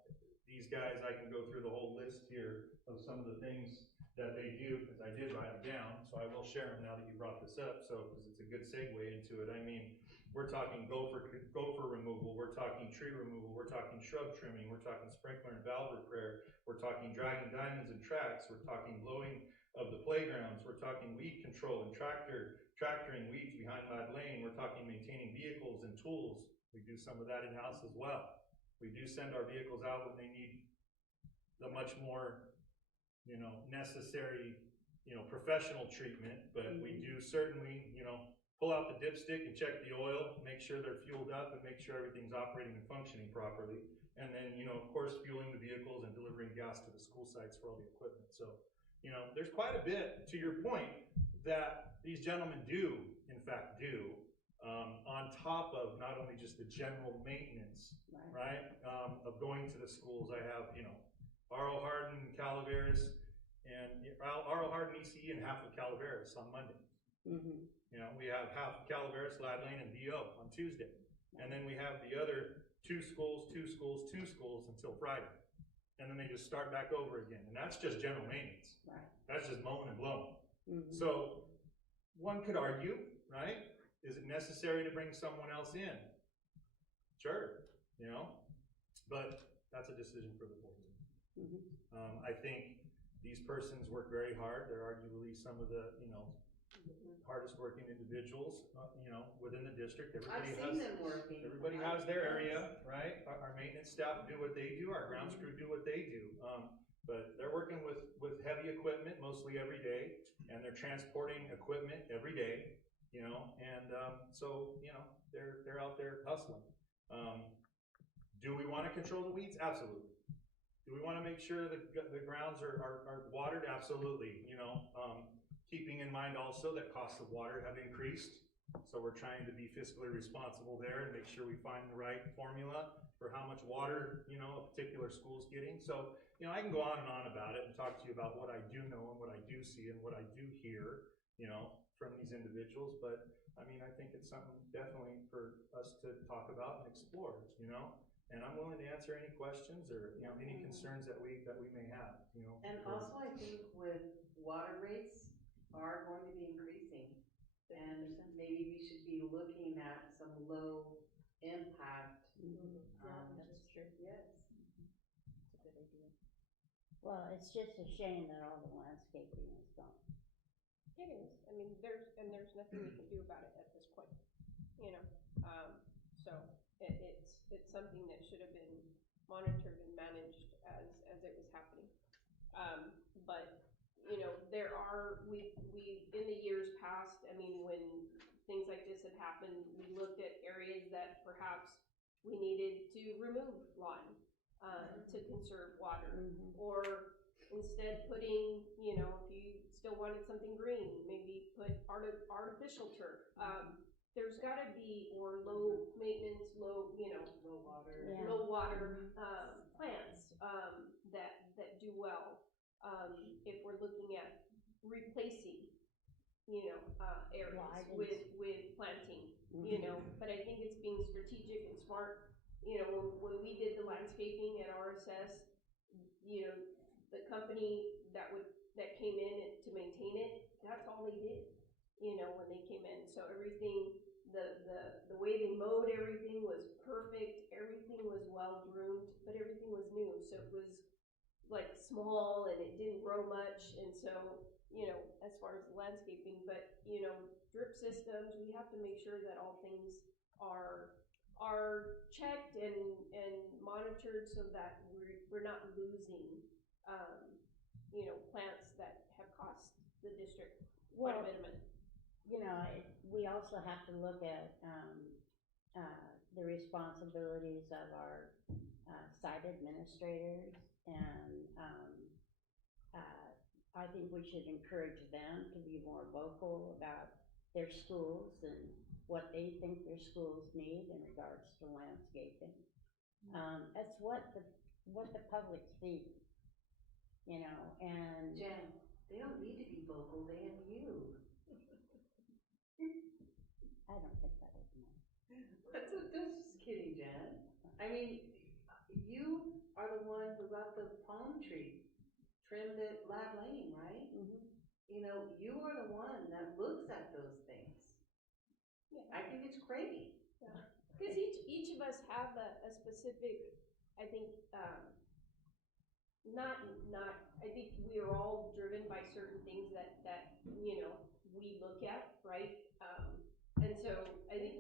these guys, I can go through the whole list here of some of the things that they do, because I did write them down, so I will share them now that you brought this up, so, because it's a good segue into it. I mean, we're talking gopher removal, we're talking tree removal, we're talking shrub trimming, we're talking sprinkler and valve repair, we're talking dragging diamonds and tracks, we're talking blowing of the playgrounds, we're talking weed control and tractoring weeds behind Mad Lane, we're talking maintaining vehicles and tools. We do some of that in-house as well. We do send our vehicles out when they need the much more, you know, necessary, you know, professional treatment, but we do certainly, you know, pull out the dipstick and check the oil, make sure they're fueled up and make sure everything's operating and functioning properly. And then, of course, fueling the vehicles and delivering gas to the school sites for all the equipment. So, there's quite a bit, to your point, that these gentlemen do, in fact, do, on top of not only just the general maintenance, right, of going to the schools. I have, R.O. Hardin, Calaveras, and R.O. Hardin, ECE, and half of Calaveras on Monday. We have half of Calaveras, Lad Lane, and D.O. on Tuesday. And then we have the other two schools until Friday. And then they just start back over again. And that's just general maintenance. That's just mowing and blowing. So one could argue, right? Is it necessary to bring someone else in? Sure, but that's a decision for the board. I think these persons work very hard. They're arguably some of the, hardest working individuals, within the district. I've seen them working. Everybody has their area, right? Our maintenance staff do what they do. Our grounds crew do what they do. But they're working with heavy equipment mostly every day, and they're transporting equipment every day, so they're out there hustling. Do we want to control the weeds? Absolutely. Do we want to make sure that the grounds are watered? Absolutely. Keeping in mind also that costs of water have increased, so we're trying to be fiscally responsible there and make sure we find the right formula for how much water a particular school's getting. So I can go on and on about it and talk to you about what I do know and what I do see and what I do hear from these individuals, but I think it's something definitely for us to talk about and explore, and I'm willing to answer any questions or any concerns that we may have. And also I think with water rates are going to be increasing, and maybe we should be looking at some low impact. That's true. Yes. It's a good idea. Well, it's just a shame that all the landscaping is gone. It is. There's nothing we can do about it at this point. So it's something that should have been monitored and managed as it was happening. But we in the years past, when things like this had happened, we looked at areas that perhaps we needed to remove lawn to conserve water, or instead putting, if you still wanted something green, maybe put artificial turf. There's got to be, or low maintenance, low water plants that do well. If we're looking at replacing, areas with planting, but I think it's being strategic and smart. When we did the landscaping at RSS, the company that came in to maintain it, that's all they did, when they came in. So everything, the way they mowed everything was perfect, everything was well groomed, but everything was new. So it was like small and it didn't grow much, and so as far as the landscaping, but drip systems, we have to make sure that all things are checked and monitored so that we're not losing plants that have cost the district quite a bit of money. We also have to look at the responsibilities of our site administrators, and I think we should encourage them to be more vocal about their schools and what they think their schools need in regards to landscaping. That's what the public sees, and Jen, they don't need to be vocal, they have you. I don't think that was nice. That's just kidding, Jen. You are the one who got the palm tree trimmed at Lab Lane, right? You are the one that looks at those things. Yeah. I think it's great. Because each of us have a specific, I think, I think we are all driven by certain things that we look at, right? And so I think,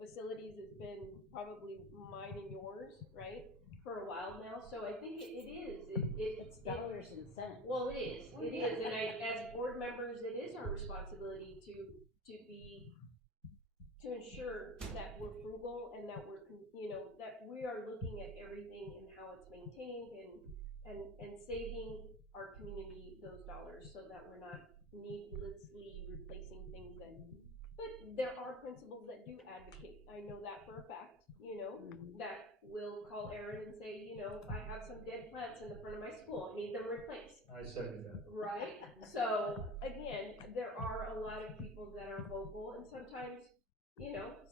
facilities has been probably mine and yours, right? For a while now, so I think it is. It's dollars and cents. Well, it is. It is, and as board members, it is our responsibility to be to ensure that we're frugal and that we're, that we are looking at everything and how it's maintained and saving our community those dollars so that we're not needlessly replacing things but there are principals that do advocate. I know that for a fact, that will call Erin and say, I have some dead plants in the front of my school, I need them replaced. I second that. Right? So, again, there are a lot of people that are vocal, and sometimes,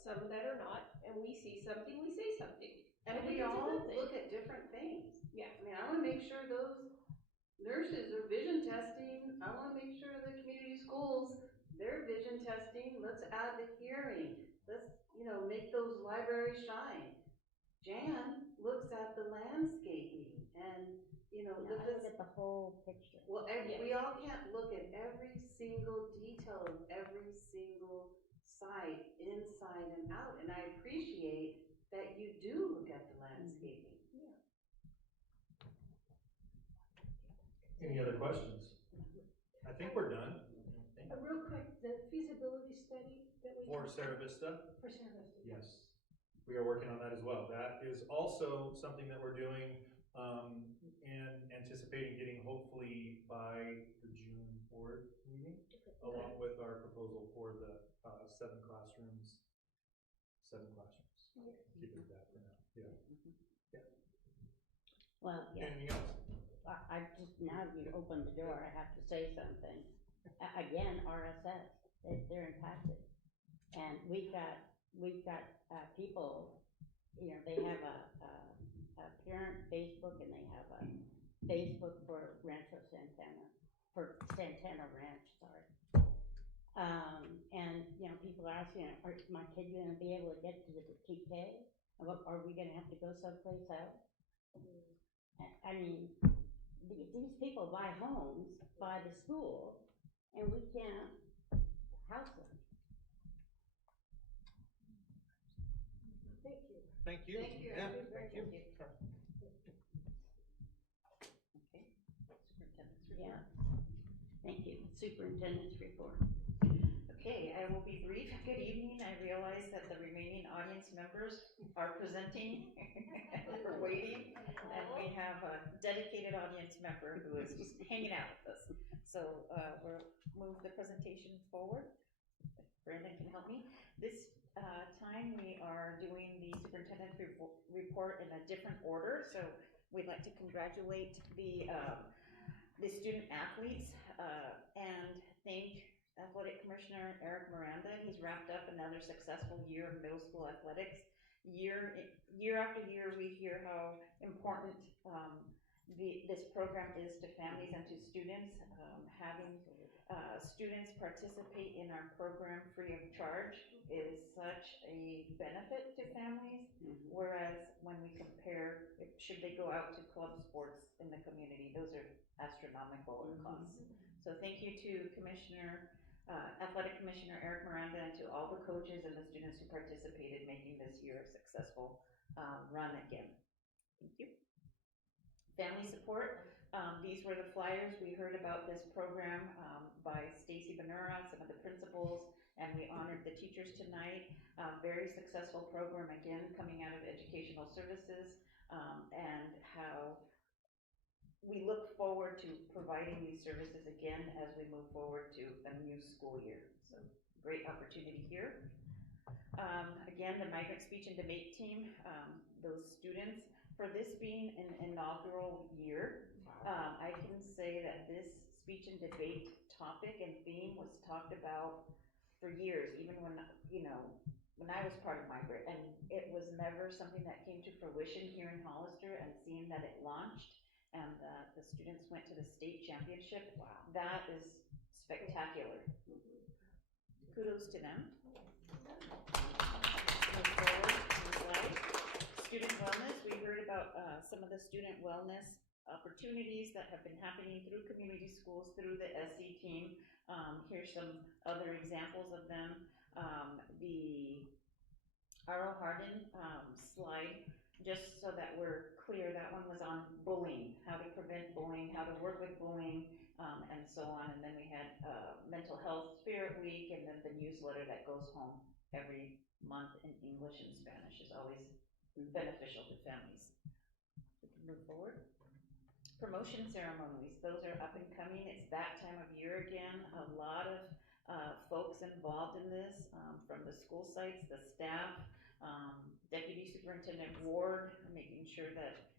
some that are not, and we see something, we say something. And we all look at different things. Yeah. I mean, I wanna make sure those nurses are vision testing, I wanna make sure the community schools, they're vision testing, let's add the hearing, let's, make those libraries shine. Jan looks at the landscaping and, I look at the whole picture. well, we all can't look at every single detail of every single site, inside and out, and I appreciate that you do look at the landscaping. Any other questions? I think we're done. Real quick, the feasibility study that we. For Sarah Vista? For Sarah Vista. Yes, we are working on that as well. That is also something that we're doing, and anticipating getting hopefully by the June board meeting, along with our proposal for the 7 classrooms. Keep it at that for now, yeah. Yeah. Well, yeah. Anything else? I just, now you opened the door, I have to say something. Again, RSS, they're impacted. And we've got people, they have a parent Facebook and they have a Facebook for Rancho Santana, for Santana Ranch, sorry. And, people are asking, is my kid gonna be able to get to the TK? Are we gonna have to go someplace else? I mean, these people buy homes by the school, and we can't house them. Thank you. Thank you. Thank you. Yeah, thank you. Okay. Superintendent's report. Yeah. Thank you. Superintendent's report. Okay, I will be brief. Good evening. I realize that the remaining audience members are presenting. We're waiting, and we have a dedicated audience member who is just hanging out with us. So we'll move the presentation forward. If Brandon can help me. This time we are doing the superintendent's report in a different order. So we'd like to congratulate the student athletes and thank Athletic Commissioner Eric Miranda. He's wrapped up another successful year of middle school athletics. Year after year, we hear how important this program is to families and to students. Having students participate in our program free of charge is such a benefit to families. Whereas when we compare, should they go out to club sports in the community, those are astronomical in costs. So thank you to Athletic Commissioner Eric Miranda and to all the coaches and the students who participated, making this year a successful run again. Thank you. Family support. These were the flyers. We heard about this program by Stacy Benura, some of the principals, and we honored the teachers tonight. Very successful program again, coming out of educational services, and how we look forward to providing these services again as we move forward to a new school year. So great opportunity here. Again, the migrant speech and debate team, those students, for this being an inaugural year, I can say that this speech and debate topic and theme was talked about for years, even when I was part of migrant, and it was never something that came to fruition here in Hollister, and seeing that it launched and the students went to the state championship. Wow. That is spectacular. Kudos to them. Student wellness, we heard about some of the student wellness opportunities that have been happening through community schools, through the SE team. Here's some other examples of them. The R.O. Hardin slide, just so that we're clear, that one was on bullying, how to prevent bullying, how to work with bullying, and so on. And then we had Mental Health Spirit Week, and then the newsletter that goes home every month in English and Spanish is always beneficial to families. We can move forward. Promotion ceremonies, those are up and coming. It's that time of year again. A lot of folks involved in this, from the school sites, the staff, Deputy Superintendent Ward, making sure that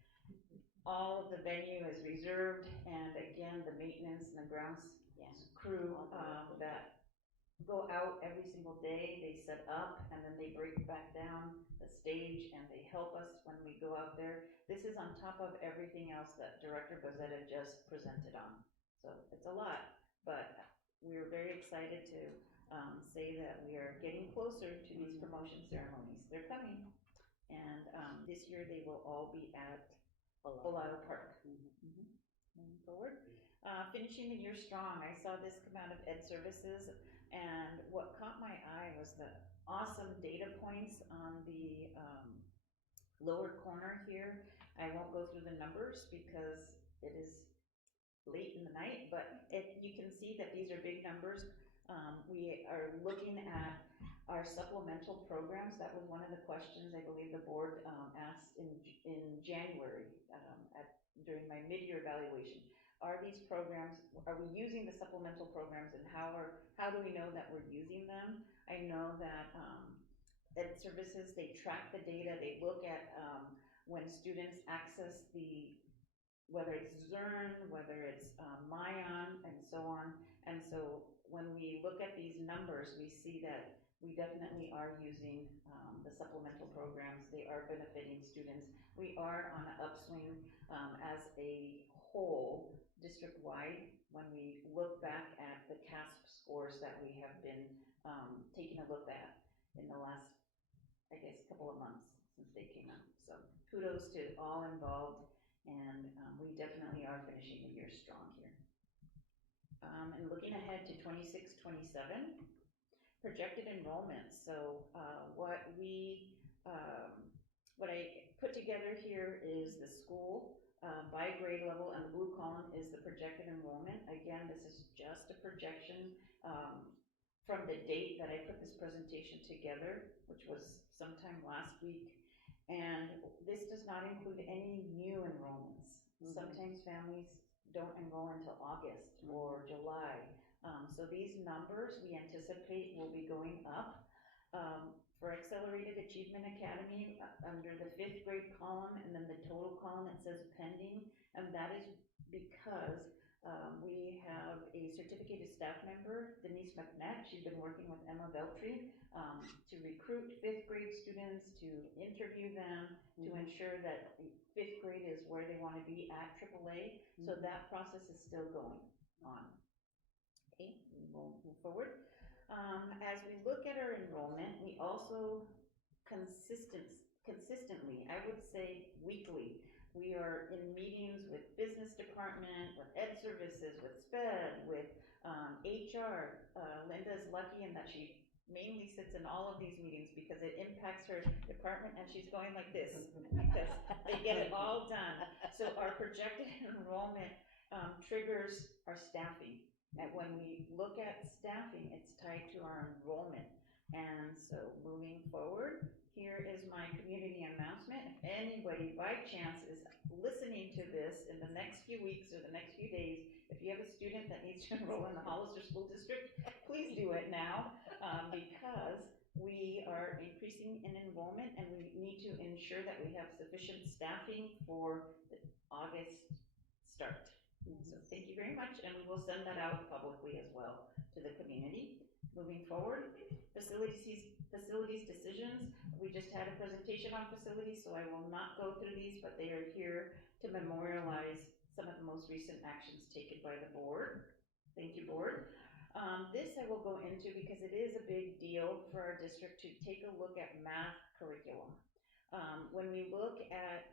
all of the venue is reserved, and again, the maintenance and the grounds crew that go out every single day. They set up and then they break back down the stage and they help us when we go out there. This is on top of everything else that Director Bazetta just presented on. So it's a lot, but we're very excited to say that we are getting closer to these promotion ceremonies. They're coming, and this year they will all be at Belisle Park. Moving forward. Finishing the year strong. I saw this come out of Ed Services, and what caught my eye was the awesome data points on the lower corner here. I won't go through the numbers because it is late in the night, but you can see that these are big numbers. We are looking at our supplemental programs. That was one of the questions I believe the board asked in January during my mid-year evaluation. Are these programs, are we using the supplemental programs, and how do we know that we're using them? I know that Ed Services, they track the data, they look at when students access whether it's Zern, whether it's Mayan, and so on. And so when we look at these numbers, we see that we definitely are using the supplemental programs. They are benefiting students. We are on an upswing as a whole, district-wide, when we look back at the CASP scores that we have been taking a look at in the last, I guess, couple of months since they came out. So kudos to all involved, and we definitely are finishing the year strong here. And looking ahead to 26, 27, projected enrollment. So what I put together here is the school by grade level, and the blue column is the projected enrollment. Again, this is just a projection from the date that I put this presentation together, which was sometime last week. And this does not include any new enrollments. Sometimes families don't enroll until August or July. So these numbers we anticipate will be going up. For Accelerated Achievement Academy, under the 5th grade column and then the total column, it says pending, and that is because we have a certificated staff member, Denise McNett. She's been working with Emma Veltri to recruit 5th grade students, to interview them, to ensure that 5th grade is where they want to be at AAA. So that process is still going on. Okay, we will move forward. As we look at our enrollment, we also consistently, I would say weekly, we are in meetings with business department, with Ed Services, with SPED, with HR. Linda's lucky in that she mainly sits in all of these meetings because it impacts her department, and she's going like this because they get it all done. So our projected enrollment triggers our staffing. And when we look at staffing, it's tied to our enrollment. And so moving forward, here is my community announcement. If anybody by chance is listening to this in the next few weeks or the next few days, if you have a student that needs to enroll in the Hollister School District, please do it now, because we are increasing in enrollment and we need to ensure that we have sufficient staffing for the August start. So thank you very much, and we will send that out publicly as well to the community. Moving forward, facilities decisions. We just had a presentation on facilities, so I will not go through these, but they are here to memorialize some of the most recent actions taken by the board. Thank you, board. This I will go into because it is a big deal for our district to take a look at math curriculum. When we look at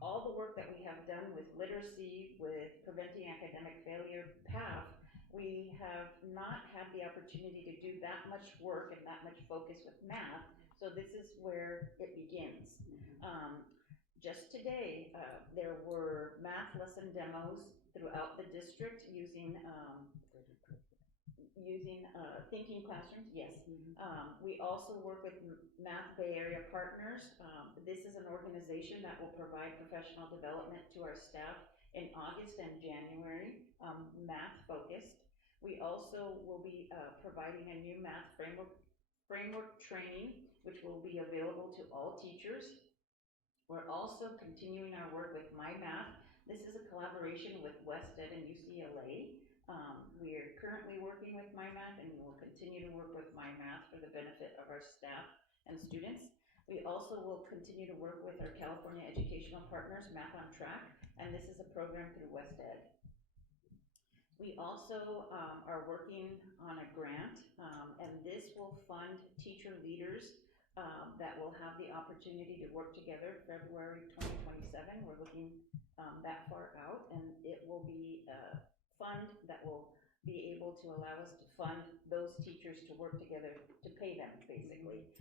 all the work that we have done with literacy, with preventing academic failure, PATH, we have not had the opportunity to do that much work and that much focus with math, so this is where it begins. Just today, there were math lesson demos throughout the district using using, thinking classrooms, yes. We also work with Math Bay Area Partners. This is an organization that will provide professional development to our staff in August and January, math focused. We also will be providing a new math framework training, which will be available to all teachers. We're also continuing our work with My Math. This is a collaboration with WestEd and UCLA. We are currently working with My Math, and we will continue to work with My Math for the benefit of our staff and students. We also will continue to work with our California educational partners, Math on Track, and this is a program through WestEd. We also are working on a grant, and this will fund teacher leaders that will have the opportunity to work together February 2027. We're looking that far out, and it will be a fund that will be able to allow us to fund those teachers to work together to pay them, basically.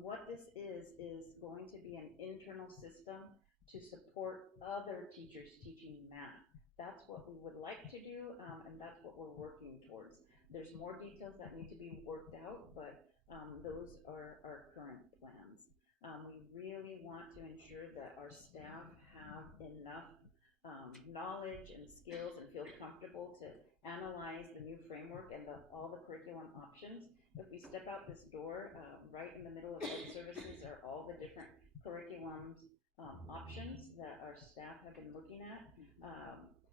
What this is going to be an internal system to support other teachers teaching math. That's what we would like to do, and that's what we're working towards. There's more details that need to be worked out, but those are our current plans. We really want to ensure that our staff have enough knowledge and skills and feel comfortable to analyze the new framework and all the curriculum options. If we step out this door, right in the middle of Ed Services are all the different curriculums options that our staff have been looking at.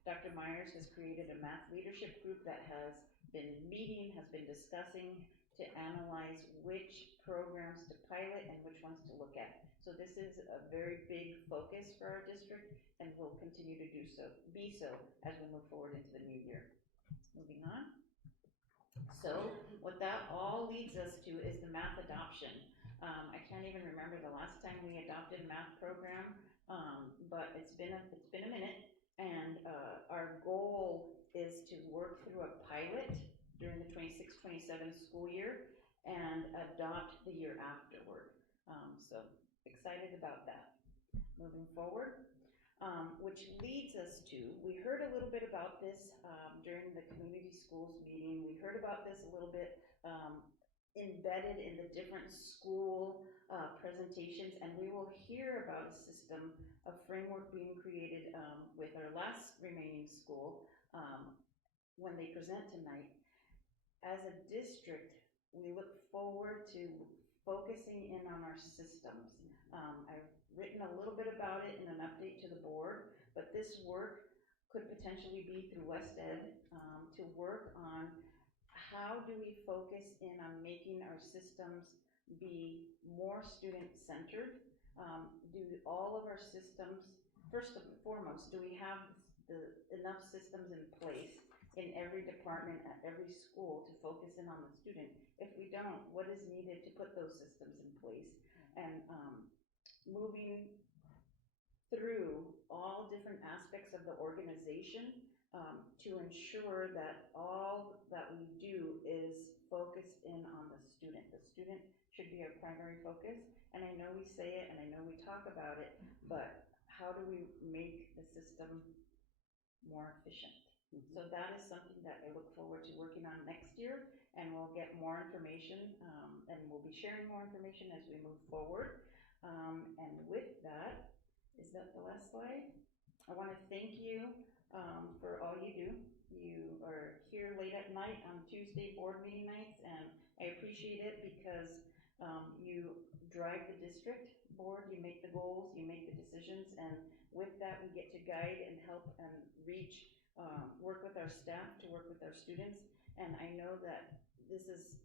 Dr. Myers has created a math leadership group that has been meeting, has been discussing to analyze which programs to pilot and which ones to look at. So this is a very big focus for our district, and will continue to be so as we move forward into the new year. Moving on. So what that all leads us to is the math adoption. I can't even remember the last time we adopted a math program, but it's been a minute, and our goal is to work through a pilot during the 26-27 school year and adopt the year afterward. So excited about that. Moving forward, which leads us to, we heard a little bit about this during the community schools meeting. We heard about this a little bit embedded in the different school presentations, and we will hear about a system, a framework being created with our last remaining school when they present tonight. As a district, we look forward to focusing in on our systems. I've written a little bit about it in an update to the board, but this work could potentially be through WestEd to work on how do we focus in on making our systems be more student-centered. Do all of our systems, first and foremost, do we have enough systems in place in every department at every school to focus in on the student? If we don't, what is needed to put those systems in place? And moving through all different aspects of the organization to ensure that all that we do is focused in on the student. The student should be our primary focus, and I know we say it and I know we talk about it, but how do we make the system more efficient? So that is something that I look forward to working on next year, and we'll get more information, and we'll be sharing more information as we move forward. And with that, is that the last slide? I want to thank you for all you do. You are here late at night on Tuesday board meeting nights, and I appreciate it because you drive the district board, you make the goals, you make the decisions, and with that we get to guide and help and reach, work with our staff to work with our students. And I know that this is,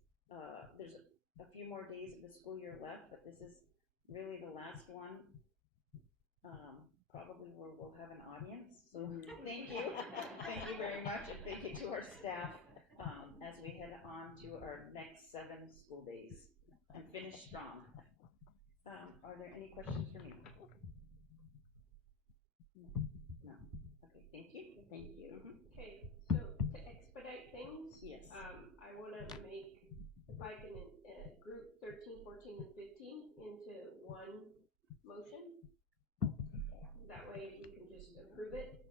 there's a few more days of the school year left, but this is really the last one, probably where we'll have an audience. So thank you. Thank you very much, and thank you to our staff as we head on to our next 7 school days and finish strong. Are there any questions for me? No. Okay, thank you. Thank you. Okay, so to expedite things. Yes. I wanna make, if I can, group 13, 14, and 15 into one motion. That way we can just approve it.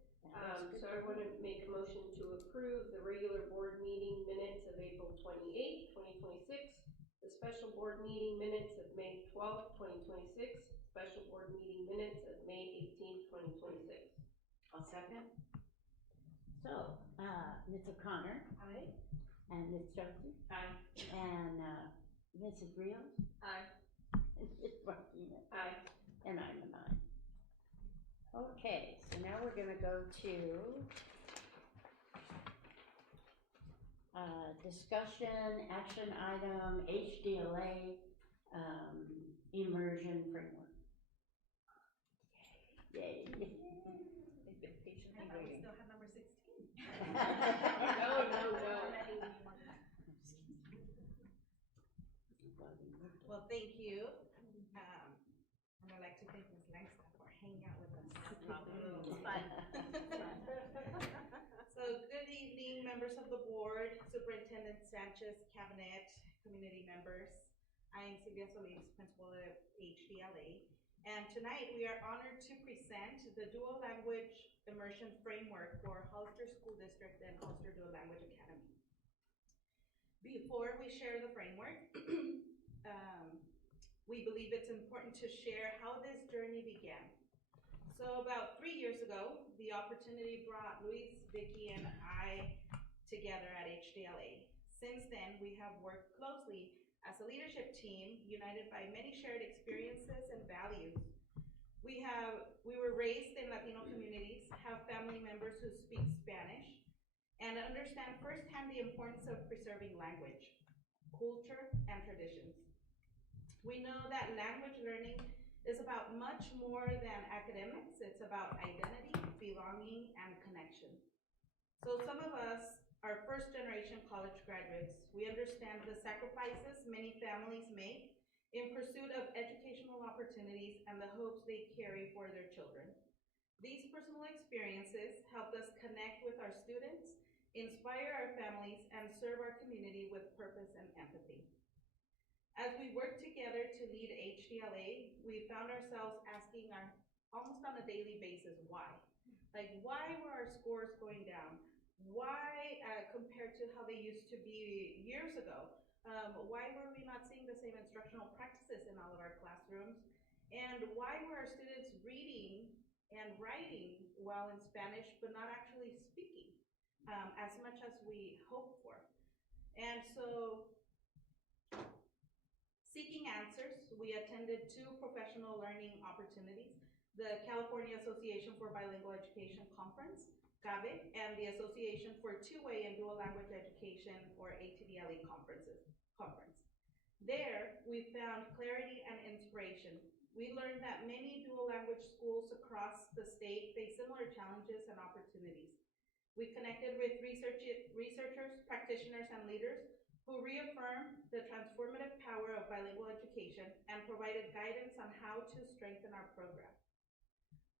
So I want to make a motion to approve the regular board meeting minutes of April 28th, 2026, the special board meeting minutes of May 12th, 2026, special board meeting minutes of May 18th, 2026. I'll second. So, Ms. O'Connor? Aye. And Ms. Johnson? Aye. And, Mrs. Rios? Aye. And Ms. Martinez? Aye. And I'm an aye. Okay, so now we're gonna go to discussion, action item, HDLA, immersion framework. Yay. They've been patiently waiting. Still have number 16. No. Well, thank you. And I'd like to thank Ms. Langston for hanging out with us. It was fun. So, good evening, members of the board, Superintendent Sanchez, cabinet, community members. I am Silvia Solis, principal of HDLA. And tonight we are honored to present the Dual Language Immersion Framework for Hollister School District and Hollister Dual Language Academy. Before we share the framework, we believe it's important to share how this journey began. So about 3 years ago, the opportunity brought Luis, Vicky, and I together at HDLA. Since then, we have worked closely as a leadership team, united by many shared experiences and values. We were raised in Latino communities, have family members who speak Spanish, and understand firsthand the importance of preserving language, culture, and traditions. We know that language learning is about much more than academics. It's about identity, belonging, and connection. So some of us are first-generation college graduates. We understand the sacrifices many families make in pursuit of educational opportunities and the hopes they carry for their children. These personal experiences help us connect with our students, inspire our families, and serve our community with purpose and empathy. As we work together to lead HDLA, we found ourselves asking almost on a daily basis, why? Like, why were our scores going down? Why, compared to how they used to be years ago? Why were we not seeing the same instructional practices in all of our classrooms? And why were our students reading and writing well in Spanish, but not actually speaking as much as we hoped for? And so, seeking answers, we attended 2 professional learning opportunities, the California Association for Bilingual Education Conference, CABE, and the Association for Two-Way and Dual Language Education, or ATDLE conference. There, we found clarity and inspiration. We learned that many dual language schools across the state face similar challenges and opportunities. We connected with researchers, practitioners, and leaders who reaffirmed the transformative power of bilingual education and provided guidance on how to strengthen our program.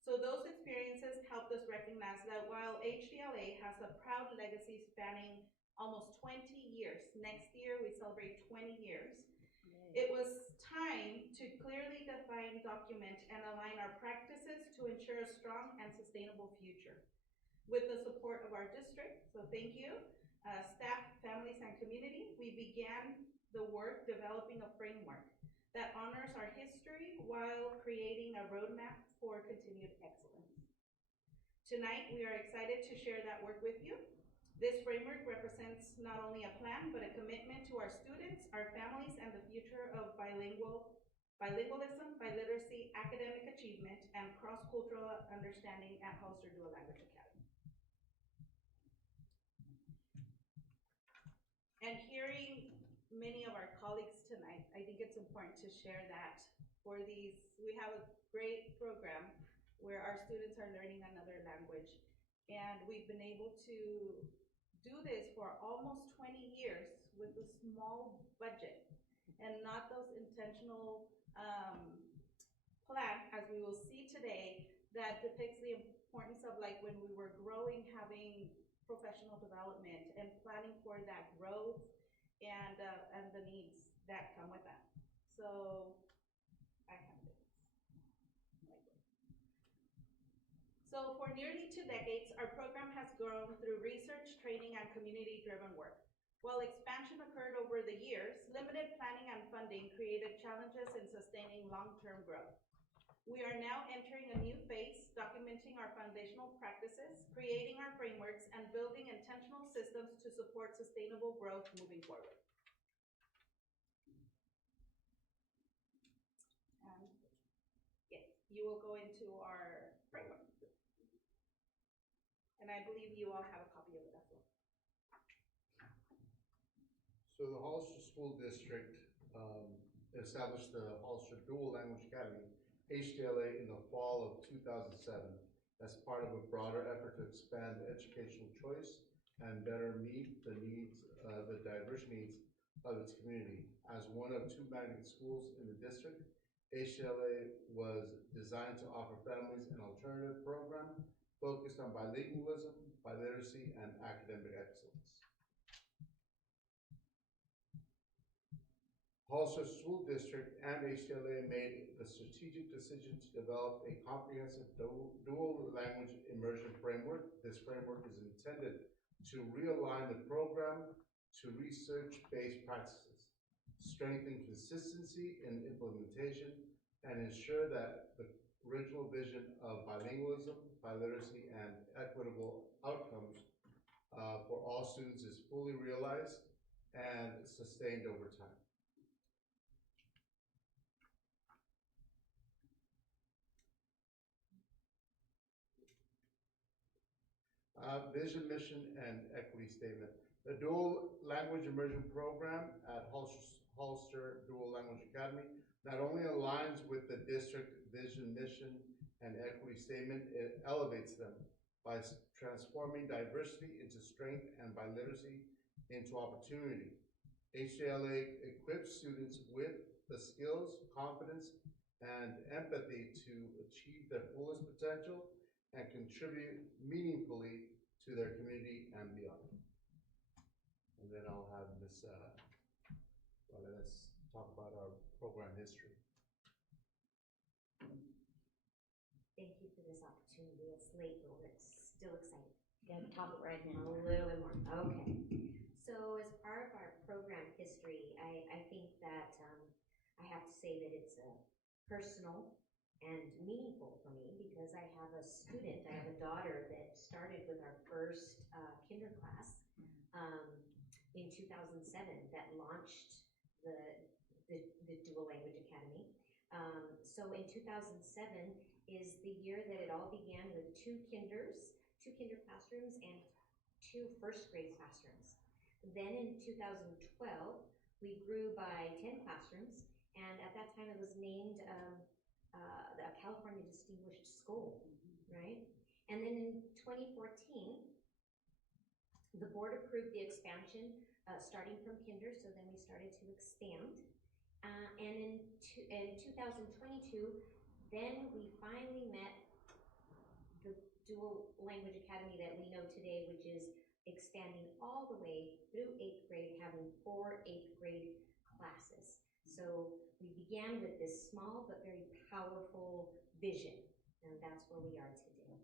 So those experiences helped us recognize that while HDLA has a proud legacy spanning almost 20 years, next year we celebrate 20 years, it was time to clearly define, document, and align our practices to ensure a strong and sustainable future. With the support of our district, so thank you, staff, families, and community, we began the work developing a framework that honors our history while creating a roadmap for continued excellence. Tonight, we are excited to share that work with you. This framework represents not only a plan, but a commitment to our students, our families, and the future of bilingualism, biliteracy, academic achievement, and cross-cultural understanding at Hollister Dual Language Academy. And hearing many of our colleagues tonight, I think it's important to share that we have a great program where our students are learning another language. And we've been able to do this for almost 20 years with a small budget and not those intentional plan, as we will see today, that depicts the importance of, like, when we were growing, having professional development and planning for that growth and the needs that come with that. So I have this. So for nearly 2 decades, our program has grown through research, training, and community-driven work. While expansion occurred over the years, limited planning and funding created challenges in sustaining long-term growth. We are now entering a new phase, documenting our foundational practices, creating our frameworks, and building intentional systems to support sustainable growth moving forward. Yes, you will go into our framework. And I believe you all have a copy of it as well. So the Hollister School District established the Hollister Dual Language Academy, HDLA, in the fall of 2007 as part of a broader effort to expand educational choice and better meet the needs, the diverse needs of its community. As one of 2 magnet schools in the district, HDLA was designed to offer families an alternative program focused on bilingualism, biliteracy, and academic excellence. Hollister School District and HDLA made the strategic decision to develop a comprehensive dual language immersion framework. This framework is intended to realign the program to research-based practices, strengthen consistency in implementation, and ensure that the original vision of bilingualism, biliteracy, and equitable outcomes for all students is fully realized and sustained over time. Vision, mission, and equity statement. The Dual Language Immersion Program at Hollister Dual Language Academy not only aligns with the district vision, mission, and equity statement, it elevates them by transforming diversity into strength and biliteracy into opportunity. HDLA equips students with the skills, confidence, and empathy to achieve their fullest potential and contribute meaningfully to their community and beyond. And then I'll have Ms. Let's talk about our program history. Thank you for this opportunity. It's late, but we're still excited. Gotta talk right now. A little bit more. Okay. So as part of our program history, I think that I have to say that it's personal and meaningful for me because I have a student, I have a daughter that started with our first kinder class in 2007 that launched the Dual Language Academy. So in 2007 is the year that it all began with 2 kinder classrooms and 2 first grade classrooms. Then in 2012, we grew by 10 classrooms, and at that time it was named the California Distinguished School, right? And then in 2014, the board approved the expansion starting from kinder, so then we started to expand. And in 2022, then we finally met the Dual Language Academy that we know today, which is expanding all the way through 8th grade, having 4 8th grade classes. So we began with this small but very powerful vision, and that's where we are today.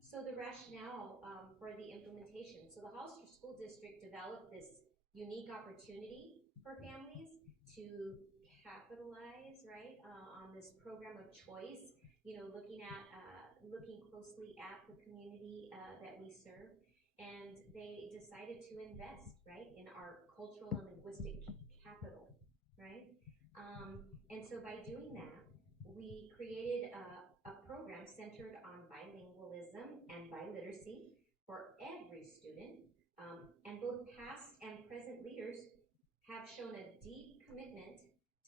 So the rationale for the implementation. So the Hollister School District developed this unique opportunity for families to capitalize, right, on this program of choice, you know, looking closely at the community that we serve. And they decided to invest, right, in our cultural and linguistic capital, right? And so by doing that, we created a program centered on bilingualism and biliteracy for every student. And both past and present leaders have shown a deep commitment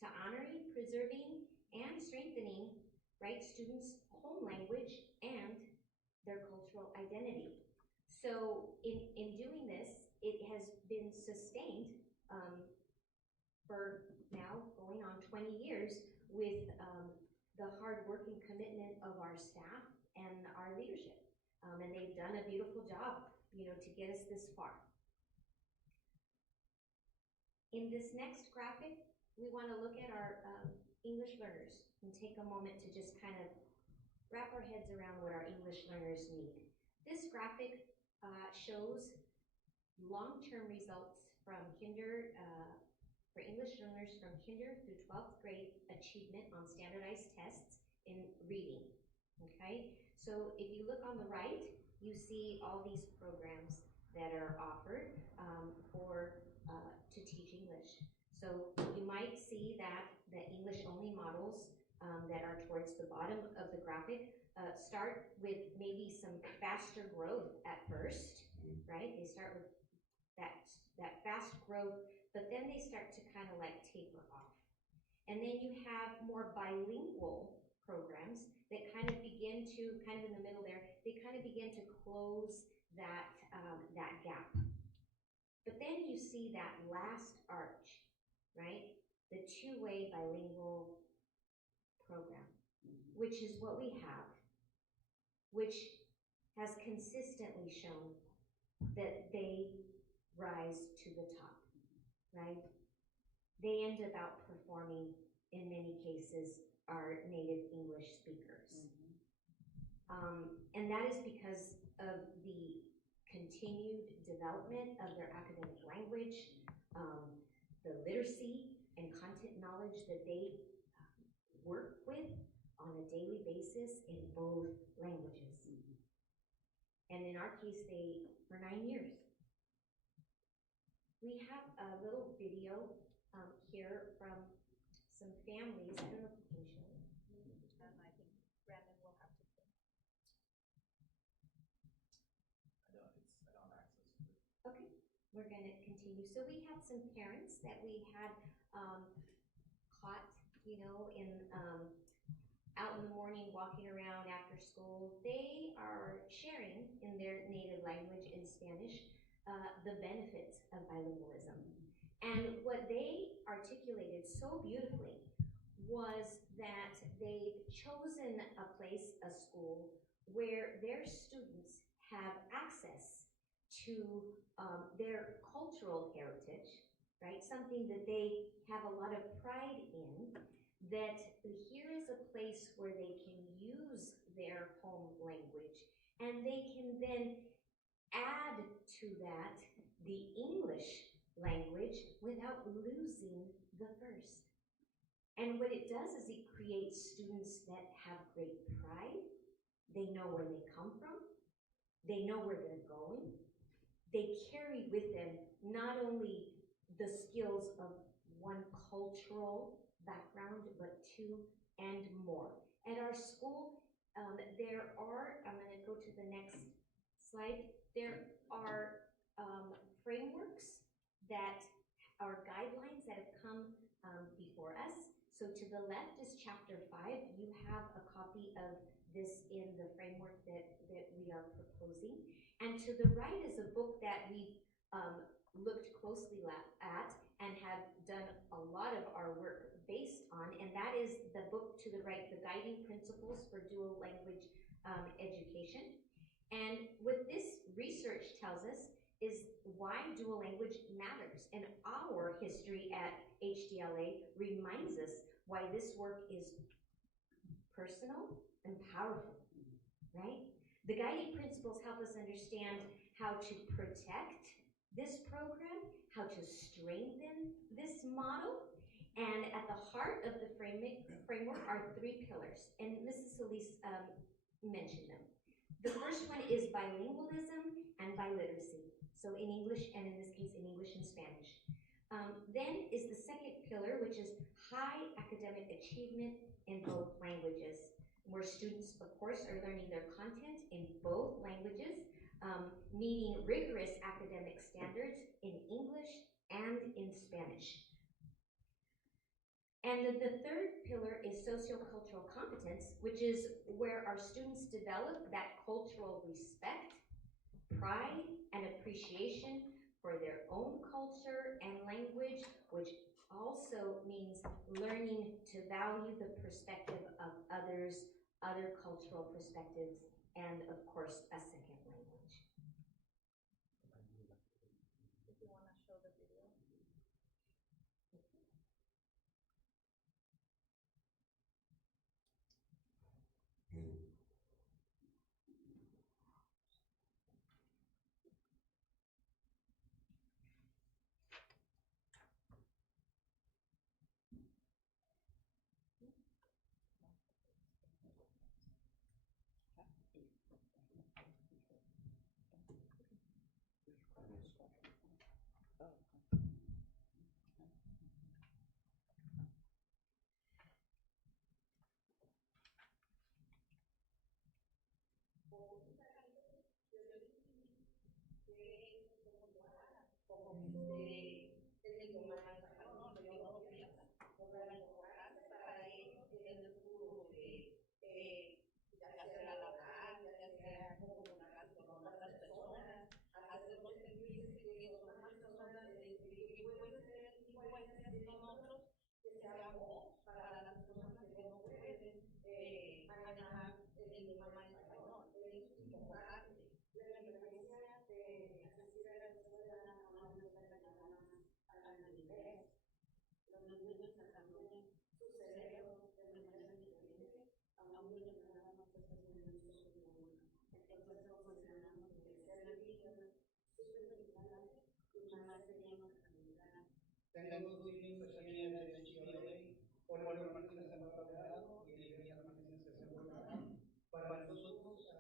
to honoring, preserving, and strengthening, right, students' home language and their cultural identity. So in doing this, it has been sustained for now going on 20 years with the hard work and commitment of our staff and our leadership. And they've done a beautiful job, you know, to get us this far. In this next graphic, we want to look at our English learners and take a moment to just kind of wrap our heads around what our English learners need. This graphic shows long-term results from for English learners from kinder through 12th grade achievement on standardized tests in reading, okay? So if you look on the right, you see all these programs that are offered to teach English. So you might see that the English-only models that are towards the bottom of the graphic start with maybe some faster growth at first, right? They start with that fast growth, but then they start to kind of like taper off. And then you have more bilingual programs that kind of begin to, kind of in the middle there, they kind of begin to close that gap. But then you see that last arch, right? The two-way bilingual program, which is what we have, which has consistently shown that they rise to the top, right? They end up outperforming, in many cases, our native English speakers. And that is because of the continued development of their academic language, the literacy and content knowledge that they work with on a daily basis in both languages. And in our case, for 9 years. We have a little video here from some families. I don't know if you can show it. I think Brandon will have to. I don't access it. Okay, we're gonna continue. So we had some parents that we had caught, out in the morning walking around after school. They are sharing in their native language in Spanish the benefits of bilingualism. And what they articulated so beautifully was that they've chosen a place, a school, where their students have access to their cultural heritage, right? Something that they have a lot of pride in, that here is a place where they can use their home language, and they can then add to that the English language without losing the first. And what it does is it creates students that have great pride. They know where they come from. They know where they're going. They carry with them not only the skills of one cultural background, but two and more. At our school, there are, I'm going to go to the next slide, there are frameworks that are guidelines that have come before us. So to the left is chapter 5. You have a copy of this in the framework that we are proposing. And to the right is a book that we've looked closely at and have done a lot of our work based on, and that is the book to the right, The Guiding Principles for Dual Language Education. And what this research tells us is why dual language matters. And our history at HDLA reminds us why this work is personal and powerful, right? The guiding principles help us understand how to protect this program, how to strengthen this model, and at the heart of the framework are 3 pillars, and Mrs. Solis mentioned them. The first one is bilingualism and biliteracy, so in English, and in this case, in English and Spanish. Then is the second pillar, which is high academic achievement in both languages, where students, of course, are learning their content in both languages, meeting rigorous academic standards in English and in Spanish. And the third pillar is sociocultural competence, which is where our students develop that cultural respect, pride, and appreciation for their own culture and language, which also means learning to value the perspective of others, other cultural perspectives, and of course, a second language. If you want to show the video. Tengo 2 niños que vienen de Chile, por el Martínez en Batalado y el Elías Martínez en Segundo. Para nosotros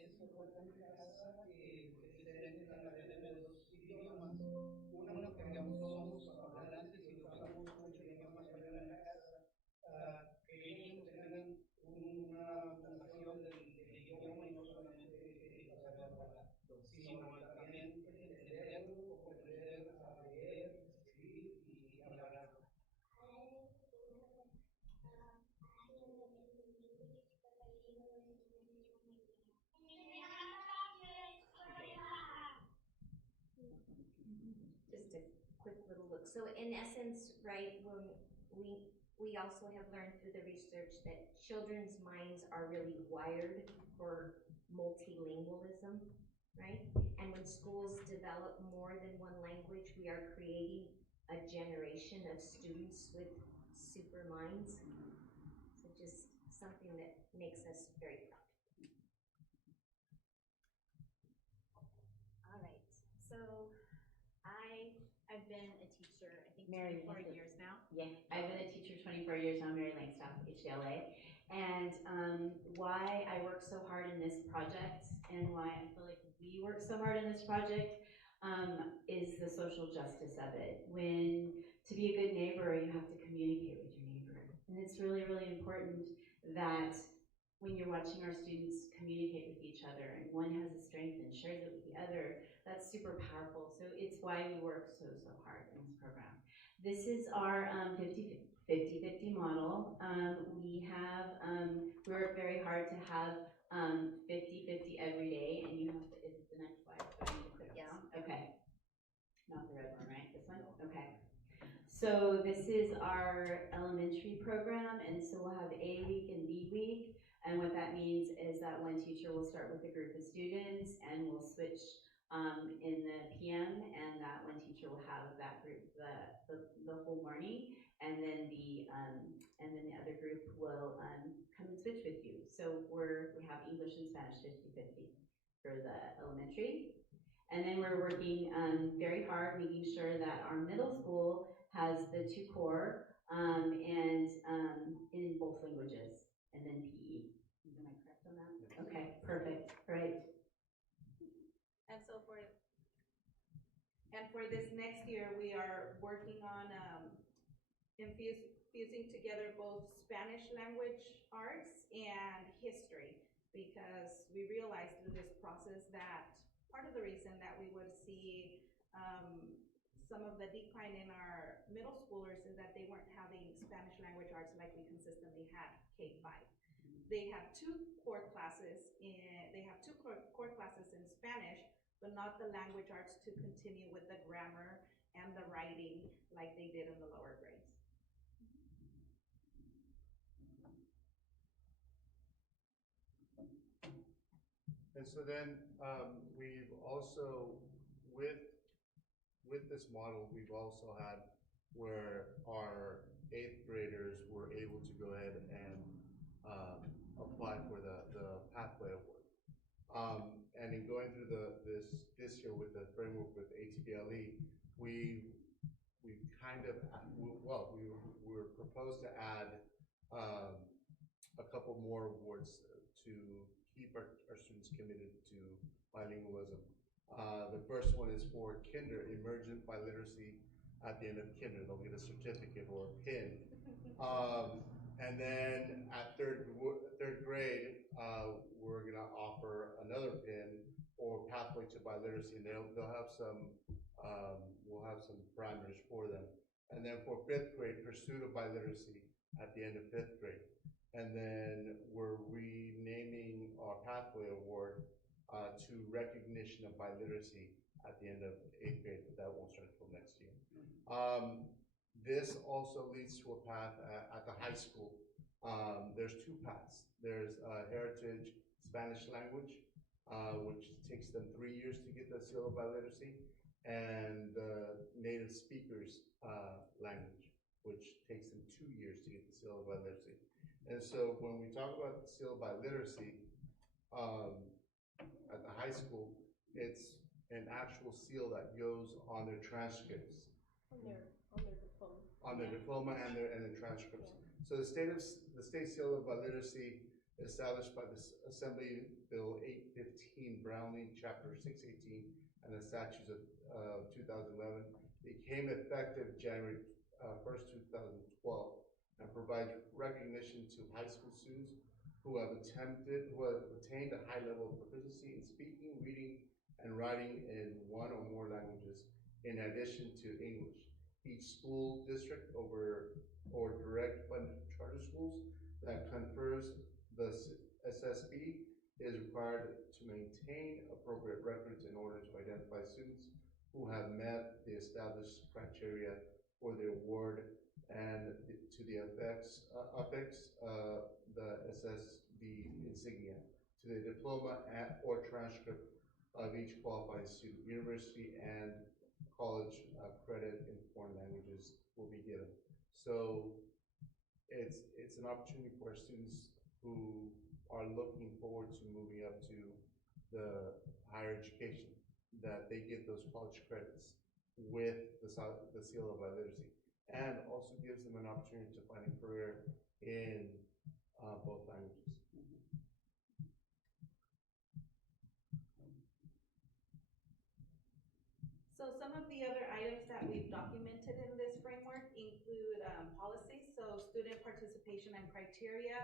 es importante en casa que se den la materia de 2 idiomas. Uno, porque ambos somos hablantes y usamos mucho el idioma español en la casa. Queríamos que tengan una fundación del idioma y no solamente saber hablar, sino también entenderlo, comprender, leer, escribir y hablarlo. Just a quick little look. So in essence, right, when we also have learned through the research that children's minds are really wired for multilingualism, right? And when schools develop more than one language, we are creating a generation of students with super minds. So just something that makes us very proud. All right, so I've been a teacher, I think Mary 24 Langstaff. years now. Yeah, I've been a teacher 24 years now, Mary Langstaff, HDLA. And why I work so hard in this project and why I feel like we work so hard in this project is the social justice of it. When to be a good neighbor, you have to communicate with your neighbor. And it's really, really important that when you're watching our students communicate with each other and one has a strength and shares it with the other, that's super powerful. So it's why we work so hard in this program. This is our 50-50 model. We work very hard to have 50-50 every day, and you have to, is it the next slide? Do I need to click down? Okay. Not the red one, right? This one? Okay. So this is our elementary program, and so we'll have A week and B week. And what that means is that one teacher will start with a group of students and we'll switch in the PM, and that one teacher will have that group the whole morning, and then the other group will come and switch with you. So we have English and Spanish 50-50 for the elementary, and then we're working very hard making sure that our middle school has the 2 core and in both languages, and then PE. Am I correct on that? Okay, perfect, great. And for this next year, we are working on fusing together both Spanish language arts and history, because we realized through this process that part of the reason that we would see some of the decline in our middle schoolers is that they weren't having Spanish language arts like we consistently had K-5. They have 2 core classes in Spanish, but not the language arts to continue with the grammar and the writing like they did in the lower grades. And so then we've also, with this model, we've also had where our 8th graders were able to go ahead and apply for the Pathway Award. And in going through this year with the framework with ATBLE, we were proposed to add a couple more awards to keep our students committed to bilingualism. The first one is for Kinder, Emergent Biliteracy at the end of Kinder. They'll get a certificate or a pin. And then at third grade, we're gonna offer another pin or Pathway to Biliteracy, and they'll have some, we'll have some parameters for them. And then for 5th grade, Pursuit of Biliteracy at the end of 5th grade. And then we're renaming our Pathway Award to Recognition of Biliteracy at the end of 8th grade, but that won't start until next year. This also leads to a path at the high school. There's 2 paths. There's Heritage Spanish Language, which takes them 3 years to get the seal of biliteracy, and the Native Speakers language, which takes them 2 years to get the seal of biliteracy. And so when we talk about the seal of biliteracy at the high school, it's an actual seal that goes on their transcripts, On their diploma. on their diploma and their transcripts. So the state seal of literacy established by the Assembly Bill 815 Brownlee, Chapter 618, and the statutes of 2011 became effective January 1st, 2012, and provides recognition to high school students who have attained a high level of proficiency in speaking, reading, and writing in one or more languages, in addition to English. Each school district or direct funded charter schools that confers the SSB is required to maintain appropriate records in order to identify students who have met the established criteria for the award and to the affix the SSB insignia to the diploma or transcript of each qualified student. University and college credit in foreign languages will be given. So it's an opportunity for students who are looking forward to moving up to the higher education, that they get those college credits with the seal of literacy, and also gives them an opportunity to find a career in both languages. So some of the other items that we've documented in this framework include policies, so student participation and criteria,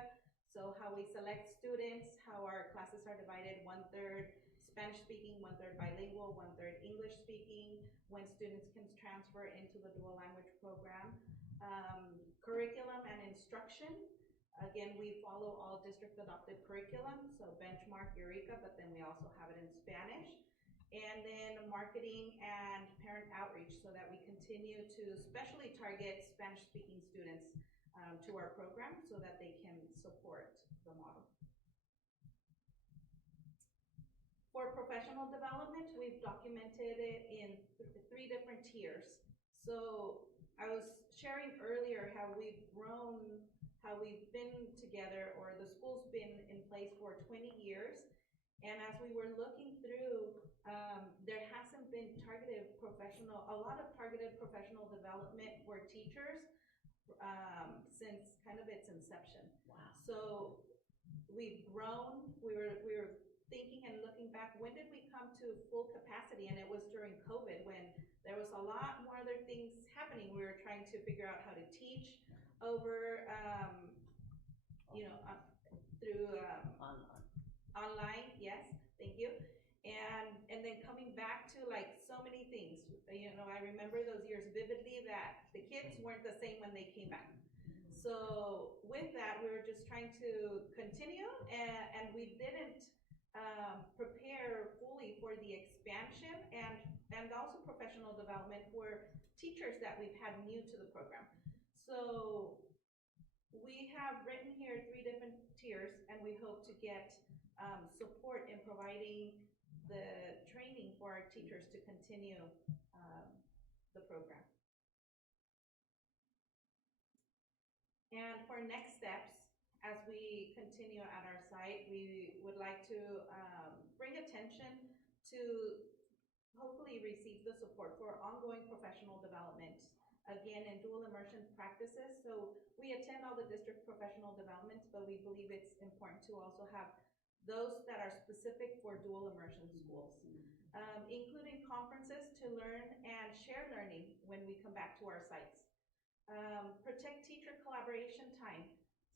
so how we select students, how our classes are divided, 1/3 Spanish speaking, 1/3 bilingual, 1/3 English speaking, when students can transfer into the dual language program. Curriculum and instruction. Again, we follow all district adopted curriculum, so benchmark, Eureka, but then we also have it in Spanish. And then marketing and parent outreach, so that we continue to especially target Spanish speaking students to our program so that they can support the model. For professional development, we've documented it in three different tiers. So I was sharing earlier how we've grown, how we've been together, or the school's been in place for 20 years. And as we were looking through, there hasn't been a lot of targeted professional development for teachers since kind of its inception. Wow. So we've grown, we were thinking and looking back, when did we come to full capacity? And it was during COVID, when there was a lot more other things happening. We were trying to figure out how to teach over, through online, yes, thank you. And then coming back to like so many things, I remember those years vividly that the kids weren't the same when they came back. So with that, we were just trying to continue, and we didn't prepare fully for the expansion and also professional development for teachers that we've had new to the program. So we have written here 3 different tiers, and we hope to get support in providing the training for our teachers to continue the program. And for next steps, as we continue at our site, we would like to bring attention to hopefully receive the support for ongoing professional development, again, in dual immersion practices. So we attend all the district professional developments, but we believe it's important to also have those that are specific for dual immersion schools, including conferences to learn and share learning when we come back to our sites. Protect teacher collaboration time.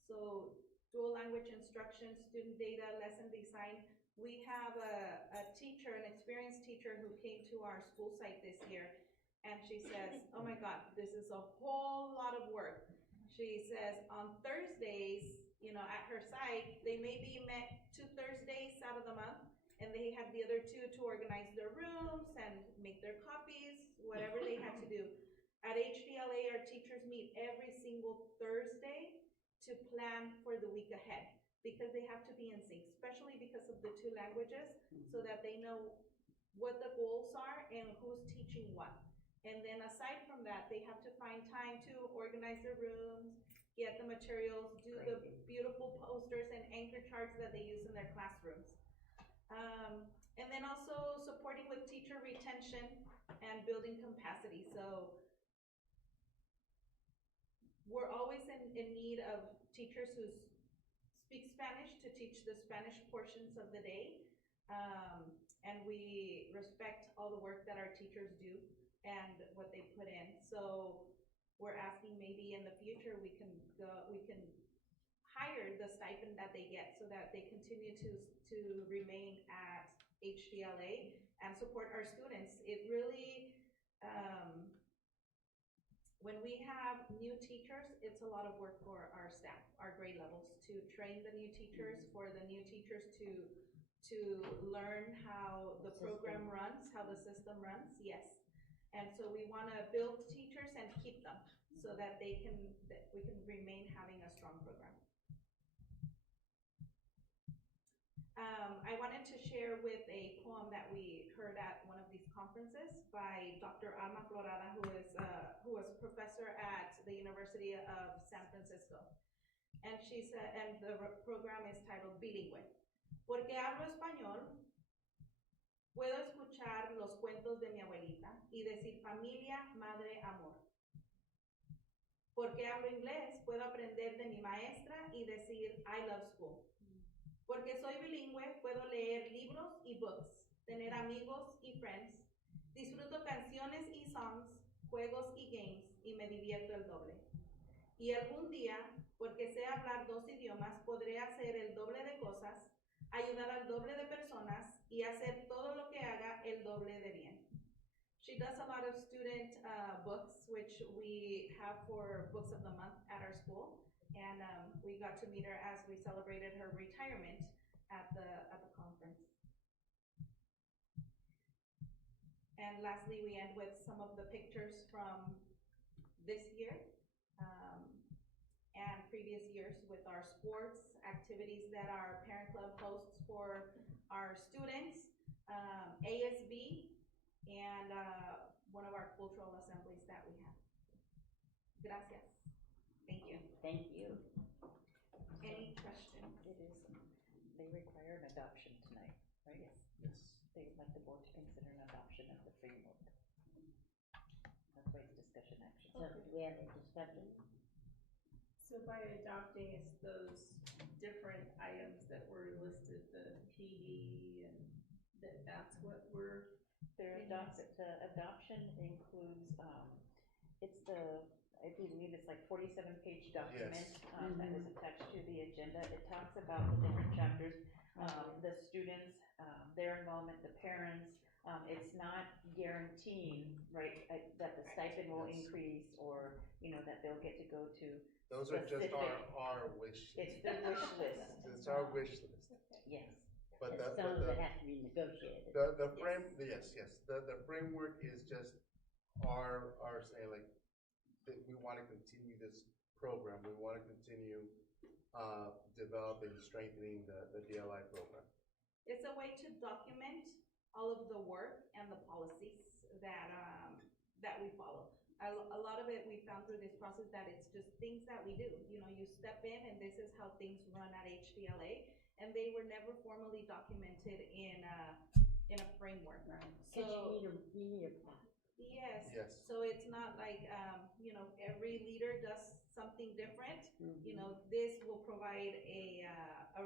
So dual language instruction, student data, lesson design. We have a teacher, an experienced teacher who came to our school site this year, and she says, oh my God, this is a whole lot of work. She says on Thursdays, at her site, they maybe met 2 Thursdays out of the month, and they had the other 2 to organize their rooms and make their copies, whatever they had to do. At HDLA, our teachers meet every single Thursday to plan for the week ahead, because they have to be in sync, especially because of the 2 languages, so that they know what the goals are and who's teaching what. And then aside from that, they have to find time to organize their rooms, get the materials, do the beautiful posters and anchor charts that they use in their classrooms. And then also supporting with teacher retention and building capacity. So we're always in need of teachers who speak Spanish to teach the Spanish portions of the day. And we respect all the work that our teachers do and what they put in. So we're asking maybe in the future we can hire the stipend that they get so that they continue to remain at HDLA and support our students. It really, when we have new teachers, it's a lot of work for our staff, our grade levels, to train the new teachers, for the new teachers to learn how the program runs, how the system runs, yes. And so we want to build teachers and keep them so that we can remain having a strong program. I wanted to share with a poem that we heard at one of these conferences by Dr. Alma Florada, who was professor at the University of San Francisco. And she said, and the program is titled Bilingüe. Porque hablo español, puedo escuchar los cuentos de mi abuelita y decir familia, madre, amor. Porque hablo inglés, puedo aprender de mi maestra y decir I love school. Porque soy bilingüe, puedo leer libros y books, tener amigos y friends, disfruto canciones y songs, juegos y games y me divierto el doble. Y algún día, porque sé hablar 2 idiomas, podré hacer el doble de cosas, ayudar al doble de personas y hacer todo lo que haga el doble de bien. She does a lot of student books, which we have for Books of the Month at our school. And we got to meet her as we celebrated her retirement at the conference. And lastly, we end with some of the pictures from this year and previous years with our sports activities that our parent club hosts for our students, ASB, and one of our cultural assemblies that we have. Gracias. Thank you. Thank you. Any questions? It is, they require an adoption tonight, right? Yes. Yes. They would like the board to consider an adoption of the framework. That's why it's discussion action. So do we have a discussion? So by adopting, it's those different items that were listed, the PD, and that's what we're. The adoption includes, it's I believe it's like 47-page document that was attached to the agenda. It talks about the different chapters, the students, their involvement, the parents. It's not guaranteeing, right, that the stipend will increase or, that they'll get to go to. Those are just our wish. It's the wish list. It's our wish list. Yes. But some of it has to be negotiated. The framework is just our saying, like, that we want to continue this program. We want to continue developing, strengthening the DLI program. It's a way to document all of the work and the policies that we follow. A lot of it we found through this process that it's just things that we do. You step in and this is how things run at HDLA, and they were never formally documented in a framework. So you need a plan. Yes. Yes. So it's not like, every leader does something different. This will provide a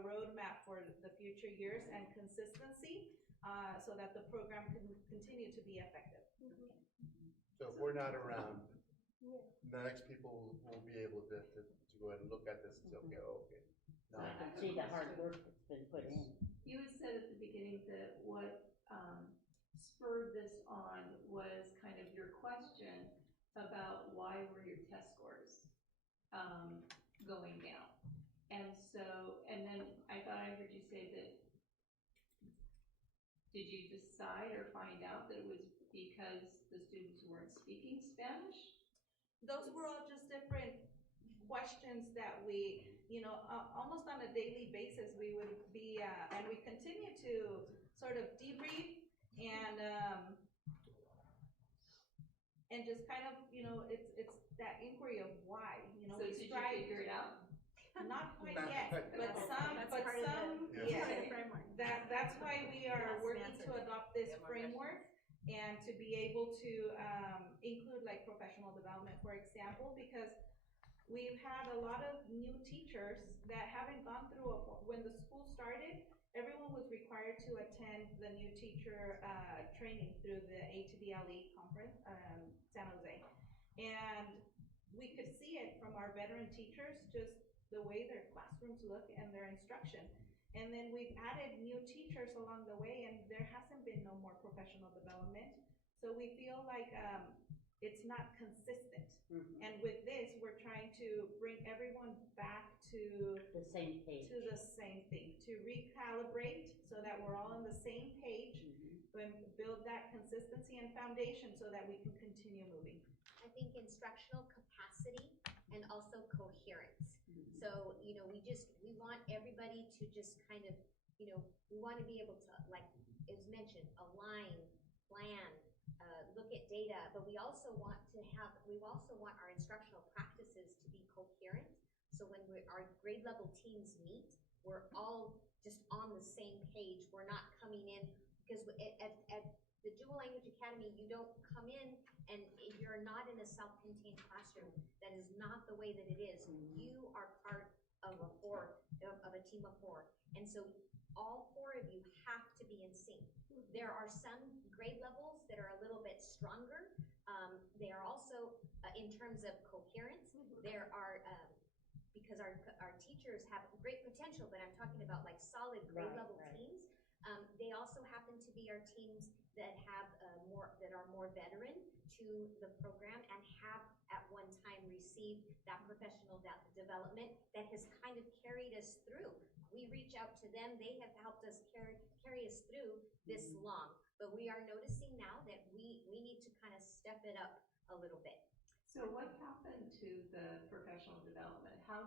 roadmap for the future years and consistency so that the program can continue to be effective. So if we're not around, the next people will be able to go ahead and look at this and say, okay. So I can see the hard work that's been put in. You had said at the beginning that what spurred this on was kind of your question about why were your test scores going down. And then I thought I heard you say that, did you decide or find out that it was because the students weren't speaking Spanish? Those were all just different questions that we, almost on a daily basis, we would be, and we continue to sort of debrief and just kind of, it's that inquiry of why, So we did strive. you figure it out? Not quite Not yet, quite. but some, That's part of the- yeah. part of the framework. That's why we are Yes, working answer. to adopt this framework and to be able to, include like professional development, for example, because we've had a lot of new teachers that haven't gone through when the school started, everyone was required to attend the new teacher, training through the A2DLE conference, San Jose. And we could see it from our veteran teachers, just the way their classrooms look and their instruction. And then we've added new teachers along the way, and there hasn't been no more professional development. So we feel like it's not consistent. And with this, we're trying to bring everyone back to The same page. to the same thing, to recalibrate so that we're all on the same page, and build that consistency and foundation so that we can continue moving. I think instructional capacity and also coherence. So, you know, we want everybody to just kind of, you know, we want to be able to, like it was mentioned, align, plan, look at data, but we also want our instructional practices to be coherent. So when our grade level teams meet, we're all just on the same page. We're not coming in, because at the Dual Language Academy, you don't come in and you're not in a self-contained classroom. That is not the way that it is. You are part of a team of 4. And so all 4 of you have to be in sync. There are some grade levels that are a little bit stronger. They are also, in terms of coherence, there are, because our teachers have great potential, but I'm talking about like solid grade level teams. They also happen to be our teams that have that are more veteran to the program and have at one time received that professional development that has kind of carried us through. We reach out to them, they have helped us carry us through this long, but we are noticing now that we need to kind of step it up a little bit. So what happened to the professional development? I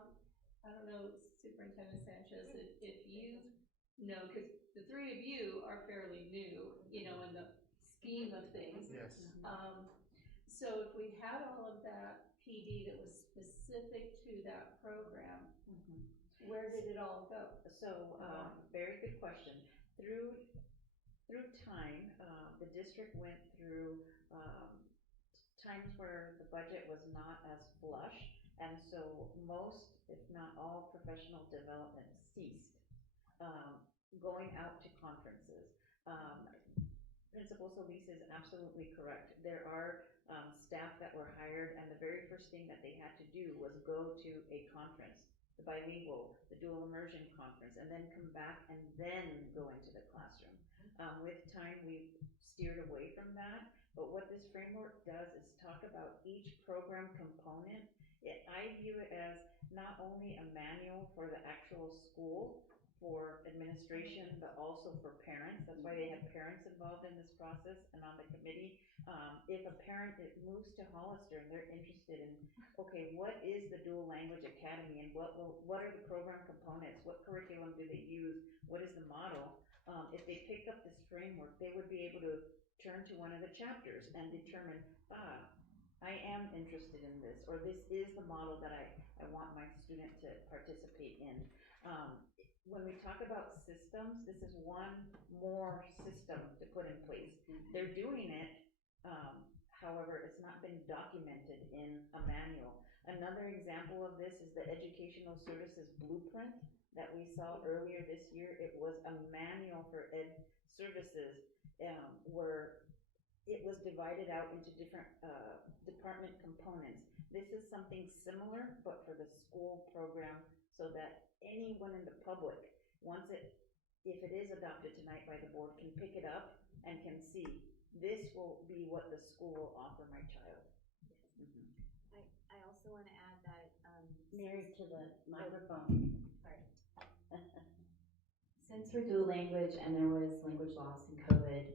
don't know, Superintendent Sanchez, if you know, because the 3 of you are fairly new, you know, in the scheme of things. Yes. So if we had all of that PD that was specific to that program, where did it all go? So, very good question. Through time, the district went through times where the budget was not as flush, and so most, if not all, professional development ceased. Going out to conferences. Principal Solis is absolutely correct. There are staff that were hired, and the very first thing that they had to do was go to a conference, the bilingual, the dual immersion conference, and then come back and then go into the classroom. With time, we've steered away from that, but what this framework does is talk about each program component. I view it as not only a manual for the actual school, for administration, but also for parents. That's why they have parents involved in this process and on the committee. If a parent moves to Hollister and they're interested in, okay, what is the Dual Language Academy and what are the program components? What curriculum do they use? What is the model? If they pick up this framework, they would be able to turn to one of the chapters and determine, I am interested in this, or this is the model that I want my student to participate in. When we talk about systems, this is one more system to put in place. They're doing it, however, it's not been documented in a manual. Another example of this is the Educational Services Blueprint that we saw earlier this year. It was a manual for ed services where it was divided out into different department components. This is something similar, but for the school program, so that anyone in the public, if it is adopted tonight by the board, can pick it up and can see, this will be what the school will offer my child. I also want to add that, Mary, to the microphone. Sorry. Since we're dual language and there was language loss in COVID,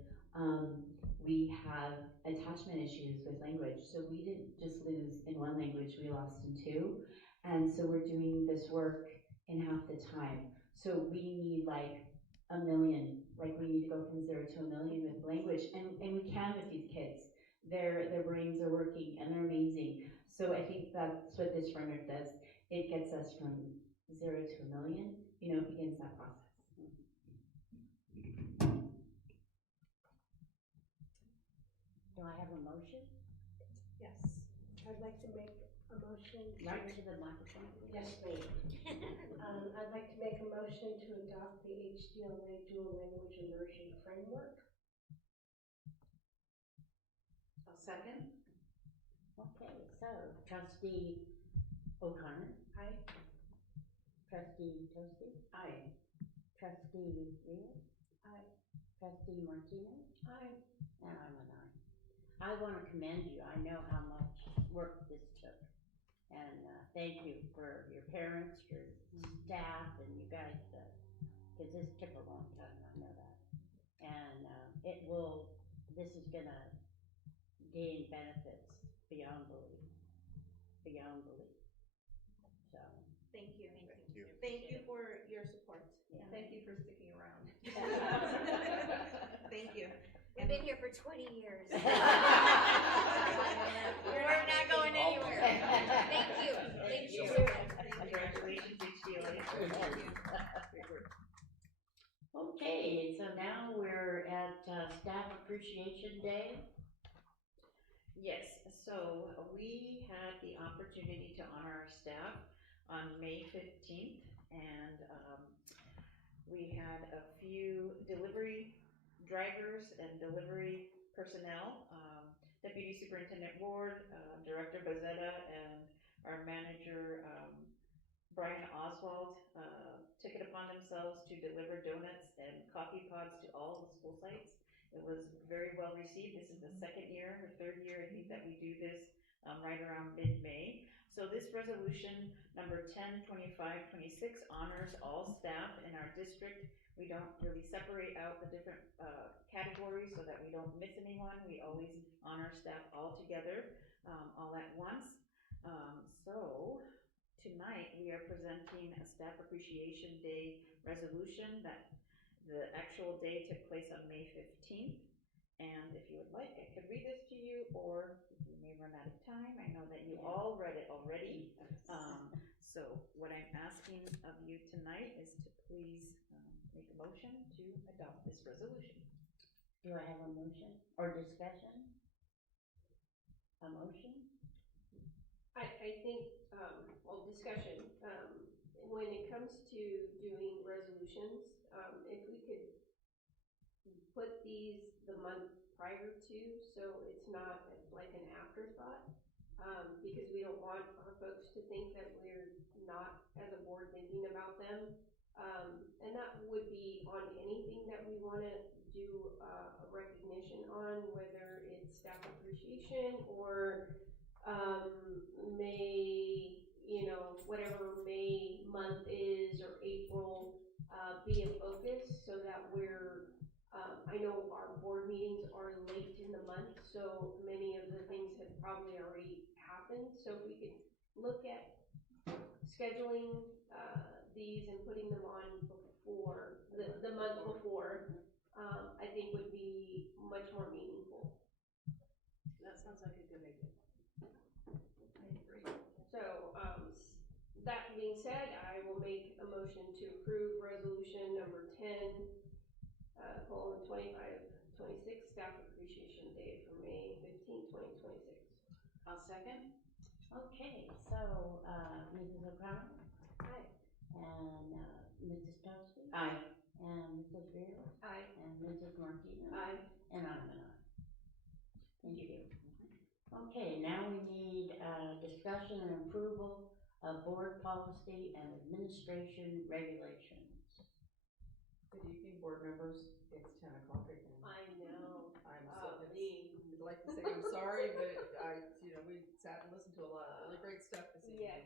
we have attachment issues with language. So we didn't just lose in one language, we lost in 2. And so we're doing this work in half the time. So we need like 1 million, like we need to go from 0 to 1 million with language, and we can with these kids. Their brains are working and they're amazing. So I think that's what this framework does. It gets us from 0 to $1 million, it begins that process. Do I have a motion? Yes, I'd like to make a motion. Right to the microphone. Yes, please. I'd like to make a motion to adopt the HDLA dual language immersion framework. I'll second. Okay, so trustee O'Connor. Aye. Trustee Toasty. Aye. Trustee Rios. Aye. Trustee Martinez. Aye. And I'm an aye. I want to commend you. I know how much work this took. And thank you for your parents, your staff, and you guys, because this took a long time, I know that. And this is going to gain benefits beyond belief. Beyond belief. So. Thank you. Thank you. Thank you for your support. Yeah. Thank you for sticking around. Thank you. We've been here for 20 years. We're We're not going anywhere. Thank you. Thank you. Congratulations, HDLA. Okay, so now we're at Staff Appreciation Day. Yes, so we had the opportunity to honor our staff on May 15th, and we had a few delivery drivers and delivery personnel, Deputy Superintendent Ward, Director Bezetta, and our manager, Brian Oswald, took it upon themselves to deliver donuts and coffee pods to all the school sites. It was very well received. This is the second year, or third year, I think, that we do this right around mid-May. So this resolution, number 102526, honors all staff in our district. We don't really separate out the different categories so that we don't miss anyone. We always honor staff all together, all at once. So tonight we are presenting a Staff Appreciation Day resolution that the actual day took place on May 15th. And if you would like, I could read this to you, or we may run out of time. I know that you all read it already. So what I'm asking of you tonight is to please make a motion to adopt this resolution. Do I have a motion or discussion? A motion? I think, discussion, when it comes to doing resolutions, if we could put these the month prior to, so it's not like an afterthought, because we don't want our folks to think that we're not, as a board, thinking about them. And that would be on anything that we want to do a recognition on, whether it's staff appreciation or May, whatever May month is, or April, be a focus so that we're, I know our board meetings are late in the month, so many of the things have probably already happened. So if we could look at scheduling these and putting them on before, the month before, I think would be much more meaningful. That sounds like a good idea. I agree. So, that being said, I will make a motion to approve resolution number 10:2526, Staff Appreciation Day for May 15, 2026. I'll second. Okay, so, Mrs. O'Connor? Aye. And, Mrs. Toasty? Aye. And Mrs. Rios? Aye. And Mrs. Martinez? Aye. And I'm an aye. Thank you. Okay, now we need, discussion and approval of board policy and administration regulations. Good evening, board members. It's 10 o'clock again. I know. I'd like to say I'm sorry, but we sat and listened to a lot of really great stuff this evening. Yes.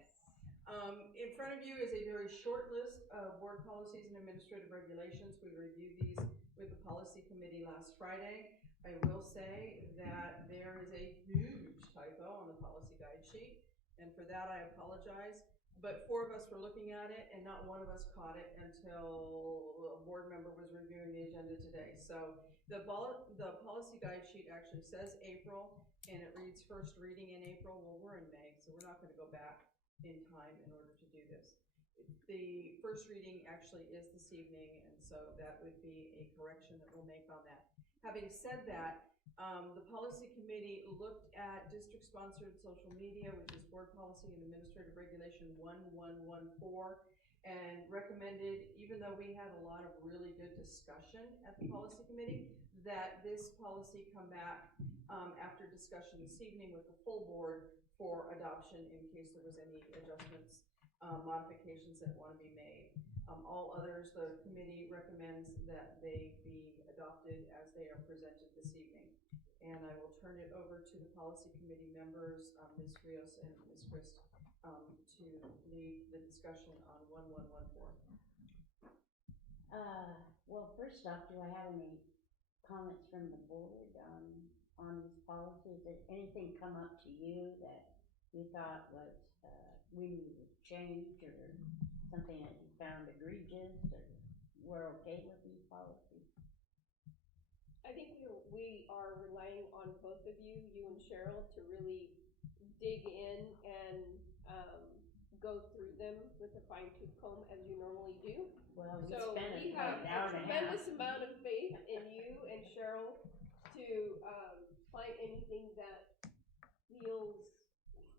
In front of you is a very short list of board policies and administrative regulations. We reviewed these with the policy committee last Friday. I will say that there is a huge typo on the policy guide sheet, and for that I apologize. But 4 of us were looking at it, and not one of us caught it until a board member was reviewing the agenda today. So the policy guide sheet actually says April, and it reads first reading in April. Well, we're in May, so we're not going to go back in time in order to do this. the first reading actually is this evening, and so that would be a correction that we'll make on that. Having said that, the policy committee looked at district-sponsored social media, which is board policy and administrative regulation 1114, and recommended, even though we had a lot of really good discussion at the policy committee, that this policy come back after discussion this evening with the full board for adoption in case there was any adjustments, modifications that want to be made. All others, the committee recommends that they be adopted as they are presented this evening. And I will turn it over to the policy committee members, Ms. Rios and Ms. Christ, to lead the discussion on 1114. Well, first off, do I have any comments from the board on this policy? Did anything come up to you that you thought was, we needed to change, or something that you found egregious, or we're okay with these policies? I think we are relying on both of you and Cheryl, to really dig in and go through them with a fine-tooth comb as you normally do. Well, So we have a tremendous amount of faith in you and Cheryl to find anything that feels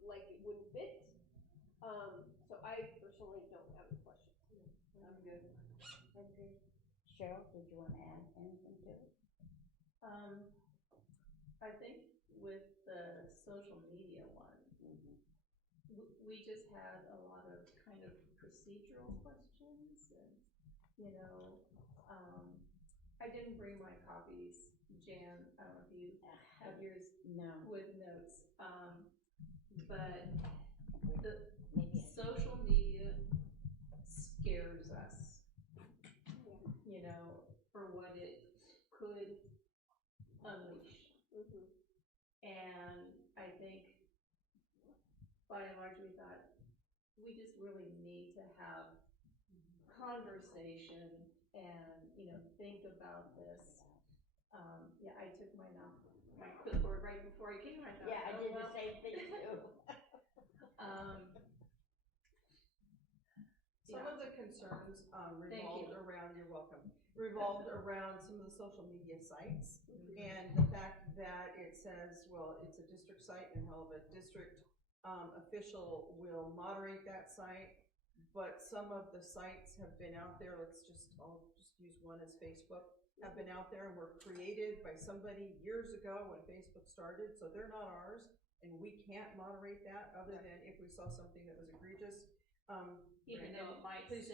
like it wouldn't fit. So I personally don't have any questions. I'm good. Okay. Cheryl, did you want to add anything to it? I think with the social media one, we just had a lot of kind of procedural questions, and, you know, I didn't bring my copies. Jan, I don't know if you have yours with notes, but the social media scares us, you know, for what it could unleash. And I think by and large we thought we just really need to have conversation and, you know, think about this. Yeah, I took mine off my clipboard right before I came. I thought, yeah, I did the same thing too. Some of the concerns revolved around, you're welcome, revolved around some of the social media sites, and the fact that it says, well, it's a district site, and hell of a district official will moderate that site, but some of the sites have been out there, I'll just use one as Facebook, have been out there and were created by somebody years ago when Facebook started, so they're not ours, and we can't moderate that other than if we saw something that was egregious. Even though it might say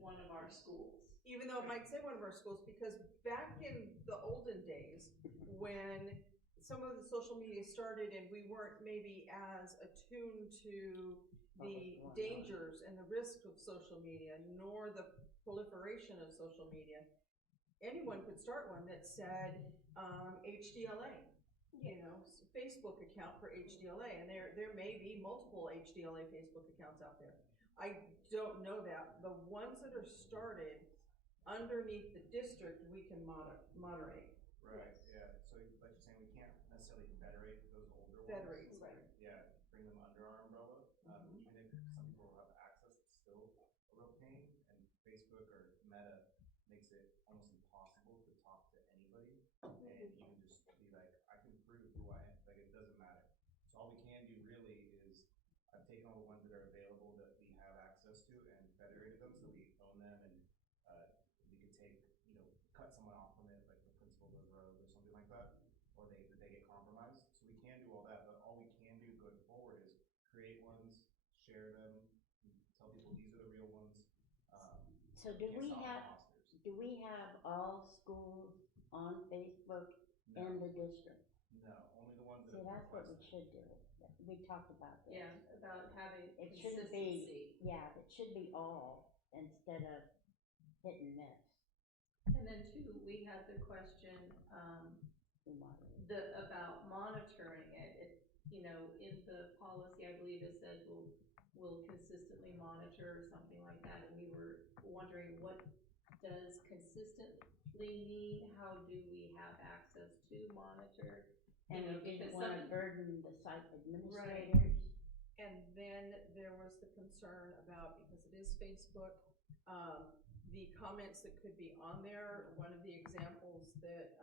one of our schools. Even though it might say one of our schools, because back in the olden days, when some of the social media started and we weren't maybe as attuned to the dangers and the risks of social media, nor the proliferation of social media, anyone could start one that said HDLA, you know, Facebook account for HDLA, and there may be multiple HDLA Facebook accounts out there. I don't know that. The ones that are started underneath the district, we can moderate. Right, yeah, so like you're saying, we can't necessarily federate those older ones. Federate, right. Yeah, bring them under our umbrella. Even if some people have access, it's still a real pain, and Facebook or Meta makes it almost impossible to talk to anybody, and you can just be like, I can prove who I am, like it doesn't matter. So all we can do really is, I've taken all the ones that are available that we have access to and federated them so we own them, and we could take, you know, cut someone off from it, like the principal of the road or something like that, or they get compromised. So we can do all that, but all we can do going forward is create ones, share them, tell people these are the real ones. So do we have all schools on Facebook in the district? No, only the ones that. See, that's what we should do. We talked about this. Yeah, about having it shouldn't consistency. be. Yeah, it should be all instead of hit and miss. And then too, we had the question about monitoring it. You know, in the policy, I believe it says we'll consistently monitor or something like that. And we were wondering, what does consistently mean? How do we have access to monitor? And we didn't want to burden the site administrators. Right. And then there was the concern about, because it is Facebook, the comments that could be on there. One of the examples that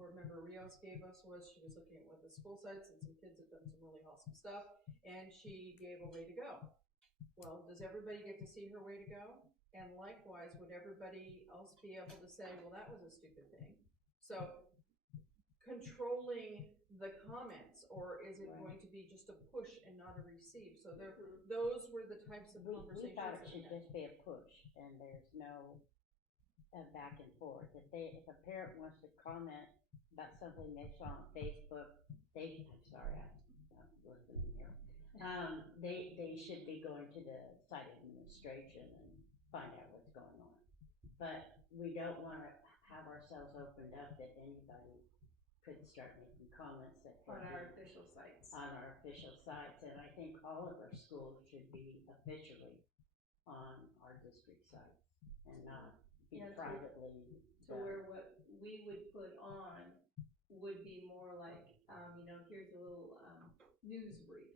board member Rios gave us was she was looking at one of the school sites and some kids had done some really awesome stuff, and she gave a way to go. Well, does everybody get to see her way to go? And likewise, would everybody else be able to say, well, that was a stupid thing? So controlling the comments, or is it going to be just a push and not a receive? So there, those were the types of conversations. We thought it that should we had. just be a push, and there's no back and forth. If a parent wants to comment about something they saw on Facebook, I'm sorry, I'm not listening here. They should be going to the site administration and find out what's going on. But we don't want to have ourselves opened up that anybody could start making comments that On our official sites. On our official sites, and I think all of our schools should be officially on our district sites and not be Yeah, privately. To where what we would put on would be more like, here's a little news brief,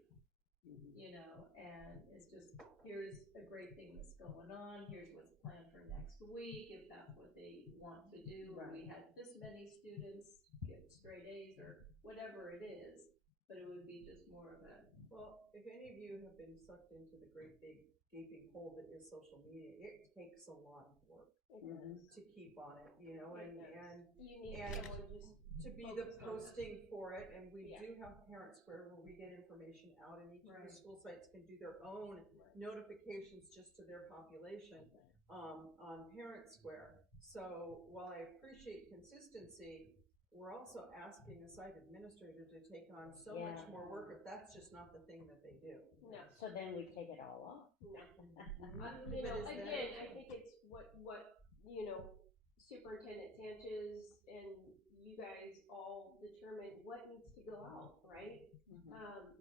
and it's just, here's a great thing that's going on, here's what's planned for next week, if that's what they want to do. Right. We had this many students get straight A's or whatever it is, but it would be just more of a, Well, if any of you have been sucked into the great big gaping hole that is social media, it takes a lot of work to keep on it, and You need and someone just to be the focused on that. posting for it, and we Yeah. do have Parent Square where we get information out, and each of the Right. school sites can do their own notifications just to their population, on Parent Square. So while I appreciate consistency, we're also asking a site administrator to take on so much Yeah. more work if that's just not the thing that they do. No. So then we take it all off? No. None of You know, it is there. again, I think it's what, Superintendent Sanchez and you guys all determine what needs to go out, right?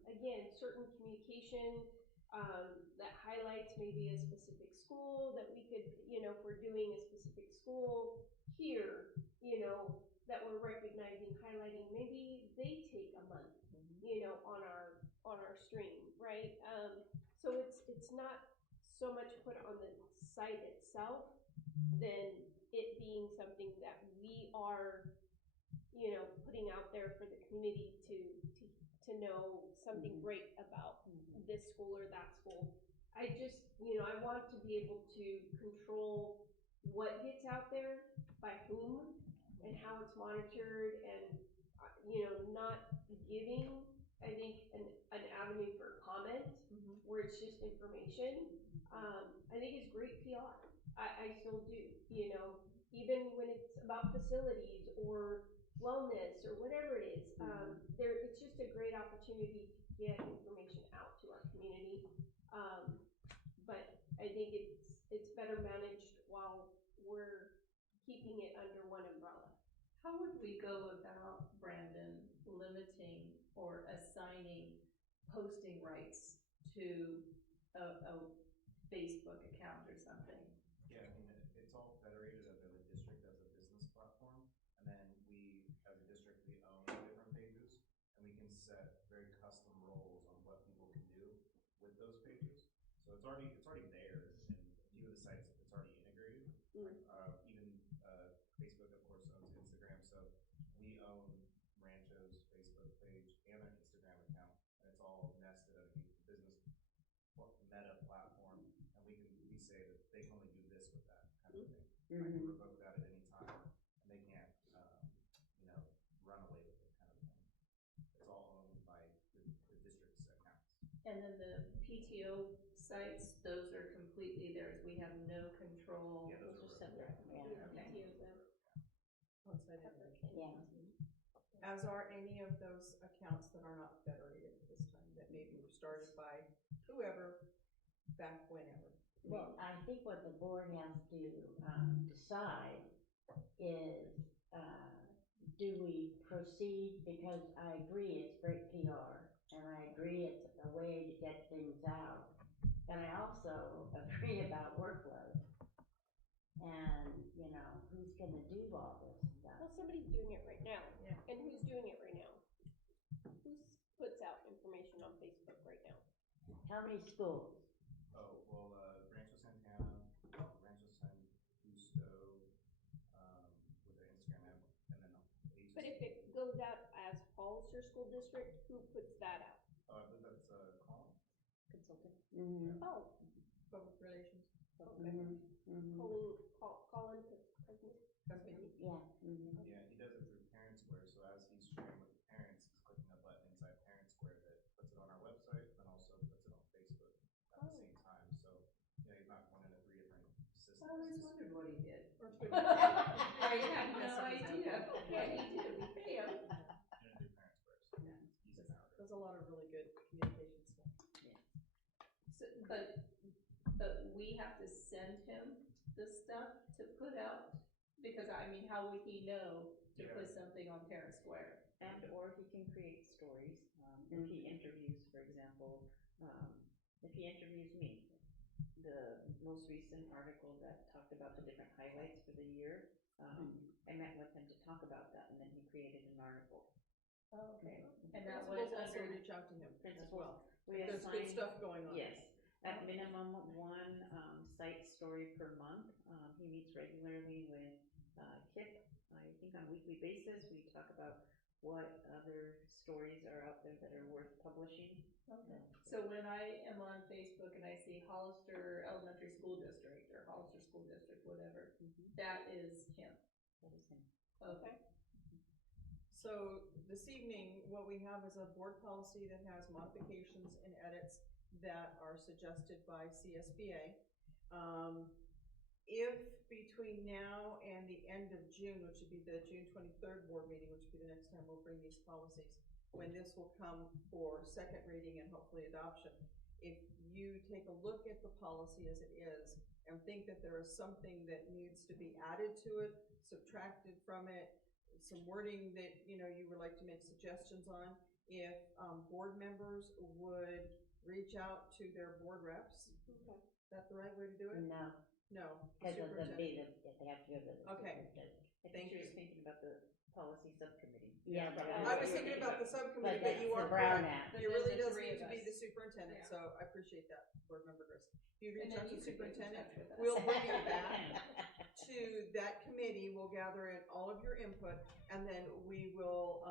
Again, certain communication, that highlights maybe a specific school that we could, if we're doing a specific school here, that we're recognizing, highlighting, maybe they take a month, on our stream, right? So it's not so much put on the site itself than it being something that we are, putting out there for the community to know something great about this school or that school. I just, I want to be able to control what gets out there, by whom, and how it's monitored, and, not giving, I think, an avenue for comment, where it's just information, I think it's great PR. I still do, even when it's about facilities or wellness or whatever it is, it's just a great opportunity to get information out to our community. But I think it's better managed while we're keeping it under one umbrella. how would we go about, Brandon, limiting or assigning posting rights to a Facebook account or something? Yeah, I mean, it's all federated under the district as a business platform, and then we, as a district, we own the different pages, and we can set very custom roles on what people can do with those pages. So it's already there, and a few of the sites, it's already integrated. Even Facebook, of course, owns Instagram, so we own Rancho's Facebook page and their Instagram account, and it's all nested underneath the business Meta platform, and we say that they can only do this with that kind of thing. I can revoke that at any time, and they can't, run away with it kind of thing. It's all owned by the district's accounts. And then the PTO sites, those are completely theirs, we have no control. Yeah, those are separate. As are any of those accounts that are not federated at this time, that maybe were started by whoever, back whenever. Well, I think what the board has to decide is, do we proceed, because I agree it's great PR, and I agree it's a way to get things out, and I also agree about workload. And, who's gonna do all this stuff? Well, somebody's doing it right now. Yeah. And who's doing it right now? Who puts out information on Facebook right now? how many schools? Oh, well, Rancho Santana, Rancho San Justo, with the Instagram app, and then Aces. But if it goes out as Hollister School District, who puts that out? Oh, I believe that's, Colin. Consultant. Oh, Public relations. okay. Colin, Company. Yeah. Yeah, he does it through Parent Square, so as he's sharing with the parents, he's clicking a button inside Parent Square that puts it on our website, and also puts it on Facebook at the same time, so, you know, he's not going into 3 different systems. I always wondered what he did. Or I had no idea. Yeah, he did, we pay him. And do Parent Square, so he's an hour. There's a lot of really good communication stuff. So, but we have to send him the stuff to put out? Because, I mean, how would he know to put something on Parent Square? And, or he can create stories, if he interviews, for example, if he interviews me, the most recent article that talked about the different highlights for the year, I met with him to talk about that, and then he created an article. Oh, okay. And And that principals went also under reach out to him as Principals. well. We There's good assign- stuff going on. Yes, at minimum 1 site story per month. He meets regularly with Kip. I think on a weekly basis, we talk about what other stories are out there that are worth publishing. Okay. So when I am on Facebook and I see Hollister Elementary School District or Hollister School District, whatever, that is him. That is him. Okay. So this evening, what we have is a board policy that has modifications and edits that are suggested by CSBA. If between now and the end of June, which would be the June 23rd board meeting, which would be the next time we'll bring these policies, when this will come for second reading and hopefully adoption, if you take a look at the policy as it is and think that there is something that needs to be added to it, subtracted from it, some wording that, you know, you would like to make suggestions on, if board members would reach out to their board reps. Okay. Is that the right way to do it? No, No. because of the, superintendent. they have to go to the Okay. superintendent. I think she was thinking about the policy subcommittee. Yeah, but I was thinking about the subcommittee, but you that's are the Brown correct. Act. It really There's does the three need of to be us. the superintendent, so I appreciate that, board member Chris. If you And reach then out to you the could get in superintendent, touch with us. we'll bring it back to that committee, we'll gather in all of your input, and then we will,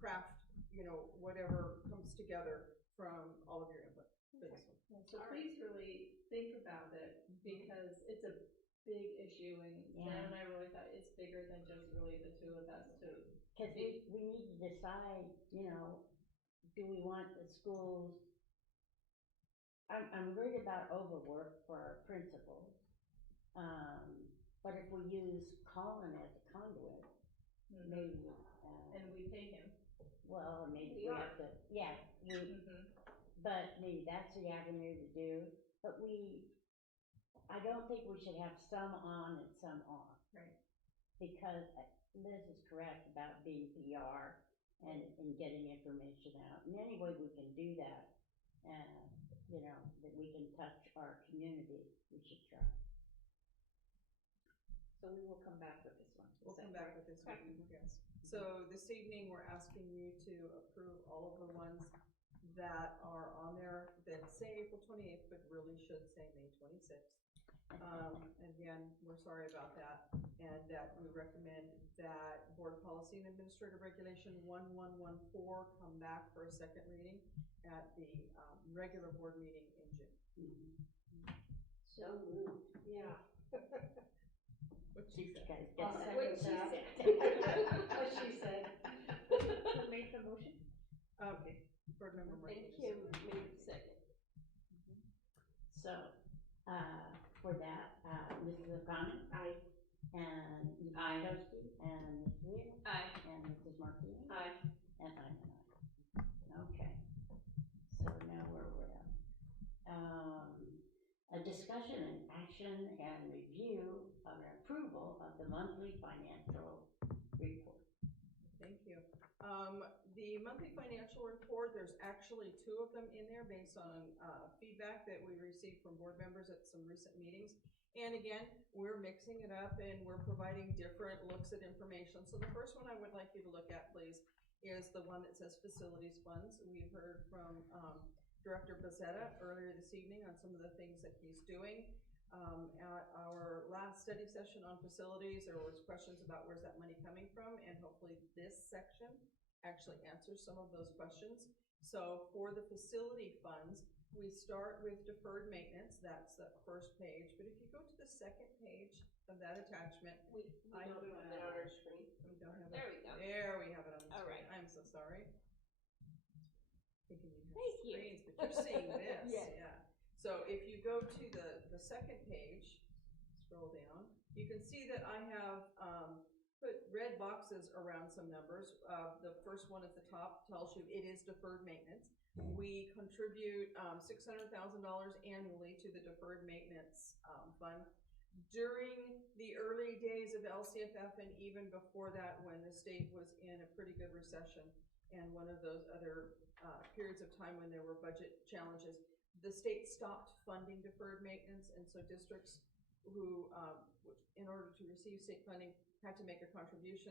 craft, you know, whatever comes together from all of your input for this one. Yeah, so please really think about it because it's a big issue and Dan and I really thought it's bigger than just really the two of us to. Because we need to decide, you know, do we want the schools, I'm worried about overwork for our principals. But if we use Colin as a conduit, maybe, And we pay him. well, maybe We we are. have to, yeah, but maybe that's the avenue to do. But I don't think we should have some on and some off. Right. Because Liz is correct about being PR and getting information out. And any way we can do that, you know, that we can touch our community, we should try. So we will come back with this one. We'll come back with this one, yes. So this evening, we're asking you to approve all of the ones that are on there that say April 28th, but really should say May 26th. Again, we're sorry about that, and that we recommend that Board Policy and Administrative Regulation 1114 come back for a second reading at the regular board meeting in June. So moved. Yeah. What she said. I'll second What she that. said. What she said. Who made the motion? Okay, board member And Martinez. Kim made the second. So, for that, Mrs. O'Connor? Aye. And Mrs. Toski? And Ms. Weir? Aye. And Mrs. Martinez? Aye. And I'm an aye. Okay. So now where we're at. A discussion and action and review of an approval of the monthly financial report. Thank you. The monthly financial report, there's actually 2 of them in there based on feedback that we received from board members at some recent meetings. And again, we're mixing it up and we're providing different looks at information. So the first one I would like you to look at, please, is the one that says facilities funds. We've heard from Director Bezetta earlier this evening on some of the things that he's doing. At our last study session on facilities, there was questions about where's that money coming from, and hopefully this section actually answers some of those questions. So for the facility funds, we start with deferred maintenance, that's the first page, but if you go to the second page of that attachment, We don't have it on our screen. we don't have it. There we go. There we have it on the All screen. right. I'm so sorry. Thinking you have Thank you. screens, but you're seeing this. Yes. Yeah. So if you go to the second page, scroll down, you can see that I have put red boxes around some numbers. The first one at the top tells you it is deferred maintenance. We contribute $600,000 annually to the deferred maintenance fund. During the early days of LCFF and even before that, when the state was in a pretty good recession and one of those other periods of time when there were budget challenges, the state stopped funding deferred maintenance, and so districts who, in order to receive state funding, had to make a contribution.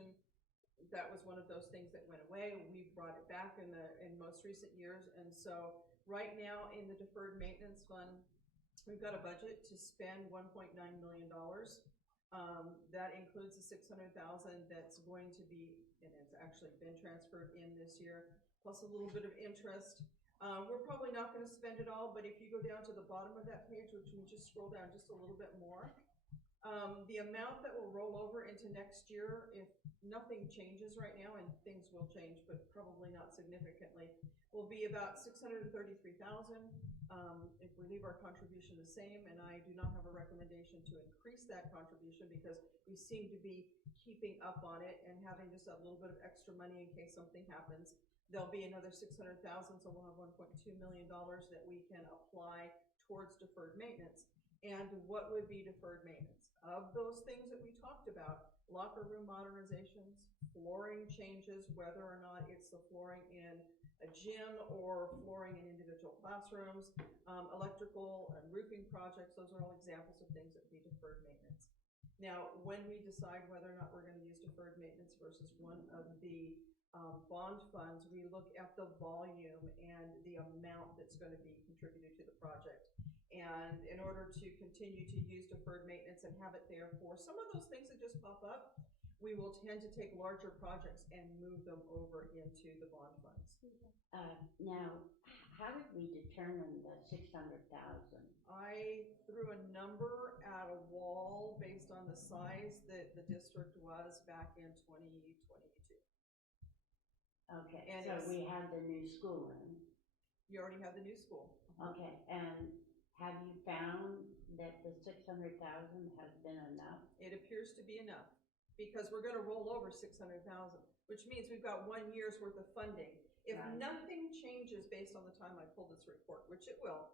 That was one of those things that went away. We brought it back in most recent years, and so right now in the deferred maintenance fund, we've got a budget to spend $1.9 million. That includes the $600,000 that's going to be, and it's actually been transferred in this year, plus a little bit of interest. We're probably not going to spend it all, but if you go down to the bottom of that page, which we just scroll down just a little bit more, the amount that will roll over into next year, if nothing changes right now, and things will change, but probably not significantly, will be about $633,000. If we leave our contribution the same, and I do not have a recommendation to increase that contribution because we seem to be keeping up on it and having just a little bit of extra money in case something happens. There'll be another $600,000, so we'll have $1.2 million that we can apply towards deferred maintenance. And what would be deferred maintenance? Of those things that we talked about, locker room modernizations, flooring changes, whether or not it's the flooring in a gym or flooring in individual classrooms, electrical and roofing projects, those are all examples of things that would be deferred maintenance. Now, when we decide whether or not we're going to use deferred maintenance versus one of the bond funds, we look at the volume and the amount that's going to be contributed to the project. And in order to continue to use deferred maintenance and have it there for some of those things that just pop up, we will tend to take larger projects and move them over into the bond funds. Now, how did we determine the 600,000? I threw a number at a wall based on the size that the district was back in 2022. Okay, And so it's- we have the new school in. You already have the new school. Okay, and have you found that the 600,000 has been enough? It appears to be enough because we're going to roll over 600,000, which means we've got 1 year's worth of funding. If Right. nothing changes based on the time I pull this report, which it will,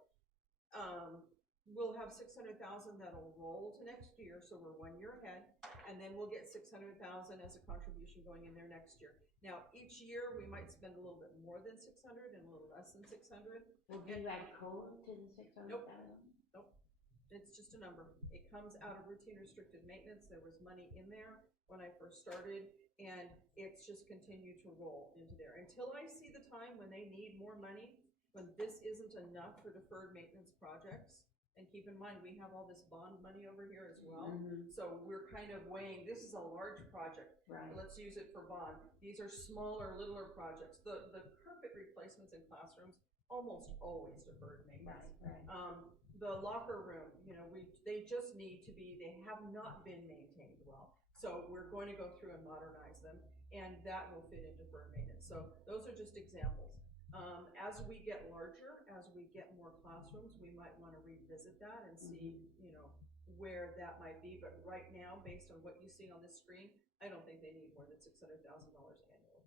we'll have 600,000 that'll roll to next year, so we're 1 year ahead, and then we'll get 600,000 as a contribution going in there next year. Now, each year we might spend a little bit more than 600 and a little less than 600. Will you add COLA to the 600,000? Nope. It's just a number. It comes out of routine restricted maintenance. There was money in there when I first started, and it's just continued to roll into there. Until I see the time when they need more money, when this isn't enough for deferred maintenance projects, and keep in mind, we have all this bond money over here as well. Mhm. So we're kind of weighing, this is a large project. Right. Let's use it for bond. These are smaller, littler projects. The carpet replacements in classrooms, almost always deferred maintenance. Right. The locker room, they just need to be, they have not been maintained well. So we're going to go through and modernize them, and that will fit into deferred maintenance. So those are just examples. As we get larger, as we get more classrooms, we might want to revisit that and see, where that might be. But right now, based on what you see on this screen, I don't think they need more than $600,000 annually.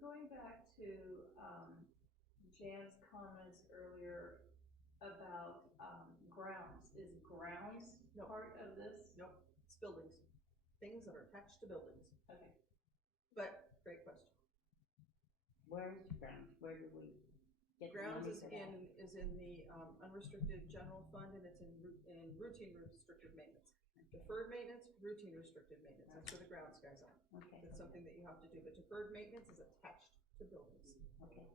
Going back to Jan's comments earlier about grounds, is grounds part of this? Nope, it's buildings, things that are attached to buildings. Okay. But, great question. Where's grounds? Where do we get the Grounds money is for that? in the unrestricted general fund, and it's in routine restricted maintenance. Deferred maintenance, routine restricted maintenance, that's where the grounds guys are. Okay. That's something that you have to do, but deferred maintenance is attached to buildings. Okay.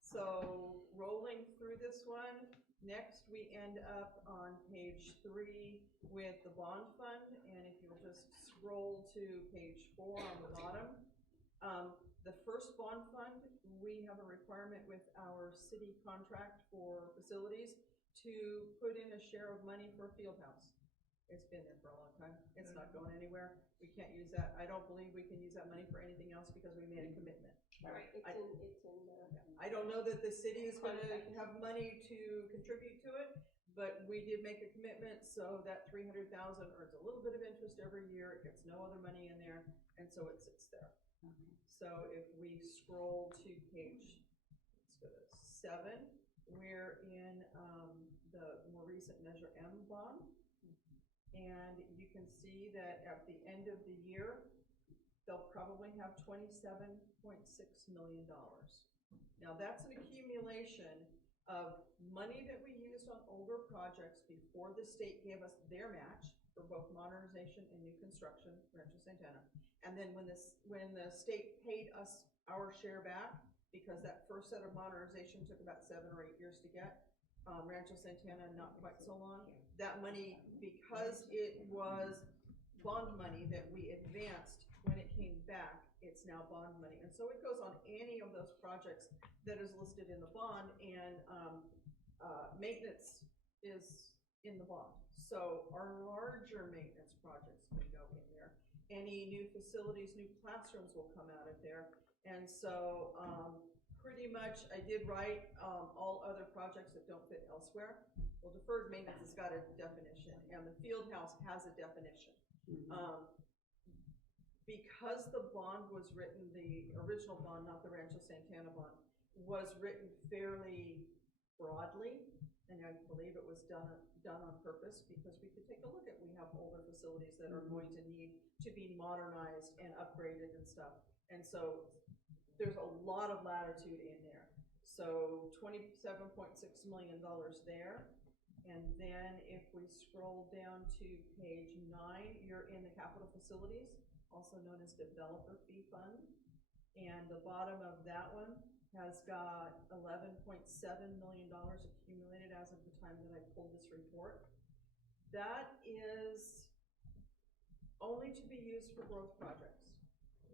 So rolling through this one, next we end up on page 3 with the bond fund, and if you'll just scroll to page 4 on the bottom. The first bond fund, we have a requirement with our city contract for facilities to put in a share of money for a field house. It's been there for a long time. It's not going anywhere. We can't use that. I don't believe we can use that money for anything else because we made a commitment. Right, it's in the. I don't know that the city is gonna have money to contribute to it, but we did make a commitment, so that 300,000 earns a little bit of interest every year. It gets no other money in there, and so it sits there. So if we scroll to page, let's go to 7, we're in the more recent Measure M bond. And you can see that at the end of the year, they'll probably have $27.6 million. Now that's an accumulation of money that we used on older projects before the state gave us their match for both modernization and new construction, Rancho Santana. And then when the state paid us our share back, because that first set of modernization took about 7 or 8 years to get, Rancho Santana not quite so long. That money, because it was bond money that we advanced when it came back, it's now bond money. And so it goes on any of those projects that is listed in the bond, and maintenance is in the bond. So our larger maintenance projects can go in there. Any new facilities, new classrooms will come out of there. And so pretty much I did write all other projects that don't fit elsewhere. Well, deferred maintenance has got a definition, and the field house has a definition. Because the bond was written, the original bond, not the Rancho Santana bond, was written fairly broadly, and I believe it was done on purpose because we could take a look at, we have older facilities that are going to need to be modernized and upgraded and stuff. And so there's a lot of latitude in there. So $27.6 million there. And then if we scroll down to page 9, you're in the capital facilities, also known as developer fee fund. And the bottom of that one has got $11.7 million accumulated as of the time that I pulled this report. That is only to be used for growth projects.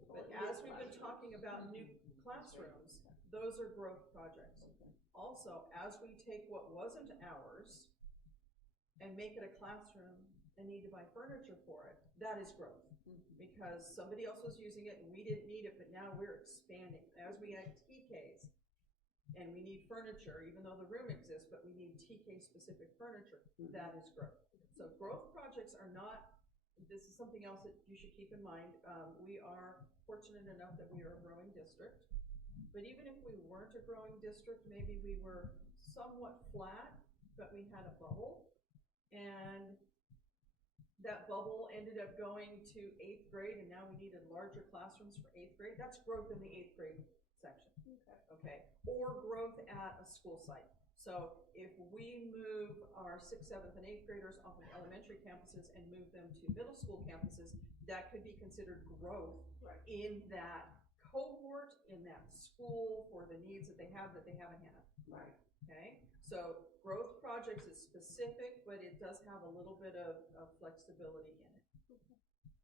But as we've been talking about new classrooms, those are growth projects. Also, as we take what wasn't ours and make it a classroom and need to buy furniture for it, that is growth. Because somebody else was using it and we didn't need it, but now we're expanding. As we add TKs and we need furniture, even though the room exists, but we need TK specific furniture, that is growth. So growth projects are not, this is something else that you should keep in mind. We are fortunate enough that we are a growing district, but even if we weren't a growing district, maybe we were somewhat flat, but we had a bubble, and that bubble ended up going to 8th grade, and now we needed larger classrooms for 8th grade. That's growth in the 8th grade section. Okay. Or growth at a school site. So if we move our 6th, 7th, and 8th graders off of elementary campuses and move them to middle school campuses, that could be considered growth in that cohort, in that school, for the needs that they haven't had. Right. Okay. So growth projects is specific, but it does have a little bit of flexibility in it.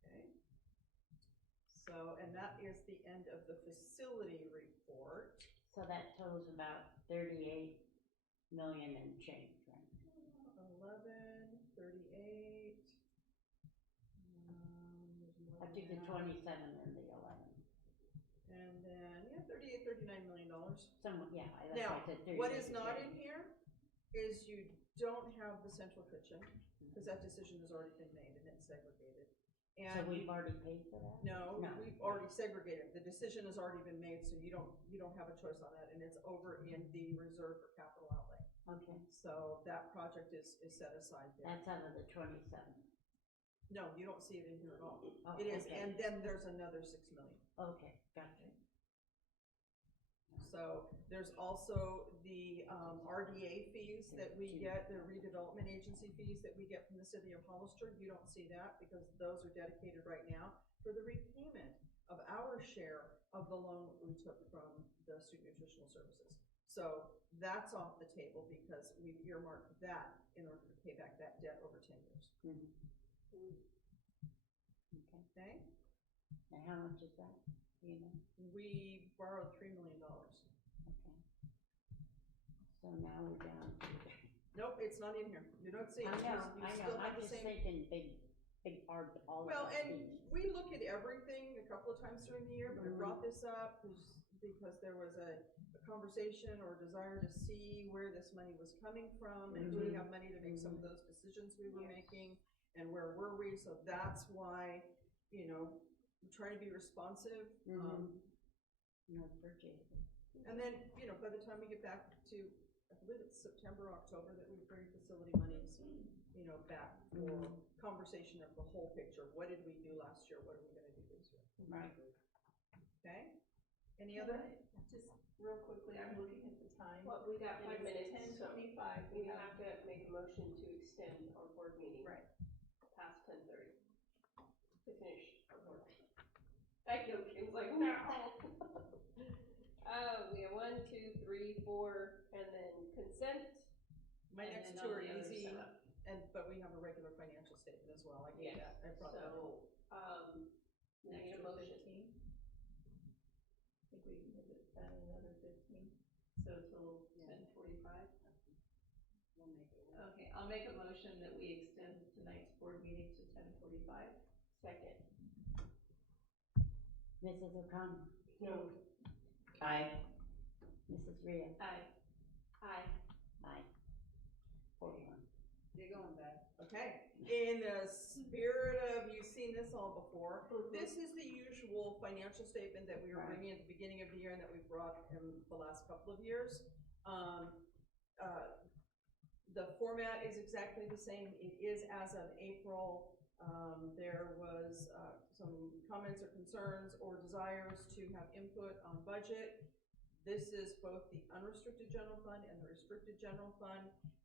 Okay. So, and that is the end of the facility report. So that totals about 38 million and change, right? 11, 38. I took the 27 and the 11. And then, yeah, $38, $39 million. Yeah. Now, I said 38, what is not in here is you don't have the central kitchen, because that decision has already been made and it's segregated. And so we've already paid for that? No, we've already segregated. The decision has already been made, so you don't have a choice on that, and it's over in the reserve for capital outlay. Okay. So that project is set aside there. That's out of the 27. No, you don't see it in here at all. Oh, it is, okay. and then there's another 6 million. Okay, gotcha. So there's also the RDA fees that we get, the redevelopment agency fees that we get from the city of Hollister. You don't see that because those are dedicated right now for the repayment of our share of the loan that we took from the student nutritional services. So that's off the table because we've earmarked that in order to pay back that debt over 10 years. Okay? And how much is that, do you know? We borrowed $3 million. Okay. So now we're down to. Nope, it's not in here. You don't see it. I know, You I still know, have I'm the just same- thinking big hard, all of Well, those and things. we look at everything a couple of times during the year, but I brought this up because there was a conversation or desire to see where this money was coming from, and do we have money to make some of those decisions we were making, and where were we? So that's why, you know, I'm trying to be responsive. No, appreciate it. And then, you know, by the time we get back to, I believe it's September, October, that we bring facility monies, you know, back for conversation of the whole picture. What did we do last year? What are we gonna do this year? Right. Okay? Any other? Just real quickly, I'm looking at the time. Well, we got 5 and it's minutes, so 10:25. we have to make a motion to extend our board meeting. Right. Past 10:30 to finish our board meeting. I know Kim's like, no. We have 1, 2, 3, 4, and then consent. My And next then two on are the other easy, setup. but we have a regular financial statement as well. I gave Yes, that, I brought that in. so, we need a motion. I think we can give it another 15, so till 10:45. Okay, I'll make a motion that we extend tonight's board meeting to 10:45. Second. Mrs. O'Connor? No. Aye. Mrs. Rhea? Aye. Aye. Aye. 4-1. You're going back. Okay, in the spirit of, you've seen this all before, this is the usual financial statement that we were bringing at the beginning of the year and that we've brought in the last couple of years. The format is exactly the same. It is as of April. There was some comments or concerns or desires to have input on budget. This is both the unrestricted general fund and the restricted general fund.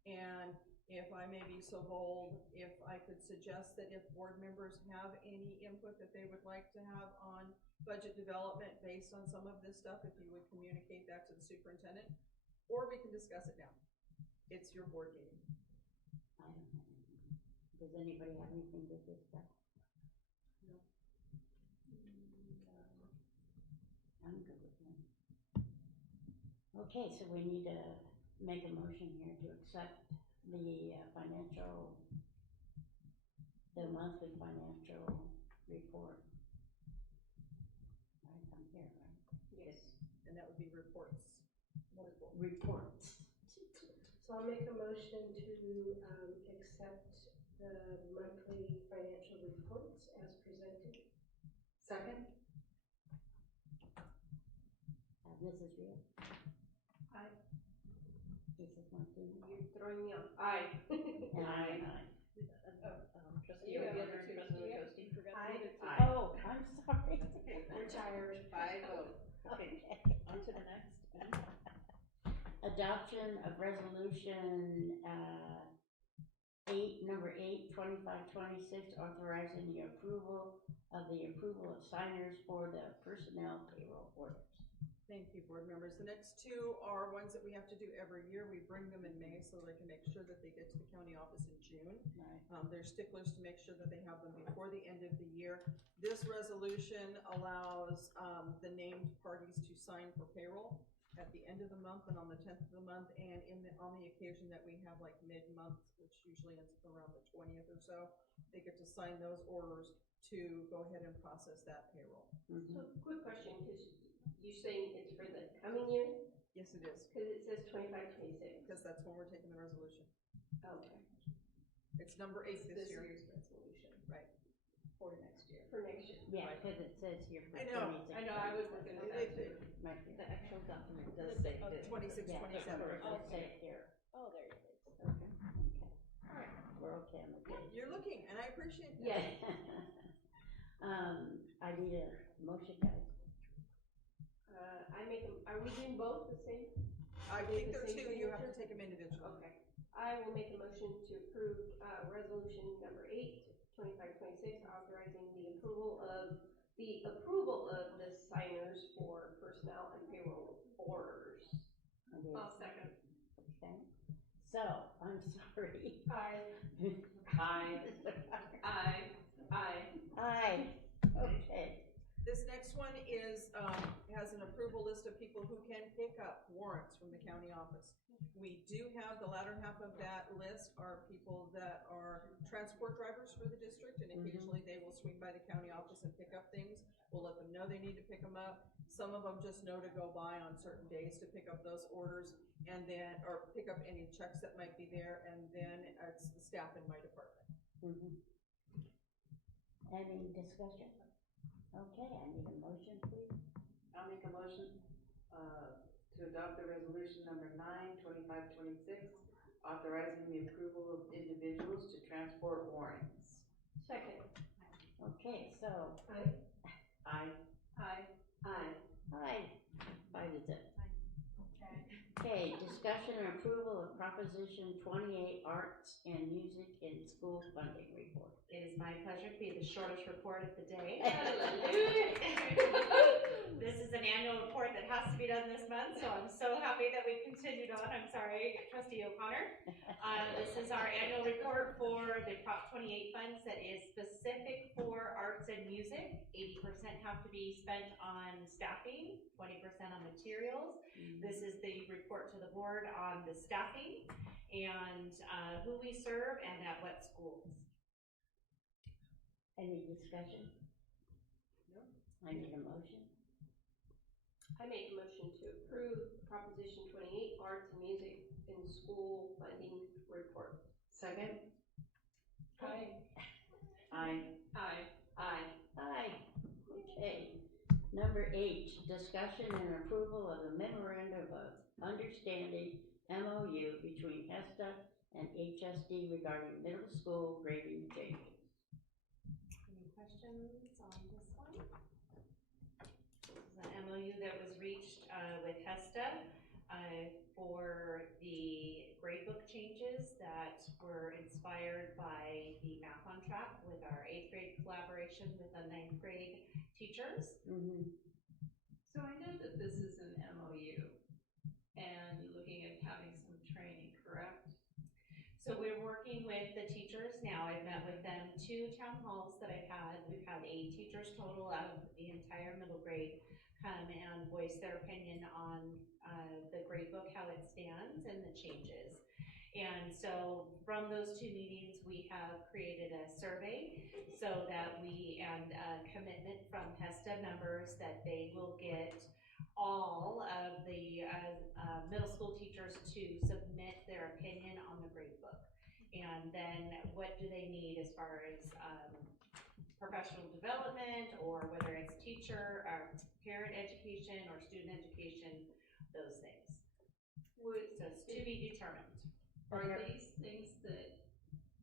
And if I may be so bold, if I could suggest that if board members have any input that they would like to have on budget development based on some of this stuff, if you would communicate that to the superintendent, or we can discuss it now. It's your board meeting. I don't have anything. Does anybody have anything to discuss? No. I'm good with them. Okay, so we need to make a motion here to accept the monthly financial report. Right, I'm here, right? Yes. And that would be reports. Reports. So I'll make a motion to accept the monthly financial reports as presented. Second? Mrs. Rhea? Aye. Mrs. Martinez? You're throwing me off. Aye. And I, aye. Trustee You got the O'Connor, other two. trustee Yeah. Coastie. Forgot the Aye. other two. Aye. Oh, I'm sorry. We're tired. 5-0. Okay, on to the next. Adoption of resolution, number 8, 2526, authorizing the approval of signers for the personnel payroll orders. Thank you, board members. The next two are ones that we have to do every year. We bring them in May so they can make sure that they get to the county office in June. Right. They're sticklers to make sure that they have them before the end of the year. This resolution allows the named parties to sign for payroll at the end of the month and on the 10th of the month, and on the occasion that we have like mid-month, which usually ends up around the 20th or so, they get to sign those orders to go ahead and process that payroll. So, quick question, because you're saying it's for the coming year? Yes, it is. Because it says 25-26. Because that's when we're taking the resolution. Okay. It's number 8 this year. year's resolution. Right. For next year. For next year. Yeah, because it says here for I know. 26. I know, I was looking at that too. Right here. The actual document does say that. 26, Yeah, 27. it does say it here. Oh, there it is. Okay. All right, we're okay on the page. You're looking, and I appreciate that. Yeah. I need a motion, guys. Are we doing both the same? I think there are two, you have to signature? take them individually. Okay. I will make a motion to approve, resolution number 8, 2526, authorizing the approval of the approval of the signers for personnel and payroll orders. I'll second. Okay, so, I'm sorry. Aye. Aye. Aye. Aye. Aye, okay. This next one is, has an approval list of people who can pick up warrants from the county office. We do have, the latter half of that list are people that are transport drivers for the district, and occasionally they will swing by the county office and pick up things. We'll let them know they need to pick them up. Some of them just know to go by on certain days to pick up those orders, and then, or pick up any checks that might be there, and then it's the staff in my department. Any discussion? Okay, I need a motion, please. I'll make a motion, to adopt the resolution number 9/25/26, authorizing the approval of individuals to transport warrants. Second. Okay, so. Aye. Aye. Aye. Aye. Aye. 5-0. Okay, discussion and approval of Proposition 28, Arts and Music in School Funding Report. It is my pleasure to be the shortest report of the day. This is an annual report that has to be done this month, so I'm so happy that we continued on. I'm sorry, Trustee O'Connor. This is our annual report for the Prop 28 funds that is specific for arts and music. 80% have to be spent on staffing, 20% on materials. This is the report to the board on the staffing and who we serve and at what schools. Any discussion? No. I need a motion. I make a motion to approve Proposition 28, Arts and Music in School Funding Report. Second. Aye. Aye. Aye. Aye. Aye. Okay. Number 8, discussion and approval of the memorandum of understanding MOU between HESTA and HSD regarding middle school grading changes. Any questions on this one? This is an MOU that was reached with HESTA for the gradebook changes that were inspired by the Math on Track with our 8th grade collaboration with the 9th grade teachers. So I know that this is an MOU and looking at having some training, correct? So we're working with the teachers now. I've met with them 2 town halls that I've had. We've had 8 teachers total out of the entire middle grade come and voice their opinion on the grade book, how it stands, and the changes. And so from those 2 meetings, we have created a survey so that we, and a commitment from HESTA members that they will get all of the middle school teachers to submit their opinion on the grade book. And then what do they need as far as professional development, or whether it's teacher or parent education or student education, those things. So it's to be determined. Are these things that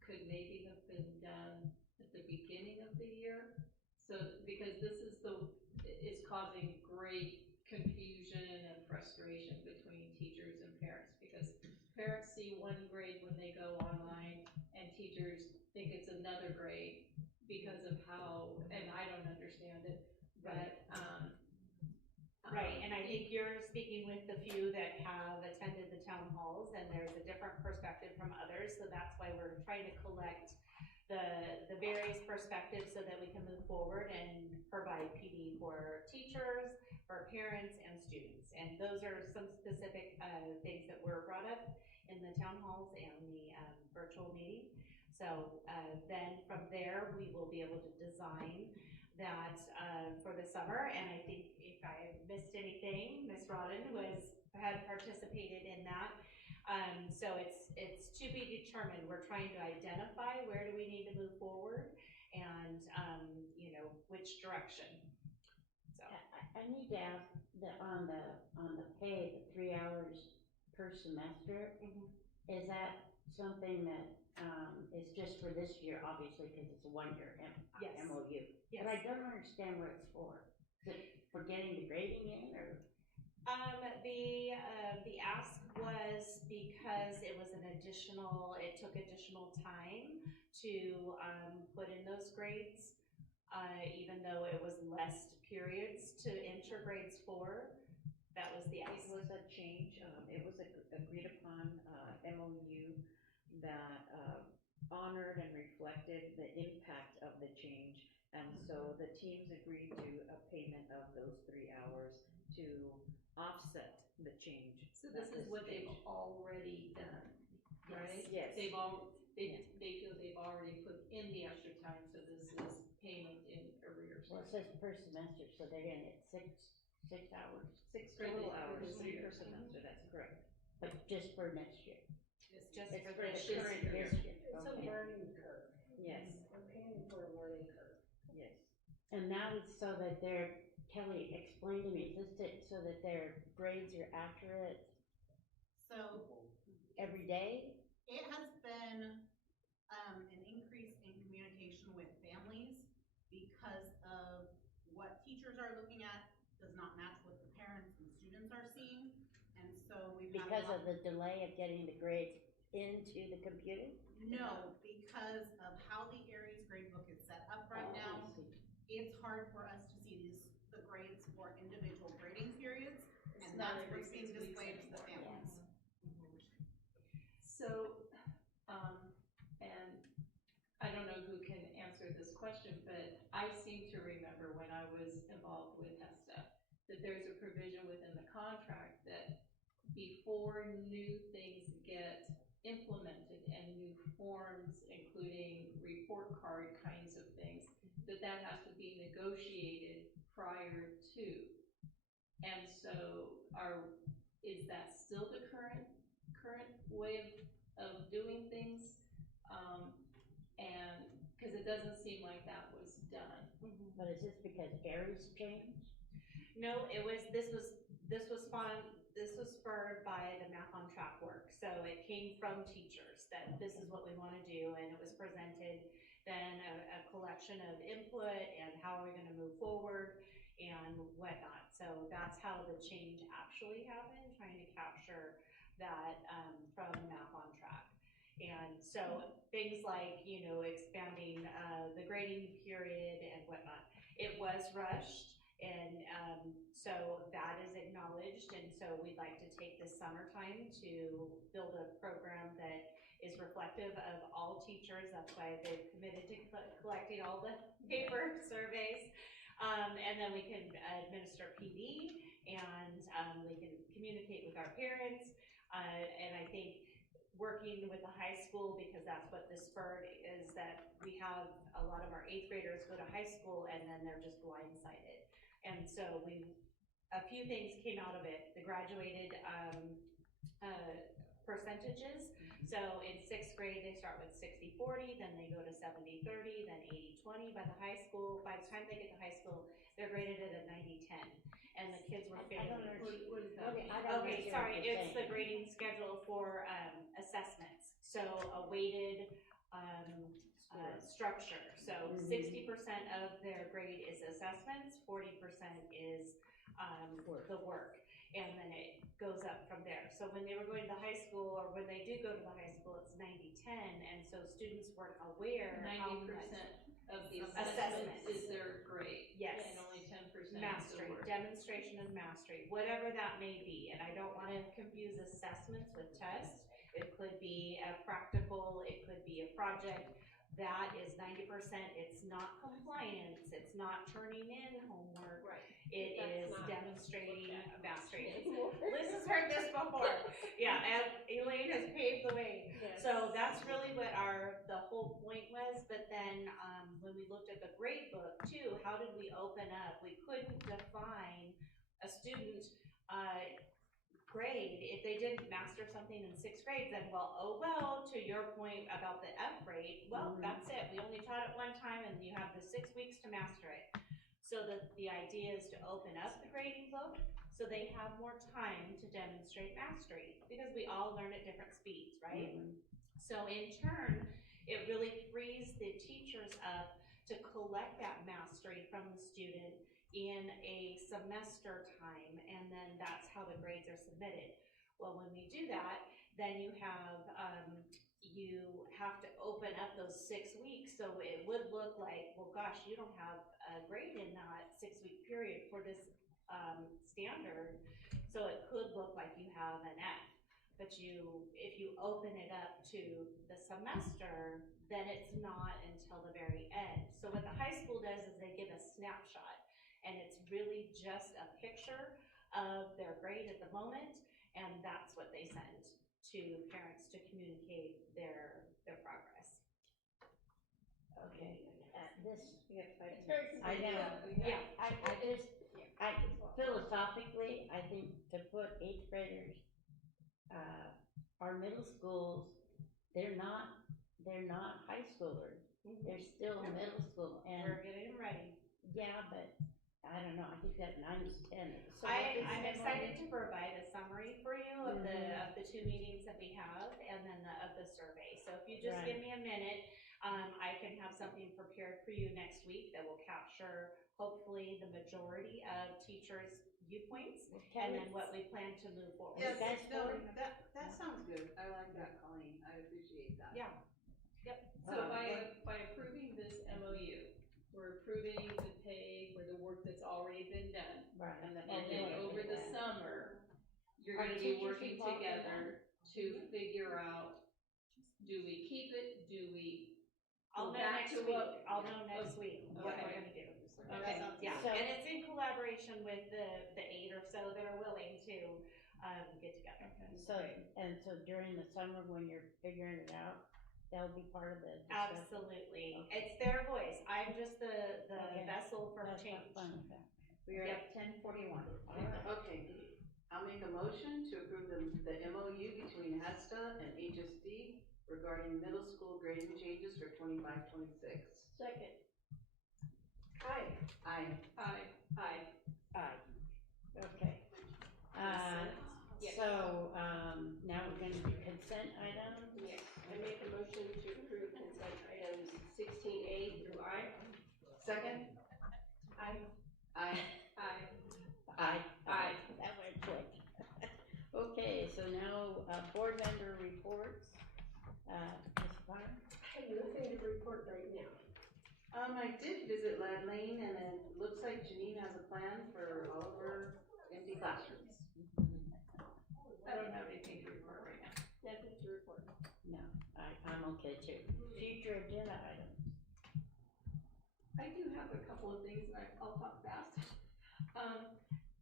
could maybe have been done at the beginning of the year? So, because this is causing great confusion and frustration between teachers and parents, because parents see one grade when they go online and teachers think it's another grade because of how, and I don't understand it, but, right, and I think you're speaking with the few that have attended the town halls, and there's a different perspective from others, so that's why we're trying to collect the various perspectives so that we can move forward and provide PD for teachers, for parents, and students. And those are some specific things that were brought up in the town halls and the virtual meeting. So then from there, we will be able to design that for the summer. And I think if I missed anything, Ms. Rodden had participated in that. So it's to be determined. We're trying to identify where do we need to move forward and, which direction. So I need to ask that on the pay, the 3 hours per semester, is that something that is just for this year, obviously, because it's a 1-year MOU? Yes. But I don't understand what it's for. Is it for getting the grading in, or? The ask was because it was it took additional time to put in those grades. even though it was less periods to enter grades 4. That was the ask. It was a change, it was a agreed upon, MOU that, honored and reflected the impact of the change. And so the teams agreed to a payment of those 3 hours to offset the change. So this is what they've already done, right? Yes. They feel they've already put in the extra time, so this is payment in arrears. Well, it says per semester, so they're gonna get six hours. 6 For total the- hours, for 3 the per year. semester, that's correct. But just for next year. It's just It's for for this the year. current year. It's a Okay. learning curve. Yes. We're paying for a learning curve. Yes. And now it's so that Kelly, explain to me, is this so that their grades are accurate So every day? it has been, an increase in communication with families because of what teachers are looking at does not match what the parents and students are seeing. And so we've had a Because lot. of the delay of getting the grades into the computer? No, because of how the Aries gradebook is set up right Oh, now, I see. it's hard for us to see the grades for individual grading periods, It's and not that's every what's being 6 weeks displayed to the anymore. families. So, and I don't know who can answer this question, but I seem to remember when I was involved with HESTA, that there's a provision within the contract that before new things get implemented and new forms, including report card kinds of things, that has to be negotiated prior to. And so is that still the current way of doing things? And, cause it doesn't seem like that was done. But is this because Aries changed? No, this was spurred by the Math on Track work. So it came from teachers that this is what we wanna do, and it was presented then a collection of input and how are we gonna move forward and whatnot. So that's how the change actually happened, trying to capture that, from Math on Track. And so things like, expanding, the grading period and whatnot, it was rushed. And so that is acknowledged, and so we'd like to take this summertime to build a program that is reflective of all teachers. That's why they've committed to collecting all the paper surveys. And then we can administer PD, and we can communicate with our parents. And I think working with the high school, because that's what this spurred, is that we have a lot of our 8th graders go to high school and then they're just blindsided. And so a few things came out of it. The graduated percentages. So in 6th grade, they start with 60-40, then they go to 70-30, then 80-20 by the high school. By the time they get to high school, they're graded at a 90-10. And the kids were failing. Okay, sorry, it's the grading schedule for assessments. So a weighted structure. So 60% of their grade is assessments, 40% is the work, and then it goes up from there. So when they were going to the high school, or when they do go to the high school, it's 90-10, and so students weren't aware how much 90% of the assessments is their grade. Yes. And only 10% is the Mastery, work. demonstration of mastery, whatever that may be. And I don't want to confuse assessments with tests. It could be a practical, it could be a project. That is 90%. It's not compliance. It's not turning in homework. Right. It That's is not demonstrating mastery. anymore. Liz has heard this before. Yeah, and Elaine has paved the way. Yes. So that's really what the whole point was. But then when we looked at the grade book too, how did we open up? We couldn't define a student grade if they didn't master something in 6th grade. Then to your point about the F grade, that's it. We only taught it one time, and you have the 6 weeks to master it. So the idea is to open up the grading book so they have more time to demonstrate mastery, because we all learn at different speeds, right? So in turn, it really frees the teachers up to collect that mastery from the student in a semester time, and then that's how the grades are submitted. Well, when we do that, then you have you have to open up those 6 weeks, so it would look like, well, gosh, you don't have a grade in that 6-week period for this standard, so it could look like you have an F. But if you open it up to the semester, then it's not until the very end. So what the high school does is they give a snapshot, and it's really just a picture of their grade at the moment, and that's what they send to parents to communicate their progress. Okay, this, It's very I know, Yeah. I philosophically, I think to put 8th graders, our middle schools, they're not high schoolers. They're still middle school, and We're getting them ready. yeah, but I don't know, I think that 9 is 10. So I'm excited to provide a summary for you of the 2 meetings that we have, and then of the survey. So if you just Right. give me a minute, I can have something prepared for you next week that will capture hopefully the majority of teachers' viewpoints, and then what we plan to move forward. Yes, no, that sounds good. I like that, Colleen. I appreciate that. Yeah. Yep. So by approving this MOU, we're approving to pay for the work that's already been done. Right. And then over the summer, you're Are gonna be teachers working involved in together to figure out, do we keep it, do we I'll go know back next to week. what? I'll know next week what we're Okay. gonna do. Okay. Yeah, So- and it's in collaboration with the 8 or so that are willing to get together. So during the summer when you're figuring it out, they'll be part of the discussion? Absolutely. Okay. It's their voice. I'm just the Okay. vessel for That's change. not fun, okay. We are Yep. at 10:41. Okay, I'll make a motion to approve the MOU between HESTA and HSD regarding middle school grading changes for 25-26. Second. Aye. Aye. Aye. Aye. Aye. Okay. Yes. So, now we're gonna do consent items. Yes, I make a motion to approve consent items 16A through I. Second? Aye. Aye. Aye. Aye. Aye. That went quick. Okay, so now, board member reports. Ms. Farr? I have nothing to report right now. I did visit Lad Lane, and it looks like Janine has a plan for all of her empty classrooms. I don't have anything to report right now. Nothing to report. No, I'm okay too. Future agenda items. I do have a couple of things, and I'll talk fast.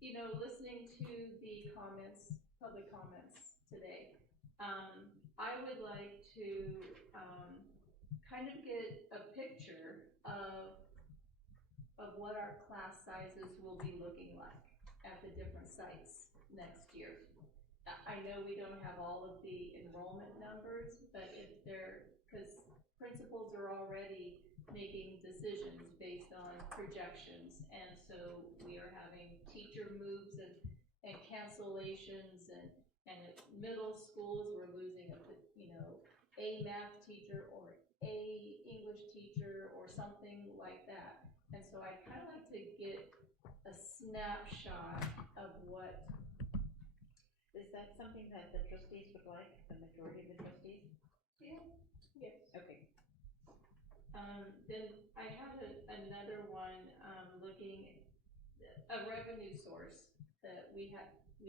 You know, listening to the comments, public comments today, I would like to, kind of get a picture of what our class sizes will be looking like at the different sites next year. I know we don't have all of the enrollment numbers, but if because principals are already making decisions based on projections, and so we are having teacher moves and cancellations, and at middle schools, we're losing a math teacher or a English teacher or something like that. And so I'd kind of like to get a snapshot of what. Is that something that the trustees would like, the majority of the trustees? Yeah. Yes. Okay. Then I have another one, looking a revenue source that we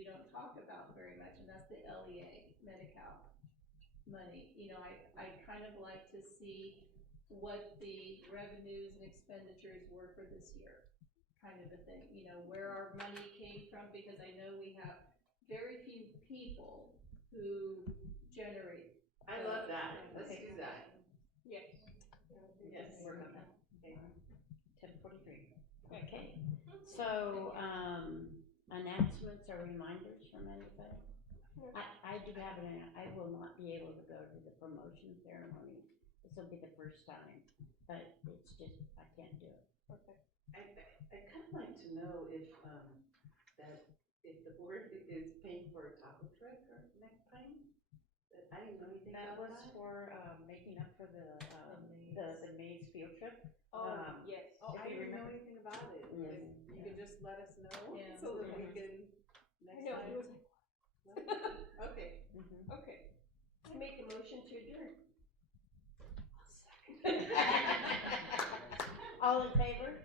don't talk about very much, and that's the LEA, Medi-Cal money. You know, I'd kind of like to see what the revenues and expenditures were for this year, kind of a thing. You know, where our money came from, because I know we have very few people who generate. I love that. Let's do that. Yes. Yes. Work on that. Okay. 10:43. Okay, so, announcements or reminders from anybody? I do have I will not be able to go to the promotion ceremony. This will be the first time, but it's just, I can't do it. Okay. I'd kind of like to know if the board is paying for a taco truck or next time? I didn't know anything That about was that. for, making up for the Maze field trip. Yes. Oh, I If you didn't know remember. anything about it. Yes. If you could just let us know Yeah. so that we can I next know, time. it was Okay. okay. I make a motion to adjourn. All in favor?